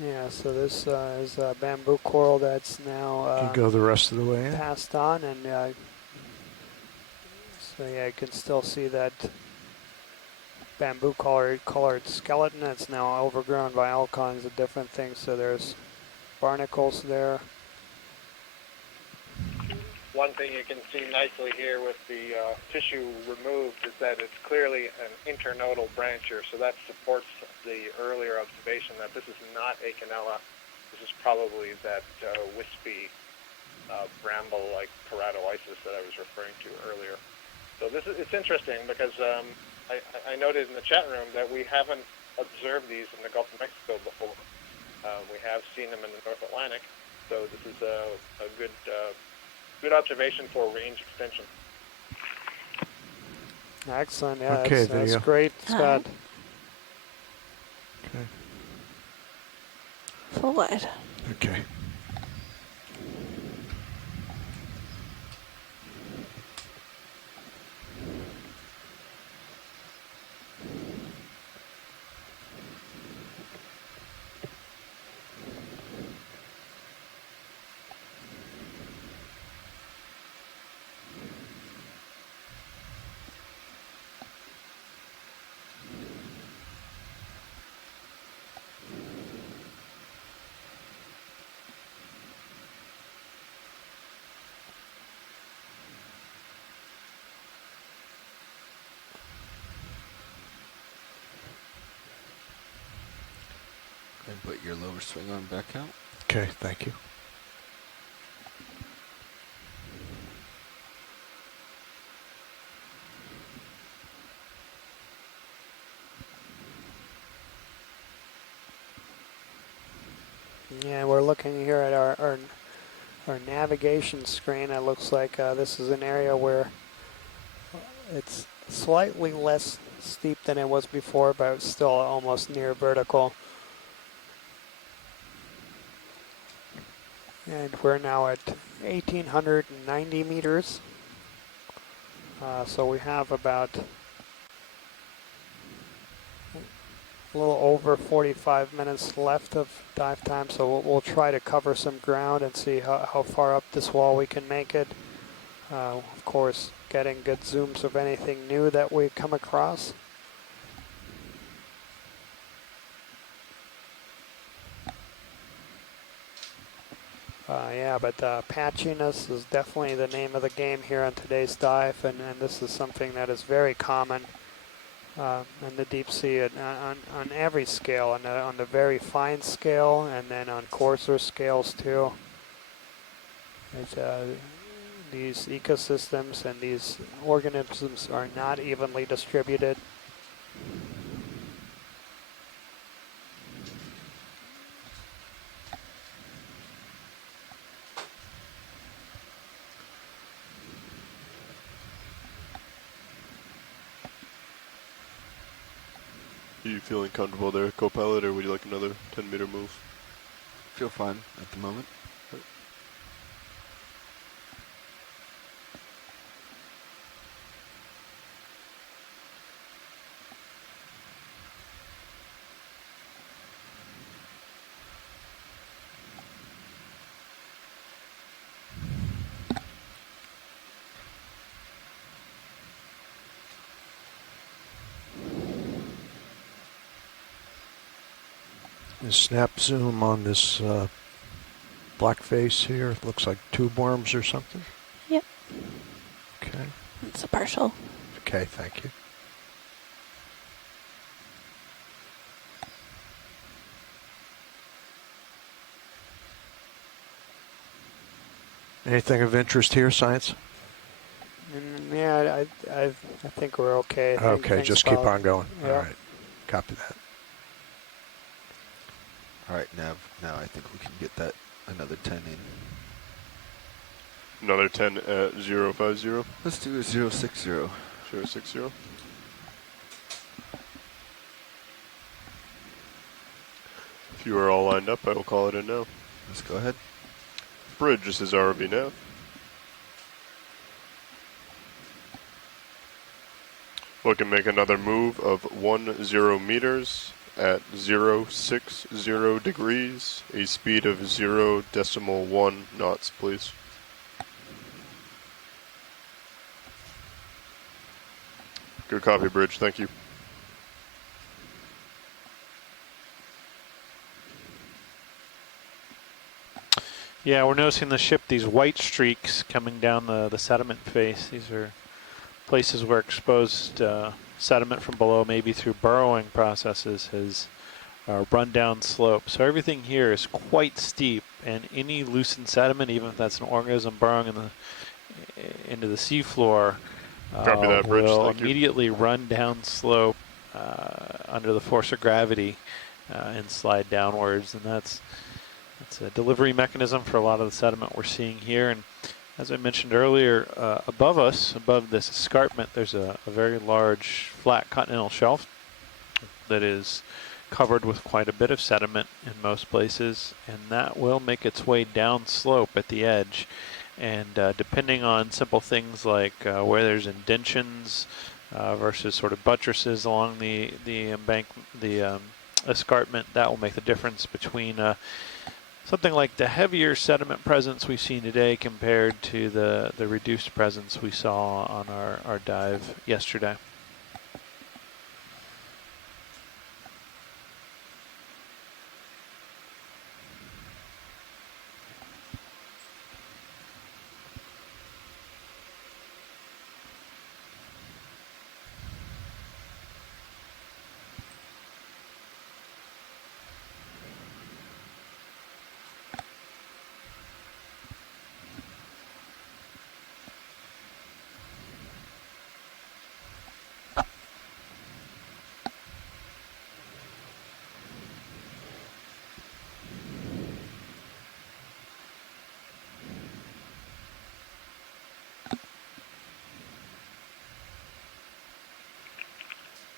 Yeah, so this is a bamboo coral that's now Can you go the rest of the way in? passed on, and so yeah, you can still see that bamboo colored skeleton. It's now overgrown by all kinds of different things. So there's barnacles there. One thing you can see nicely here with the tissue removed is that it's clearly an internodal brancher, so that supports the earlier observation that this is not Acanella. This is probably that wispy bramble-like keratoisis that I was referring to earlier. So it's interesting because I noted in the chat room that we haven't observed these in the Gulf of Mexico before. We have seen them in the North Atlantic, so this is a good observation for range extension. Excellent. Yeah, okay, that's great, Scott. Okay. Full wide. Okay. And put your lower swing arm back out. Okay, thank you. Yeah, we're looking here at our navigation screen. It looks like this is an area where it's slightly less steep than it was before, but it's still almost near vertical. And we're now at 1,890 meters. So we have about a little over 45 minutes left of dive time. So we'll try to cover some ground and see how far up this wall we can make it. Of course, getting good zooms of anything new that we come across. Yeah, but patchiness is definitely the name of the game here on today's dive, and this is something that is very common in the deep sea on every scale, on the very fine scale, and then on coarser scales too. These ecosystems and these organisms are not evenly distributed. Are you feeling comfortable there, co-pilot, or would you like another 10-meter move? Feel fine at the moment. Snap zoom on this black face here. It looks like tube worms or something. Yep. Okay. It's a partial. Okay, thank you. Anything of interest here, Science? Yeah, I think we're okay. Okay, just keep on going. Yeah. All right, copy that. All right, Nav, now I think we can get that another 10 in. Another 10 at 050? Let's do a 060. 060? If you are all lined up, I will call it in now. Let's go ahead. Bridge, this is ROV now. We can make another move of 10 meters at 060 degrees, a speed of 0.1 knots, please. Good copy, Bridge. Thank you. Yeah, we're noticing the ship, these white streaks coming down the sediment face. These are places where exposed sediment from below, maybe through burrowing processes, has run down slope. So everything here is quite steep, and any loosened sediment, even if that's an organism burrowing into the seafloor, Copy that, Bridge. will Thank you. immediately run down slope under the force of gravity and slide downwards, and that's a delivery mechanism for a lot of the sediment we're seeing here. And as I mentioned earlier, above us, above this escarpment, there's a very large flat continental shelf that is covered with quite a bit of sediment in most places, and that will make its way down slope at the edge. And depending on simple things like where there's indentions versus sort of buttresses along the escarpment, that will make the difference between something like the heavier sediment presence we've seen today compared to the reduced presence we saw on our dive yesterday.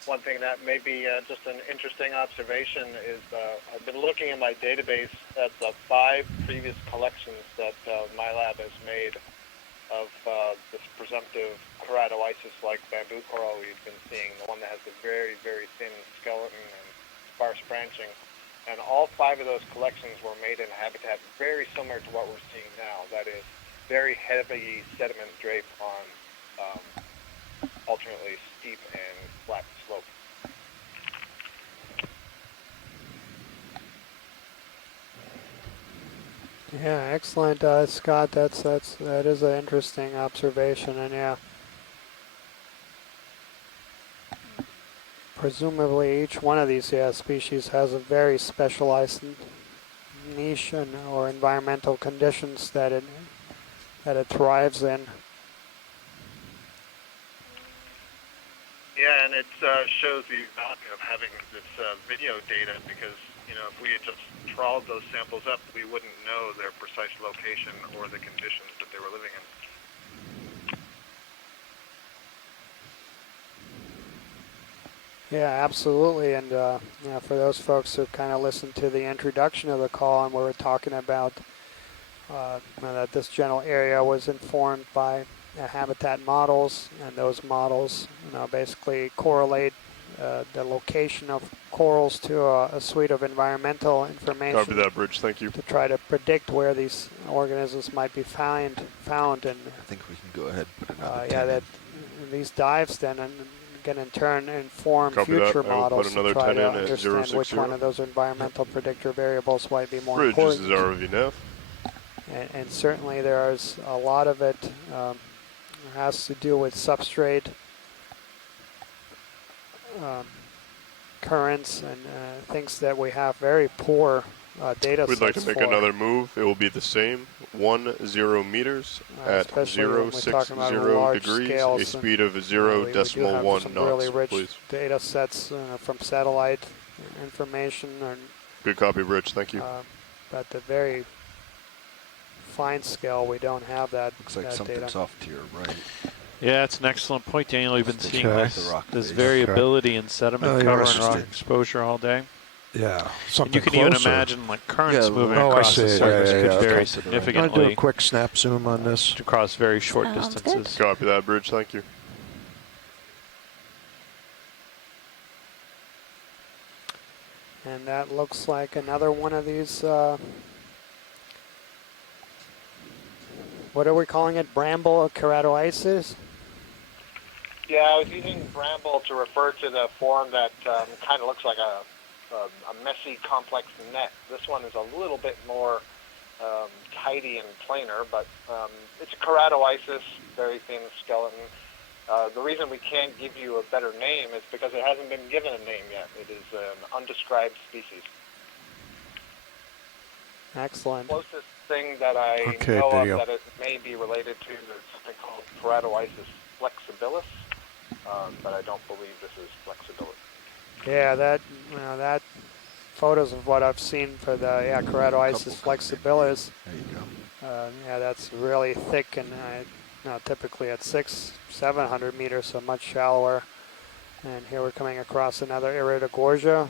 One thing that may be just an interesting observation is I've been looking in my database at the 5 previous collections that my lab has made of this presumptive keratoisis-like bamboo coral we've been seeing, the one that has the very, very thin skeleton and sparse branching. And all 5 of those collections were made in a habitat very similar to what we're seeing now. That is, very heavy sediment drape on alternately steep and flat slope. Yeah, excellent, Scott. That is an interesting observation, and yeah, presumably each one of these species has a very specialized niche or environmental conditions that it thrives in. Yeah, and it shows the value of having this video data because, you know, if we had just trawled those samples up, we wouldn't know their precise location or the conditions that they were living in. Yeah, absolutely. And for those folks who kind of listened to the introduction of the call, and we were talking about that this general area was informed by habitat models, and those models, basically correlate the location of corals to a suite of environmental information. Copy that, Bridge. Thank you. To try to predict where these organisms might be found, and I think we can go ahead and put another that these dives then can in turn inform future models to try to understand which one of those environmental predictor variables might be more important. Bridge, this is RV nav. And certainly there's a lot of it has to do with substrate currents and things that we have very poor data We'd like to make another move. It will be the same, 10 meters at 060 degrees, a speed of 0.1 knots, really rich please. data sets from satellite information. And, good copy, Rich. Thank you. But the very fine scale, we don't have that. Looks like something's off to your right. Yeah, it's an excellent point, Daniel. We've been seeing this variability in sediment cover and rock exposure all day. Yeah, and you can even imagine like currents moving across the surface could vary significantly. I'll do a quick snap zoom on this. Across very short distances. Good. Copy that, Bridge. Thank you. And that looks like another one of these, what are we calling it, bramble keratoisis? Yeah, I was using bramble to refer to the form that kind of looks like a messy, complex net. This one is a little bit more tidy and plainer, but it's a keratoisis, very thin skeleton. The reason we can't give you a better name is because it hasn't been given a name yet. It is an undescribed species. Excellent. The closest thing that I know of that it may be related to is something called keratoisis flexibilis, but I don't believe this is flexibilis. Yeah, that photos of what I've seen for the keratoisis flexibilis. There you go. Yeah, that's really thick and typically at 600-700 meters, so much shallower. And here we're coming across another iridogorgia.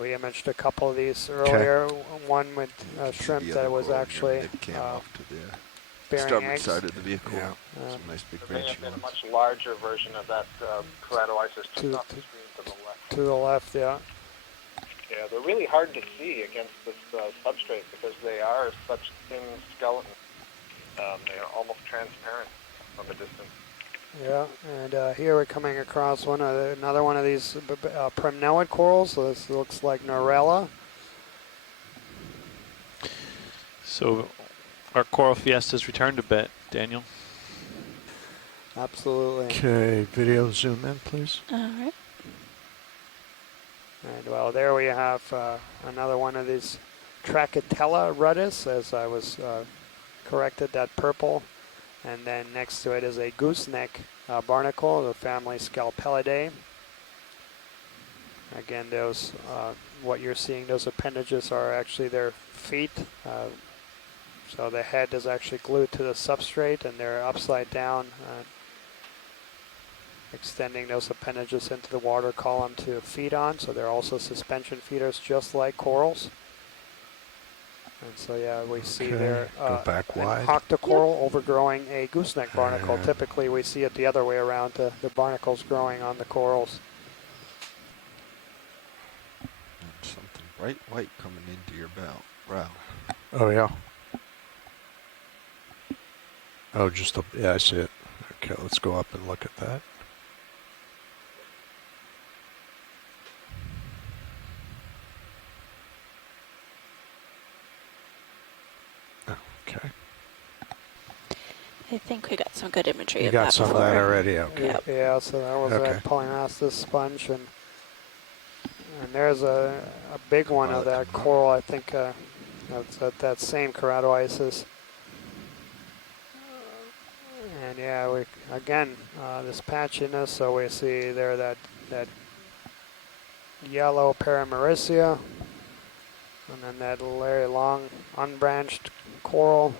We imaged a couple of these earlier. One with shrimp that was actually bearing eggs. Side of the vehicle. Yeah. Some nice big branchy ones. A much larger version of that keratoisis to the left. To the left, yeah. Yeah, they're really hard to see against this substrate because they are such thin skeletons. They are almost transparent from a distance. Yeah, and here we're coming across another one of these primnoid corals. So this looks like Norella. So our coral fiesta's returned a bit, Daniel. Absolutely. Okay, video zoom in, please. All right. And well, there we have another one of these Trachytella rudis, as I was corrected, that purple. And then next to it is a gooseneck barnacle, the family Scalpellidae. Again, those what you're seeing, those appendages are actually their feet. So the head is actually glued to the substrate, and they're upside down, extending those appendages into the water column to feed on. So they're also suspension feeders, just like corals. And so, yeah, we see there go back wide. An Octa Coral overgrowing a gooseneck barnacle. Typically, we see it the other way around, the barnacles growing on the corals. And something bright white coming into your brow. Oh, yeah. Oh, I see it. Okay, let's go up and look at that. Okay. I think we got some good imagery you of got that some before. of that already, okay. Yep. Yeah, so that was a polymastus sponge, and there's a big one of that coral, I think that's at that same keratoisis. And yeah, we again, this patchiness, so we see there that yellow Paramaricia, and then that very long unbranched coral.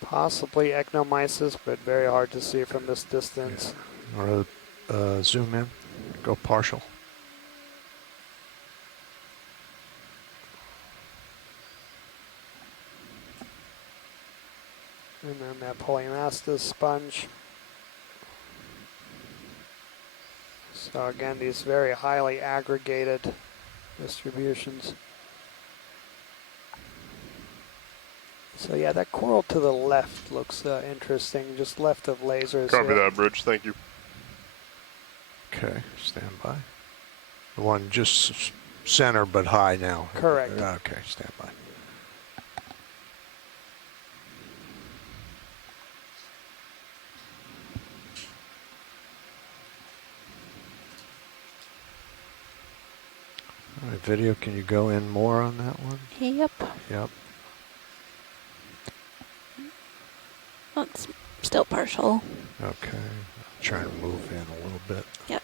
Possibly ecnomysis, but very hard to see from this distance. Yeah. Or zoom in, go partial. And then that polymastus sponge. So again, these very highly aggregated distributions. So yeah, that coral to the left looks interesting, just left of lasers. Copy that, Bridge. Thank you. Okay, stand by. The one just center but high now. Correct. Okay, stand by. All right, video, can you go in more on that one? Yep. Yep. Well, it's still partial. Okay, trying to move in a little bit. Yep.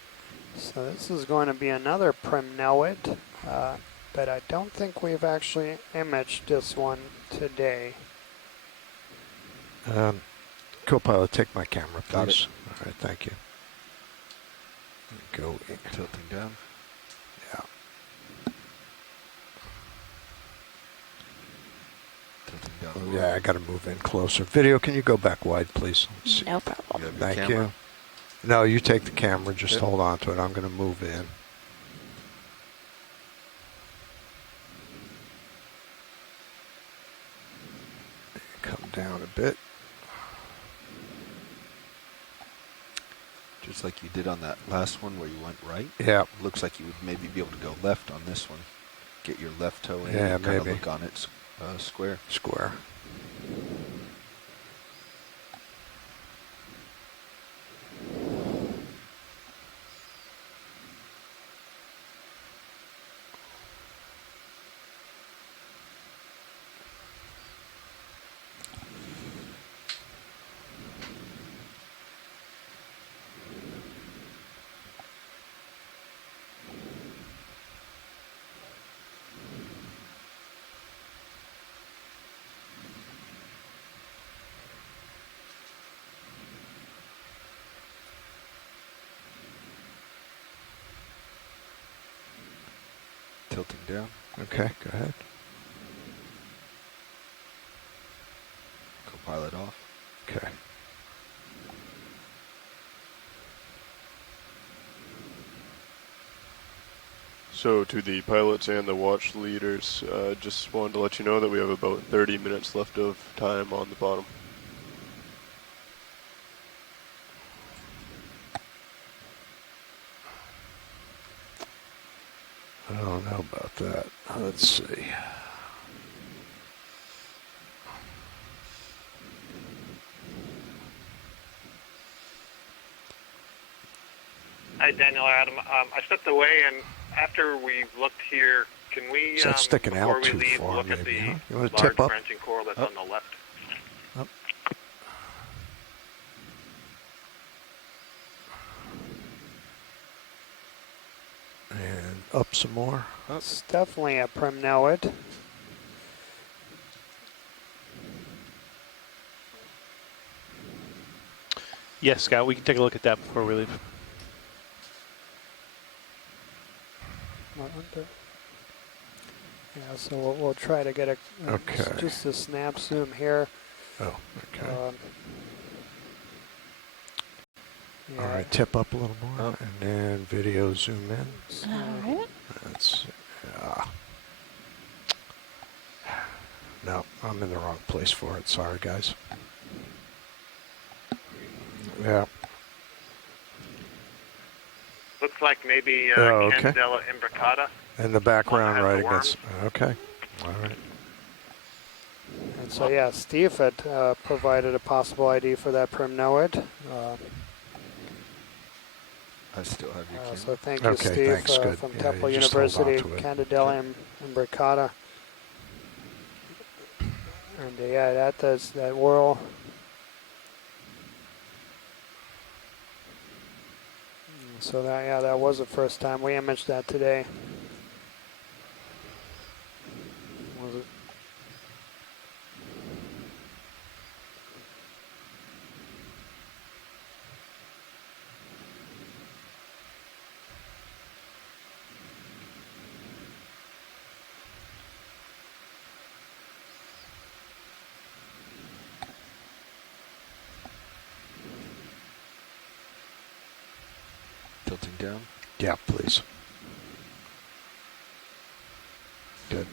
So this is going to be another Primnoid, but I don't think we've actually imaged this one today. Co-pilot, take my camera, please. Got it. All right, thank you. Go in. Tilting down. Yeah. Tilting down. Oh, yeah, I got to move in closer. Video, can you go back wide, please? No problem. Thank you. No, you take the camera. Just hold on to it. I'm going to move in. Come down a bit. Just like you did on that last one where you went right. Yeah. Looks like you would maybe be able to go left on this one. Get your left toe in Yeah, and kind of maybe. look on it square. Square. Tilting down. Okay, go ahead. Co-pilot off. Okay. So to the pilots and the watch leaders, just wanted to let you know that we have about 30 minutes left of time on the bottom. I don't know about that. Let's see. Hi, Daniel, Adam. I stepped away, and after we looked here, can we, Is that sticking before out we too leave, far, look at maybe, the huh? You want to large tip up? branching coral that's on the left? Up. And up some more. It's definitely a Primnoid. Yes, Scott, we can take a look at that before we leave. Yeah, so we'll try to get just a snap zoom here. Oh, okay. Yeah. All right, tip up a little more, and then video zoom in. All right. That's, no, I'm in the wrong place for it. Sorry, guys. Yeah. Looks like maybe okay. Candela imbricata. In the background, right the against. Okay. All right. And so yeah, Steve had provided a possible ID for that Primnoid. I still have your camera. So thank you, Okay, Steve, thanks, good. from Yeah, Temple you just hold on University, to it. Candela imbricata. And yeah, that does that whirl. So that was the first time we imaged that today. Was it? Tilting down. Yeah, please. Good.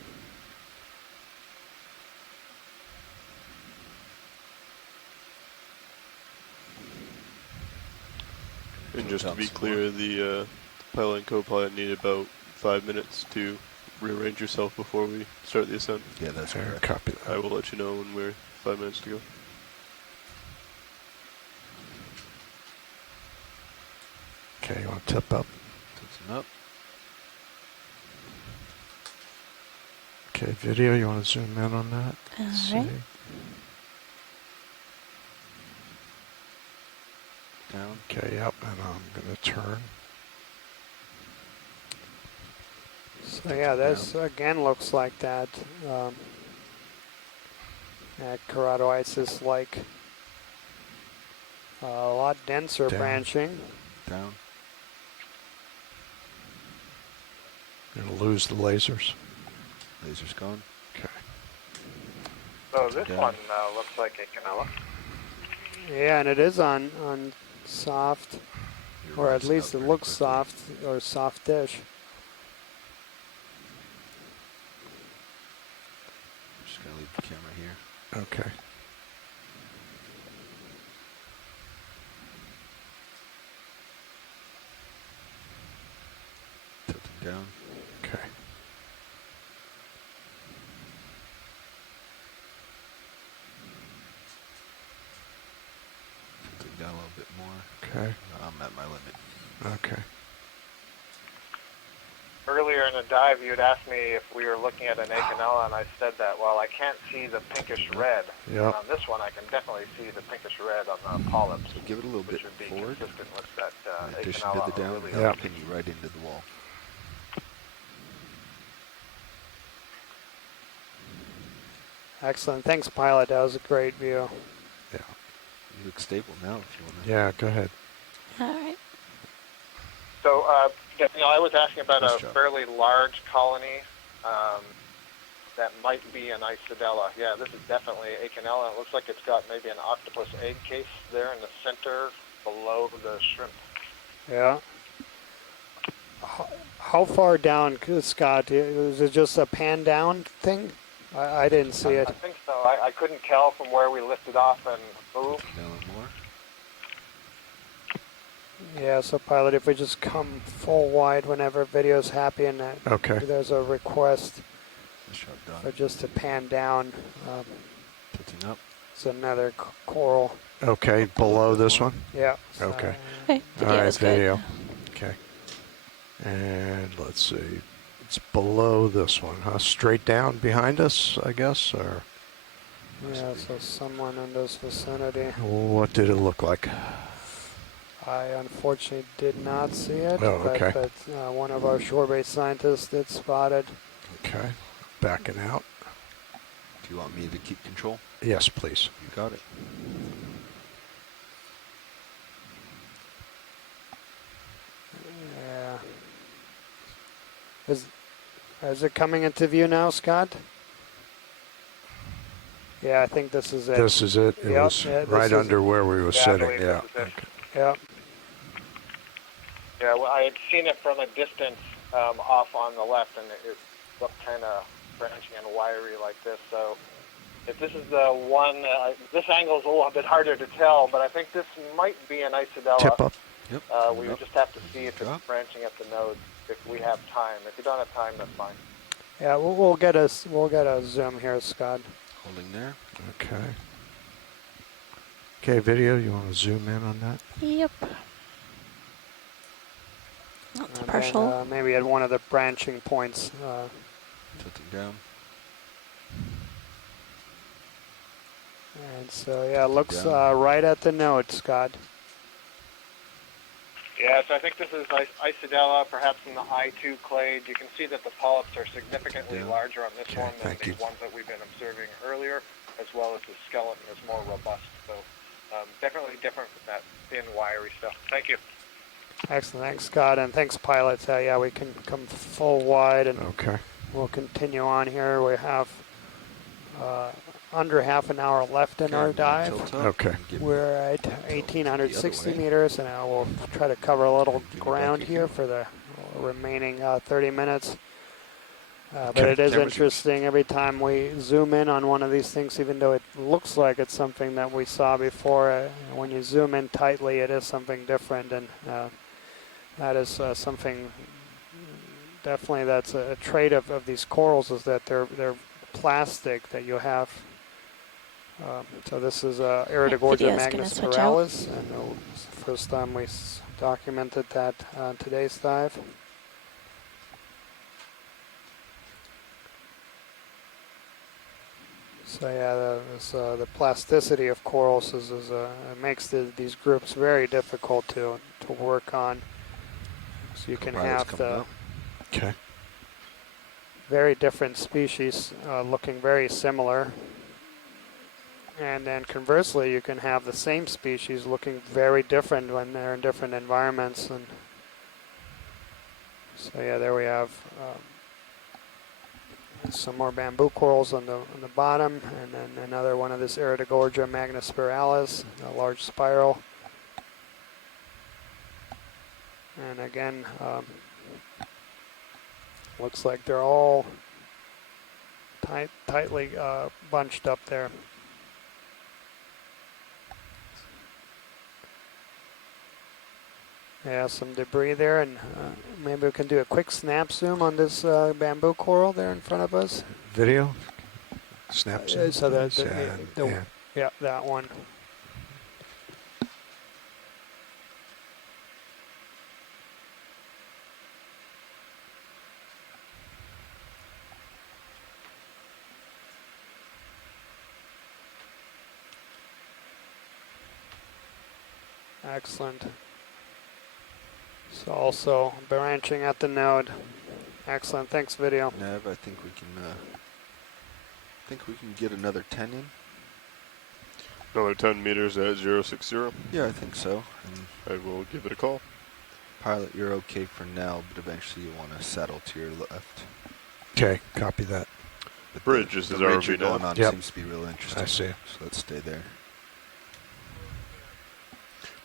And just to be clear, the pilot and co-pilot need about 5 minutes to rearrange yourself before we start the ascent. Yeah, that's correct. Copy that. I will let you know when we're 5 minutes to go. Okay, you want to tip up? Tilting up. Okay, video, you want to zoom in on that? All right. Down. Okay, yep, and I'm going to turn. So yeah, this again looks like that. Corrado ice is like a lot denser branching. Down. Going to lose the lasers. Laser's gone. Okay. So this one looks like a canela. Yeah, and it is on soft, or at least it looks soft or soft-ish. Just gonna leave the camera here. Okay. Tilting down. Okay. Tilting down a little bit more. Okay. I'm at my limit. Okay. Earlier in the dive, you had asked me if we were looking at an Okeanos, and I said that, well, I can't see the pinkish red. Yep. And on this one, I can definitely see the pinkish red on the polyps. So give it a little bit would be forward. consistent with that In addition Okeanos to the down, Aurelio. that'll pin you right into the wall. Excellent. Thanks, pilot. That was a great view. Yeah. You look stable now if you want to. Yeah, go ahead. All right. So, I was asking about a fairly large colony that might be an Isidella. Yeah, this is definitely Okeanos. It looks like it's got maybe an octopus egg case there in the center below the shrimp. Yeah. How far down, Scott? Was it just a pan down thing? I didn't see it. I think so. I couldn't tell from where we lifted off and moved. More. Yeah, so pilot, if we just come full wide whenever video's happy and that there's a request for just to pan down. Tilting up. It's another coral. Okay, below this one? Yeah. Okay. Okay, All right, video's good. video. Okay. And let's see. It's below this one, huh? Straight down behind us, I guess, or? Yeah, so someone in this vicinity. What did it look like? I unfortunately did not see it, Oh, okay. but one of our shore-based scientists did spot it. Okay, backing out. Do you want me to keep control? Yes, please. You got it. Yeah. Is it coming into view now, Scott? Yeah, I think this is it. This is it. It was right under where we were sitting. Yeah. Okay. Yep. Yeah, well, I had seen it from a distance off on the left, and it looked kind of branching and wiry like this. So if this is the one, this angle is a little bit harder to tell, but I think this might be an Isidella. Tip up. Yep. We would just have to see if it's branching at the nodes if we have time. If you don't have time, that's fine. Yeah, we'll get a zoom here, Scott. Holding there. Okay. Okay, video, you want to zoom in on that? Yep. That's partial. Then, maybe at one of the branching points. Tilting down. And so, yeah, it looks right at the node, Scott. Yeah, so I think this is Isidella, perhaps in the I2 clade. You can see that the polyps are significantly larger on this one than the ones that we've been observing earlier, as well as the skeleton is more robust. So definitely different from that thin, wiry stuff. Thank you. Excellent. Thanks, Scott, and thanks, pilots. Yeah, we can come full wide, and we'll continue on here. We have under half an hour left in our dive. Okay. We're at 1,860 meters, and we'll try to cover a little ground here for the remaining 30 minutes. But it is interesting every time we zoom in on one of these things, even though it looks like it's something that we saw before, when you zoom in tightly, it is something different, and that is something definitely that's a trait of these corals, is that they're plastic that you have. So this is Iridogorgia magnispiralis, and it's the first time we documented that on today's dive. So yeah, the plasticity of corals it makes these groups very difficult to work on. So you can have the very different species looking very similar, and then conversely, you can have the same species looking very different when they're in different environments. And so yeah, there we have. Some more bamboo corals on the bottom, and then another one of this Iridogorgia magnispiralis, a large spiral. And again, looks like they're all tightly bunched up there. Yeah, some debris there, and maybe we can do a quick snap zoom on this bamboo coral there in front of us. Video? Snap zoom? So yeah, that one. Excellent. So also branching at the node. Excellent. Thanks, video. Nev, I think we can get another 10 in. Another 10 meters at 060? Yeah, I think so. And I will give it a call. Pilot, you're okay for now, but eventually you want to settle to your left. Okay, copy that. The bridge is the ridge you're going on seems to be real interesting. I see. So let's stay there.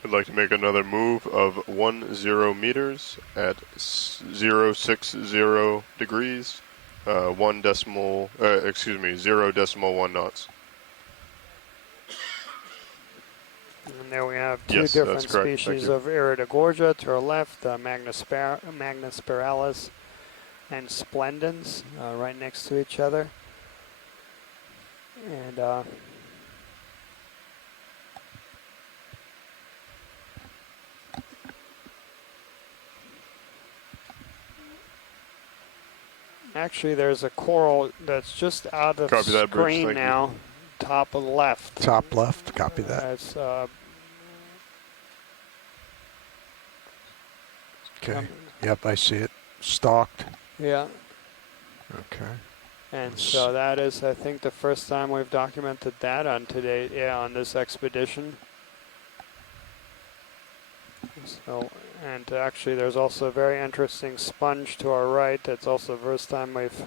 I'd like to make another move of 10 meters at 060 degrees, 0.1 knots. And there we have two different species of Iridogorgia to our left, magnispiralis and splendens, right next to each other. And actually, there's a coral that's just out of screen now, top left. Top left, copy that. That's, okay, yep, I see it. Stalked. Yeah. Okay. And so that is, I think, the first time we've documented that on on this expedition. So, and actually there's also a very interesting sponge to our right. That's also the first time we've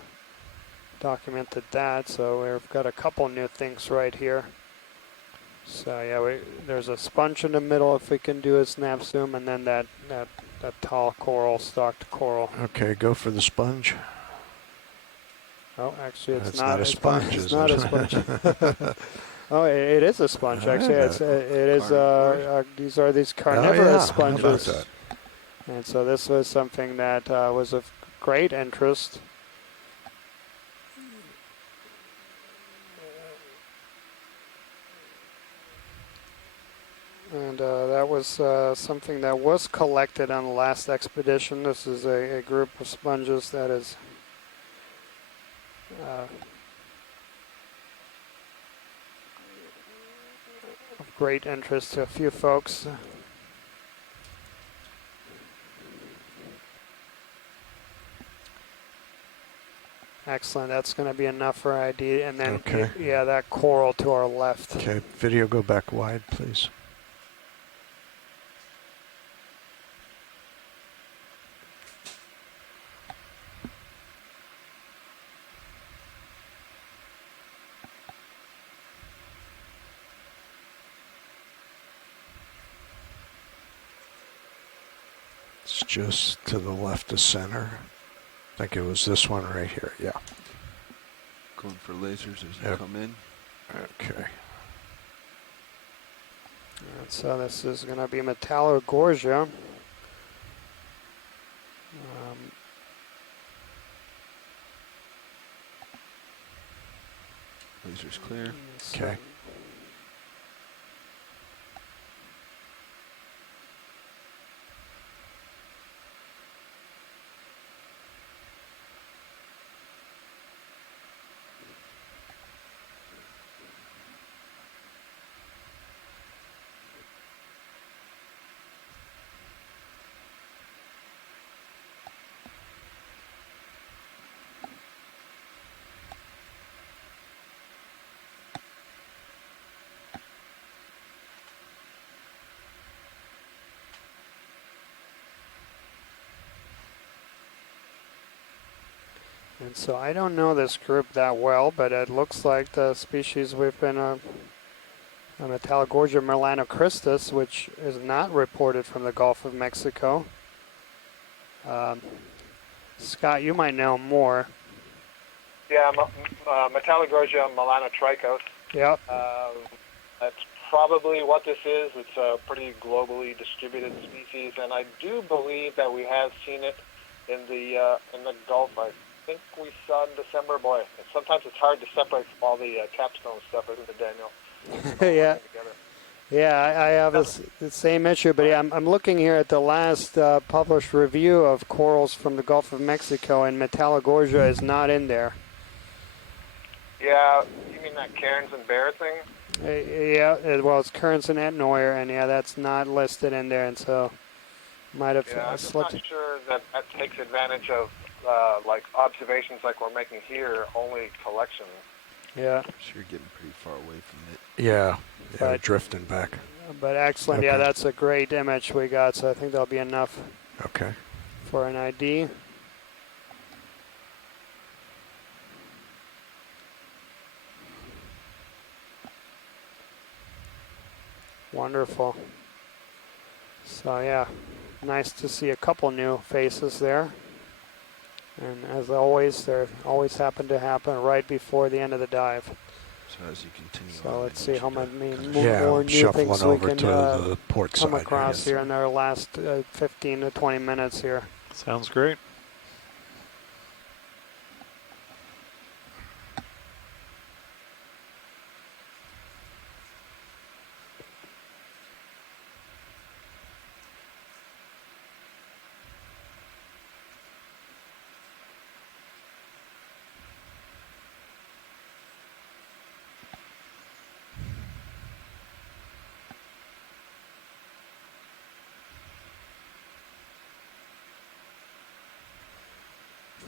documented that. So we've got a couple new things right here. So yeah, there's a sponge in the middle if we can do a snap zoom, and then that tall coral, stalked coral. Okay, go for the sponge. Oh, actually it's That's not a sponge. It's not a sponge. Oh, it is a sponge. Actually, it is. These are these carnivorous sponges. How about that? And so this was something that was of great interest. And that was something that was collected on the last expedition. This is a group of sponges that is of great interest to a few folks. Excellent. That's going to be enough for ID. And then, yeah, that coral to our left. Okay, video go back wide, please. It's just to the left of center. I think it was this one right here, yeah. Going for lasers as you come in. Okay. And so this is going to be Metallogorgia. Laser's clear. Okay. And so I don't know this group that well, but it looks like the species we've been Metallogorgia melanocristus, which is not reported from the Gulf of Mexico. Scott, you might know more. Yeah, Metallogorgia melanotrichos. Yep. That's probably what this is. It's a pretty globally distributed species, and I do believe that we have seen it in the Gulf. I think we saw it in December. Boy, sometimes it's hard to separate from all the capstone stuff, isn't it, Daniel? Yeah. Yeah, I have the same issue, but yeah, I'm looking here at the last published review of corals from the Gulf of Mexico, and Metallogorgia is not in there. Yeah, you mean that Cairns and Bear thing? Yeah, well, it's Cairns and Etnoir, and yeah, that's not listed in there, and so might have I'm just slipped. not sure that takes advantage of like observations like we're making here, only collection. Yeah. So you're getting pretty far away from it. Yeah, we're drifting back. But excellent, Okay. yeah, that's a great image we got, so I think that'll be enough Okay. for an ID. Wonderful. So yeah, nice to see a couple new faces there. And as always, they always happen to happen right before the end of the dive. So as you continue So let's see how many Yeah, more I'm new shuffling things we over can to the port come side across here. here in our last 15 to 20 minutes here. Sounds great.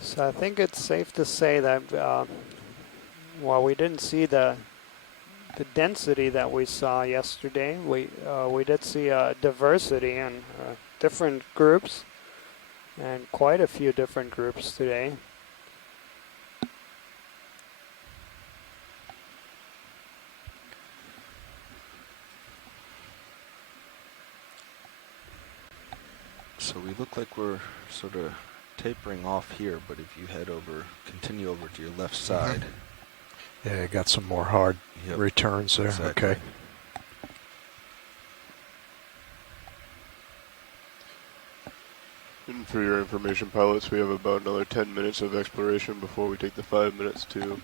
So I think it's safe to say that while we didn't see the density that we saw yesterday, we did see a diversity in different groups, and quite a few different groups today. So we look like we're sort of tapering off here, but if you continue over to your left side. Yeah, you got some more hard returns there. Exactly. Okay. And for your information, pilots, we have about another 10 minutes of exploration before we take the 5 minutes to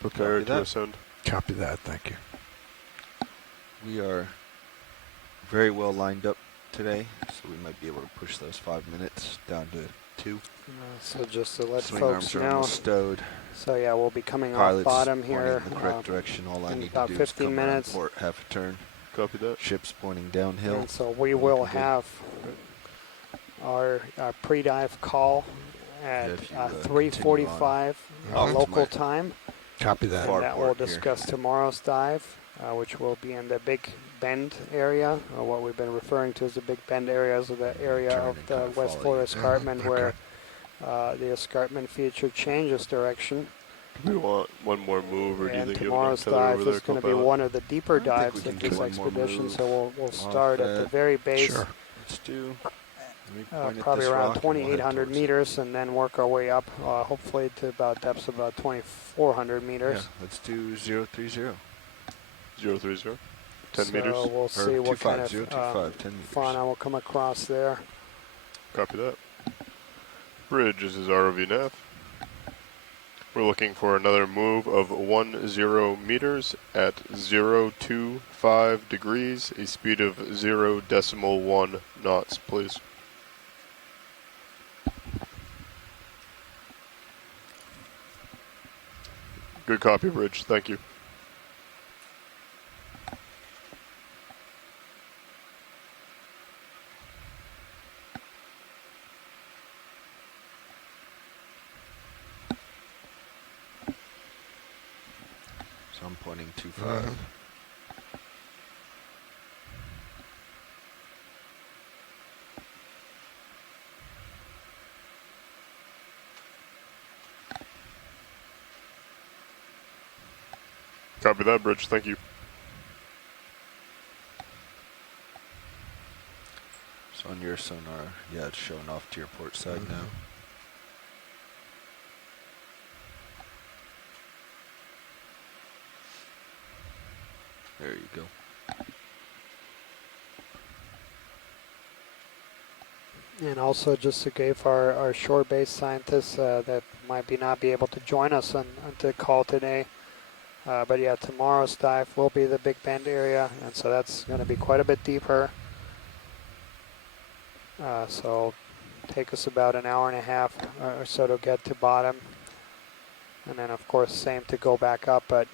prepare to ascend. Copy that, thank you. We are very well lined up today, so we might be able to push those 5 minutes down to 2. So just to let Swing folks arms are know. almost stowed. So yeah, we'll be coming Pilots off bottom here pointing in the correct direction. All I in need about to do 15 is come minutes. around port, half a turn. Copy that. Ships pointing downhill. And so we will have our pre-dive call at 3:45 local time. Copy that. And that we'll discuss tomorrow's dive, which will be in the Big Bend area, or what we've been referring to as the Big Bend areas of the area of the West Florida Escarpment, where the escarpment feature changes direction. Do we want one more move, or do you And think you'll tomorrow's dive is going to be one of the deeper dives of this expedition, so we'll start at the very base. Sure. Let's do probably around 2,800 meters, and then work our way up, hopefully to about depths of about 2,400 meters. Yeah, let's do 030. 030? 10 meters? So we'll see what kind of 025, 10 meters. fauna will come across there. Copy that. Bridge, this is ROV nav. We're looking for another move of 10 meters at 025 degrees, a speed of 0.1 knots, please. Good copy, Bridge. Thank you. So I'm pointing 25. Copy that, Bridge. Thank you. So on your sonar, yeah, it's showing off to your port side now. There you go. And also just to give our shore-based scientists that might not be able to join us on the call today. But yeah, tomorrow's dive will be the Big Bend area, and so that's going to be quite a bit deeper. So take us about an hour and a half or so to get to bottom. And then of course same to go back up, but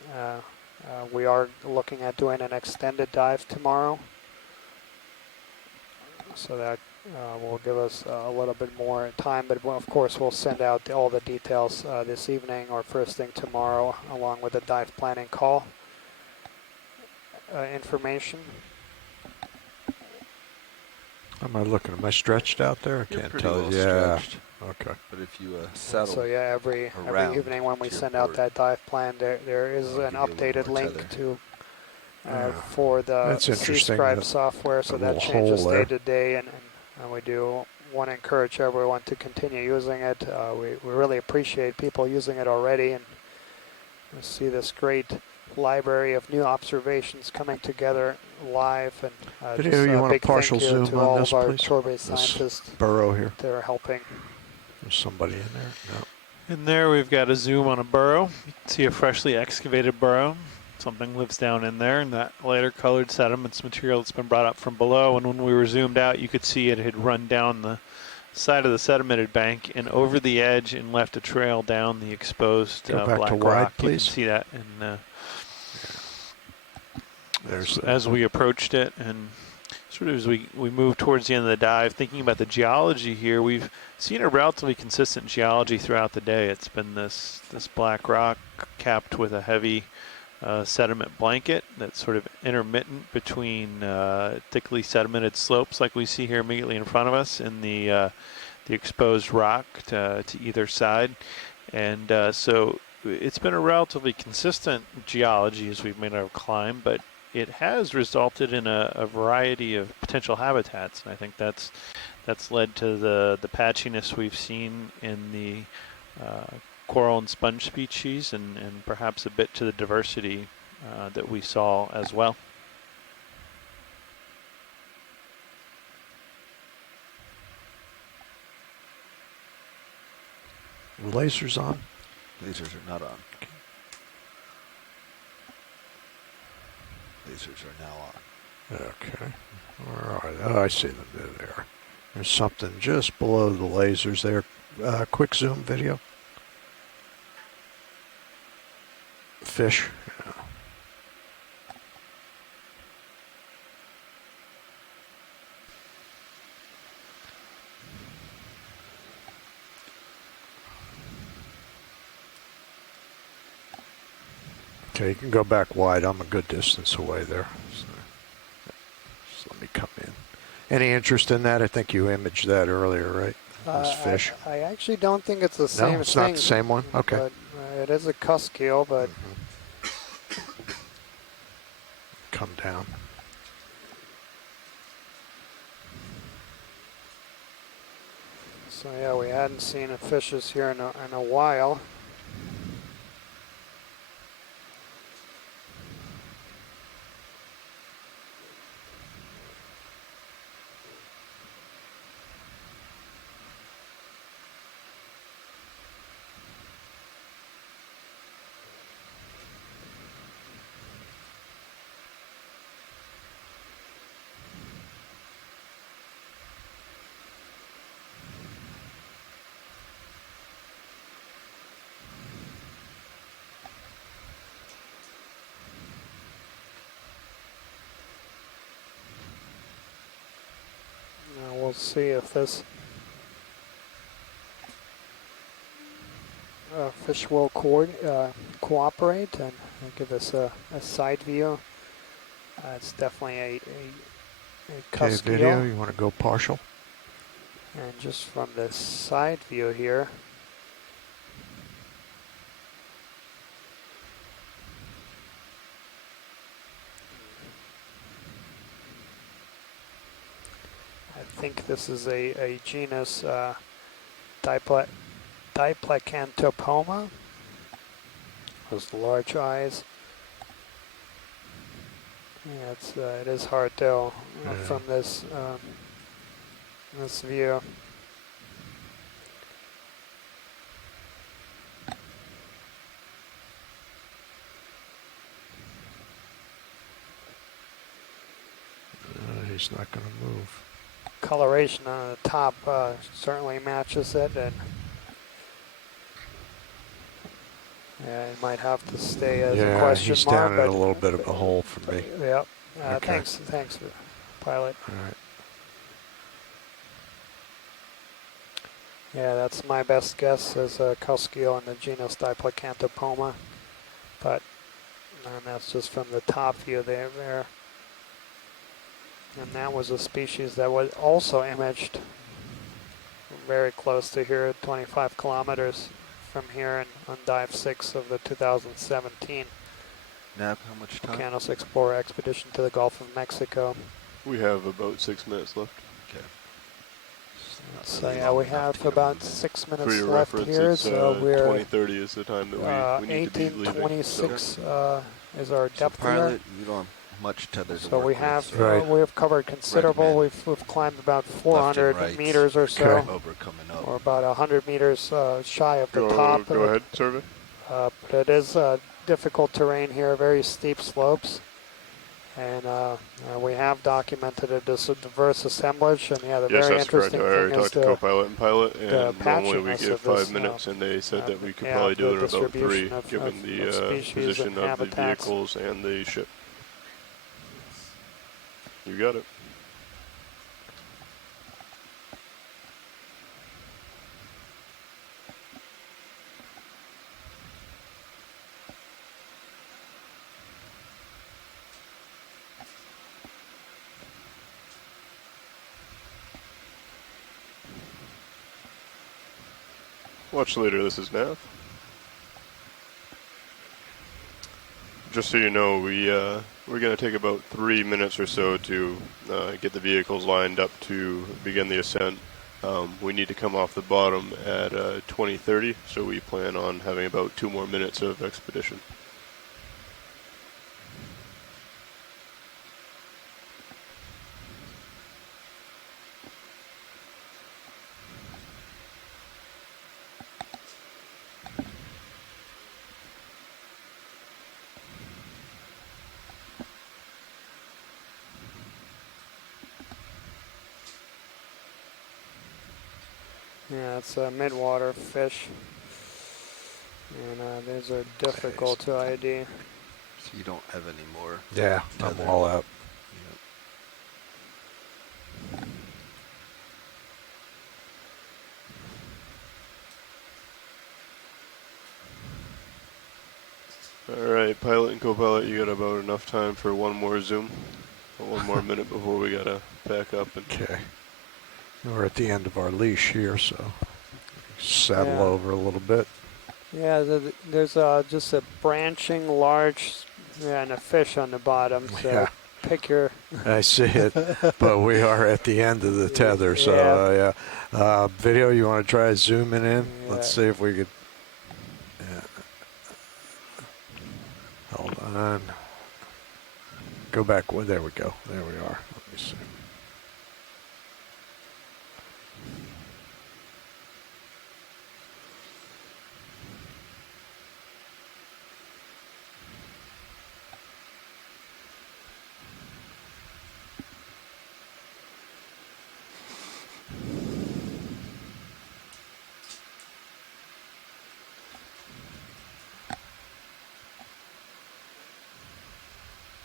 we are looking at doing an extended dive tomorrow. So that will give us a little bit more time, but of course we'll send out all the details this evening or first thing tomorrow, along with the dive planning call information. Am I looking? Am I stretched out there? I can't tell. Well yeah. stretched. Okay. But if you saddle, so yeah, every evening when we send out that dive plan, there is an updated link to for the C-Scribe software, so that changes day to day, and we do want to encourage everyone to continue using it. We really appreciate people using it already, and we see this great library of new observations coming together live, and Video, just you a want a big partial thank you zoom to on all this, of our please? shore-based This scientists burrow here. that are helping. There's somebody in there. No. In there we've got a zoom on a burrow. You can see a freshly excavated burrow. Something lives down in there, and that lighter colored sediment's material that's been brought up from below. And when we were zoomed out, you could see it had run down the side of the sedimented bank and over the edge and left a trail down the exposed black to rock. wide, please. You can see that in, There's as we approached it, and sort of as we move towards the end of the dive, thinking about the geology here, we've seen a relatively consistent geology throughout the day. It's been this black rock capped with a heavy sediment blanket that's sort of intermittent between thickly sedimented slopes like we see here immediately in front of us and the exposed rock to either side. And so it's been a relatively consistent geology as we've made our climb, but it has resulted in a variety of potential habitats, and I think that's led to the patchiness we've seen in the coral and sponge species, and perhaps a bit to the diversity that we saw as well. Lasers on? Lasers are not on. Lasers are now on. Okay. All right. Oh, I see them there. There's something just below the lasers there. Quick zoom video. Fish. Yeah. Okay, you can go back wide. I'm a good distance away there. So just let me come in. Any interest in that? I think you imaged that earlier, right? This fish. I actually don't think it's the same thing. No, it's not the same one? Okay. But, it is a cusk eel, but... Come down. So yeah, we hadn't seen a fishes here in a while. We'll see if this fish will cooperate and give us a side view. It's definitely a cusk eel. Video, you want to go partial? And just from the side view here, I think this is a genus Diplacantopoma. Those large eyes. Yeah, it is hard to from this view. He's not going to move. Coloration on the top certainly matches it, and yeah, it might have to stay as a question he's mark. Down in a little bit of a hole for me. Yep. Okay. Thanks, pilot. All right. Yeah, that's my best guess as a cusk eel in the genus Diplacantopoma, and that's just from the top view there. And that was a species that was also imaged very close to here, 25 kilometers from here on dive 6 of the 2017 Nav, how much time? Okeanos Explorer expedition to the Gulf of Mexico. We have about 6 minutes left. Okay. So yeah, we have about 6 minutes For your left reference, here. it's, So we're 20:30 is the time that we need to be leaving. 1826 is our depth pilot, here. you don't have much tether to So work we with, have so we have covered considerable. We've climbed about 400 right. meters or so, over coming up. or about 100 meters shy of the top. Go ahead, survey. But it is difficult terrain here, very steep slopes. And we have documented a diverse assemblage, and yeah, the Yes, very that's correct. interesting I already thing is talked to co-pilot and pilot, and normally we patchiness give of 5 this, minutes, and they said that we could yeah, probably do the it in about 3, distribution of given the species position and of the habitats. vehicles and the ship. You got it. Watch later, this is Nav. Just so you know, we're going to take about 3 minutes or so to get the vehicles lined up to begin the ascent. We need to come off the bottom at 20:30, so we plan on having about 2 more minutes of expedition. Yeah, it's a midwater fish, and these are difficult to ID. So you don't have any more? Yeah, I'm all out. Alright, pilot and co-pilot, you got about enough time for one more zoom. 1 more minute before we gotta pack up. Okay. We're at the end of our leash here, so saddle over a little bit. Yeah, there's just a branching large, and a fish on the bottom. So pick your... I see it, but we are at the end of the tether, so yeah. Video, you want to try zooming in? Yeah. Let's see if we could... Hold on. Go back. Well, there we go. There we are. Let me see.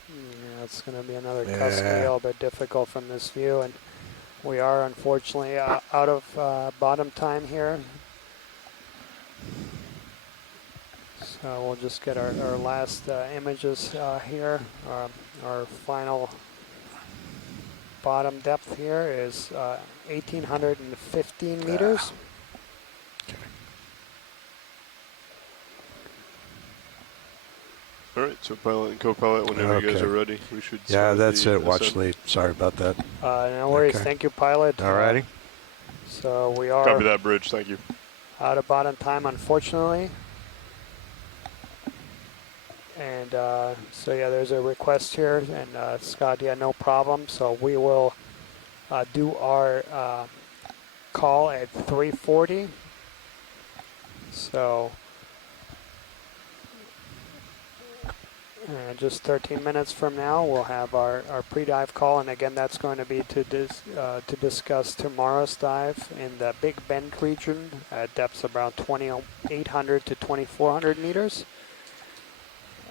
Yeah, it's going to be another cusp a little bit difficult from this view, and we are unfortunately out of bottom time here. So we'll just get our last images here. Our final bottom depth here is 1,815 meters. All right, so pilot and co-pilot, whenever you guys are ready, we should. Yeah, that's it. Watch lead. Sorry about that. No worries. Okay. Thank you, pilot. All righty. So we are. Copy that, bridge. Thank you. Out of bottom time, unfortunately. And so yeah, there's a request here, and Scott, yeah, no problem. So we will do our call at 3:40. So just 13 minutes from now, we'll have our pre-dive call, and again, that's going to be to discuss tomorrow's dive in the Big Bend region at depths around 2,800 to 2,400 meters.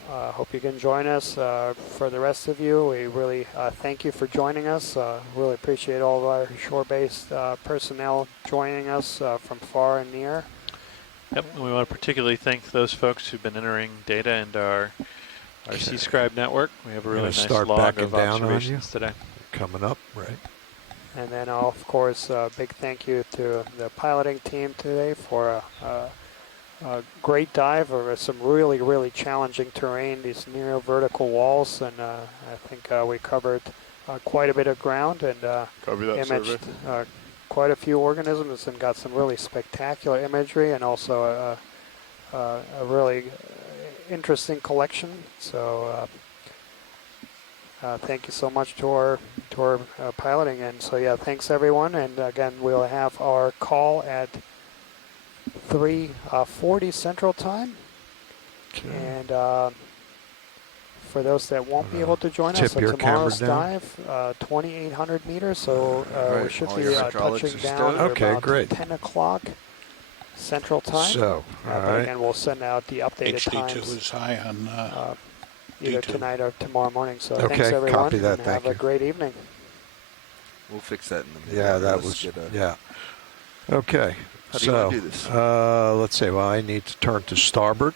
Hope you can join us. For the rest of you, we really thank you for joining us. Really appreciate all of our shore-based personnel joining us from far and near. Yep, and we want to particularly thank those folks who've been entering data into our C-Scribe network. We have a really nice log of observations today. Coming up, right. And then, of course, a big thank you to the piloting team today for a great dive over some really, really challenging terrain, these near vertical walls, and I think we covered quite a bit of ground and imaged quite a few organisms and got some really spectacular imagery, and also a really interesting collection. So thank you so much to our piloting. And so yeah, thanks everyone. And again, we'll have our call at 3:40 Central Time. Okay. And for those that won't be able to join us on tomorrow's dive, 2,800 meters. So we should be touching down at about 10 o'clock Central Time. So, but again, we'll send out the updated times. HD2 is high on either D2. Tonight or tomorrow morning. So thanks everyone. Copy that. And Thank have a great evening. We'll fix that in the middle. Yeah, that was Okay. How do you want to do this? Let's see. Well, I need to turn to starboard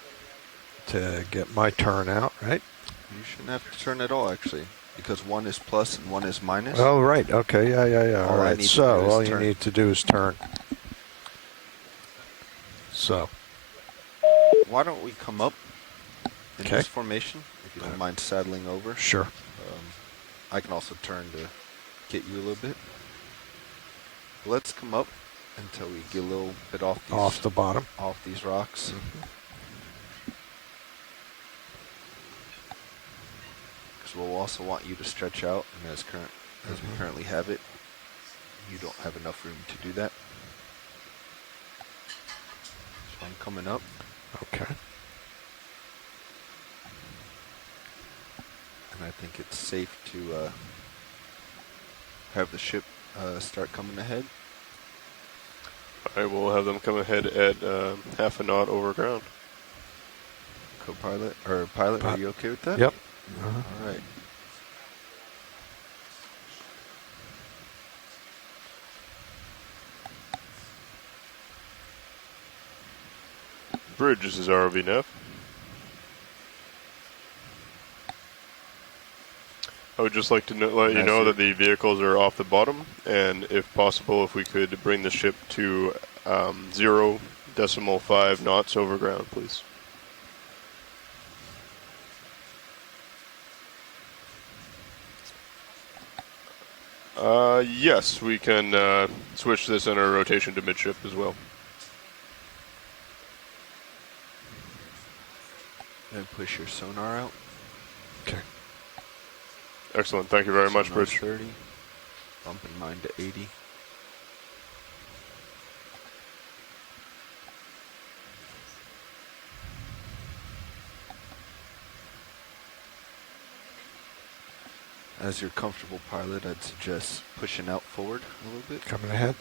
to get my turn out, right? You shouldn't have to turn at all, actually, because one is plus and one is minus. Oh, right. Okay. Yeah. All right. So all you need to do is turn. So. Why don't we come up in this formation, if you don't mind saddling over? Sure. I can also turn to get you a little bit. Let's come up until we get a little bit off the bottom, off these rocks. Because we'll also want you to stretch out, and as we currently have it, you don't have enough room to do that. So I'm coming up. Okay. And I think it's safe to have the ship start coming ahead. I will have them come ahead at half a knot over ground. Co-pilot or pilot, are you okay with that? Yep. All right. Bridge, this is ROV Nav. I would just like to let you know that the vehicles are off the bottom, and if possible, if we could bring the ship to 0.5 knots over ground, please. Yes, we can switch the center rotation to midship as well. And push your sonar out. Okay. Excellent. Thank you very much, Bridge. 30. Bumping mine to 80. As your comfortable pilot, I'd suggest pushing out forward a little bit. Coming ahead.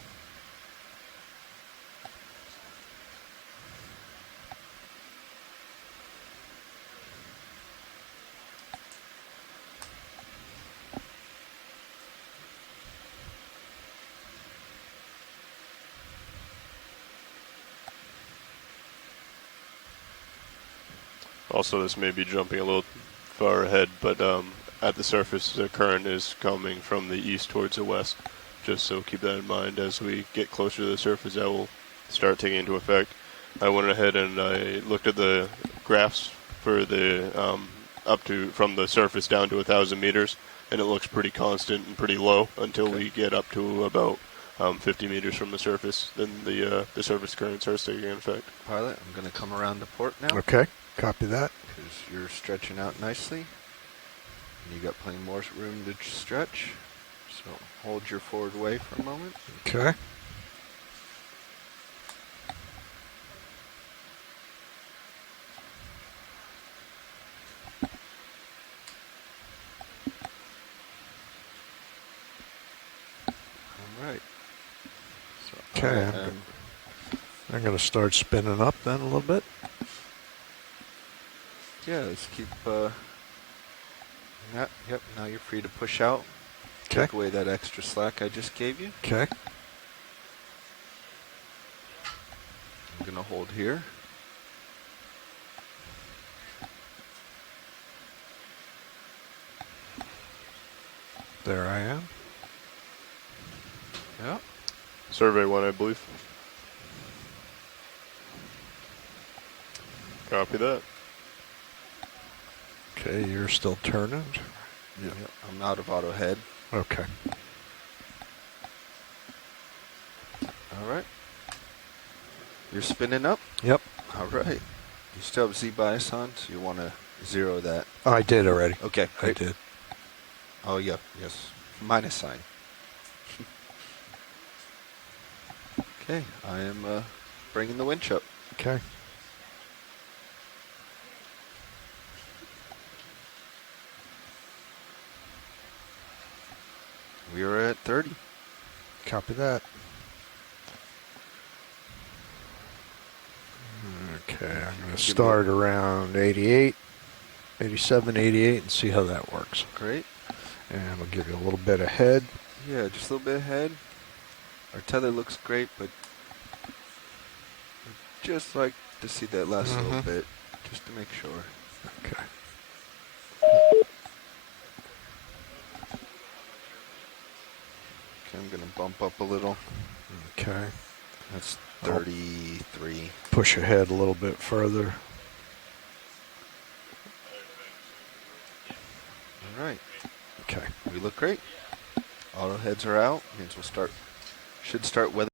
Also, this may be jumping a little far ahead, but at the surface, the current is coming from the east towards the west. Just so keep that in mind as we get closer to the surface. That will start taking into effect. I went ahead and I looked at the graphs for the from the surface down to 1,000 meters, and it looks pretty constant and pretty low until we get up to about 50 meters from the surface. Then the surface current starts taking effect. Pilot, I'm going to come around to port now. Okay, copy that. Because you're stretching out nicely. And you got plenty more room to stretch. So hold your forward way for a moment. Okay. All right. So Okay, I'm going to start spinning up then a little bit. Yeah, let's keep. Yep. Now you're free to push out. Okay. Take away that extra slack I just gave you. Okay. I'm gonna hold here. There I am. Yeah. Survey 1, I believe. Copy that. Okay, you're still turning. Yeah. Yep, I'm out of auto head. Okay. All right. You're spinning up? Yep. All right. You still have Z bias on, so you want to zero that. Oh, I did already. Okay, great. I did. Oh, yeah, yes. Minus sign. Okay, I am bringing the winch up. Okay. We are at 30. Copy that. Okay, I'm going to start around 88, 87, 88, and see how that works. Great. And we'll give you a little bit ahead. Yeah, just a little bit ahead. Our tether looks great, but I'd just like to see that last little bit, just to make sure. Okay. Okay, I'm going to bump up a little. Okay. That's 33. Push ahead a little bit further. All right. Okay. We look great. Auto heads are out. Means should start weather.